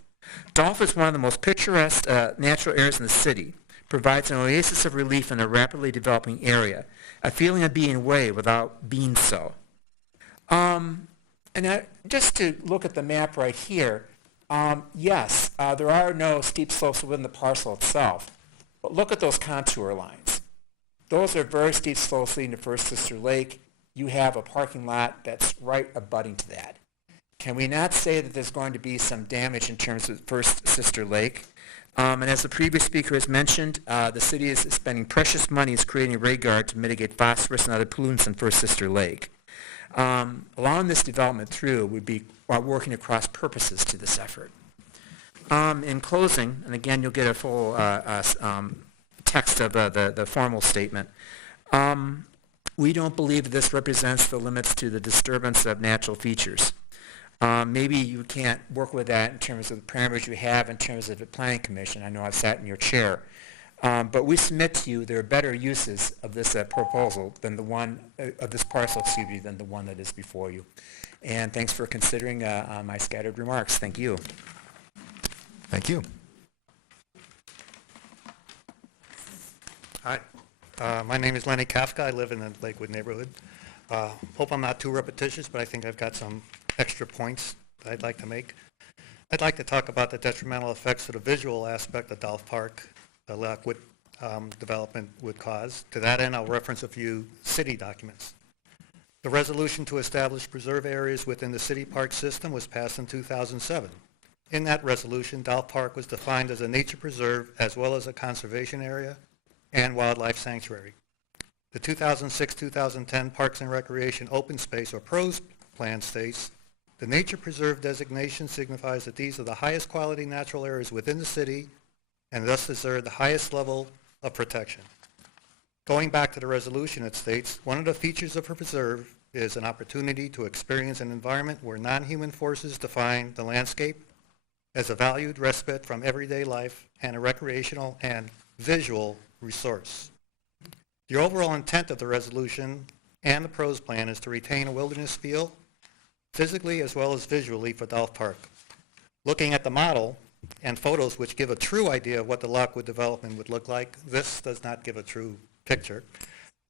Dolph is one of the most picturesque natural areas in the city, provides an oasis of relief in a rapidly developing area, a feeling of being away without being so. Just to look at the map right here, yes, there are no steep slopes within the parcel itself, but look at those contour lines. Those are very steep slopes leading to First Sister Lake. You have a parking lot that's right abutting to that. Can we not say that there's going to be some damage in terms of First Sister Lake? And as the previous speaker has mentioned, the city is spending precious money creating a ray guard to mitigate phosphorus and other pollutants in First Sister Lake. Allowing this development through would be working across purposes to this effort. In closing, and again you'll get a full text of the formal statement, we don't believe this represents the limits to the disturbance of natural features. Maybe you can't work with that in terms of the parameters you have in terms of the Planning Commission. I know I've sat in your chair. But we submit to you there are better uses of this proposal than the one, of this parcel, excuse me, than the one that is before you. And thanks for considering my scattered remarks. Thank you. Thank you. Hi, my name is Lenny Kafka. I live in the Lakewood neighborhood. Hope I'm not too repetitious, but I think I've got some extra points that I'd like to make. I'd like to talk about the detrimental effects of the visual aspect of Dolph Park the Lakewood development would cause. To that end, I'll reference a few city documents. The resolution to establish preserve areas within the city park system was passed in 2007. In that resolution, Dolph Park was defined as a nature preserve as well as a conservation area and wildlife sanctuary. The 2006-2010 Parks and Recreation Open Space or PROS plan states, the nature preserve designation signifies that these are the highest quality natural areas within the city and thus deserve the highest level of protection. Going back to the resolution, it states, one of the features of a preserve is an opportunity to experience an environment where non-human forces define the landscape as a valued respite from everyday life and a recreational and visual resource. The overall intent of the resolution and the PROS plan is to retain a wilderness feel, physically as well as visually, for Dolph Park. Looking at the model and photos which give a true idea of what the Lockwood development would look like, this does not give a true picture.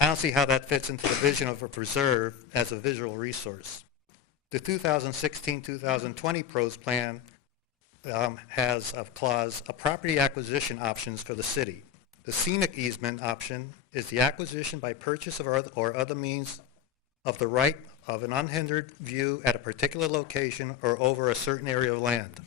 I don't see how that fits into the vision of a preserve as a visual resource. The 2016-2020 PROS plan has a clause of property acquisition options for the city. The scenic easement option is the acquisition by purchase or other means of the right of an unhindered view at a particular location or over a certain area of land.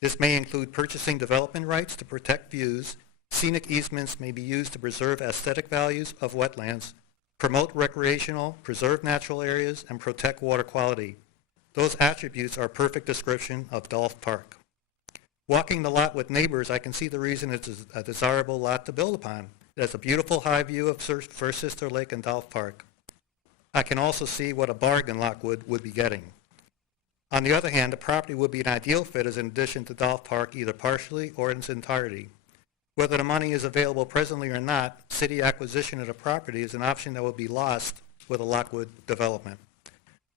This may include purchasing development rights to protect views. Scenic easements may be used to preserve aesthetic values of wetlands, promote recreational, preserve natural areas, and protect water quality. Those attributes are a perfect description of Dolph Park. Walking the lot with neighbors, I can see the reason it's a desirable lot to build upon. It has a beautiful high view of First Sister Lake and Dolph Park. I can also see what a bargain Lockwood would be getting. On the other hand, the property would be an ideal fit as an addition to Dolph Park, either partially or in its entirety. Whether the money is available presently or not, city acquisition of the property is an option that will be lost with a Lockwood development.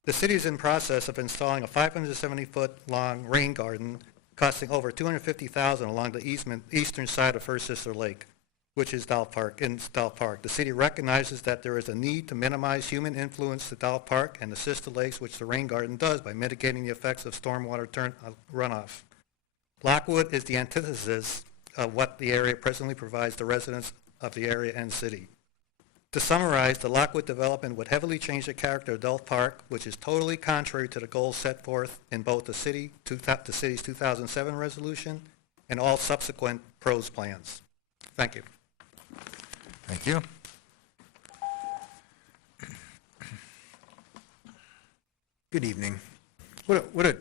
The city is in process of installing a 570-foot long rain garden costing over $250,000 along the eastern side of First Sister Lake, which is Dolph Park. The city recognizes that there is a need to minimize human influence to Dolph Park and the sister lakes, which the rain garden does by mitigating the effects of stormwater runoff. Lockwood is the antithesis of what the area presently provides the residents of the area and city. To summarize, the Lockwood development would heavily change the character of Dolph Park, which is totally contrary to the goals set forth in both the city's 2007 resolution and all subsequent PROS plans. Thank you. Thank you. Good evening. What a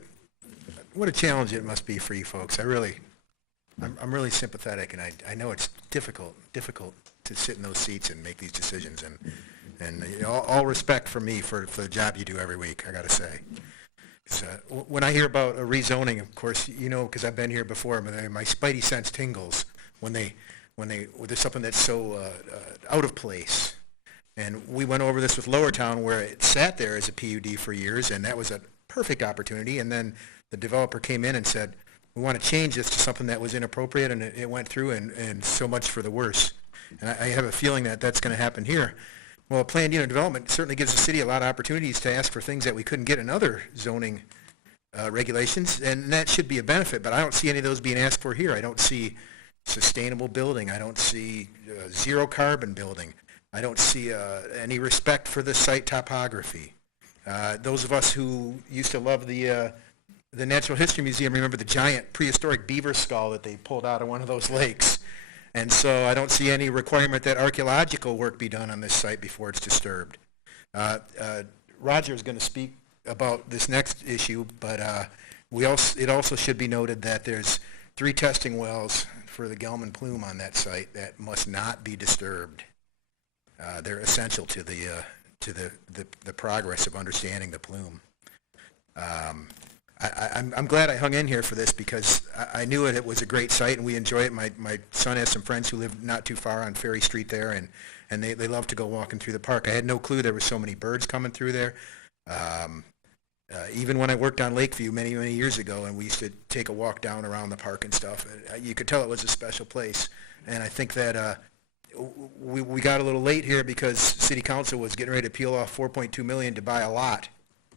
what a challenge it must be for you folks. I'm really sympathetic, and I know it's difficult to sit in those seats and make these decisions. And all respect from me for the job you do every week, I got to say. When I hear about a rezoning, of course, you know, because I've been here before, my spidey sense tingles when there's something that's so out of place. And we went over this with Lower Town, where it sat there as a PUD for years, and that was a perfect opportunity. And then the developer came in and said, we want to change this to something that was inappropriate, and it went through, and so much for the worse. And I have a feeling that that's going to happen here. Well, planned unit development certainly gives the city a lot of opportunities to ask for things that we couldn't get in other zoning regulations, and that should be a benefit, but I don't see any of those being asked for here. I don't see sustainable building. I don't see zero carbon building. I don't see any respect for the site topography. Those of us who used to love the Natural History Museum remember the giant prehistoric beaver skull that they pulled out of one of those lakes. And so I don't see any requirement that archaeological work be done on this site before it's disturbed. Roger is going to speak about this next issue, but it also should be noted that there's 3 testing wells for the Gelman plume on that site that must not be disturbed. They're essential to the progress of understanding the plume. I'm glad I hung in here for this because I knew it was a great site and we enjoy it. My son has some friends who live not too far on Ferry Street there, and they love to go walking through the park. I had no clue there were so many birds coming through there. Even when I worked on Lakeview many, many years ago, and we used to take a walk down around the park and stuff, you could tell it was a special place. And I think that we got a little late here because City Council was getting ready to peel off $4.2 million to buy a lot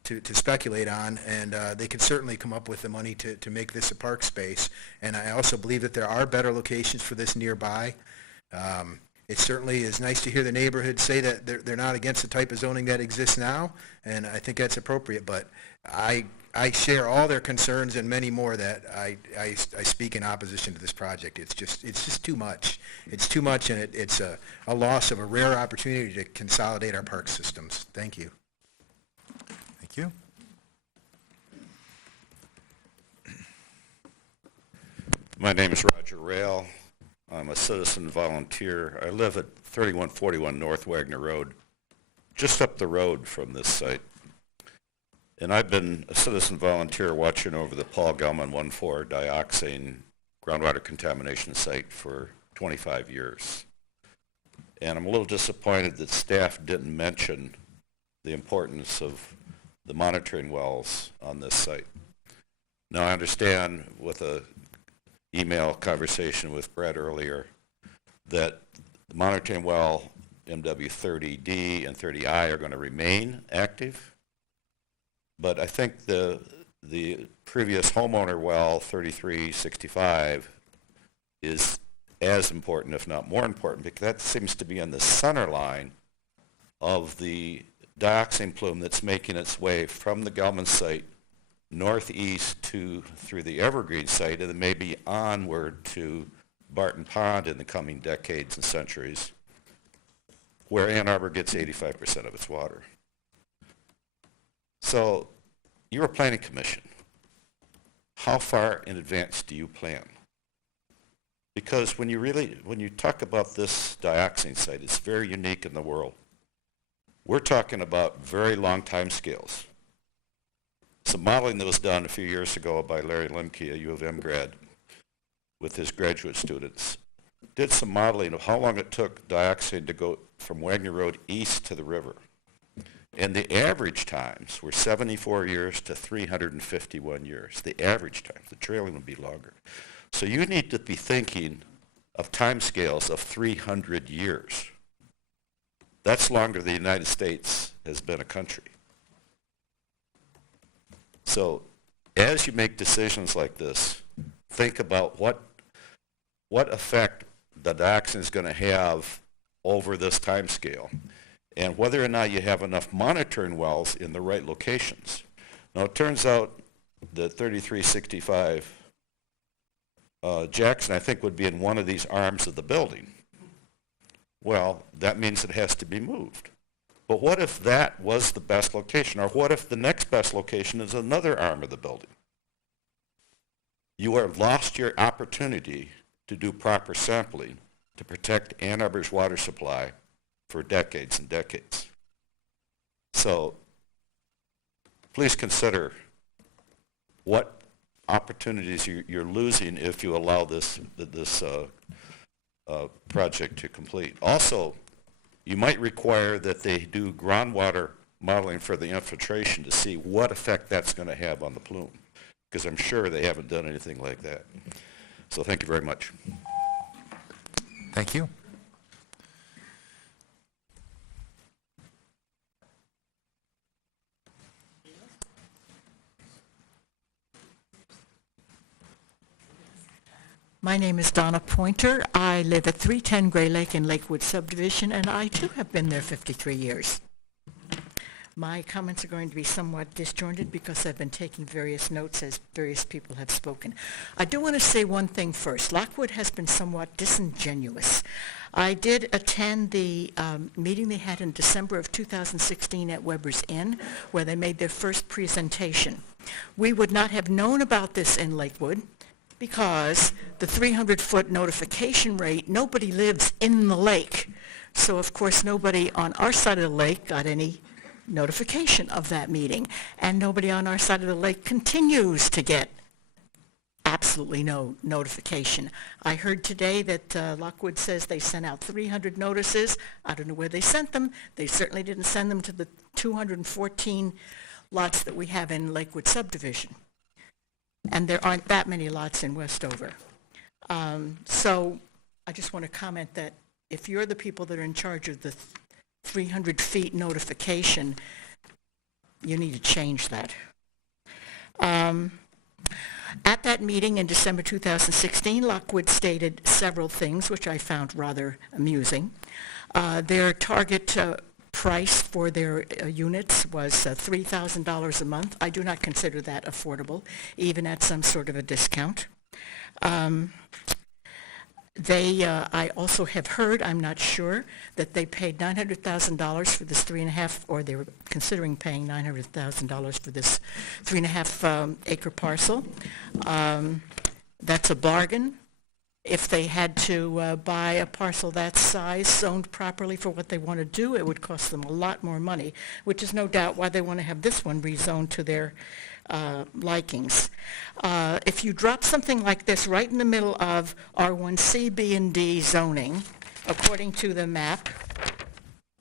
to speculate on, and they can certainly come up with the money to make this a park space. And I also believe that there are better locations for this nearby. It certainly is nice to hear the neighborhood say that they're not against the type of zoning that exists now, and I think that's appropriate. But I share all their concerns and many more that I speak in opposition to this project. It's just too much. It's too much, and it's a loss of a rare opportunity to consolidate our park systems. Thank you. Thank you. My name is Roger Rail. I'm a citizen volunteer. I live at 3141 North Wagner Road, just up the road from this site. And I've been a citizen volunteer watching over the Paul Gelman 1,4-dioxane groundwater contamination site for 25 years. And I'm a little disappointed that staff didn't mention the importance of the monitoring wells on this site. Now, I understand with a email conversation with Brett earlier that the monitoring well MW30D and 30I are going to remain active, but I think the previous homeowner well 3365 is as important, if not more important, because that seems to be on the center line of the dioxane plume that's making its way from the Gelman site northeast through the Evergreen site and then maybe onward to Barton Pond in the coming decades and centuries, where Ann Arbor gets 85% of its water. So you're a planning commission. How far in advance do you plan? Because when you talk about this dioxane site, it's very unique in the world. We're talking about very long time scales. Some modeling that was done a few years ago by Larry Lemke, a U of M grad, with his graduate students, did some modeling of how long it took dioxane to go from Wagner Road east to the river. And the average times were 74 years to 351 years. The average time. The trailing would be longer. So you need to be thinking of time scales of 300 years. That's longer than the United States has been a country. So as you make decisions like this, think about what effect the dioxane is going to have over this time scale and whether or not you have enough monitoring wells in the right locations. Now it turns out that 3365 Jackson, I think, would be in one of these arms of the building. Well, that means it has to be moved. But what if that was the best location? Or what if the next best location is another arm of the building? You have lost your opportunity to do proper sampling to protect Ann Arbor's water supply for decades and decades. So please consider what opportunities you're losing if you allow this project to complete. Also, you might require that they do groundwater modeling for the infiltration to see what effect that's going to have on the plume, because I'm sure they haven't done anything like that. So thank you very much. Thank you. My name is Donna Pointer. I live at 310 Gray Lake in Lakewood subdivision, and I too have been there 53 years. My comments are going to be somewhat disjointed because I've been taking various notes as various people have spoken. I do want to say one thing first. Lockwood has been somewhat disingenuous. I did attend the meeting they had in December of 2016 at Weber's Inn, where they made their first presentation. We would not have known about this in Lakewood because the 300-foot notification rate, nobody lives in the lake. So, of course, nobody on our side of the lake got any notification of that meeting, and nobody on our side of the lake continues to get absolutely no notification. I heard today that Lockwood says they sent out 300 notices. I don't know where they sent them. They certainly didn't send them to the 214 lots that we have in Lakewood subdivision. And there aren't that many lots in Westover. So I just want to comment that if you're the people that are in charge of the 300 feet notification, you need to change that. At that meeting in December 2016, Lockwood stated several things which I found rather amusing. Their target price for their units was $3,000 a month. I do not consider that affordable, even at some sort of a discount. I also have heard, I'm not sure, that they paid $900,000 for this 3.5, or they were considering paying $900,000 for this 3.5 acre parcel. That's a bargain. If they had to buy a parcel that size, zoned properly for what they want to do, it would cost them a lot more money, which is no doubt why they want to have this one rezoned to their likings. If you drop something like this right in the middle of R1C, B, and D zoning, according to the map,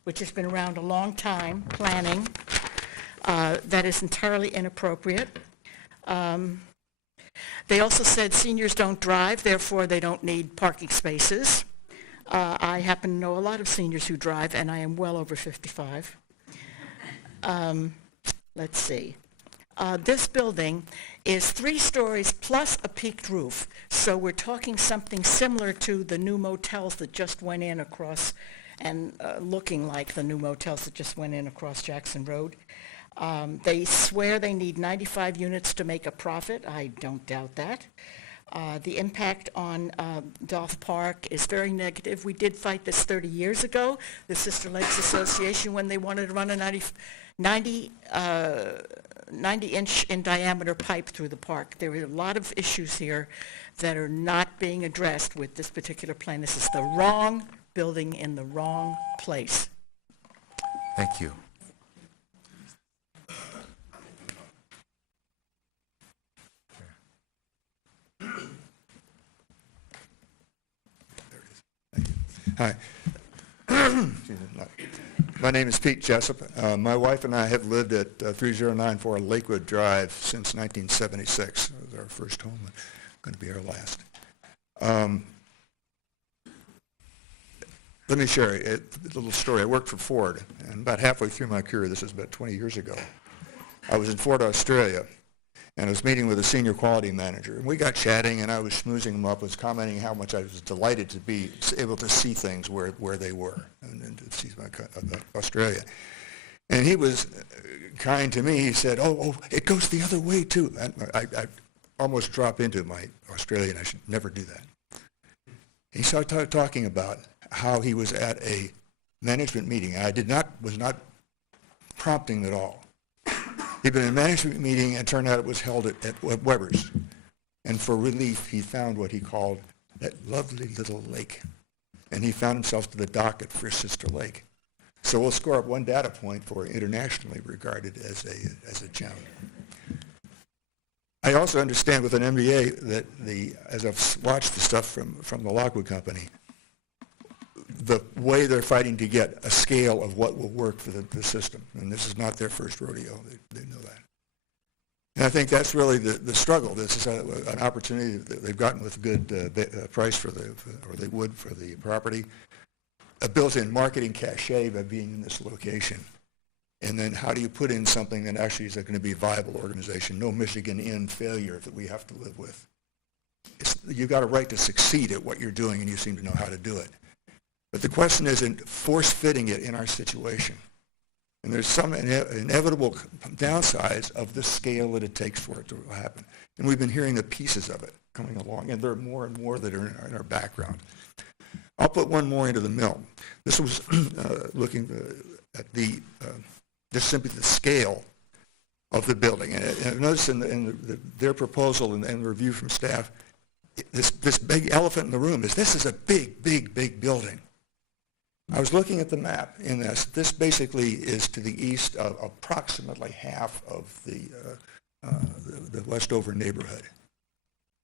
which has been around a long time, planning, that is entirely inappropriate. They also said seniors don't drive, therefore they don't need parking spaces. I happen to know a lot of seniors who drive, and I am well over 55. Let's see. This building is 3 stories plus a peaked roof. So we're talking something similar to the new motels that just went in across, and looking like the new motels that just went in across Jackson Road. They swear they need 95 units to make a profit. I don't doubt that. The impact on Dolph Park is very negative. We did fight this 30 years ago, the Sister Lakes Association, when they wanted to run a 90-inch in diameter pipe through the park. There are a lot of issues here that are not being addressed with this particular plan. This is the wrong building in the wrong place. Thank you. Hi. My name is Pete Jessup. My wife and I have lived at 3094 Lakewood Drive since 1976. It was our first home, and going to be our last. Let me share a little story. I worked for Ford, and about halfway through my career, this is about 20 years ago, I was in Ford, Australia, and I was meeting with a senior quality manager. And we got chatting, and I was schmoozing him up, was commenting how much I was delighted to be able to see things where they were, and to see Australia. And he was kind to me. He said, oh, it goes the other way, too. And I almost dropped into my Australian. I should never do that. He started talking about how he was at a management meeting. I was not prompting at all. He'd been in a management meeting, and turned out it was held at Weber's. And for relief, he found what he called that lovely little lake. And he found himself to the dock at First Sister Lake. So we'll score up one data point for internationally regarded as a gem. I also understand with an MBA that as I've watched the stuff from the Lockwood Company, the way they're fighting to get a scale of what will work for the system. And this is not their first rodeo. They know that. And I think that's really the struggle. This is an opportunity that they've gotten with a good price or they would for the property. A built-in marketing cachet by being in this location. And then how do you put in something that actually is going to be a viable organization? No Michigan Inn failure that we have to live with. You've got a right to succeed at what you're doing, and you seem to know how to do it. But the question is in force-fitting it in our situation. And there's some inevitable downsides of the scale that it takes for it to happen. And we've been hearing the pieces of it coming along, and there are more and more that are in our background. I'll put one more into the mill. This was looking at just simply the scale of the building. And I've noticed in their proposal and the review from staff, this big elephant in the room is this is a big, big, big building. I was looking at the map in this. This basically is to the east of approximately half of the Westover neighborhood.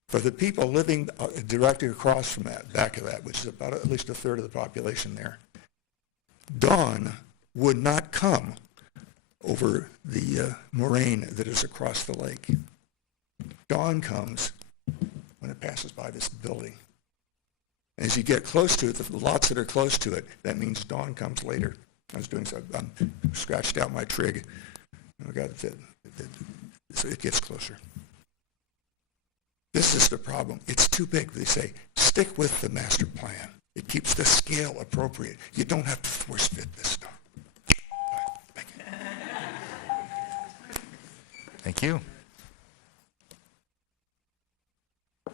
For the people living directly across from that, back of that, which is about at least a third of the population there, dawn would not come over the moraine that is across the lake. Dawn comes when it passes by this building. As you get close to it, the lots that are close to it, that means dawn comes later. I was doing so, I scratched out my trig. I got it, so it gets closer. This is the problem. It's too big. They say, stick with the master plan. It keeps the scale appropriate. You don't have to force fit this stuff. Thank you. Thank you. I'm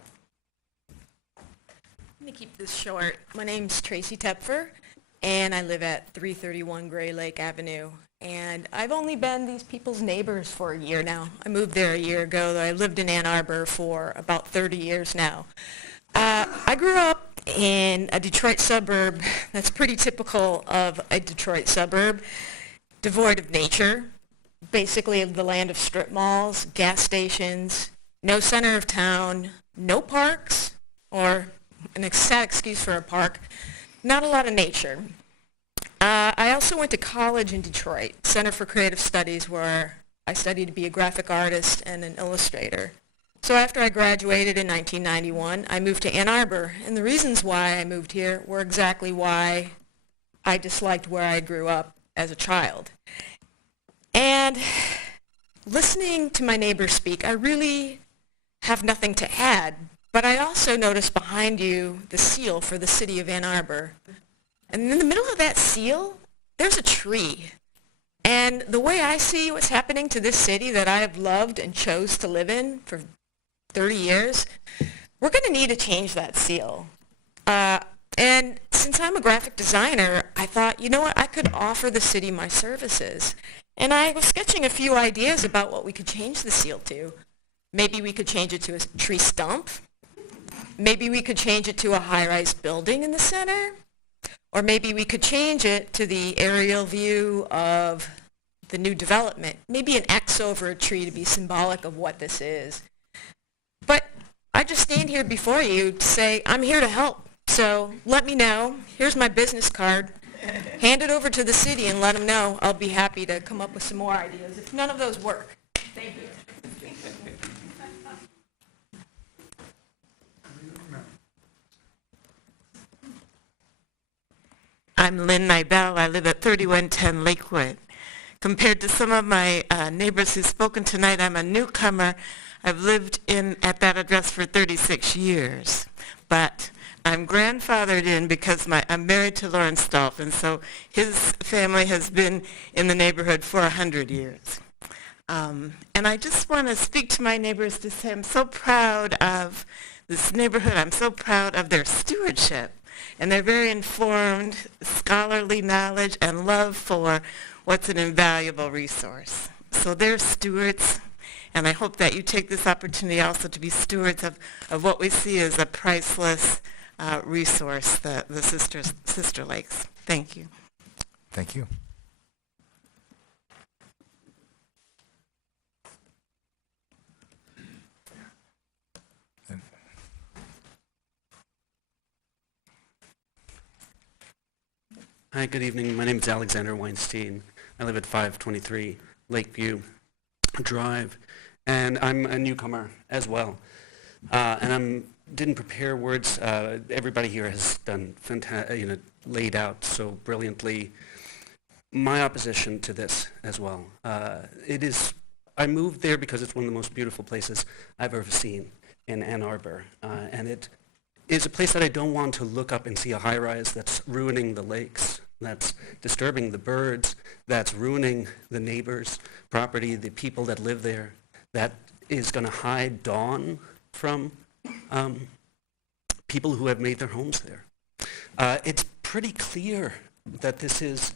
going to keep this short. My name's Tracy Tepfer, and I live at 331 Gray Lake Avenue. And I've only been these people's neighbors for a year now. I moved there a year ago, though I lived in Ann Arbor for about 30 years now. I grew up in a Detroit suburb that's pretty typical of a Detroit suburb, devoid of nature, basically the land of strip malls, gas stations, no center of town, no parks, or an sad excuse for a park, not a lot of nature. I also went to college in Detroit, Center for Creative Studies, where I studied to be a graphic artist and an illustrator. So after I graduated in 1991, I moved to Ann Arbor, and the reasons why I moved here were exactly why I disliked where I grew up as a child. And listening to my neighbors speak, I really have nothing to add, but I also noticed behind you the seal for the city of Ann Arbor. And in the middle of that seal, there's a tree. And the way I see what's happening to this city that I have loved and chose to live in for 30 years, we're going to need to change that seal. And since I'm a graphic designer, I thought, you know what, I could offer the city my services. And I was sketching a few ideas about what we could change the seal to. Maybe we could change it to a tree stump. Maybe we could change it to a high-rise building in the center. Or maybe we could change it to the aerial view of the new development. Maybe an X over a tree to be symbolic of what this is. But I just stand here before you to say, I'm here to help. So let me know. Here's my business card. Hand it over to the city and let them know. I'll be happy to come up with some more ideas if none of those work. Thank you. I'm Lynn Nibel. I live at 3110 Lakewood. Compared to some of my neighbors who've spoken tonight, I'm a newcomer. I've lived at that address for 36 years. But I'm grandfathered in because I'm married to Lawrence Dolph, and so his family has been in the neighborhood for 100 years. And I just want to speak to my neighbors to say I'm so proud of this neighborhood. I'm so proud of their stewardship and their very informed, scholarly knowledge and love for what's an invaluable resource. So they're stewards, And I hope that you take this opportunity also to be stewards of what we see as a priceless resource, the Sister Lakes. Thank you. Thank you. Hi, good evening. My name is Alexander Weinstein. I live at 523 Lakeview Drive, and I'm a newcomer as well. And didn't prepare words. Everybody here has done laid out so brilliantly my opposition to this as well. I moved there because it's one of the most beautiful places I've ever seen in Ann Arbor, and it is a place that I don't want to look up and see a high-rise that's ruining the lakes, that's disturbing the birds, that's ruining the neighbors' property, the people that live there, that is going to hide dawn from people who have made their homes there. It's pretty clear that this is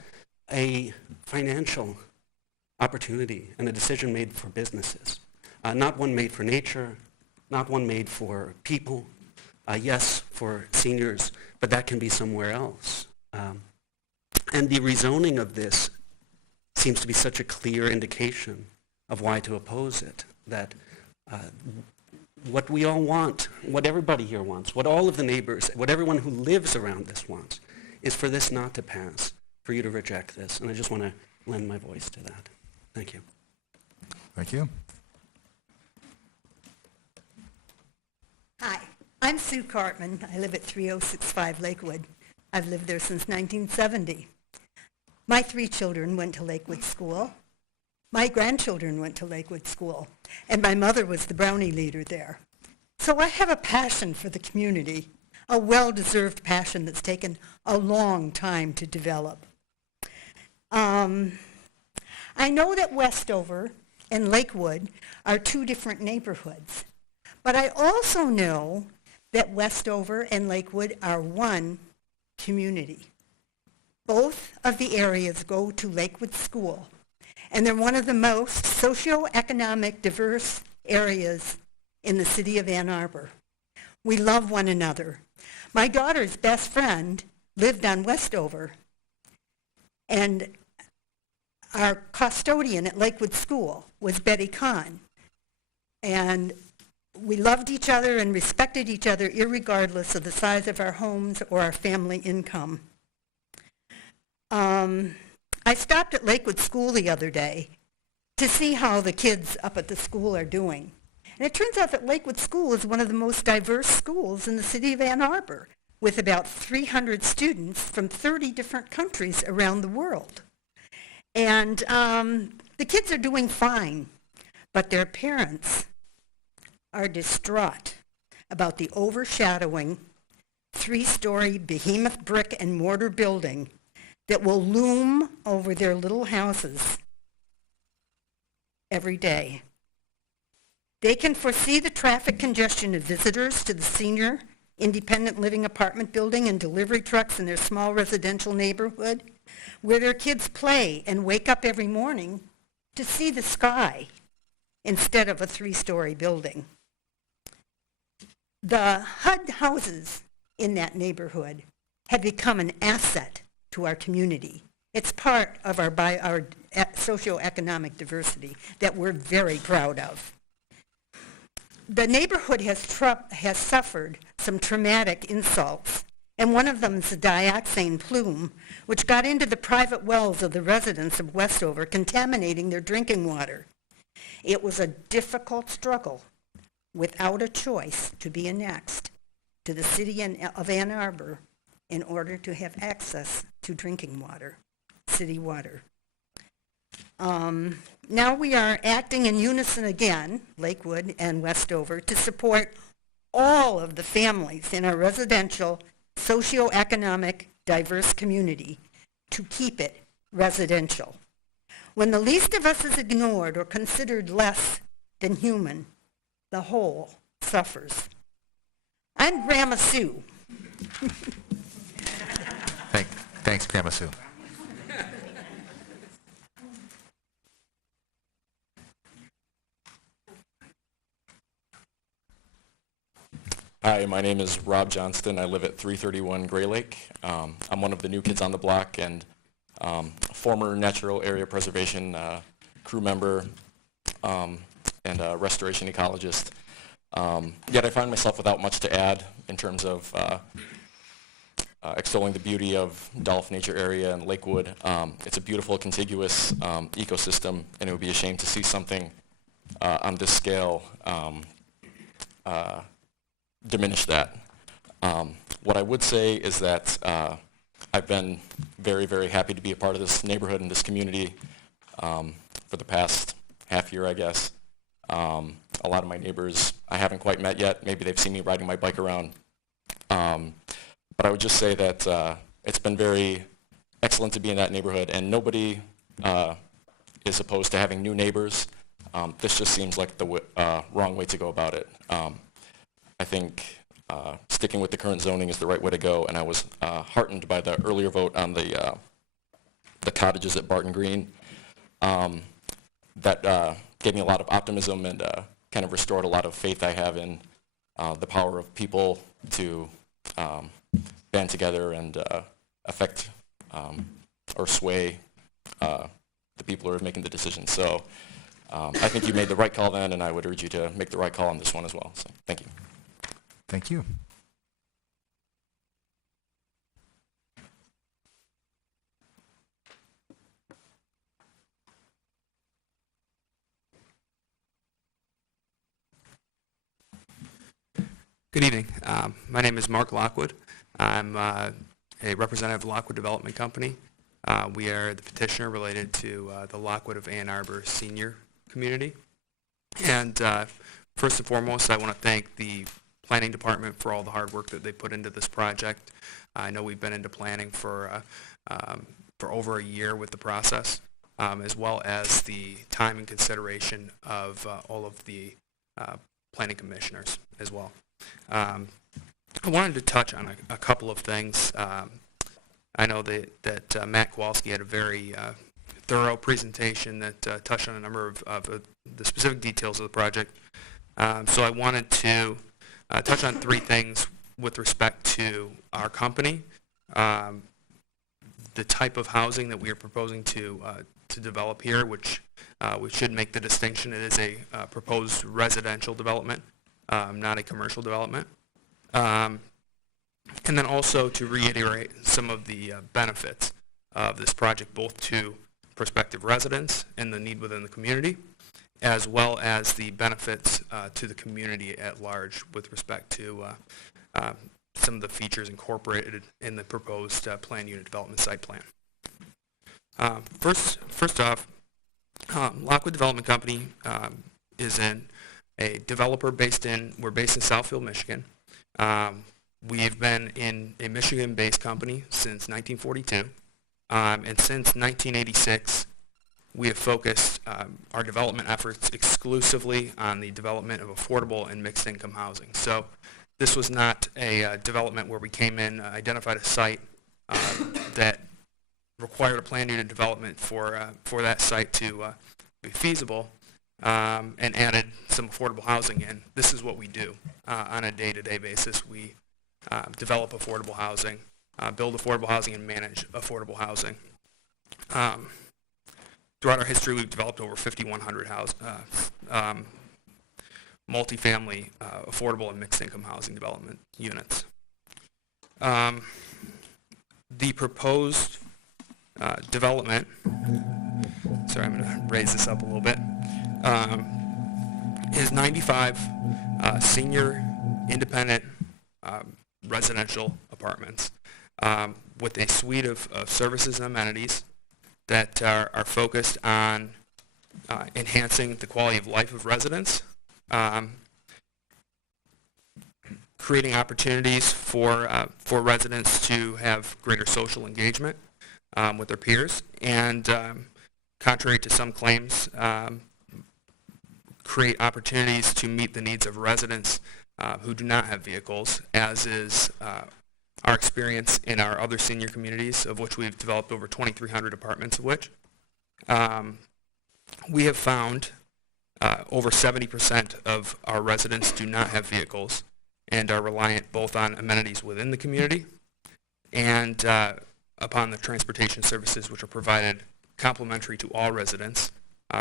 a financial opportunity and a decision made for businesses, not one made for nature, not one made for people. Yes, for seniors, but that can be somewhere else. And the rezoning of this seems to be such a clear indication of why to oppose it, that what we all want, what everybody here wants, what all of the neighbors, what everyone who lives around this wants, is for this not to pass, for you to reject this. And I just want to lend my voice to that. Thank you. Thank you. Hi, I'm Sue Cartman. I live at 3065 Lakewood. I've lived there since 1970. My 3 children went to Lakewood School. My grandchildren went to Lakewood School, and my mother was the Brownie leader there. So I have a passion for the community, a well-deserved passion that's taken a long time to develop. I know that Westover and Lakewood are 2 different neighborhoods, but I also know that Westover and Lakewood are one community. Both of the areas go to Lakewood School, and they're one of the most socioeconomic diverse areas in the city of Ann Arbor. We love one another. My daughter's best friend lived on Westover, and our custodian at Lakewood School was Betty Kahn. And we loved each other and respected each other irregardless of the size of our homes or our family income. I stopped at Lakewood School the other day to see how the kids up at the school are doing. And it turns out that Lakewood School is one of the most diverse schools in the city of Ann Arbor, with about 300 students from 30 different countries around the world. And the kids are doing fine, but their parents are distraught about the overshadowing 3-story behemoth brick and mortar building that will loom over their little houses every day. They can foresee the traffic congestion of visitors to the senior independent living apartment building and delivery trucks in their small residential neighborhood, where their kids play and wake up every morning to see the sky instead of a 3-story building. The HUD houses in that neighborhood have become an asset to our community. It's part of our socioeconomic diversity that we're very proud of. The neighborhood has suffered some traumatic insults, and one of them is the dioxane plume, which got into the private wells of the residents of Westover, contaminating their drinking water. It was a difficult struggle, without a choice, to be annexed to the city of Ann Arbor in order to have access to drinking water, city water. Now we are acting in unison again, Lakewood and Westover, to support all of the families in our residential, socioeconomic, diverse community to keep it residential. When the least of us is ignored or considered less than human, the whole suffers. I'm Grandma Sue. Thanks, Grandma Sue. Hi, my name is Rob Johnston. I live at 331 Gray Lake. I'm one of the new kids on the block and former natural area preservation crew member and a restoration ecologist. Yet I find myself without much to add in terms of extolling the beauty of Dolph Nature Area and Lakewood. It's a beautiful contiguous ecosystem, and it would be a shame to see something on this scale diminish that. What I would say is that I've been very, very happy to be a part of this neighborhood and this community for the past half year, I guess. A lot of my neighbors I haven't quite met yet. Maybe they've seen me riding my bike around. But I would just say that it's been very excellent to be in that neighborhood, and nobody is opposed to having new neighbors. This just seems like the wrong way to go about it. I think sticking with the current zoning is the right way to go, and I was heartened by the earlier vote on the cottages at Barton Green. That gave me a lot of optimism and kind of restored a lot of faith I have in the power of people to band together and affect or sway the people who are making the decisions. So I think you made the right call then, and I would urge you to make the right call on this one as well. So thank you. Thank you. Good evening. My name is Mark Lockwood. I'm a representative of the Lockwood Development Company. We are the petitioner related to the Lockwood of Ann Arbor senior community. And first and foremost, I want to thank the planning department for all the hard work that they put into this project. I know we've been into planning for over a year with the process, as well as the time and consideration of all of the planning commissioners as well. I wanted to touch on a couple of things. I know that Matt Kowalski had a very thorough presentation that touched on a number of the specific details of the project. So I wanted to touch on three things with respect to our company, the type of housing that we are proposing to develop here, which we should make the distinction. It is a proposed residential development, not a commercial development. And then also to reiterate some of the benefits of this project, both to prospective residents and the need within the community, as well as the benefits to the community at large with respect to some of the features incorporated in the proposed plan unit development site plan. First off, Lockwood Development Company is a developer we're based in Southfield, Michigan. We've been in a Michigan-based company since 1942, and since 1986, we have focused our development efforts exclusively on the development of affordable and mixed-income housing. So this was not a development where we came in, identified a site that required a plan unit development for that site to be feasible, and added some affordable housing in. This is what we do on a day-to-day basis. We develop affordable housing, build affordable housing, and manage affordable housing. Throughout our history, we've developed over 5,100 multifamily, affordable, and mixed-income housing development units. The proposed development, sorry, I'm going to raise this up a little bit, is 95 senior independent residential apartments with a suite of services and amenities that are focused on enhancing the quality of life of residents, creating opportunities for residents to have greater social engagement with their peers, and contrary to some claims, create opportunities to meet the needs of residents who do not have vehicles, as is our experience in our other senior communities, of which we've developed over 2,300 apartments of which. We have found over 70% of our residents do not have vehicles, and are reliant both on amenities within the community and upon the transportation services which are provided complimentary to all residents,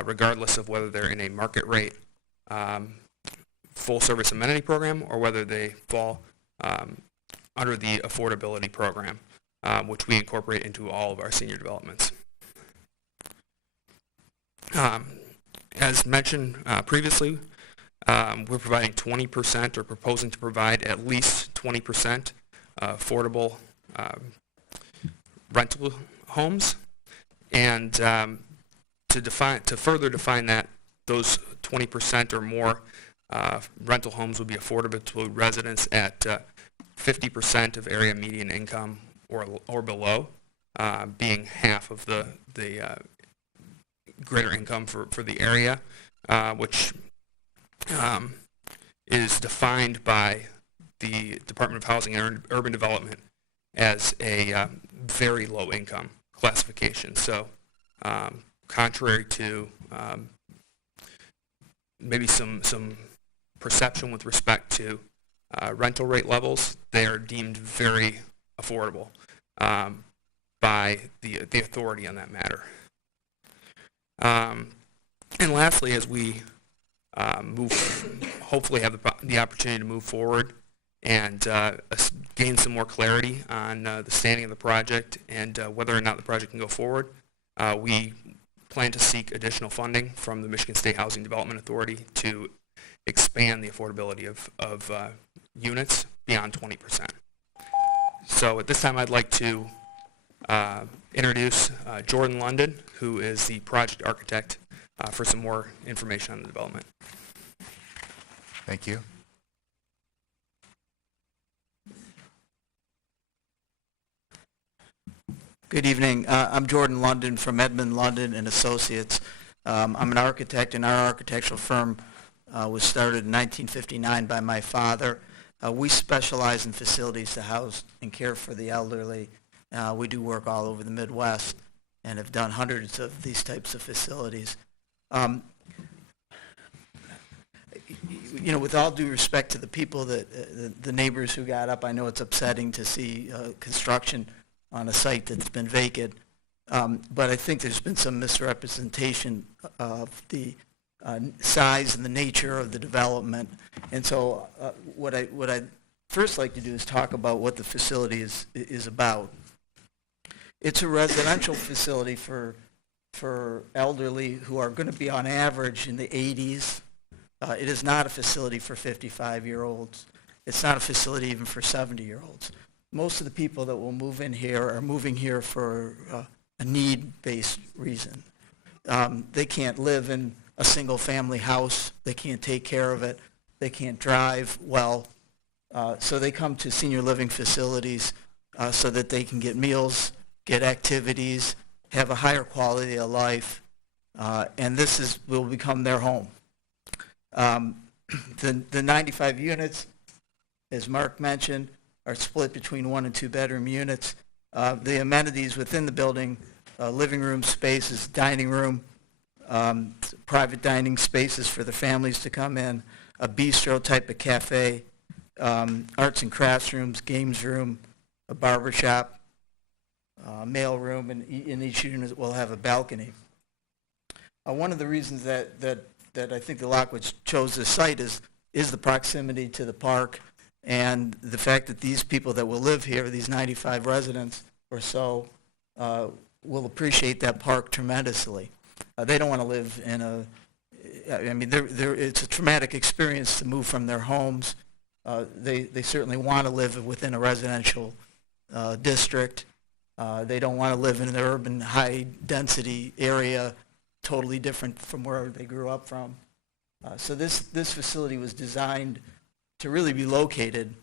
regardless of whether they're in a market rate full service amenity program or whether they fall under the affordability program, which we incorporate into all of our senior developments. As mentioned previously, we're providing 20% or proposing to provide at least 20% affordable rental homes. And to further define that, those 20% or more rental homes will be affordable to residents at 50% of area median income or below, being half of the greater income for the area, which is defined by the Department of Housing and Urban Development as a very low income classification. So contrary to maybe some perception with respect to rental rate levels, they are deemed very affordable by the authority on that matter. And lastly, as we hopefully have the opportunity to move forward and gain some more clarity on the standing of the project and whether or not the project can go forward, we plan to seek additional funding from the Michigan State Housing Development Authority to expand the affordability of units beyond 20%. So at this time, I'd like to introduce Jordan London, who is the project architect, for some more information on the development. Thank you. Good evening. I'm Jordan London from Edmund London and Associates. I'm an architect, and our architectural firm was started in 1959 by my father. We specialize in facilities to house and care for the elderly. We do work all over the Midwest and have done hundreds of these types of facilities. You know, with all due respect to the people that the neighbors who got up, I know it's upsetting to see construction on a site that's been vacant, but I think there's been some misrepresentation of the size and the nature of the development. And so what I'd first like to do is talk about what the facility is about. It's a residential facility for elderly who are going to be on average in the 80s. It is not a facility for 55-year-olds. It's not a facility even for 70-year-olds. Most of the people that will move in here are moving here for a need-based reason. They can't live in a single-family house. They can't take care of it. They can't drive well. So they come to senior living facilities so that they can get meals, get activities, have a higher quality of life, and this will become their home. The 95 units, as Mark mentioned, are split between 1 and 2 bedroom units. The amenities within the building, living room spaces, dining room, private dining spaces for the families to come in, a bistro type of cafe, arts and crafts rooms, games room, a barber shop, mail room, and in each unit will have a balcony. One of the reasons that I think the Lockwoods chose this site is the proximity to the park and the fact that these people that will live here, these 95 residents or so, will appreciate that park tremendously. They don't want to live in it's a traumatic experience to move from their homes. They certainly want to live within a residential district. They don't want to live in an urban high-density area, totally different from where they grew up from. So this facility was designed to really be located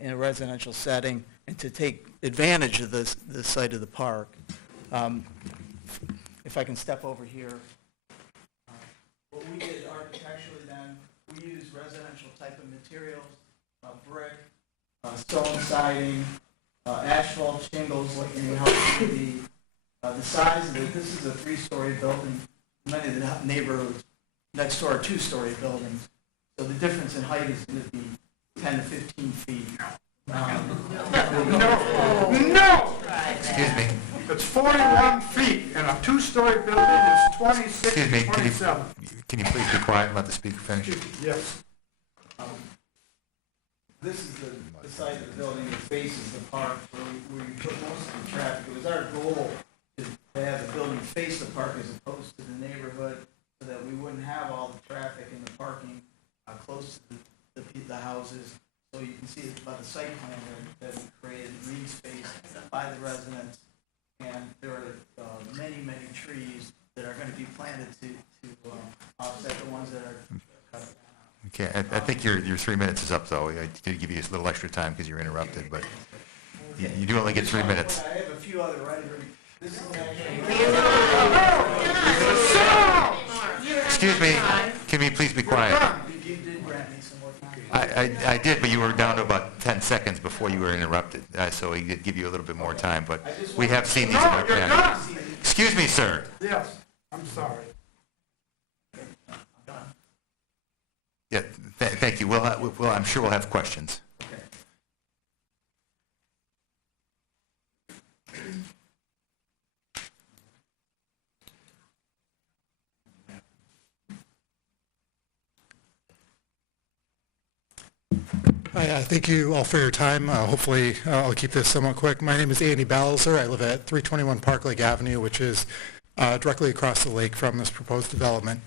in a residential setting and to take advantage of the site of the park. If I can step over here. What we did architecturally then, we used residential type of materials, brick, stone siding, asphalt shingles, like in the house. The size of it, this is a 3-story building. Many of the neighborhoods next door are 2-story buildings. So the difference in height is going to be 10 to 15 feet. No! Excuse me. It's 41 feet, and a two-story building is 26, Excuse me, 27. can you please be quiet and let the speaker finish? Yes. This is the side of the building that faces the park where you put most of the traffic. It was our goal to have the building face the park as opposed to the neighborhood so that we wouldn't have all the traffic and the parking close to the houses. So you can see it by the site plan that we created, green space by the residents. And there are many, many trees that are going to be planted to offset the ones that are cut down. Okay, I think your 3 minutes is up, though. I did give you a little extra time because you were interrupted, but you do only get 3 minutes. I have a few other items. This is Excuse me, can we please be quiet? You did grant me some more time. I did, but you were down to about 10 seconds before you were interrupted, so he did give you a little bit more time, but we have seen these in our plan. Excuse me, sir. Yes, I'm sorry. Yeah, thank you. I'm sure we'll have questions. Hi, thank you all for your time. Hopefully, I'll keep this somewhat quick. My name is Andy Balzer. I live at 321 Park Lake Avenue, which is directly across the lake from this proposed development.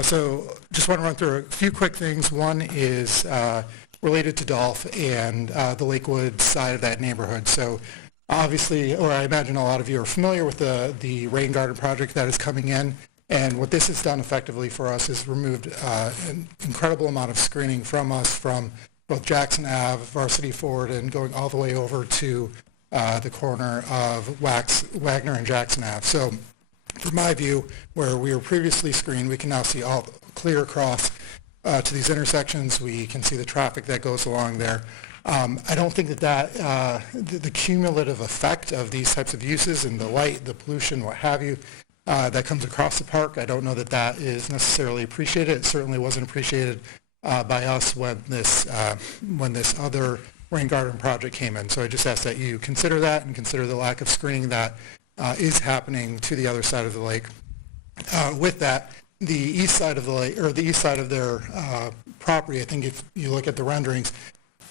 So just want to run through a few quick things. One is related to Dolph and the Lakewood side of that neighborhood. So obviously, or I imagine a lot of you are familiar with the rain garden project that is coming in. And what this has done effectively for us is removed an incredible amount of screening from us from both Jackson Ave, Varsity Ford, and going all the way over to the corner of Wagner and Jackson Ave. So from my view, where we were previously screened, we can now see all clear across to these intersections. We can see the traffic that goes along there. I don't think that the cumulative effect of these types of uses and the light, the pollution, what have you, that comes across the park, I don't know that that is necessarily appreciated. It certainly wasn't appreciated by us when this other rain garden project came in. So I just ask that you consider that and consider the lack of screening that is happening to the other side of the lake. With that, the east side of the lake, or the east side of their property, I think if you look at the renderings,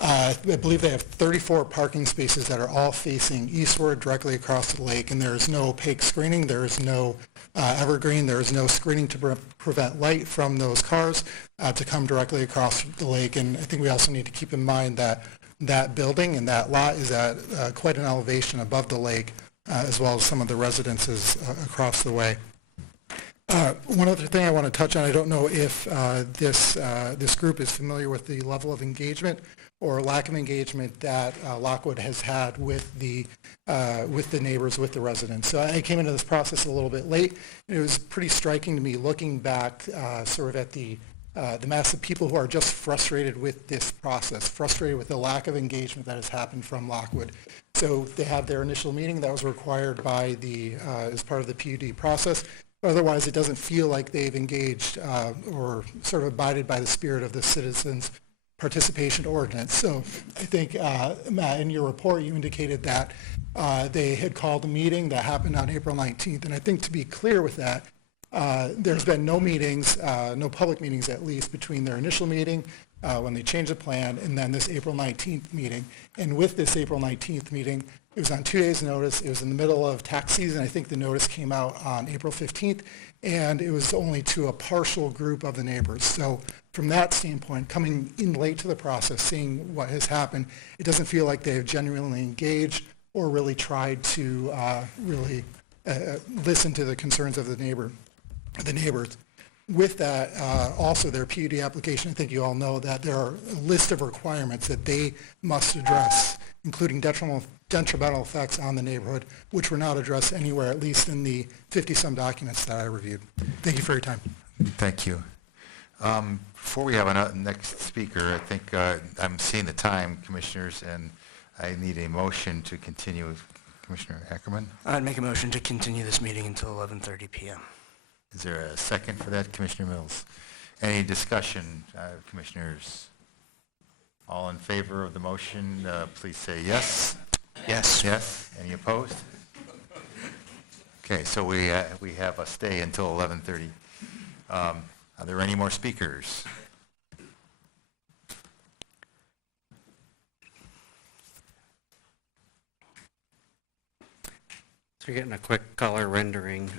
I believe they have 34 parking spaces that are all facing eastward directly across the lake, and there is no opaque screening, there is no evergreen, there is no screening to prevent light from those cars to come directly across the lake. And I think we also need to keep in mind that that building and that lot is at quite an elevation above the lake, as well as some of the residences across the way. One other thing I want to touch on, I don't know if this group is familiar with the level of engagement or lack of engagement that Lockwood has had with the neighbors, with the residents. So I came into this process a little bit late, and it was pretty striking to me looking back sort of at the mass of people who are just frustrated with this process, frustrated with the lack of engagement that has happened from Lockwood. So they have their initial meeting that was required by as part of the PUD process. Otherwise, it doesn't feel like they've engaged or sort of abided by the spirit of the citizens' participation ordinance. So I think, Matt, in your report, you indicated that they had called a meeting that happened on April 19th. And I think to be clear with that, there's been no meetings, no public meetings at least, between their initial meeting when they changed the plan and then this April 19th meeting. And with this April 19th meeting, it was on 2 days' notice. It was in the middle of tax season. I think the notice came out on April 15th, and it was only to a partial group of the neighbors. So from that standpoint, coming in late to the process, seeing what has happened, it doesn't feel like they've genuinely engaged or really tried to listen to the concerns of the neighbors. With that, also their PUD application, I think you all know that there are a list of requirements that they must address, including detrimental effects on the neighborhood, which were not addressed anywhere, at least in the 50-some documents that I reviewed. Thank you for your time. Thank you. Before we have a next speaker, I think I'm seeing the time, commissioners, and I need a motion to continue. Commissioner Ackerman? I'd make a motion to continue this meeting until 11:30 p.m. Is there a second for that, Commissioner Mills? Any discussion, commissioners? All in favor of the motion, please say yes. Yes. Yes. Any opposed? Okay, so we have a stay until 11:30. Are there any more speakers? So you're getting a quick color rendering.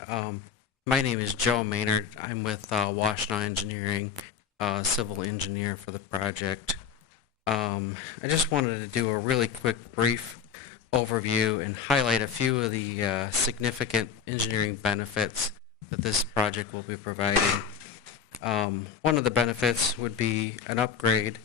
My name is Joe Maynard. I'm with Washtenaw Engineering, civil engineer for the project. I just wanted to do a really quick brief overview and highlight a few of the significant engineering benefits that this project will be providing. One of the benefits would be an upgrade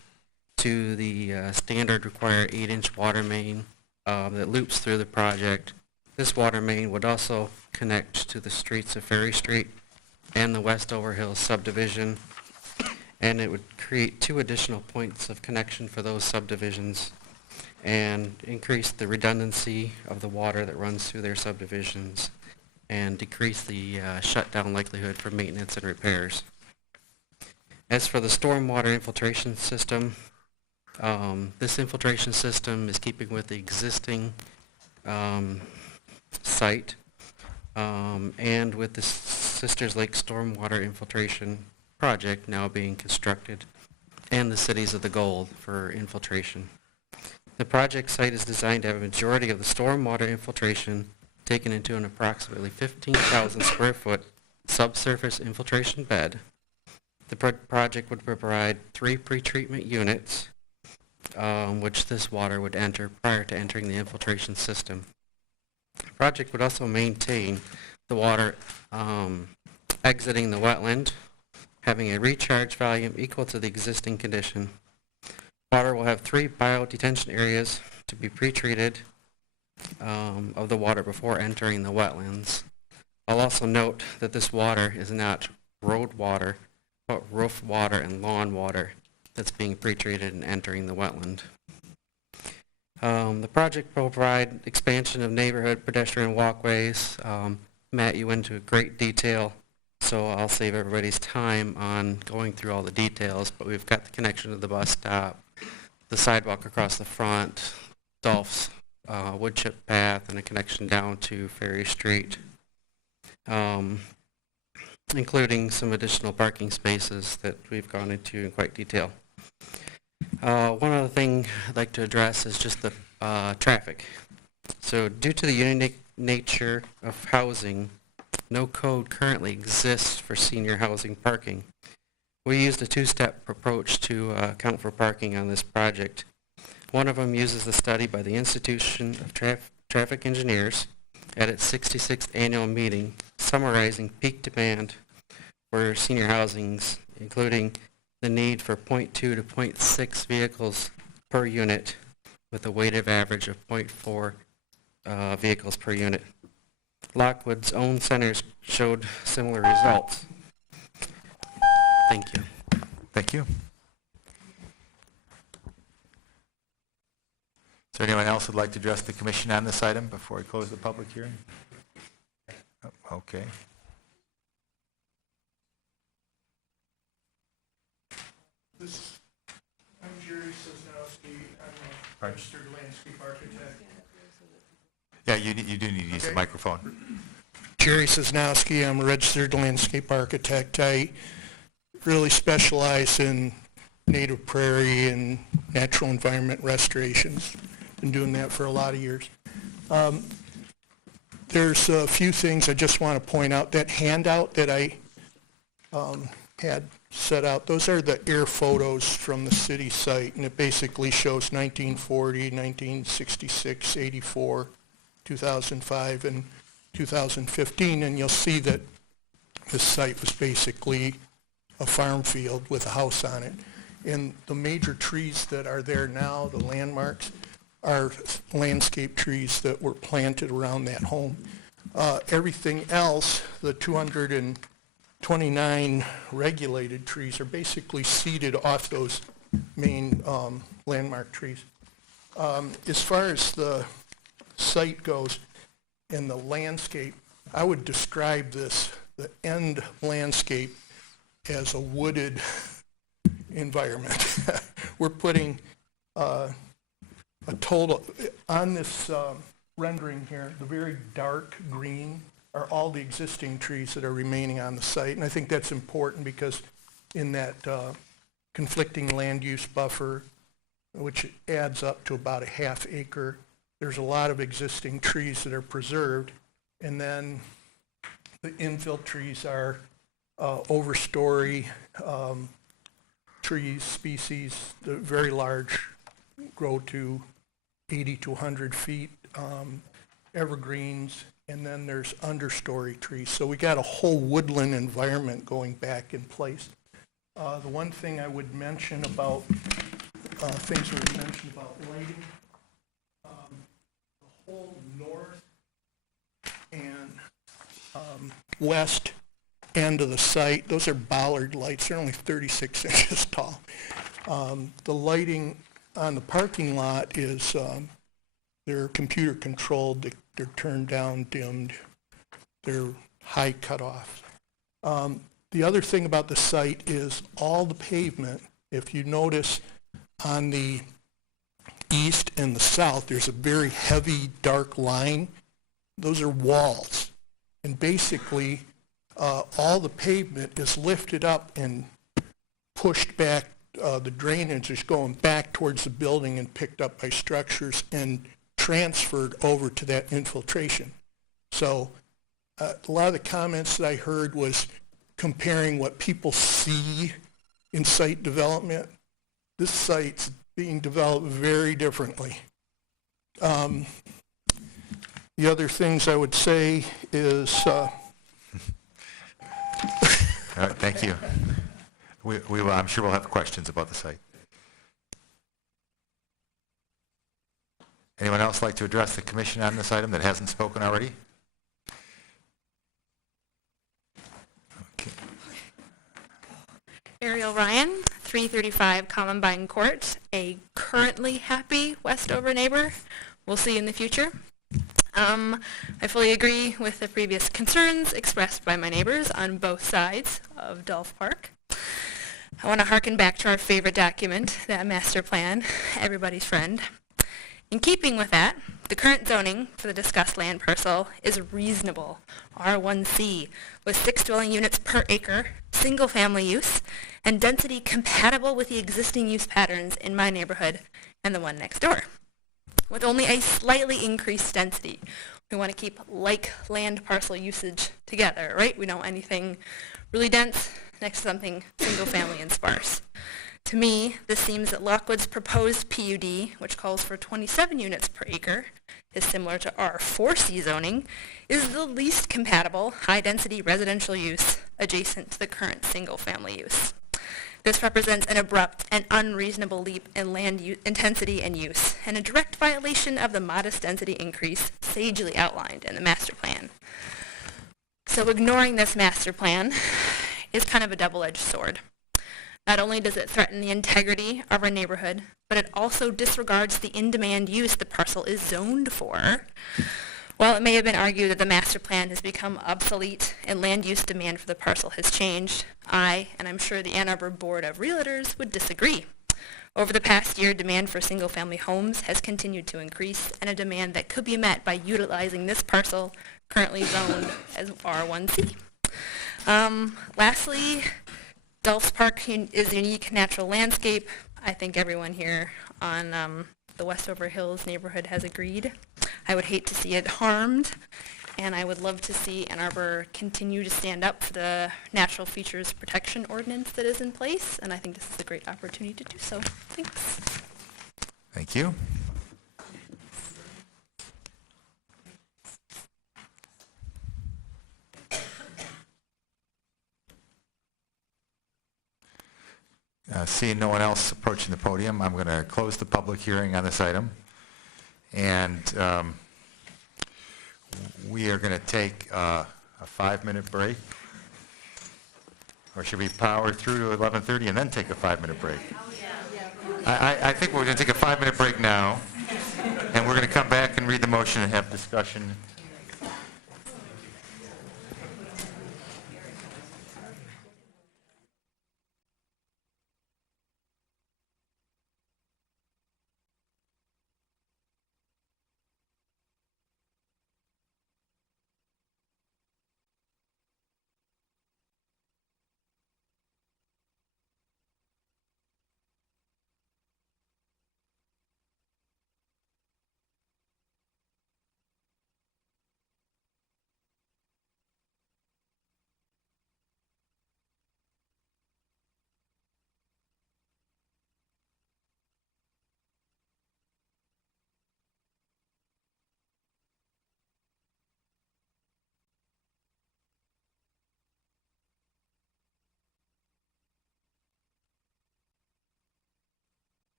to the standard required 8-inch water main that loops through the project. This water main would also connect to the streets of Ferry Street and the Westover Hills subdivision, and it would create 2 additional points of connection for those subdivisions and increase the redundancy of the water that runs through their subdivisions and decrease the shutdown likelihood for maintenance and repairs. As for the stormwater infiltration system, this infiltration system is keeping with the existing site and with the Sisters Lake Stormwater Infiltration Project now being constructed and the Cities of the Gold for infiltration. The project site is designed to have a majority of the stormwater infiltration taken into an approximately 15,000 square foot subsurface infiltration bed. The project would provide 3 pretreatment units, which this water would enter prior to entering the infiltration system. The project would also maintain the water exiting the wetland, having a recharge volume equal to the existing condition. Water will have 3 biodetention areas to be pretreated of the water before entering the wetlands. I'll also note that this water is not road water, but roof water and lawn water that's being pretreated and entering the wetland. The project will provide expansion of neighborhood pedestrian walkways. Matt, you went into great detail, so I'll save everybody's time on going through all the details, but we've got the connection to the bus stop, the sidewalk across the front, Dolph's wood chip path, and a connection down to Ferry Street, including some additional parking spaces that we've gone into in quite detail. One other thing I'd like to address is just the traffic. So due to the unique nature of housing, no code currently exists for senior housing parking. We used a 2-step approach to account for parking on this project. One of them uses the study by the Institution of Traffic Engineers at its 66th annual meeting, summarizing peak demand for senior housings, including the need for 0.2 to 0.6 vehicles per unit with a weighted average of 0.4 vehicles per unit. Lockwood's own centers showed similar results. Thank you. Thank you. Is there anyone else who'd like to address the commission on this item before we close the public hearing? Oh, okay. I'm Jerry Sosnowski. I'm a registered landscape architect. Yeah, you do need to use the microphone. Jerry Sosnowski. I'm a registered landscape architect. I really specialize in native prairie and natural environment restorations. Been doing that for a lot of years. There's a few things I just want to point out. That handout that I had set out, those are the air photos from the city site, and it basically shows 1940, 1966, 84, 2005, and 2015, and you'll see that this site was basically a farm field with a house on it. And the major trees that are there now, the landmarks, are landscape trees that were planted around that home. Everything else, the 229 regulated trees, are basically seeded off those main landmark trees. As far as the site goes and the landscape, I would describe this, the end landscape, as a wooded environment. We're putting a total, on this rendering here, the very dark green are all the existing trees that are remaining on the site. And I think that's important because in that conflicting land use buffer, which adds up to about a half acre, there's a lot of existing trees that are preserved. And then the infill trees are overstory trees, species, the very large, grow to 80 to 100 feet, evergreens, and then there's understory trees. So we got a whole woodland environment going back in place. The one thing I would mention about, things that were mentioned about lighting, the whole north and west end of the site, those are bollard lights. They're only 36 inches tall. The lighting on the parking lot is, they're computer controlled. They're turned down, dimmed. They're high cutoff. The other thing about the site is all the pavement, if you notice on the east and the south, there's a very heavy, dark line. Those are walls. And basically, all the pavement is lifted up and pushed back. The drainage is going back towards the building and picked up by structures and transferred over to that infiltration. So a lot of the comments that I heard was comparing what people see in site development. This site's being developed very differently. The other things I would say is... All right, thank you. We will, I'm sure we'll have questions about the site. Anyone else like to address the commission on this item that hasn't spoken already? Ariel Ryan, 335 Columbine Court, a currently happy Westover neighbor. We'll see in the future. I fully agree with the previous concerns expressed by my neighbors on both sides of Dolph Park. I want to harken back to our favorite document, that master plan, everybody's friend. In keeping with that, the current zoning for the discussed land parcel is reasonable, R1C, with 6 dwelling units per acre, single-family use, and density compatible with the existing use patterns in my neighborhood and the one next door. With only a slightly increased density. We want to keep like land parcel usage together, right? We don't want anything really dense next to something single-family and sparse. To me, this seems that Lockwood's proposed PUD, which calls for 27 units per acre, is similar to R4C zoning, is the least compatible high-density residential use adjacent to the current single-family use. This represents an abrupt and unreasonable leap in land intensity and use, and a direct violation of the modest density increase sagely outlined in the master plan. So ignoring this master plan is kind of a double-edged sword. Not only does it threaten the integrity of our neighborhood, but it also disregards the in-demand use the parcel is zoned for. While it may have been argued that the master plan has become obsolete and land use demand for the parcel has changed, I, and I'm sure the Ann Arbor Board of Realtors, would disagree. Over the past year, demand for single-family homes has continued to increase, and a demand that could be met by utilizing this parcel currently zoned as R1C. Lastly, Dolph's Park is a unique natural landscape. I think everyone here on the Westover Hills neighborhood has agreed. I would hate to see it harmed, and I would love to see Ann Arbor continue to stand up for the natural features protection ordinance that is in place, and I think this is a great opportunity to do so. Thanks. Thank you. Seeing no one else approaching the podium, I'm going to close the public hearing on this item. And we are going to take a 5-minute break. Or should we power through to 11:30 and then take a 5-minute break? I think we're going to take a 5-minute break now. And we're going to come back and read the motion and have discussion.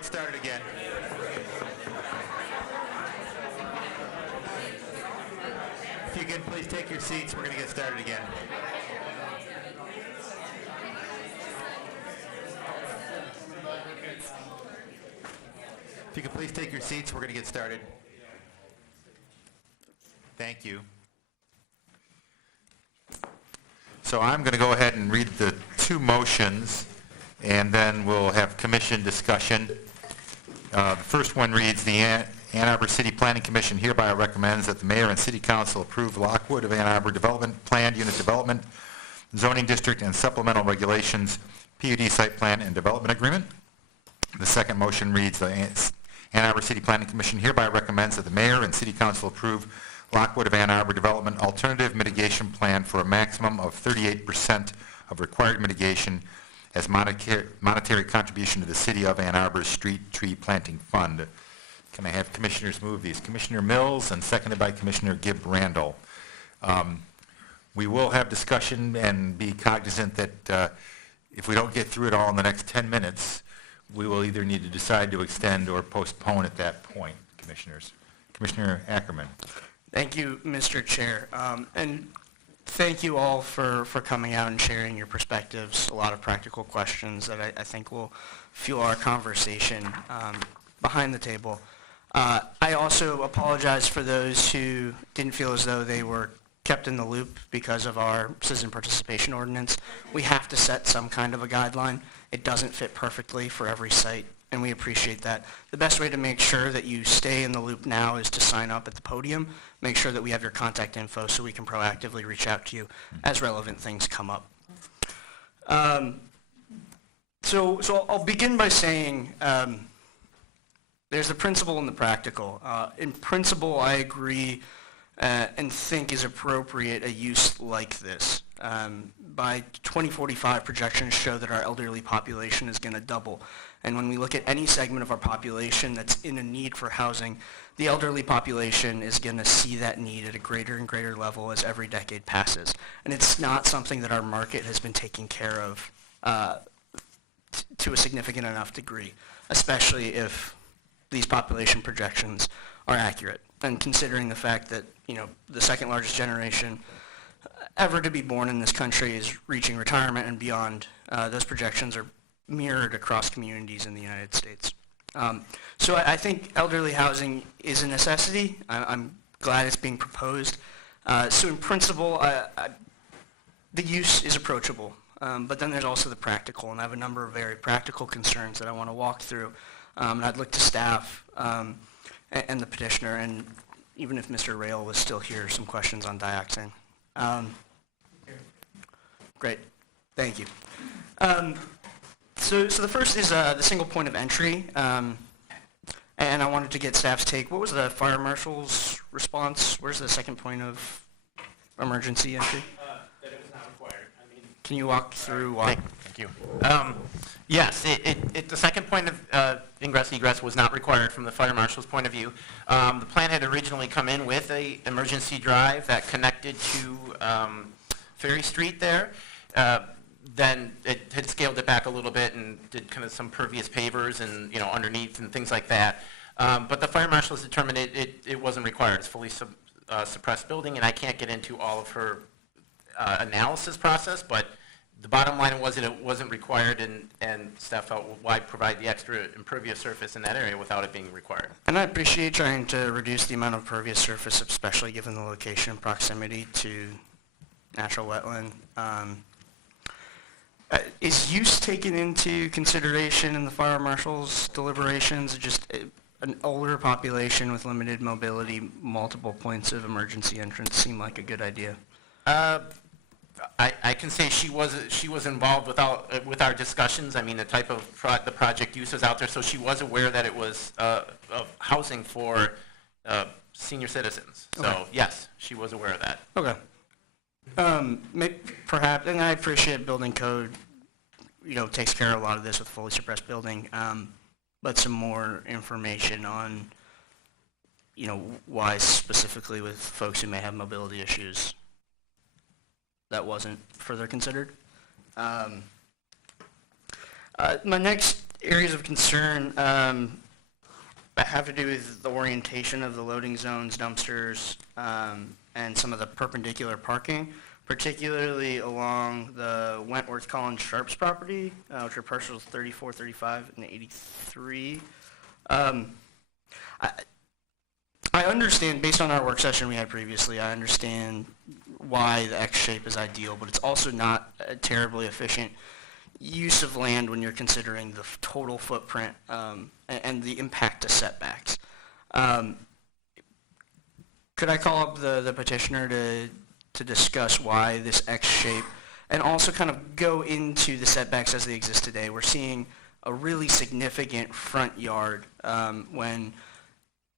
get started again. If you can please take your seats, we're going to get started again. If you could please take your seats, we're going to get started. Thank you. So I'm going to go ahead and read the two motions, and then we'll have commission discussion. The first one reads, the Ann Arbor City Planning Commission hereby recommends that the mayor and city council approve Lockwood of Ann Arbor Development Planned Unit Development, Zoning District, and Supplemental Regulations, PUD Site Plan and Development Agreement. The second motion reads, the Ann Arbor City Planning Commission hereby recommends that the mayor and city council approve Lockwood of Ann Arbor Development Alternative Mitigation Plan for a maximum of 38% of required mitigation as monetary contribution to the City of Ann Arbor's Street Tree Planting Fund. Can I have commissioners move these? Commissioner Mills and seconded by Commissioner Gibb Randall. We will have discussion and be cognizant that if we don't get through it all in the next 10 minutes, we will either need to decide to extend or postpone at that point, commissioners. Commissioner Ackerman. Thank you, Mr. Chair. And thank you all for coming out and sharing your perspectives, a lot of practical questions that I think will fuel our conversation behind the table. I also apologize for those who didn't feel as though they were kept in the loop because of our citizen participation ordinance. We have to set some kind of a guideline. It doesn't fit perfectly for every site, and we appreciate that. The best way to make sure that you stay in the loop now is to sign up at the podium, make sure that we have your contact info so we can proactively reach out to you as relevant things come up. So I'll begin by saying there's the principle and the practical. In principle, I agree and think is appropriate a use like this. By 2045, projections show that our elderly population is going to double. And when we look at any segment of our population that's in a need for housing, the elderly population is going to see that need at a greater and greater level as every decade passes. And it's not something that our market has been taking care of to a significant enough degree, especially if these population projections are accurate. And considering the fact that, you know, the second largest generation ever to be born in this country is reaching retirement and beyond, those projections are mirrored across communities in the United States. So I think elderly housing is a necessity. I'm glad it's being proposed. So in principle, the use is approachable, but then there's also the practical, and I have a number of very practical concerns that I want to walk through. And I'd look to staff and the petitioner, and even if Mr. Rail was still here, some questions on dioxin. Great, thank you. So the first is the single point of entry, and I wanted to get staff's take. What was the fire marshal's response? Where's the second point of emergency entry? That it was not required. Can you walk through why? Thank you. Yes, the second point of ingress-egress was not required from the fire marshal's point of view. The plan had originally come in with a emergency drive that connected to Ferry Street there. Then it had scaled it back a little bit and did kind of some pervious pavers and, you know, underneath and things like that. But the fire marshal has determined it wasn't required. It's fully suppressed building, and I can't get into all of her analysis process, but the bottom line was that it wasn't required, and staff felt, well, why provide the extra impervious surface in that area without it being required? And I appreciate trying to reduce the amount of pervious surface, especially given the location and proximity to natural wetland. Is use taken into consideration in the fire marshal's deliberations? Just an older population with limited mobility, multiple points of emergency entrance seem like a good idea? I can say she was involved with our discussions. I mean, the type of the project use was out there, so she was aware that it was of housing for senior citizens. So Okay. yes, she was aware of that. Okay. Perhaps, and I appreciate building code, you know, takes care of a lot of this with fully suppressed building, but some more information on, you know, why specifically with folks who may have mobility issues that wasn't further considered. My next areas of concern have to do with the orientation of the loading zones, dumpsters, and some of the perpendicular parking, particularly along the Wentworth Collins Sharps property, which are parcels 34, 35, and 83. I understand, based on our work session we had previously, I understand why the X shape is ideal, but it's also not a terribly efficient use of land when you're considering the total footprint and the impact to setbacks. Could I call up the petitioner to discuss why this X shape, and also kind of go into the setbacks as they exist today? We're seeing a really significant front yard when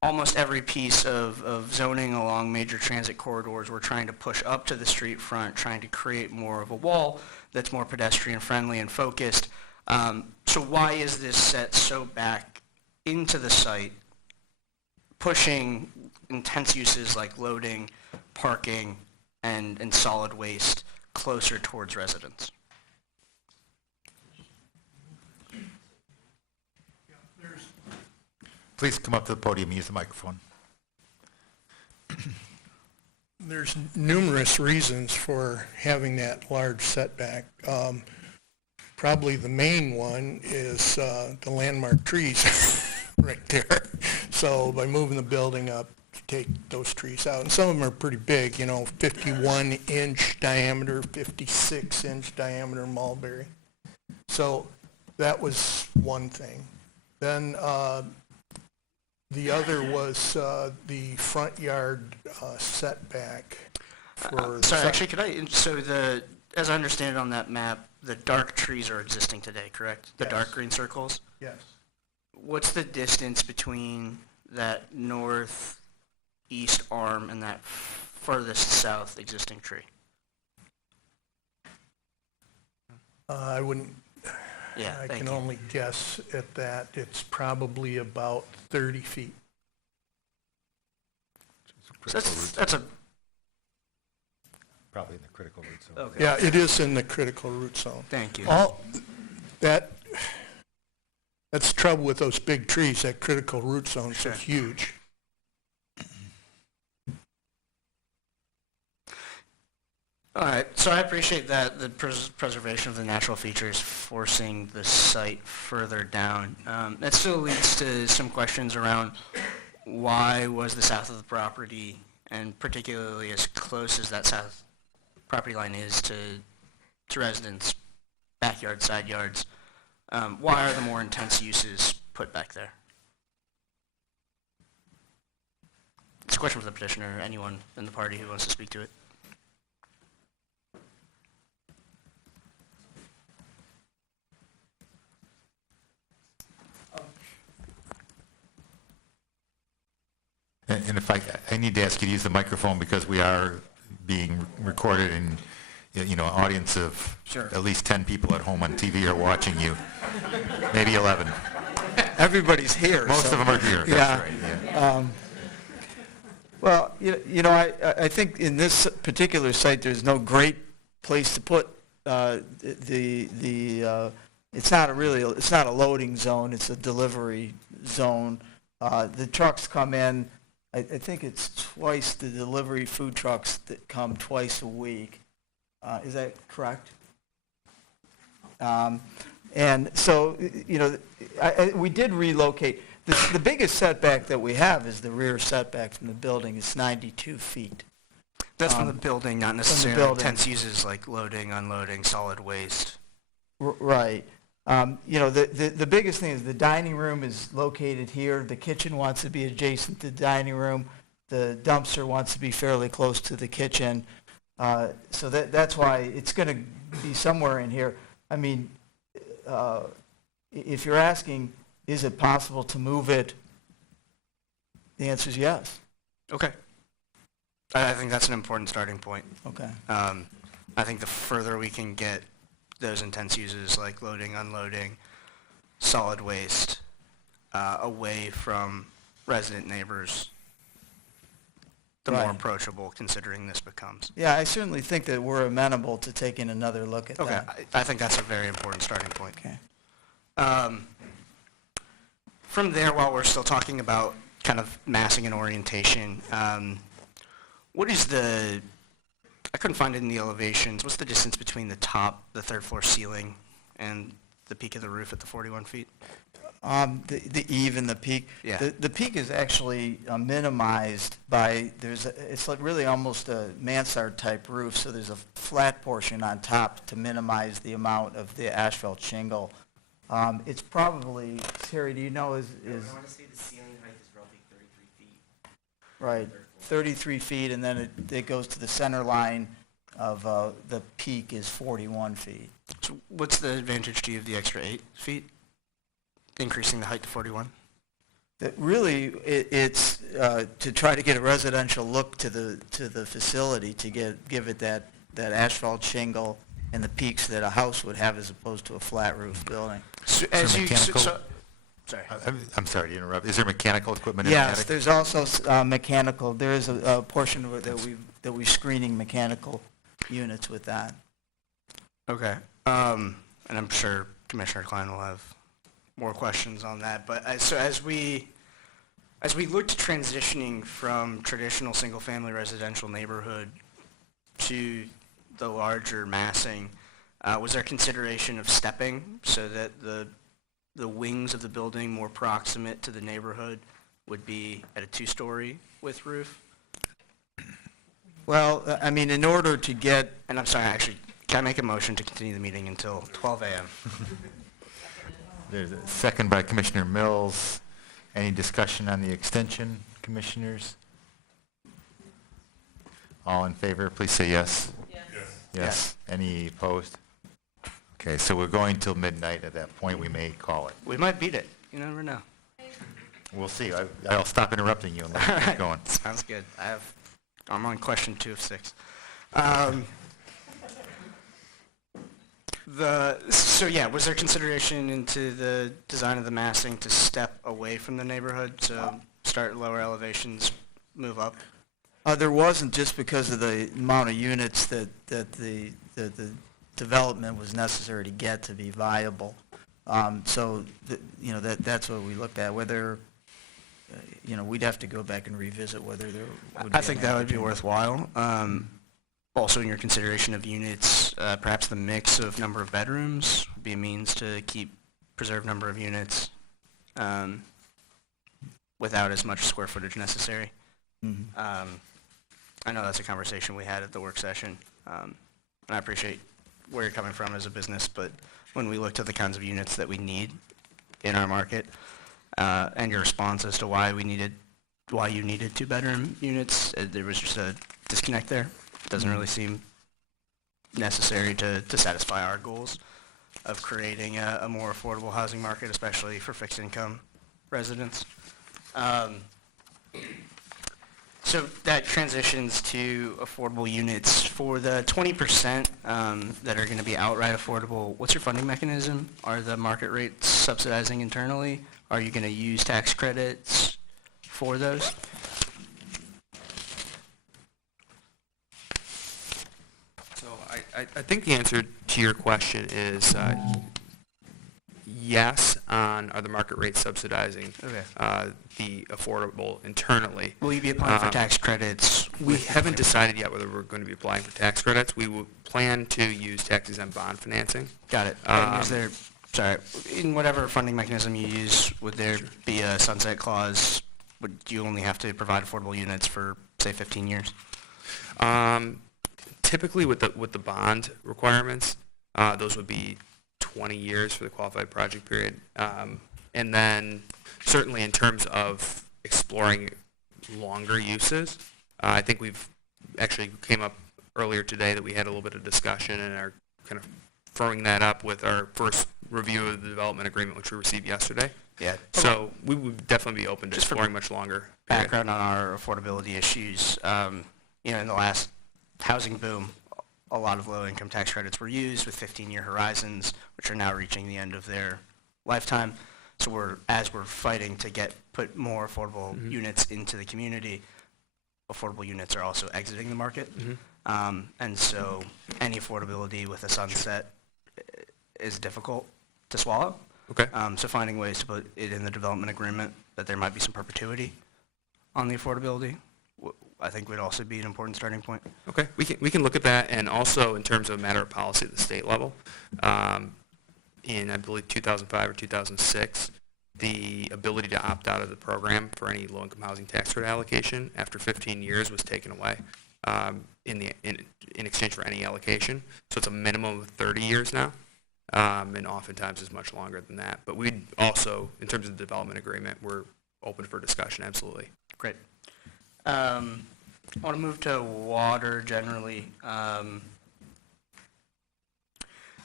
almost every piece of zoning along major transit corridors, we're trying to push up to the street front, trying to create more of a wall that's more pedestrian friendly and focused. So why is this set so back into the site, pushing intense uses like loading, parking, and solid waste closer towards residents? Please come up to the podium and use the microphone. There's numerous reasons for having that large setback. Probably the main one is the landmark trees right there. So by moving the building up, you take those trees out. And some of them are pretty big, 51-inch diameter, 56-inch diameter mulberry. So that was one thing. Then the other was the front yard setback. Sorry, actually, as I understand it on that map, the dark trees are existing today, correct? The dark green circles? Yes. What's the distance between that northeast arm and that furthest south existing tree? I wouldn't, Yeah, I thank can you. only guess at that. It's probably about 30 feet. So that's a Probably in the critical root zone. Okay. Yeah, it is in the critical root zone. Thank you. That's the trouble with those big trees. That critical root zone is so huge. All right, so I appreciate that the preservation of the natural features forcing the site further down. That still leads to some questions around why was the south of the property, and particularly as close as that south property line is to residents, backyard, side yards, why are the more intense uses put back there? It's a question for the petitioner, anyone in the party who wants to speak to it. And if I need to ask you to use the microphone because we are being recorded and, an audience of at least 10 people at home on TV are watching you, maybe 11. Everybody's here. Most of them are here. Yeah. That's right. Yeah. Well, I think in this particular site, there's no great place to put it's not a loading zone, it's a delivery zone. The trucks come in, I think it's twice the delivery food trucks that come twice a week. Is that correct? And so, we did relocate. The biggest setback that we have is the rear setback from the building. It's 92 feet. That's from the building, not necessarily building. intense uses like loading, unloading, solid waste. Right. The biggest thing is the dining room is located here. The kitchen wants to be adjacent to the dining room. The dumpster wants to be fairly close to the kitchen. So that's why it's going to be somewhere in here. I mean, if you're asking, is it possible to move it? The answer is yes. Okay. I think that's an important starting point. Okay. I think the further we can get those intense uses like loading, unloading, solid waste away from resident neighbors, the more approachable considering this becomes. Yeah, I certainly think that we're amenable to taking another look at that. I think that's a very important starting point. Okay. From there, while we're still talking about kind of massing and orientation, what is the, I couldn't find it in the elevations, what's the distance between the top, the third floor ceiling, and the peak of the roof at the 41 feet? The eave and the peak. Yeah. The peak is actually minimized by, it's like really almost a mansard type roof, so there's a flat portion on top to minimize the amount of the asphalt shingle. It's probably, Terry, do you know, is I want to say the ceiling height is roughly 33 feet. right, 33 feet, and then it goes to the center line of the peak is 41 feet. So what's the advantage to you of the extra 8 feet? Increasing the height to 41? Really, it's to try to get a residential look to the facility, to give it that asphalt shingle and the peaks that a house would have as opposed to a flat roof building. So as you- sorry. I'm sorry to interrupt. Is there mechanical equipment in the attic? Yes, there's also mechanical. There is a portion of it that we're screening mechanical units with that. Okay. And I'm sure Commissioner Klein will have more questions on that. But so as we look to transitioning from traditional single-family residential neighborhood to the larger massing, was there consideration of stepping so that the wings of the building more proximate to the neighborhood would be at a 2-story with roof? Well, I mean, in order to get... And I'm sorry, actually, can I make a motion to continue the meeting until 12 a.m.? There's a second by Commissioner Mills. Any discussion on the extension, commissioners? All in favor, please say yes. Yes. Yes. Any opposed? Okay, so we're going till midnight. At that point, we may call it. We might beat it. You never know. We'll see. I'll stop interrupting you and let you keep going. Sounds good. I'm on question 2 of 6. So yeah, was there consideration into the design of the massing to step away from the neighborhood, so start at lower elevations, move up? There wasn't, just because of the amount of units that the development was necessary to get to be viable. So, that's what we looked at, whether, we'd have to go back and revisit whether there would be... I think that would be worthwhile. Also, in your consideration of units, perhaps the mix of number of bedrooms would be a means to preserve number of units without as much square footage necessary. Mhm. I know that's a conversation we had at the work session, and I appreciate where you're coming from as a business, but when we looked at the kinds of units that we need in our market, and your response as to why you needed 2-bedroom units, there was just a disconnect there. It doesn't really seem necessary to satisfy our goals of creating a more affordable housing market, especially for fixed income residents. So that transitions to affordable units. For the 20% that are going to be outright affordable, what's your funding mechanism? Are the market rates subsidizing internally? Are you going to use tax credits for those? So I think the answer to your question is yes on are the market rates subsidizing the affordable internally. Will you be applying for tax credits? We haven't decided yet whether we're going to be applying for tax credits. We will plan to use tax-exempt bond financing. Got it. And is there, in whatever funding mechanism you use, would there be a sunset clause? Would you only have to provide affordable units for, say, 15 years? Typically with the bond requirements, those would be 20 years for the qualified project period. And then certainly in terms of exploring longer uses, I think we've actually came up earlier today that we had a little bit of discussion and are kind of throwing that up with our first review of the development agreement, which we received yesterday. Yeah. So we would definitely be open to Just for exploring much longer. Background on our affordability issues, in the last housing boom, a lot of low-income tax credits were used with 15-year horizons, which are now reaching the end of their lifetime. So as we're fighting to put more affordable units into the community, affordable units are also exiting the market. And so any affordability with a sunset is difficult to swallow. Okay. So finding ways to put it in the development agreement that there might be some perpetuity on the affordability, I think would also be an important starting point. Okay, we can look at that, and also in terms of a matter of policy at the state level, in I believe 2005 or 2006, the ability to opt out of the program for any low-income housing tax credit allocation after 15 years was taken away in exchange for any allocation. So it's a minimum of 30 years now, and oftentimes is much longer than that. But we'd also, in terms of the development agreement, we're open for discussion, absolutely. Great. I want to move to water generally.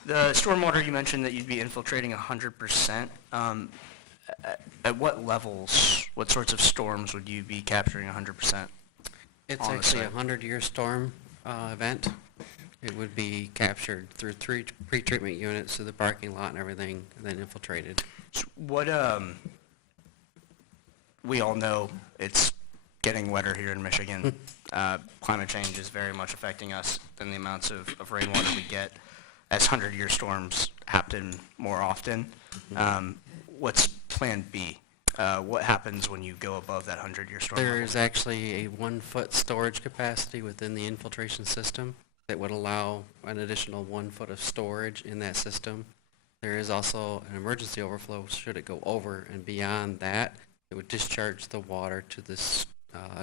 The stormwater, you mentioned that you'd be infiltrating 100%. At what levels, what sorts of storms would you be capturing 100%? It's actually a 100-year storm event. It would be captured through 3 pre-treatment units through the parking lot and everything, and then infiltrated. So what, we all know it's getting wetter here in Michigan. Climate change is very much affecting us and the amounts of rainwater we get as 100-year storms happen more often. What's plan B? What happens when you go above that 100-year storm level? There's actually a 1-foot storage capacity within the infiltration system that would allow an additional 1 foot of storage in that system. There is also an emergency overflow should it go over and beyond that. It would discharge the water to this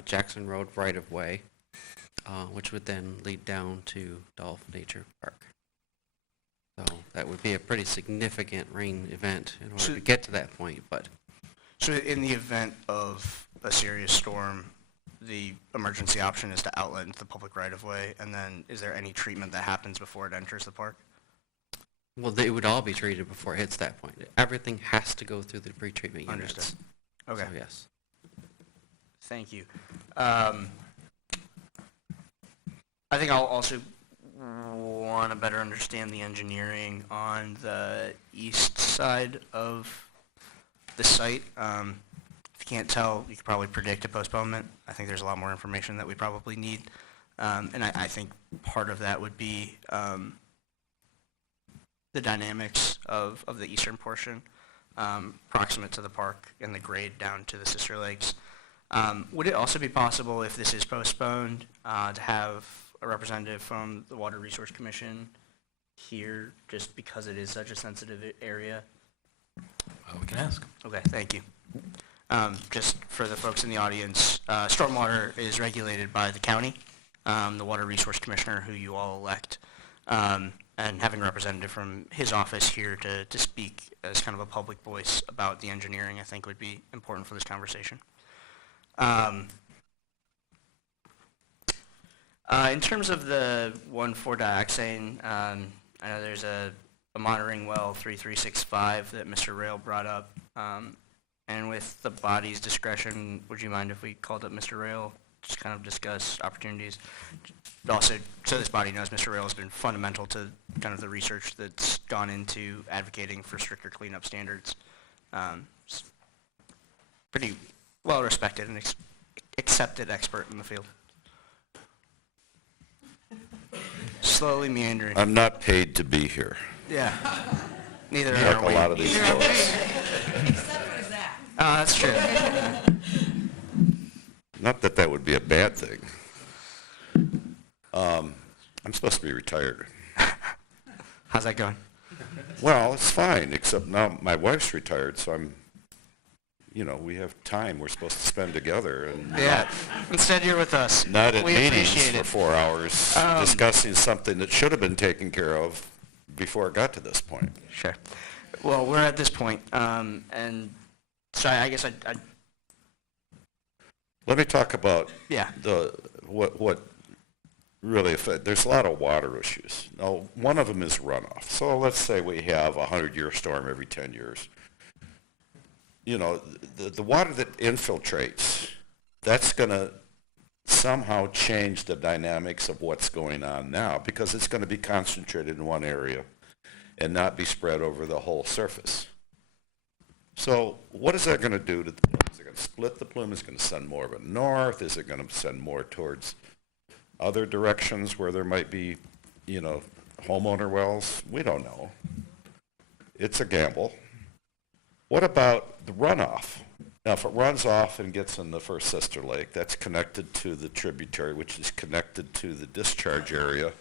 Jackson Road right-of-way, which would then lead down to Dolph Nature Park. So that would be a pretty significant rain event in order to get to that point. But so in the event of a serious storm, the emergency option is to outlet into the public right-of-way, and then is there any treatment that happens before it enters the park? well, they would all be treated before it hits that point. Everything has to go through the pretreatment units. Understood. Okay. So, yes. Thank you. I think I'll also want to better understand the engineering on the east side of the site. If you can't tell, you could probably predict a postponement. I think there's a lot more information that we probably need. And I think part of that would be the dynamics of the eastern portion, proximate to the park and the grade down to the Sister Lakes. Would it also be possible, if this is postponed, to have a representative from the Water Resource Commission here, just because it is such a sensitive area? We can ask. Okay, thank you. Just for the folks in the audience, stormwater is regulated by the county, the Water Resource Commissioner, who you all elect, and having a representative from his office here to speak as kind of a public voice about the engineering, I think would be important for this conversation. In terms of the 1,4-dioxane, I know there's a monitoring well 3365 that Mr. Rail brought up. And with the body's discretion, would you mind if we called up Mr. Rail, just kind of discuss opportunities? Also, so this body knows, Mr. Rail has been fundamental to kind of the research that's gone into advocating for stricter cleanup standards. Pretty well-respected and accepted expert in the field. Slowly meandering. I'm not paid to be here. Yeah. Neither Like are we. a lot of these folks. That's true. Not that that would be a bad thing. I'm supposed to be retired. How's that going? Well, it's fine, except now my wife's retired, so I'm, we have time we're supposed to spend together. And yeah. Instead, you're with us. Not at We meetings appreciate for it. 4 hours discussing something that should have been taken care of before it got to this point. Sure. Well, we're at this point, and so I guess I'd Let me talk about Yeah. what really there's a lot of water issues. Now, one of them is runoff. So let's say we have a 100-year storm every 10 years. The water that infiltrates, that's going to somehow change the dynamics of what's going on now, because it's going to be concentrated in one area and not be spread over the whole surface. So what is that going to do to the plume? Is it going to split the plume? Is it going to send more of it north? Is it going to send more towards other directions where there might be, homeowner wells? We don't know. It's a gamble. What about the runoff? Now, if it runs off and gets in the first sister lake, that's connected to the tributary, which is connected to the discharge area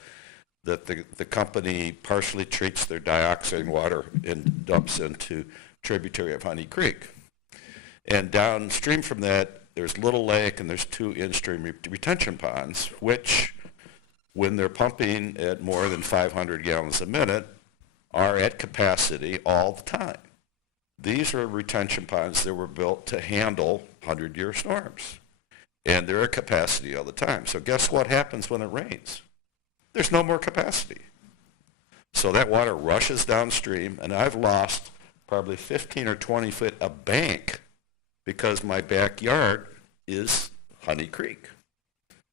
that the company partially treats their dioxane water and dumps into tributary of Honey Creek. And downstream from that, there's Little Lake and there's 2 in-stream retention ponds, which, when they're pumping at more than 500 gallons a minute, are at capacity all the time. These are retention ponds that were built to handle 100-year storms. And they're at capacity all the time. So guess what happens when it rains? There's no more capacity. So that water rushes downstream, and I've lost probably 15 or 20 feet of bank because my backyard is Honey Creek.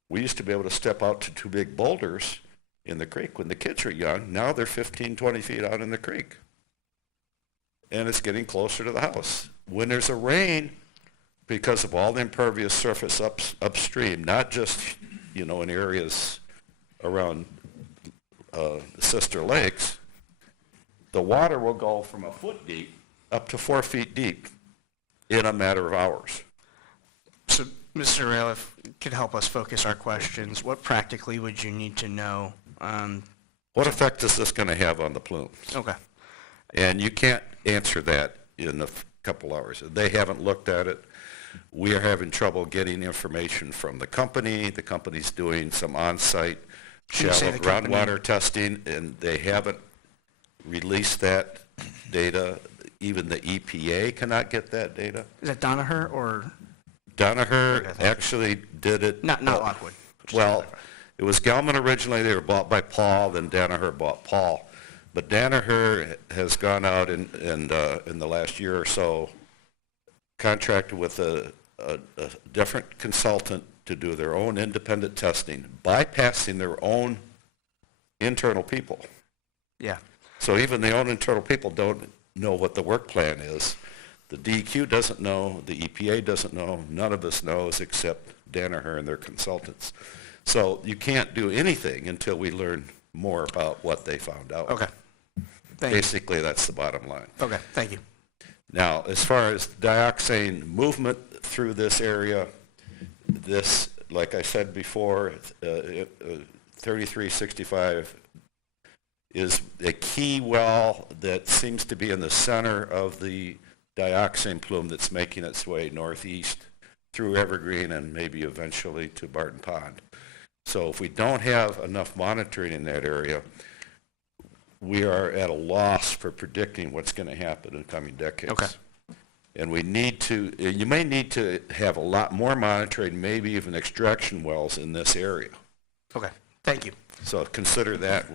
We used to be able to step out to 2 big boulders in the creek when the kids were young. Now they're 15, 20 feet out in the creek. And it's getting closer to the house. When there's a rain, because of all the impervious surface upstream, not just, in areas around sister lakes, the water will go from a foot deep up to 4 feet deep in a matter of hours. So, Mr. Rail, if you could help us focus our questions, what practically would you need to know? What effect is this going to have on the plumes? Okay. And you can't answer that in a couple hours. They haven't looked at it. We are having trouble getting information from the company. The company's doing some on-site shallow groundwater testing, and they haven't released that data. Even the EPA cannot get that data. Is that Danaher or? Danaher actually did it. Not Lockwood. Well, it was Gelman originally. They were bought by Paul, then Danaher bought Paul. But Danaher has gone out in the last year or so, contracted with a different consultant to do their own independent testing, bypassing their own internal people. Yeah. So even the own internal people don't know what the work plan is. The DEQ doesn't know, the EPA doesn't know, none of us knows except Danaher and their consultants. So you can't do anything until we learn more about what they found out. Okay. Basically, that's the bottom line. Okay, thank you. Now, as far as dioxane movement through this area, this, like I said before, 3365 is a key well that seems to be in the center of the dioxane plume that's making its way northeast through Evergreen and maybe eventually to Barton Pond. So if we don't have enough monitoring in that area, we are at a loss for predicting what's going to happen in the coming decades. Okay. And we need to, you may need to have a lot more monitoring, maybe even extraction wells in this area. Okay, thank you. So consider that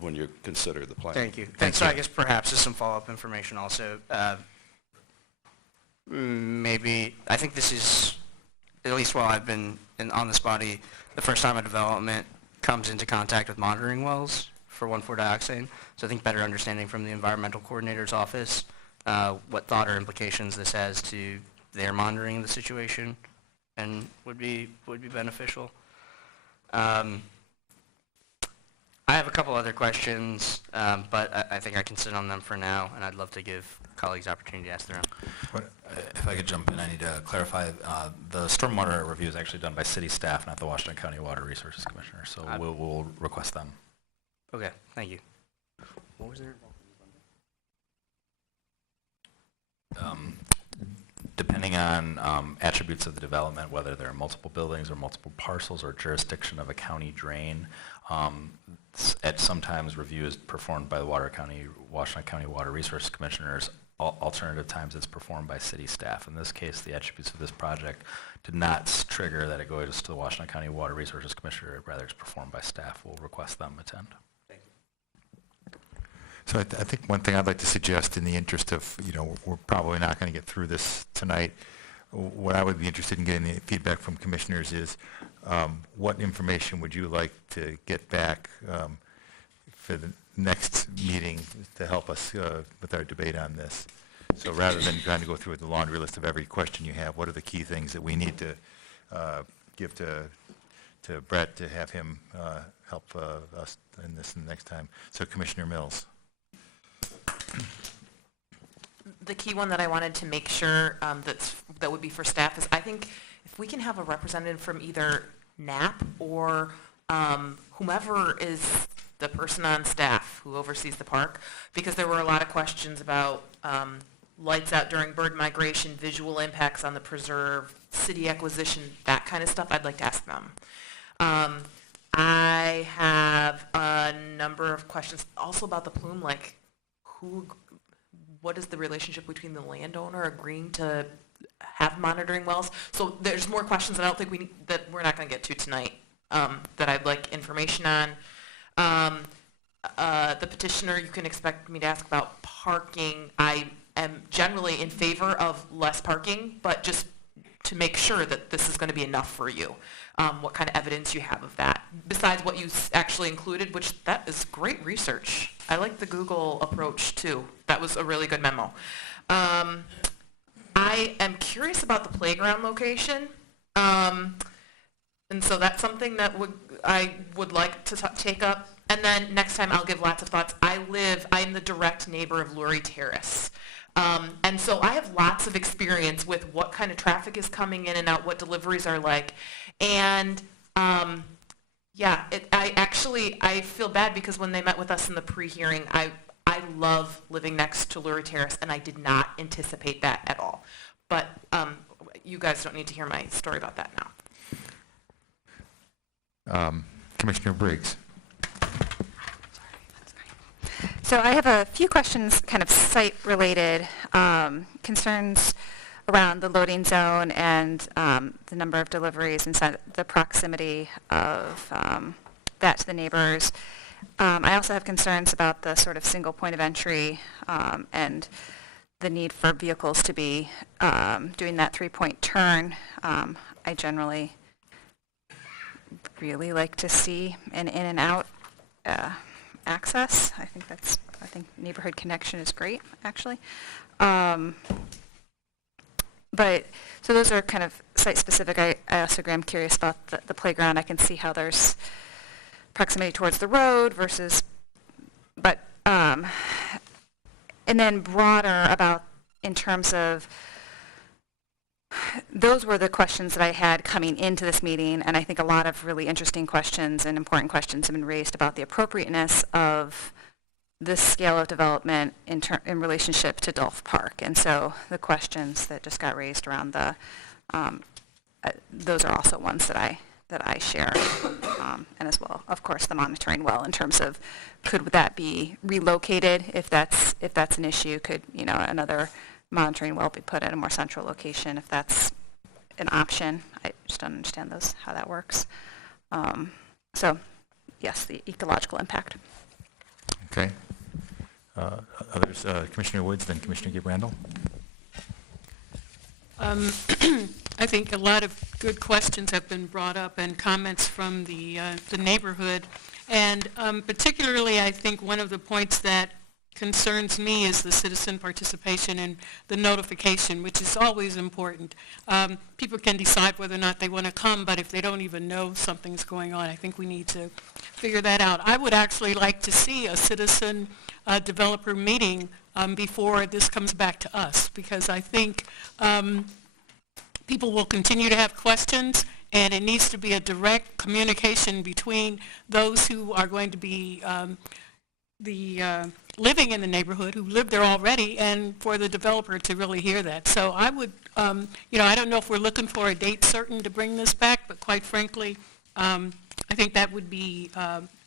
when you consider the plan. Thank you. And so I guess perhaps just some follow-up information also. Maybe, I think this is, at least while I've been on this body, the first time a development comes into contact with monitoring wells for 1,4-dioxane. So I think better understanding from the environmental coordinator's office what thought or implications this has to their monitoring of the situation and would be beneficial. I have a couple other questions, but I think I can sit on them for now, and I'd love to give colleagues opportunity to ask their own. If I could jump in, I need to clarify, the stormwater review is actually done by city staff, not the Washington County Water Resources Commissioner, so we'll request them. Okay, thank you. What was there? Depending on attributes of the development, whether there are multiple buildings or multiple parcels or jurisdiction of a county drain, at sometimes review is performed by the Washington County Water Resources Commissioners. Alternative times it's performed by city staff. In this case, the attributes of this project did not trigger that it goes to the Washington County Water Resources Commissioner. Rather, it's performed by staff. We'll request them attend. So I think one thing I'd like to suggest in the interest of, we're probably not going to get through this tonight. What I would be interested in getting the feedback from commissioners is what information would you like to get back for the next meeting to help us with our debate on this? So rather than trying to go through the laundry list of every question you have, what are the key things that we need to give to Brett to have him help us in this next time? So Commissioner Mills. the key one that I wanted to make sure that would be for staff is I think if we can have a representative from either NAP or whomever is the person on staff who oversees the park, because there were a lot of questions about lights out during bird migration, visual impacts on the preserve, city acquisition, that kind of stuff. I'd like to ask them. I have a number of questions also about the plume, like what is the relationship between the landowner agreeing to have monitoring wells? So there's more questions that I don't think that we're not going to get to tonight that I'd like information on. The petitioner, you can expect me to ask about parking. I am generally in favor of less parking, but just to make sure that this is going to be enough for you. What kind of evidence you have of that, besides what you actually included, which that is great research. I like the Google approach too. That was a really good memo. I am curious about the playground location. And so that's something that I would like to take up. And then next time I'll give lots of thoughts. I'm the direct neighbor of Lurie Terrace. And so I have lots of experience with what kind of traffic is coming in and out, what deliveries are like. And I feel bad because when they met with us in the pre-hearing, I love living next to Lurie Terrace, and I did not anticipate that at all. But you guys don't need to hear my story about that now. Commissioner Briggs. So I have a few questions, kind of site-related concerns around the loading zone and the number of deliveries and the proximity of that to the neighbors. I also have concerns about the sort of single point of entry and the need for vehicles to be doing that three-point turn. I generally really like to see an in and out access. I think neighborhood connection is great, actually. But so those are kind of site specific. I also am curious about the playground. I can see how there's proximity towards the road versus, and then broader about in terms of, those were the questions that I had coming into this meeting, and I think a lot of really interesting questions and important questions have been raised about the appropriateness of this scale of development in relationship to Dolph Park. And so the questions that just got raised around those are also ones that I share, and as well, of course, the monitoring well in terms of could that be relocated if that's an issue? Could another monitoring well be put at a more central location if that's an option? I just don't understand how that works. So, yes, the ecological impact. Okay. Others, Commissioner Woods, then Commissioner Gabrandel. I think a lot of good questions have been brought up and comments from the neighborhood. And particularly, I think one of the points that concerns me is the citizen participation and the notification, which is always important. People can decide whether or not they want to come, but if they don't even know something's going on, I think we need to figure that out. I would actually like to see a citizen developer meeting before this comes back to us, because I think people will continue to have questions, and it needs to be a direct communication between those who are going to be living in the neighborhood, who live there already, and for the developer to really hear that. So I would, I don't know if we're looking for a date certain to bring this back, but quite frankly, I think that would be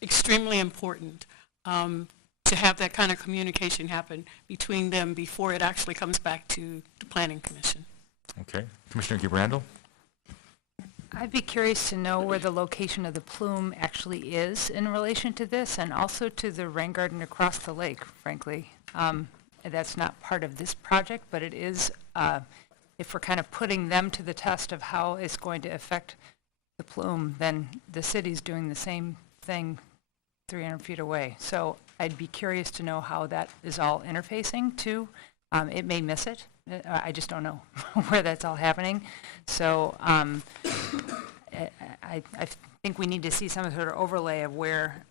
extremely important to have that kind of communication happen between them before it actually comes back to the Planning Commission. Okay. Commissioner Gabrandel. I'd be curious to know where the location of the plume actually is in relation to this, and also to the rain garden across the lake, frankly. That's not part of this project, but it is, if we're kind of putting them to the test of how it's going to affect the plume, then the city's doing the same thing 300 feet away. So I'd be curious to know how that is all interfacing too. It may miss it. I just don't know where that's all happening. So I think we need to see some sort of overlay of where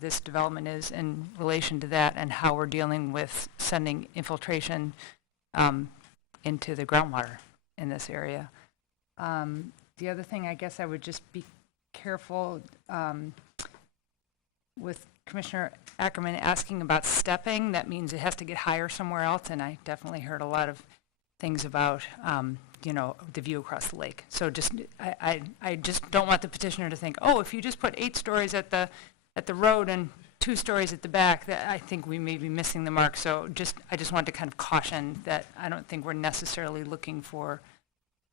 this development is in relation to that, and how we're dealing with sending infiltration into the groundwater in this area. The other thing, I guess I would just be careful with Commissioner Ackerman asking about stepping. That means it has to get higher somewhere else, and I definitely heard a lot of things about, you know, the view across the lake. So just, I just don't want the petitioner to think, oh, if you just put 8 stories at the road and 2 stories at the back, that I think we may be missing the mark. So I just want to kind of caution that I don't think we're necessarily looking for,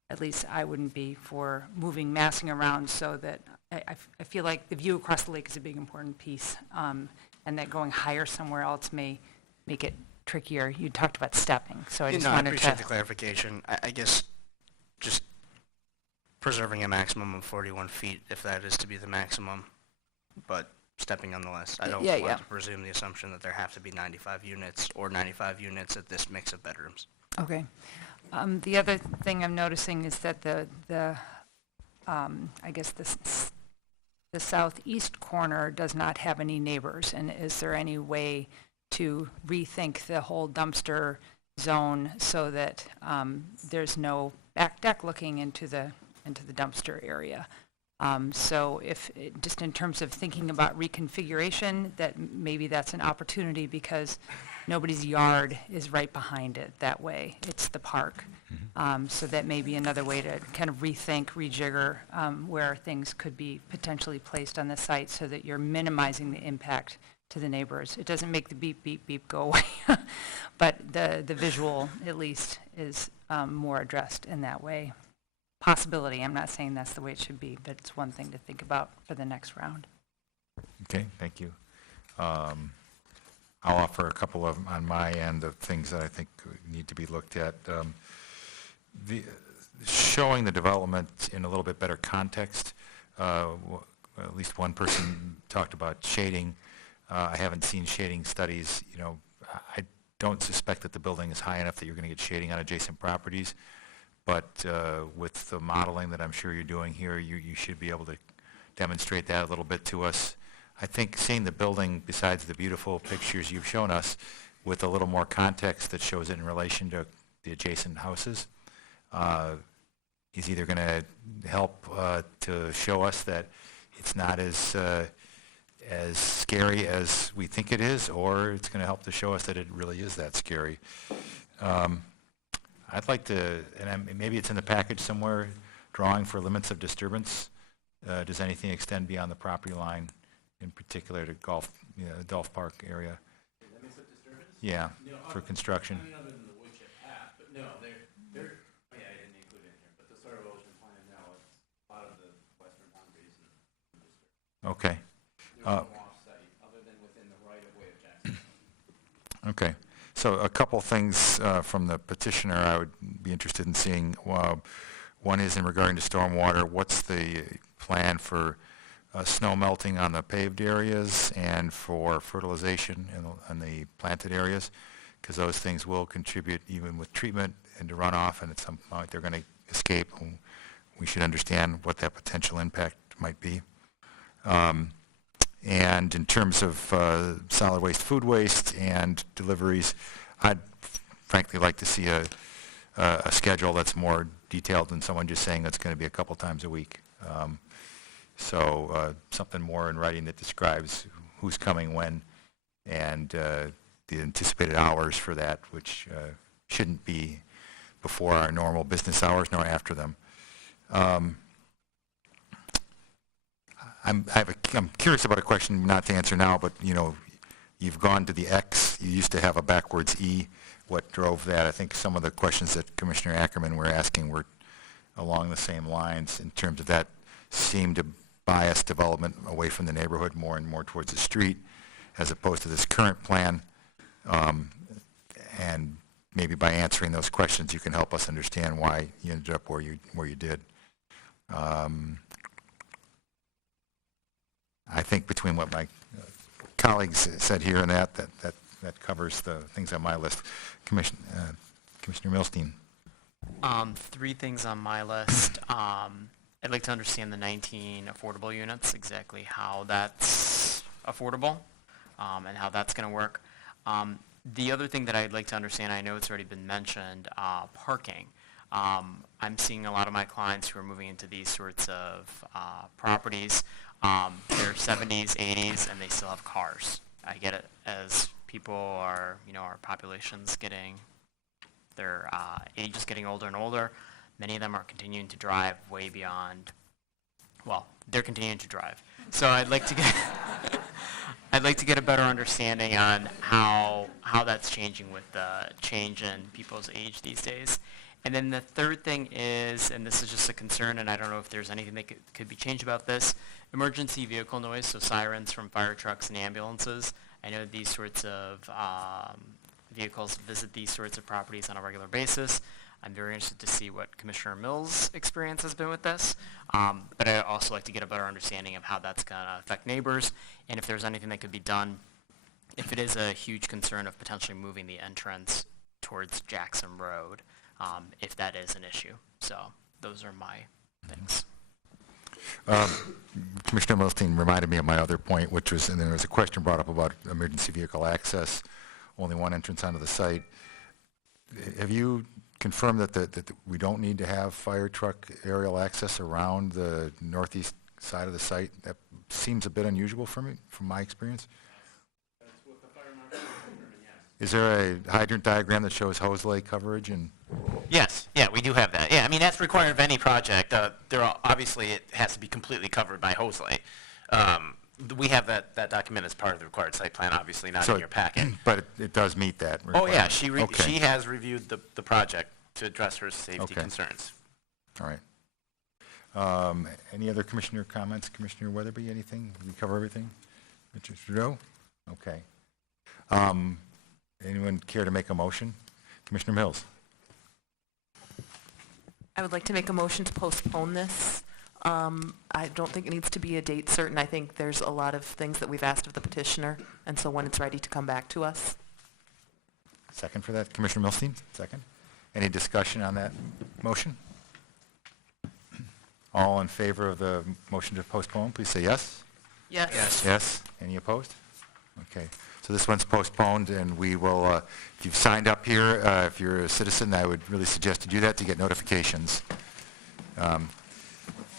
at least I wouldn't be, for moving massing around, so that I feel like the view across the lake is a big important piece, and that going higher somewhere else may make it trickier. You talked about stepping, so I just I wanted appreciate to. the clarification. I guess just preserving a maximum of 41 feet, if that is to be the maximum, but stepping nonetheless. I don't want to presume the assumption that there have to be 95 units or 95 units at this mix of bedrooms. Okay. The other thing I'm noticing is that I guess the southeast corner does not have any neighbors, and is there any way to rethink the whole dumpster zone so that there's no back deck looking into the dumpster area? So just in terms of thinking about reconfiguration, that maybe that's an opportunity, because nobody's yard is right behind it that way. It's the park. So that may be another way to kind of rethink, rejigger where things could be potentially placed on the site, so that you're minimizing the impact to the neighbors. It doesn't make the beep, beep, beep go away, but the visual, at least, is more addressed in that way. Possibility. I'm not saying that's the way it should be, but it's one thing to think about for the next round. Okay, thank you. I'll offer a couple of, on my end, of things that I think need to be looked at. Showing the development in a little bit better context. At least one person talked about shading. I haven't seen shading studies. You know, I don't suspect that the building is high enough that you're going to get shading on adjacent properties. But with the modeling that I'm sure you're doing here, you should be able to demonstrate that a little bit to us. I think seeing the building, besides the beautiful pictures you've shown us, with a little more context that shows it in relation to the adjacent houses, is either going to help to show us that it's not as scary as we think it is, or it's going to help to show us that it really is that scary. I'd like to, and maybe it's in the package somewhere, drawing for limits of disturbance. Does anything extend beyond the property line, in particular to golf, Dolph Park area? Limits of disturbance? Yeah, for construction. I mean, other than the wood chip path, but no, I didn't include it in here, but the sort of ocean plan now, it's a lot of the western boundaries and district. Okay. There's no off-site, other than within the right-of-way of Jackson. Okay. So a couple things from the petitioner I would be interested in seeing. One is in regarding to stormwater. What's the plan for snow melting on the paved areas and for fertilization in the planted areas? Because those things will contribute even with treatment into runoff, and at some point they're going to escape. We should understand what that potential impact might be. And in terms of solid waste, food waste, and deliveries, I'd frankly like to see a schedule that's more detailed than someone just saying that's going to be a couple times a week. So something more in writing that describes who's coming when, and the anticipated hours for that, which shouldn't be before our normal business hours nor after them. I'm curious about a question, not to answer now, but you've gone to the X. You used to have a backwards E. What drove that? I think some of the questions that Commissioner Ackerman were asking were along the same lines in terms of that seemed to bias development away from the neighborhood more and more towards the street, as opposed to this current plan. And maybe by answering those questions, you can help us understand why you ended up where you did. I think between what my colleagues said here and that covers the things on my list. Commissioner Milstein. 3 things on my list. I'd like to understand the 19 affordable units, exactly how that's affordable, and how that's going to work. The other thing that I'd like to understand, I know it's already been mentioned, parking. I'm seeing a lot of my clients who are moving into these sorts of properties. They're 70s, 80s, and they still have cars. I get it as people are, our population's getting, their age is getting older and older. Many of them are continuing to drive way beyond, well, they're continuing to drive. So I'd like to get, I'd like to get a better understanding on how that's changing with the change in people's age these days. And then the third thing is, and this is just a concern, and I don't know if there's anything that could be changed about this, emergency vehicle noise, so sirens from fire trucks and ambulances. I know these sorts of vehicles visit these sorts of properties on a regular basis. I'm very interested to see what Commissioner Mills' experience has been with this, but I'd also like to get a better understanding of how that's going to affect neighbors, and if there's anything that could be done, if it is a huge concern of potentially moving the entrance towards Jackson Road, if that is an issue. So those are my things. Commissioner Milstein reminded me of my other point, which was, and there was a question brought up about emergency vehicle access, only one entrance onto the site. Have you confirmed that we don't need to have fire truck aerial access around the northeast side of the site? That seems a bit unusual for me, from my experience. That's what the fire marshal determined, yes. Is there a hydrant diagram that shows hose lay coverage? And Yes, yeah, we do have that. Yeah, I mean, that's required of any project. Obviously, it has to be completely covered by hose lay. We have that document as part of the required site plan, obviously not in your packet. But it does meet that Oh, yeah, requirement. she has reviewed the project to address her safety concerns. All right. Any other commissioner comments? Commissioner Weatherby, anything? Did we cover everything? Mr. Trudeau? Okay. Anyone care to make a motion? Commissioner Mills? I would like to make a motion to postpone this. I don't think it needs to be a date certain. I think there's a lot of things that we've asked of the petitioner, and so when it's ready to come back to us. Second for that, Commissioner Milstein? Second. Any discussion on that motion? All in favor of the motion to postpone, please say yes. Yes. Yes. Yes. Any opposed? Okay. So this one's postponed, and we will, if you've signed up here, if you're a citizen, I would really suggest to do that to get notifications.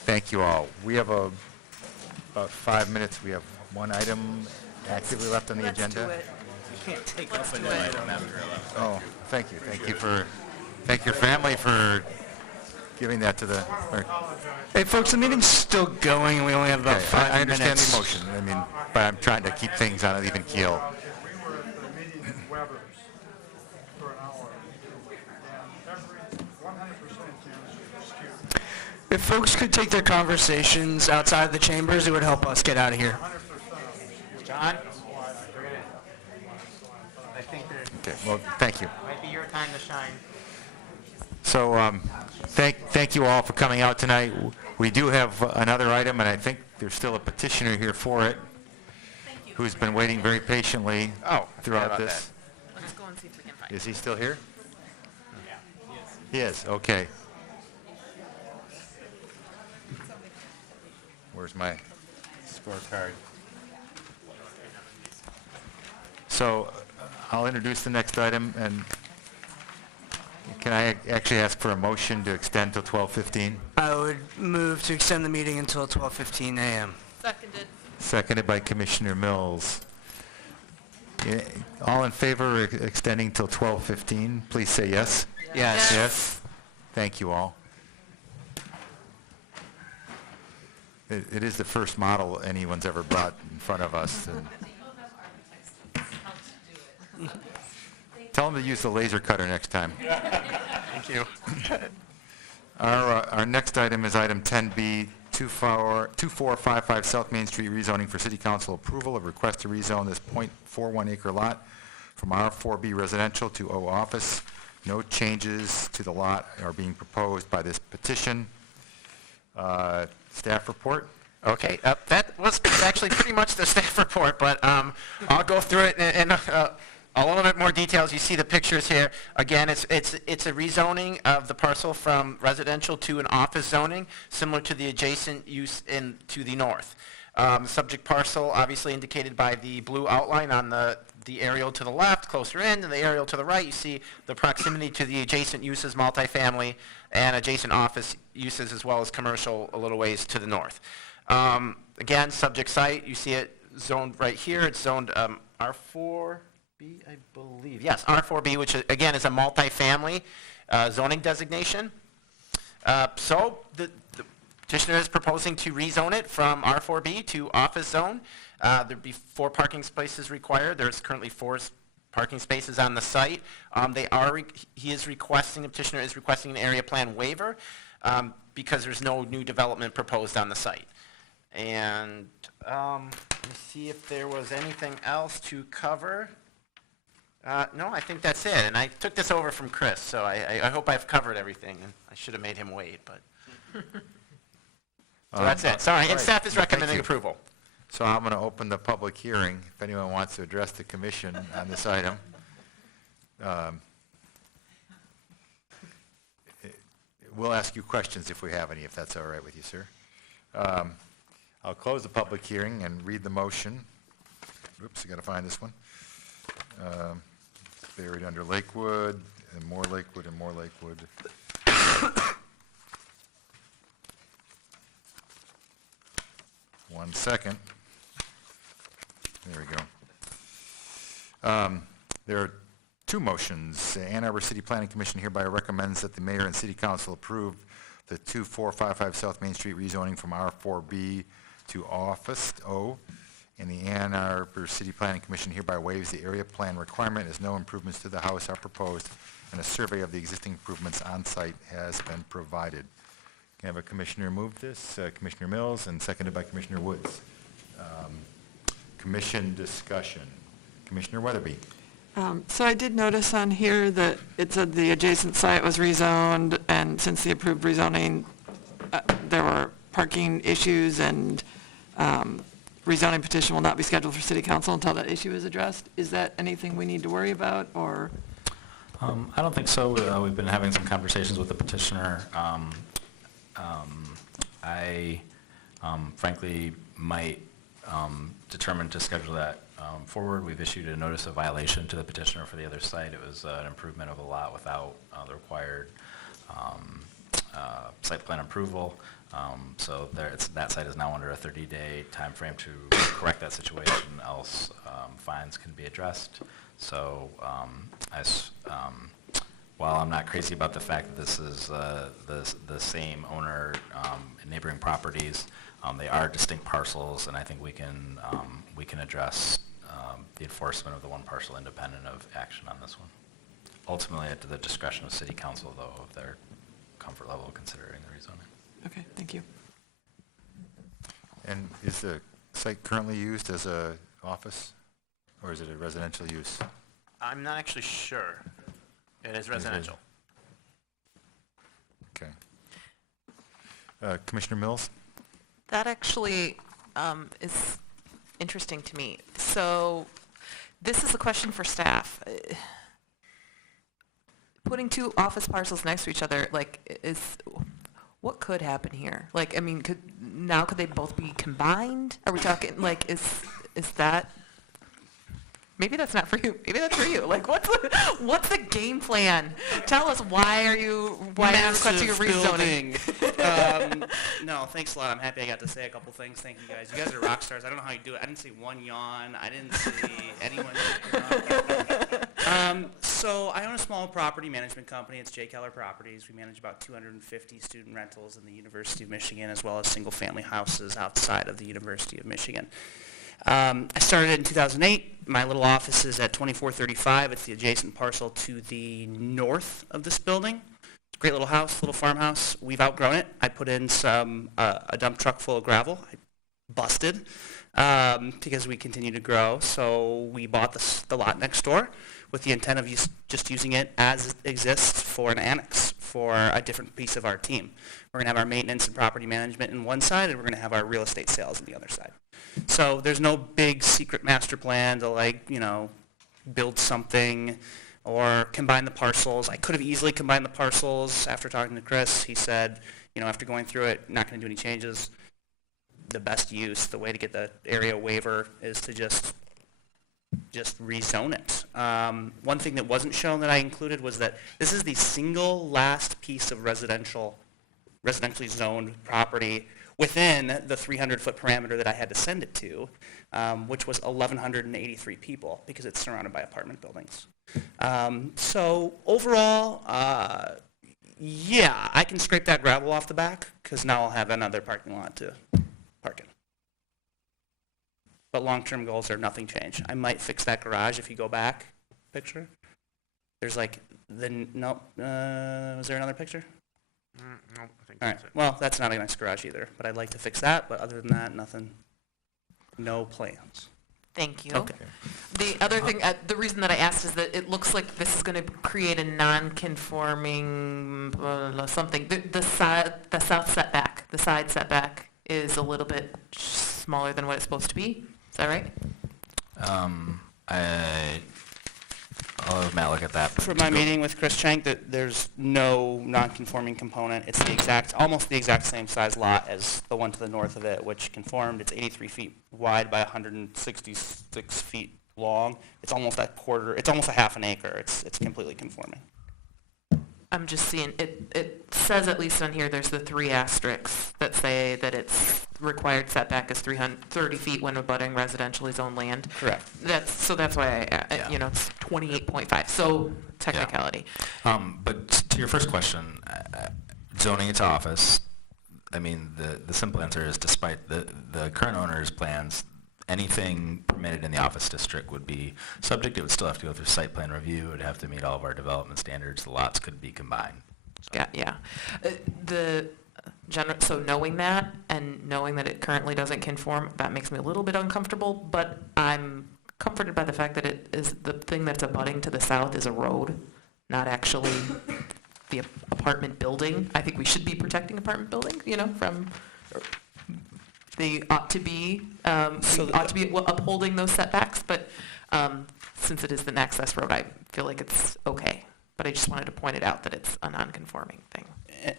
Thank you all. We have about 5 minutes. We have one item actively left on the agenda. You can't take up another item after 11. Oh, thank you. Thank your family for giving that to the... Hey, folks, the meeting's still going, and we only have about 5 minutes. I understand the emotion. I mean, but I'm trying to keep things on an even keel. We were at the meeting at Weber's for an hour, and every 100% chance to excuse. If folks could take their conversations outside of the chambers, it would help us get out of here. John? I think there Okay, well, thank you. might be your time to shine. So thank you all for coming out tonight. We do have another item, and I think there's still a petitioner here for it who's been waiting very patiently throughout this. Let's go and see if we can find Is he still here? Yeah, He is, okay. Where's my scorecard? So I'll introduce the next item, and can I actually ask for a motion to extend till 12:15? I would move to extend the meeting until 12:15 a.m. Seconded. Seconded by Commissioner Mills. All in favor of extending till 12:15, please say yes. Yes. Yes. Thank you all. It is the first model anyone's ever brought in front of us. Tell them to use the laser cutter next time. Thank you. Our next item is item 10B, 2455 South Main Street rezoning for City Council approval of request to rezone this .41 acre lot from R4B residential to O office. No changes to the lot are being proposed by this petition. Staff report? Okay, that was actually pretty much the staff report, but I'll go through it in a little bit more details. You see the pictures here. Again, it's a rezoning of the parcel from residential to an office zoning, similar to the adjacent use to the north. Subject parcel, obviously indicated by the blue outline on the the aerial to the left, closer in, and the aerial to the right, you see the proximity to the adjacent uses, multifamily, and adjacent office uses, as well as commercial a little ways to the north. Again, subject site, you see it zoned right here. It's zoned R4B, I believe. Yes, R4B, which again is a multifamily zoning designation. So the petitioner is proposing to rezone it from R4B to office zone. There'd be 4 parking spaces required. There's currently 4 parking spaces on the site. The petitioner is requesting an area plan waiver because there's no new development proposed on the site. And let me see if there was anything else to cover. No, I think that's it. And I took this over from Chris, so I hope I've covered everything. And I should have made him wait, but. So that's it. Sorry, and staff is recommending approval. So I'm going to open the public hearing if anyone wants to address the commission on this item. We'll ask you questions if we have any, if that's all right with you, sir. I'll close the public hearing and read the motion. Oops, I got to find this one. It's buried under Lakewood, and more Lakewood, and more Lakewood. One second. There we go. There are 2 motions. Ann Arbor City Planning Commission hereby recommends that the mayor and city council approve the 2455 South Main Street rezoning from R4B to Office O, and the Ann Arbor City Planning Commission hereby waives the area plan requirement as no improvements to the house are proposed, and a survey of the existing improvements on site has been provided. Can I have a commissioner move this? Commissioner Mills, and seconded by Commissioner Woods. Commission discussion. Commissioner Weatherby. So I did notice on here that it said the adjacent site was rezoned, and since the approved rezoning, there were parking issues, and rezoning petition will not be scheduled for city council until that issue is addressed. Is that anything we need to worry about, or? I don't think so. We've been having some conversations with the petitioner. I frankly might determine to schedule that forward. We've issued a notice of violation to the petitioner for the other site. It was an improvement of a lot without the required site plan approval. So that site is now under a 30-day time frame to correct that situation, else fines can be addressed. So while I'm not crazy about the fact that this is the same owner in neighboring properties, they are distinct parcels, and I think we can address the enforcement of the one parcel independent of action on this one. Ultimately, at the discretion of City Council, though, of their comfort level considering the rezoning. Okay, thank you. And is the site currently used as a office, or is it a residential use? I'm not actually sure. It is residential. Okay. Commissioner Mills? That actually is interesting to me. So this is a question for staff. Putting 2 office parcels next to each other, what could happen here? Like, I mean, could they both be combined? Are we talking, like, is that, maybe that's not for you, maybe that's for you. Like, what's the game plan? Tell us, why are you requesting a rezoning? No, thanks a lot. I'm happy I got to say a couple things. Thank you guys. You guys are rock stars. I don't know how you do it. I didn't see one yawn. I didn't see anyone. So I own a small property management company. It's J. Keller Properties. We manage about 250 student rentals in the University of Michigan, as well as single-family houses outside of the University of Michigan. I started in 2008. My little office is at 2435. It's the adjacent parcel to the north of this building. It's a great little house, little farmhouse. We've outgrown it. I put in a dump truck full of gravel. I busted because we continue to grow. So we bought the lot next door with the intent of just using it as it exists for an annex for a different piece of our team. We're going to have our maintenance and property management in one side, and we're going to have our real estate sales on the other side. So there's no big secret master plan to build something or combine the parcels. I could have easily combined the parcels. After talking to Chris, he said, after going through it, not going to do any changes. The best use, the way to get the area waiver is to just just rezone it. One thing that wasn't shown that I included was that this is the single last piece of residentially zoned property within the 300-foot parameter that I had to send it to, which was 1,183 people because it's surrounded by apartment buildings. So overall, yeah, I can scrape that gravel off the back because now I'll have another parking lot to park in. But long-term goals are nothing change. I might fix that garage if you go back picture. There's like nope. Was there another picture? No, I think All right. that's it. Well, that's not a nice garage either, but I'd like to fix that. But other than that, nothing. No plans. Thank you. Okay. The other thing, the reason that I asked is that it looks like this is going to create a non-conforming something. The south setback, the side setback is a little bit smaller than what it's supposed to be. Is that right? I'll have Matt look at that. From my meeting with Chris Chank, that there's no non-conforming component. It's the exact, almost the exact same size lot as the one to the north of it, which conformed. It's 83 feet wide by 166 feet long. It's almost a quarter. It's almost a half an acre. It's completely conforming. I'm just seeing, it says at least on here, there's the 3 asterisks that say that its required setback is 30 feet when abutting residentially zoned land. Correct. So that's why, it's 28.5, so technicality. But to your first question, zoning it to office, I mean, the simple answer is despite the current owner's plans, anything permitted in the office district would be subject. It would still have to go through site plan review. It would have to meet all of our development standards. The lots could be combined. Yeah. So knowing that and knowing that it currently doesn't conform, that makes me a little bit uncomfortable, but I'm comforted by the fact that it is the thing that's abutting to the south is a road, not actually the apartment building. I think we should be protecting apartment buildings, from... They ought to be, upholding those setbacks, but since it is an access road, I feel like it's okay. But I just wanted to point it out that it's a non-conforming thing.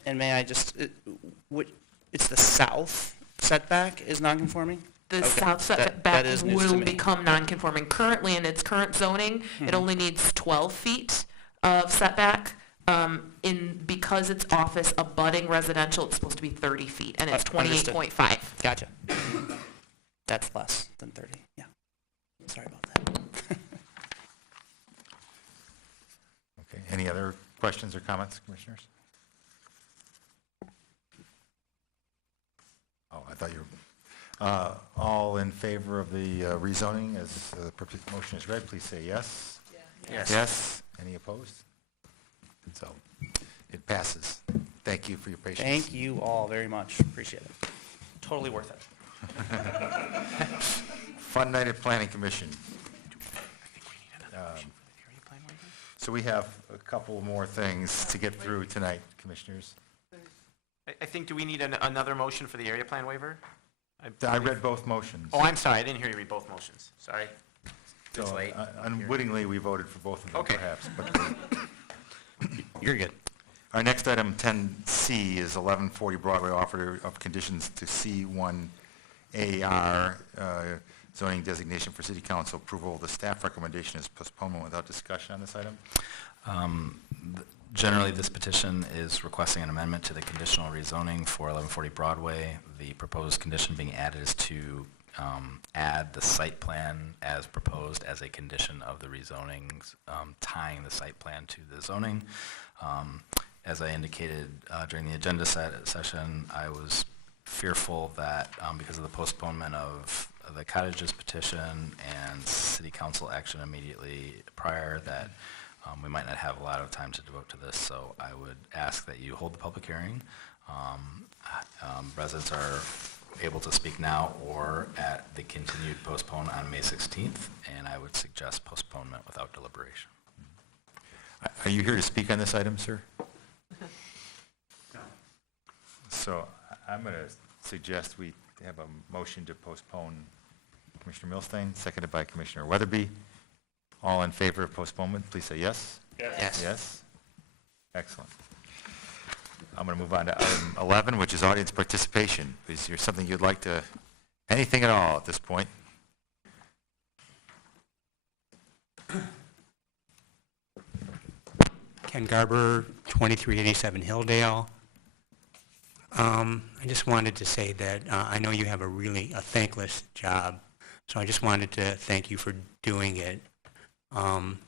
And may I just, it's the south setback is non-conforming? The Okay. south setback that is news to will me. become non-conforming. Currently, in its current zoning, it only needs 12 feet of setback. Because it's office abutting residential, it's supposed to be 30 feet, and it's Understood. 28.5. Gotcha. That's less than 30, yeah. Sorry about that. Okay, any other questions or comments, commissioners? Oh, I thought you were, all in favor of the rezoning as the motion is read, please say yes. Yes. Yes. Any opposed? So it passes. Thank you for your patience. Thank you all very much. Appreciate it. Totally worth it. Fun night at Planning Commission. So we have a couple more things to get through tonight, commissioners. I think, do we need another motion for the area plan waiver? I read both motions. Oh, I'm sorry, I didn't hear you read both motions. Sorry. It's So late. unwittingly, we voted for both of them Okay. perhaps. But You're good. our next item, 10C, is 1140 Broadway, offer of conditions to C1AR, zoning designation for city council approval. The staff recommendation is postponement without discussion on this item. Generally, this petition is requesting an amendment to the conditional rezoning for 1140 Broadway. The proposed condition being added is to add the site plan as proposed as a condition of the rezoning, tying the site plan to the zoning. As I indicated during the agenda session, I was fearful that because of the postponement of the cottages petition and city council action immediately prior, that we might not have a lot of time to devote to this. So I would ask that you hold the public hearing. Residents are able to speak now or at the continued postpone on May 16th, and I would suggest postponement without deliberation. Are you here to speak on this item, sir? No. So I'm going to suggest we have a motion to postpone. Commissioner Milstein, seconded by Commissioner Weatherby. All in favor of postponement, please say yes. Yes. Yes? Excellent. I'm going to move on to item 11, which is audience participation. Is there something you'd like to, anything at all at this point? Ken Garber, 2387 Hilldale. I just wanted to say that I know you have a thankless job, so I just wanted to thank you for doing it. I'm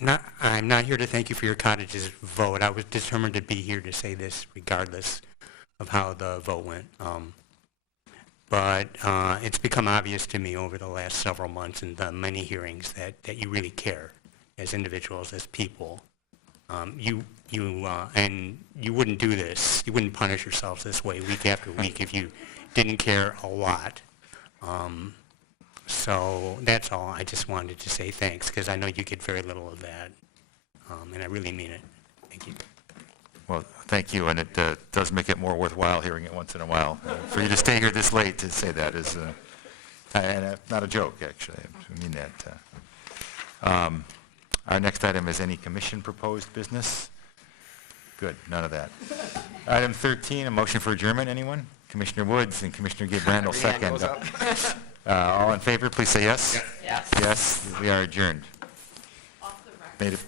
not here to thank you for your cottage's vote. I was determined to be here to say this regardless of how the vote went. But it's become obvious to me over the last several months in the many hearings that you really care as individuals, as people. And you wouldn't do this. You wouldn't punish yourselves this way week after week if you didn't care a lot. So that's all. I just wanted to say thanks because I know you get very little of that, and I really mean it. Thank you. Well, thank you, and it does make it more worthwhile hearing it once in a while. For you to stay here this late to say that is not a joke, actually. I mean that. Our next item is any commission proposed business. Good, none of that. Item 13, a motion for adjournment, anyone? Commissioner Woods and Commissioner Gabe Randall second. All in favor, please say yes. Yes. Yes, we are adjourned. Made it.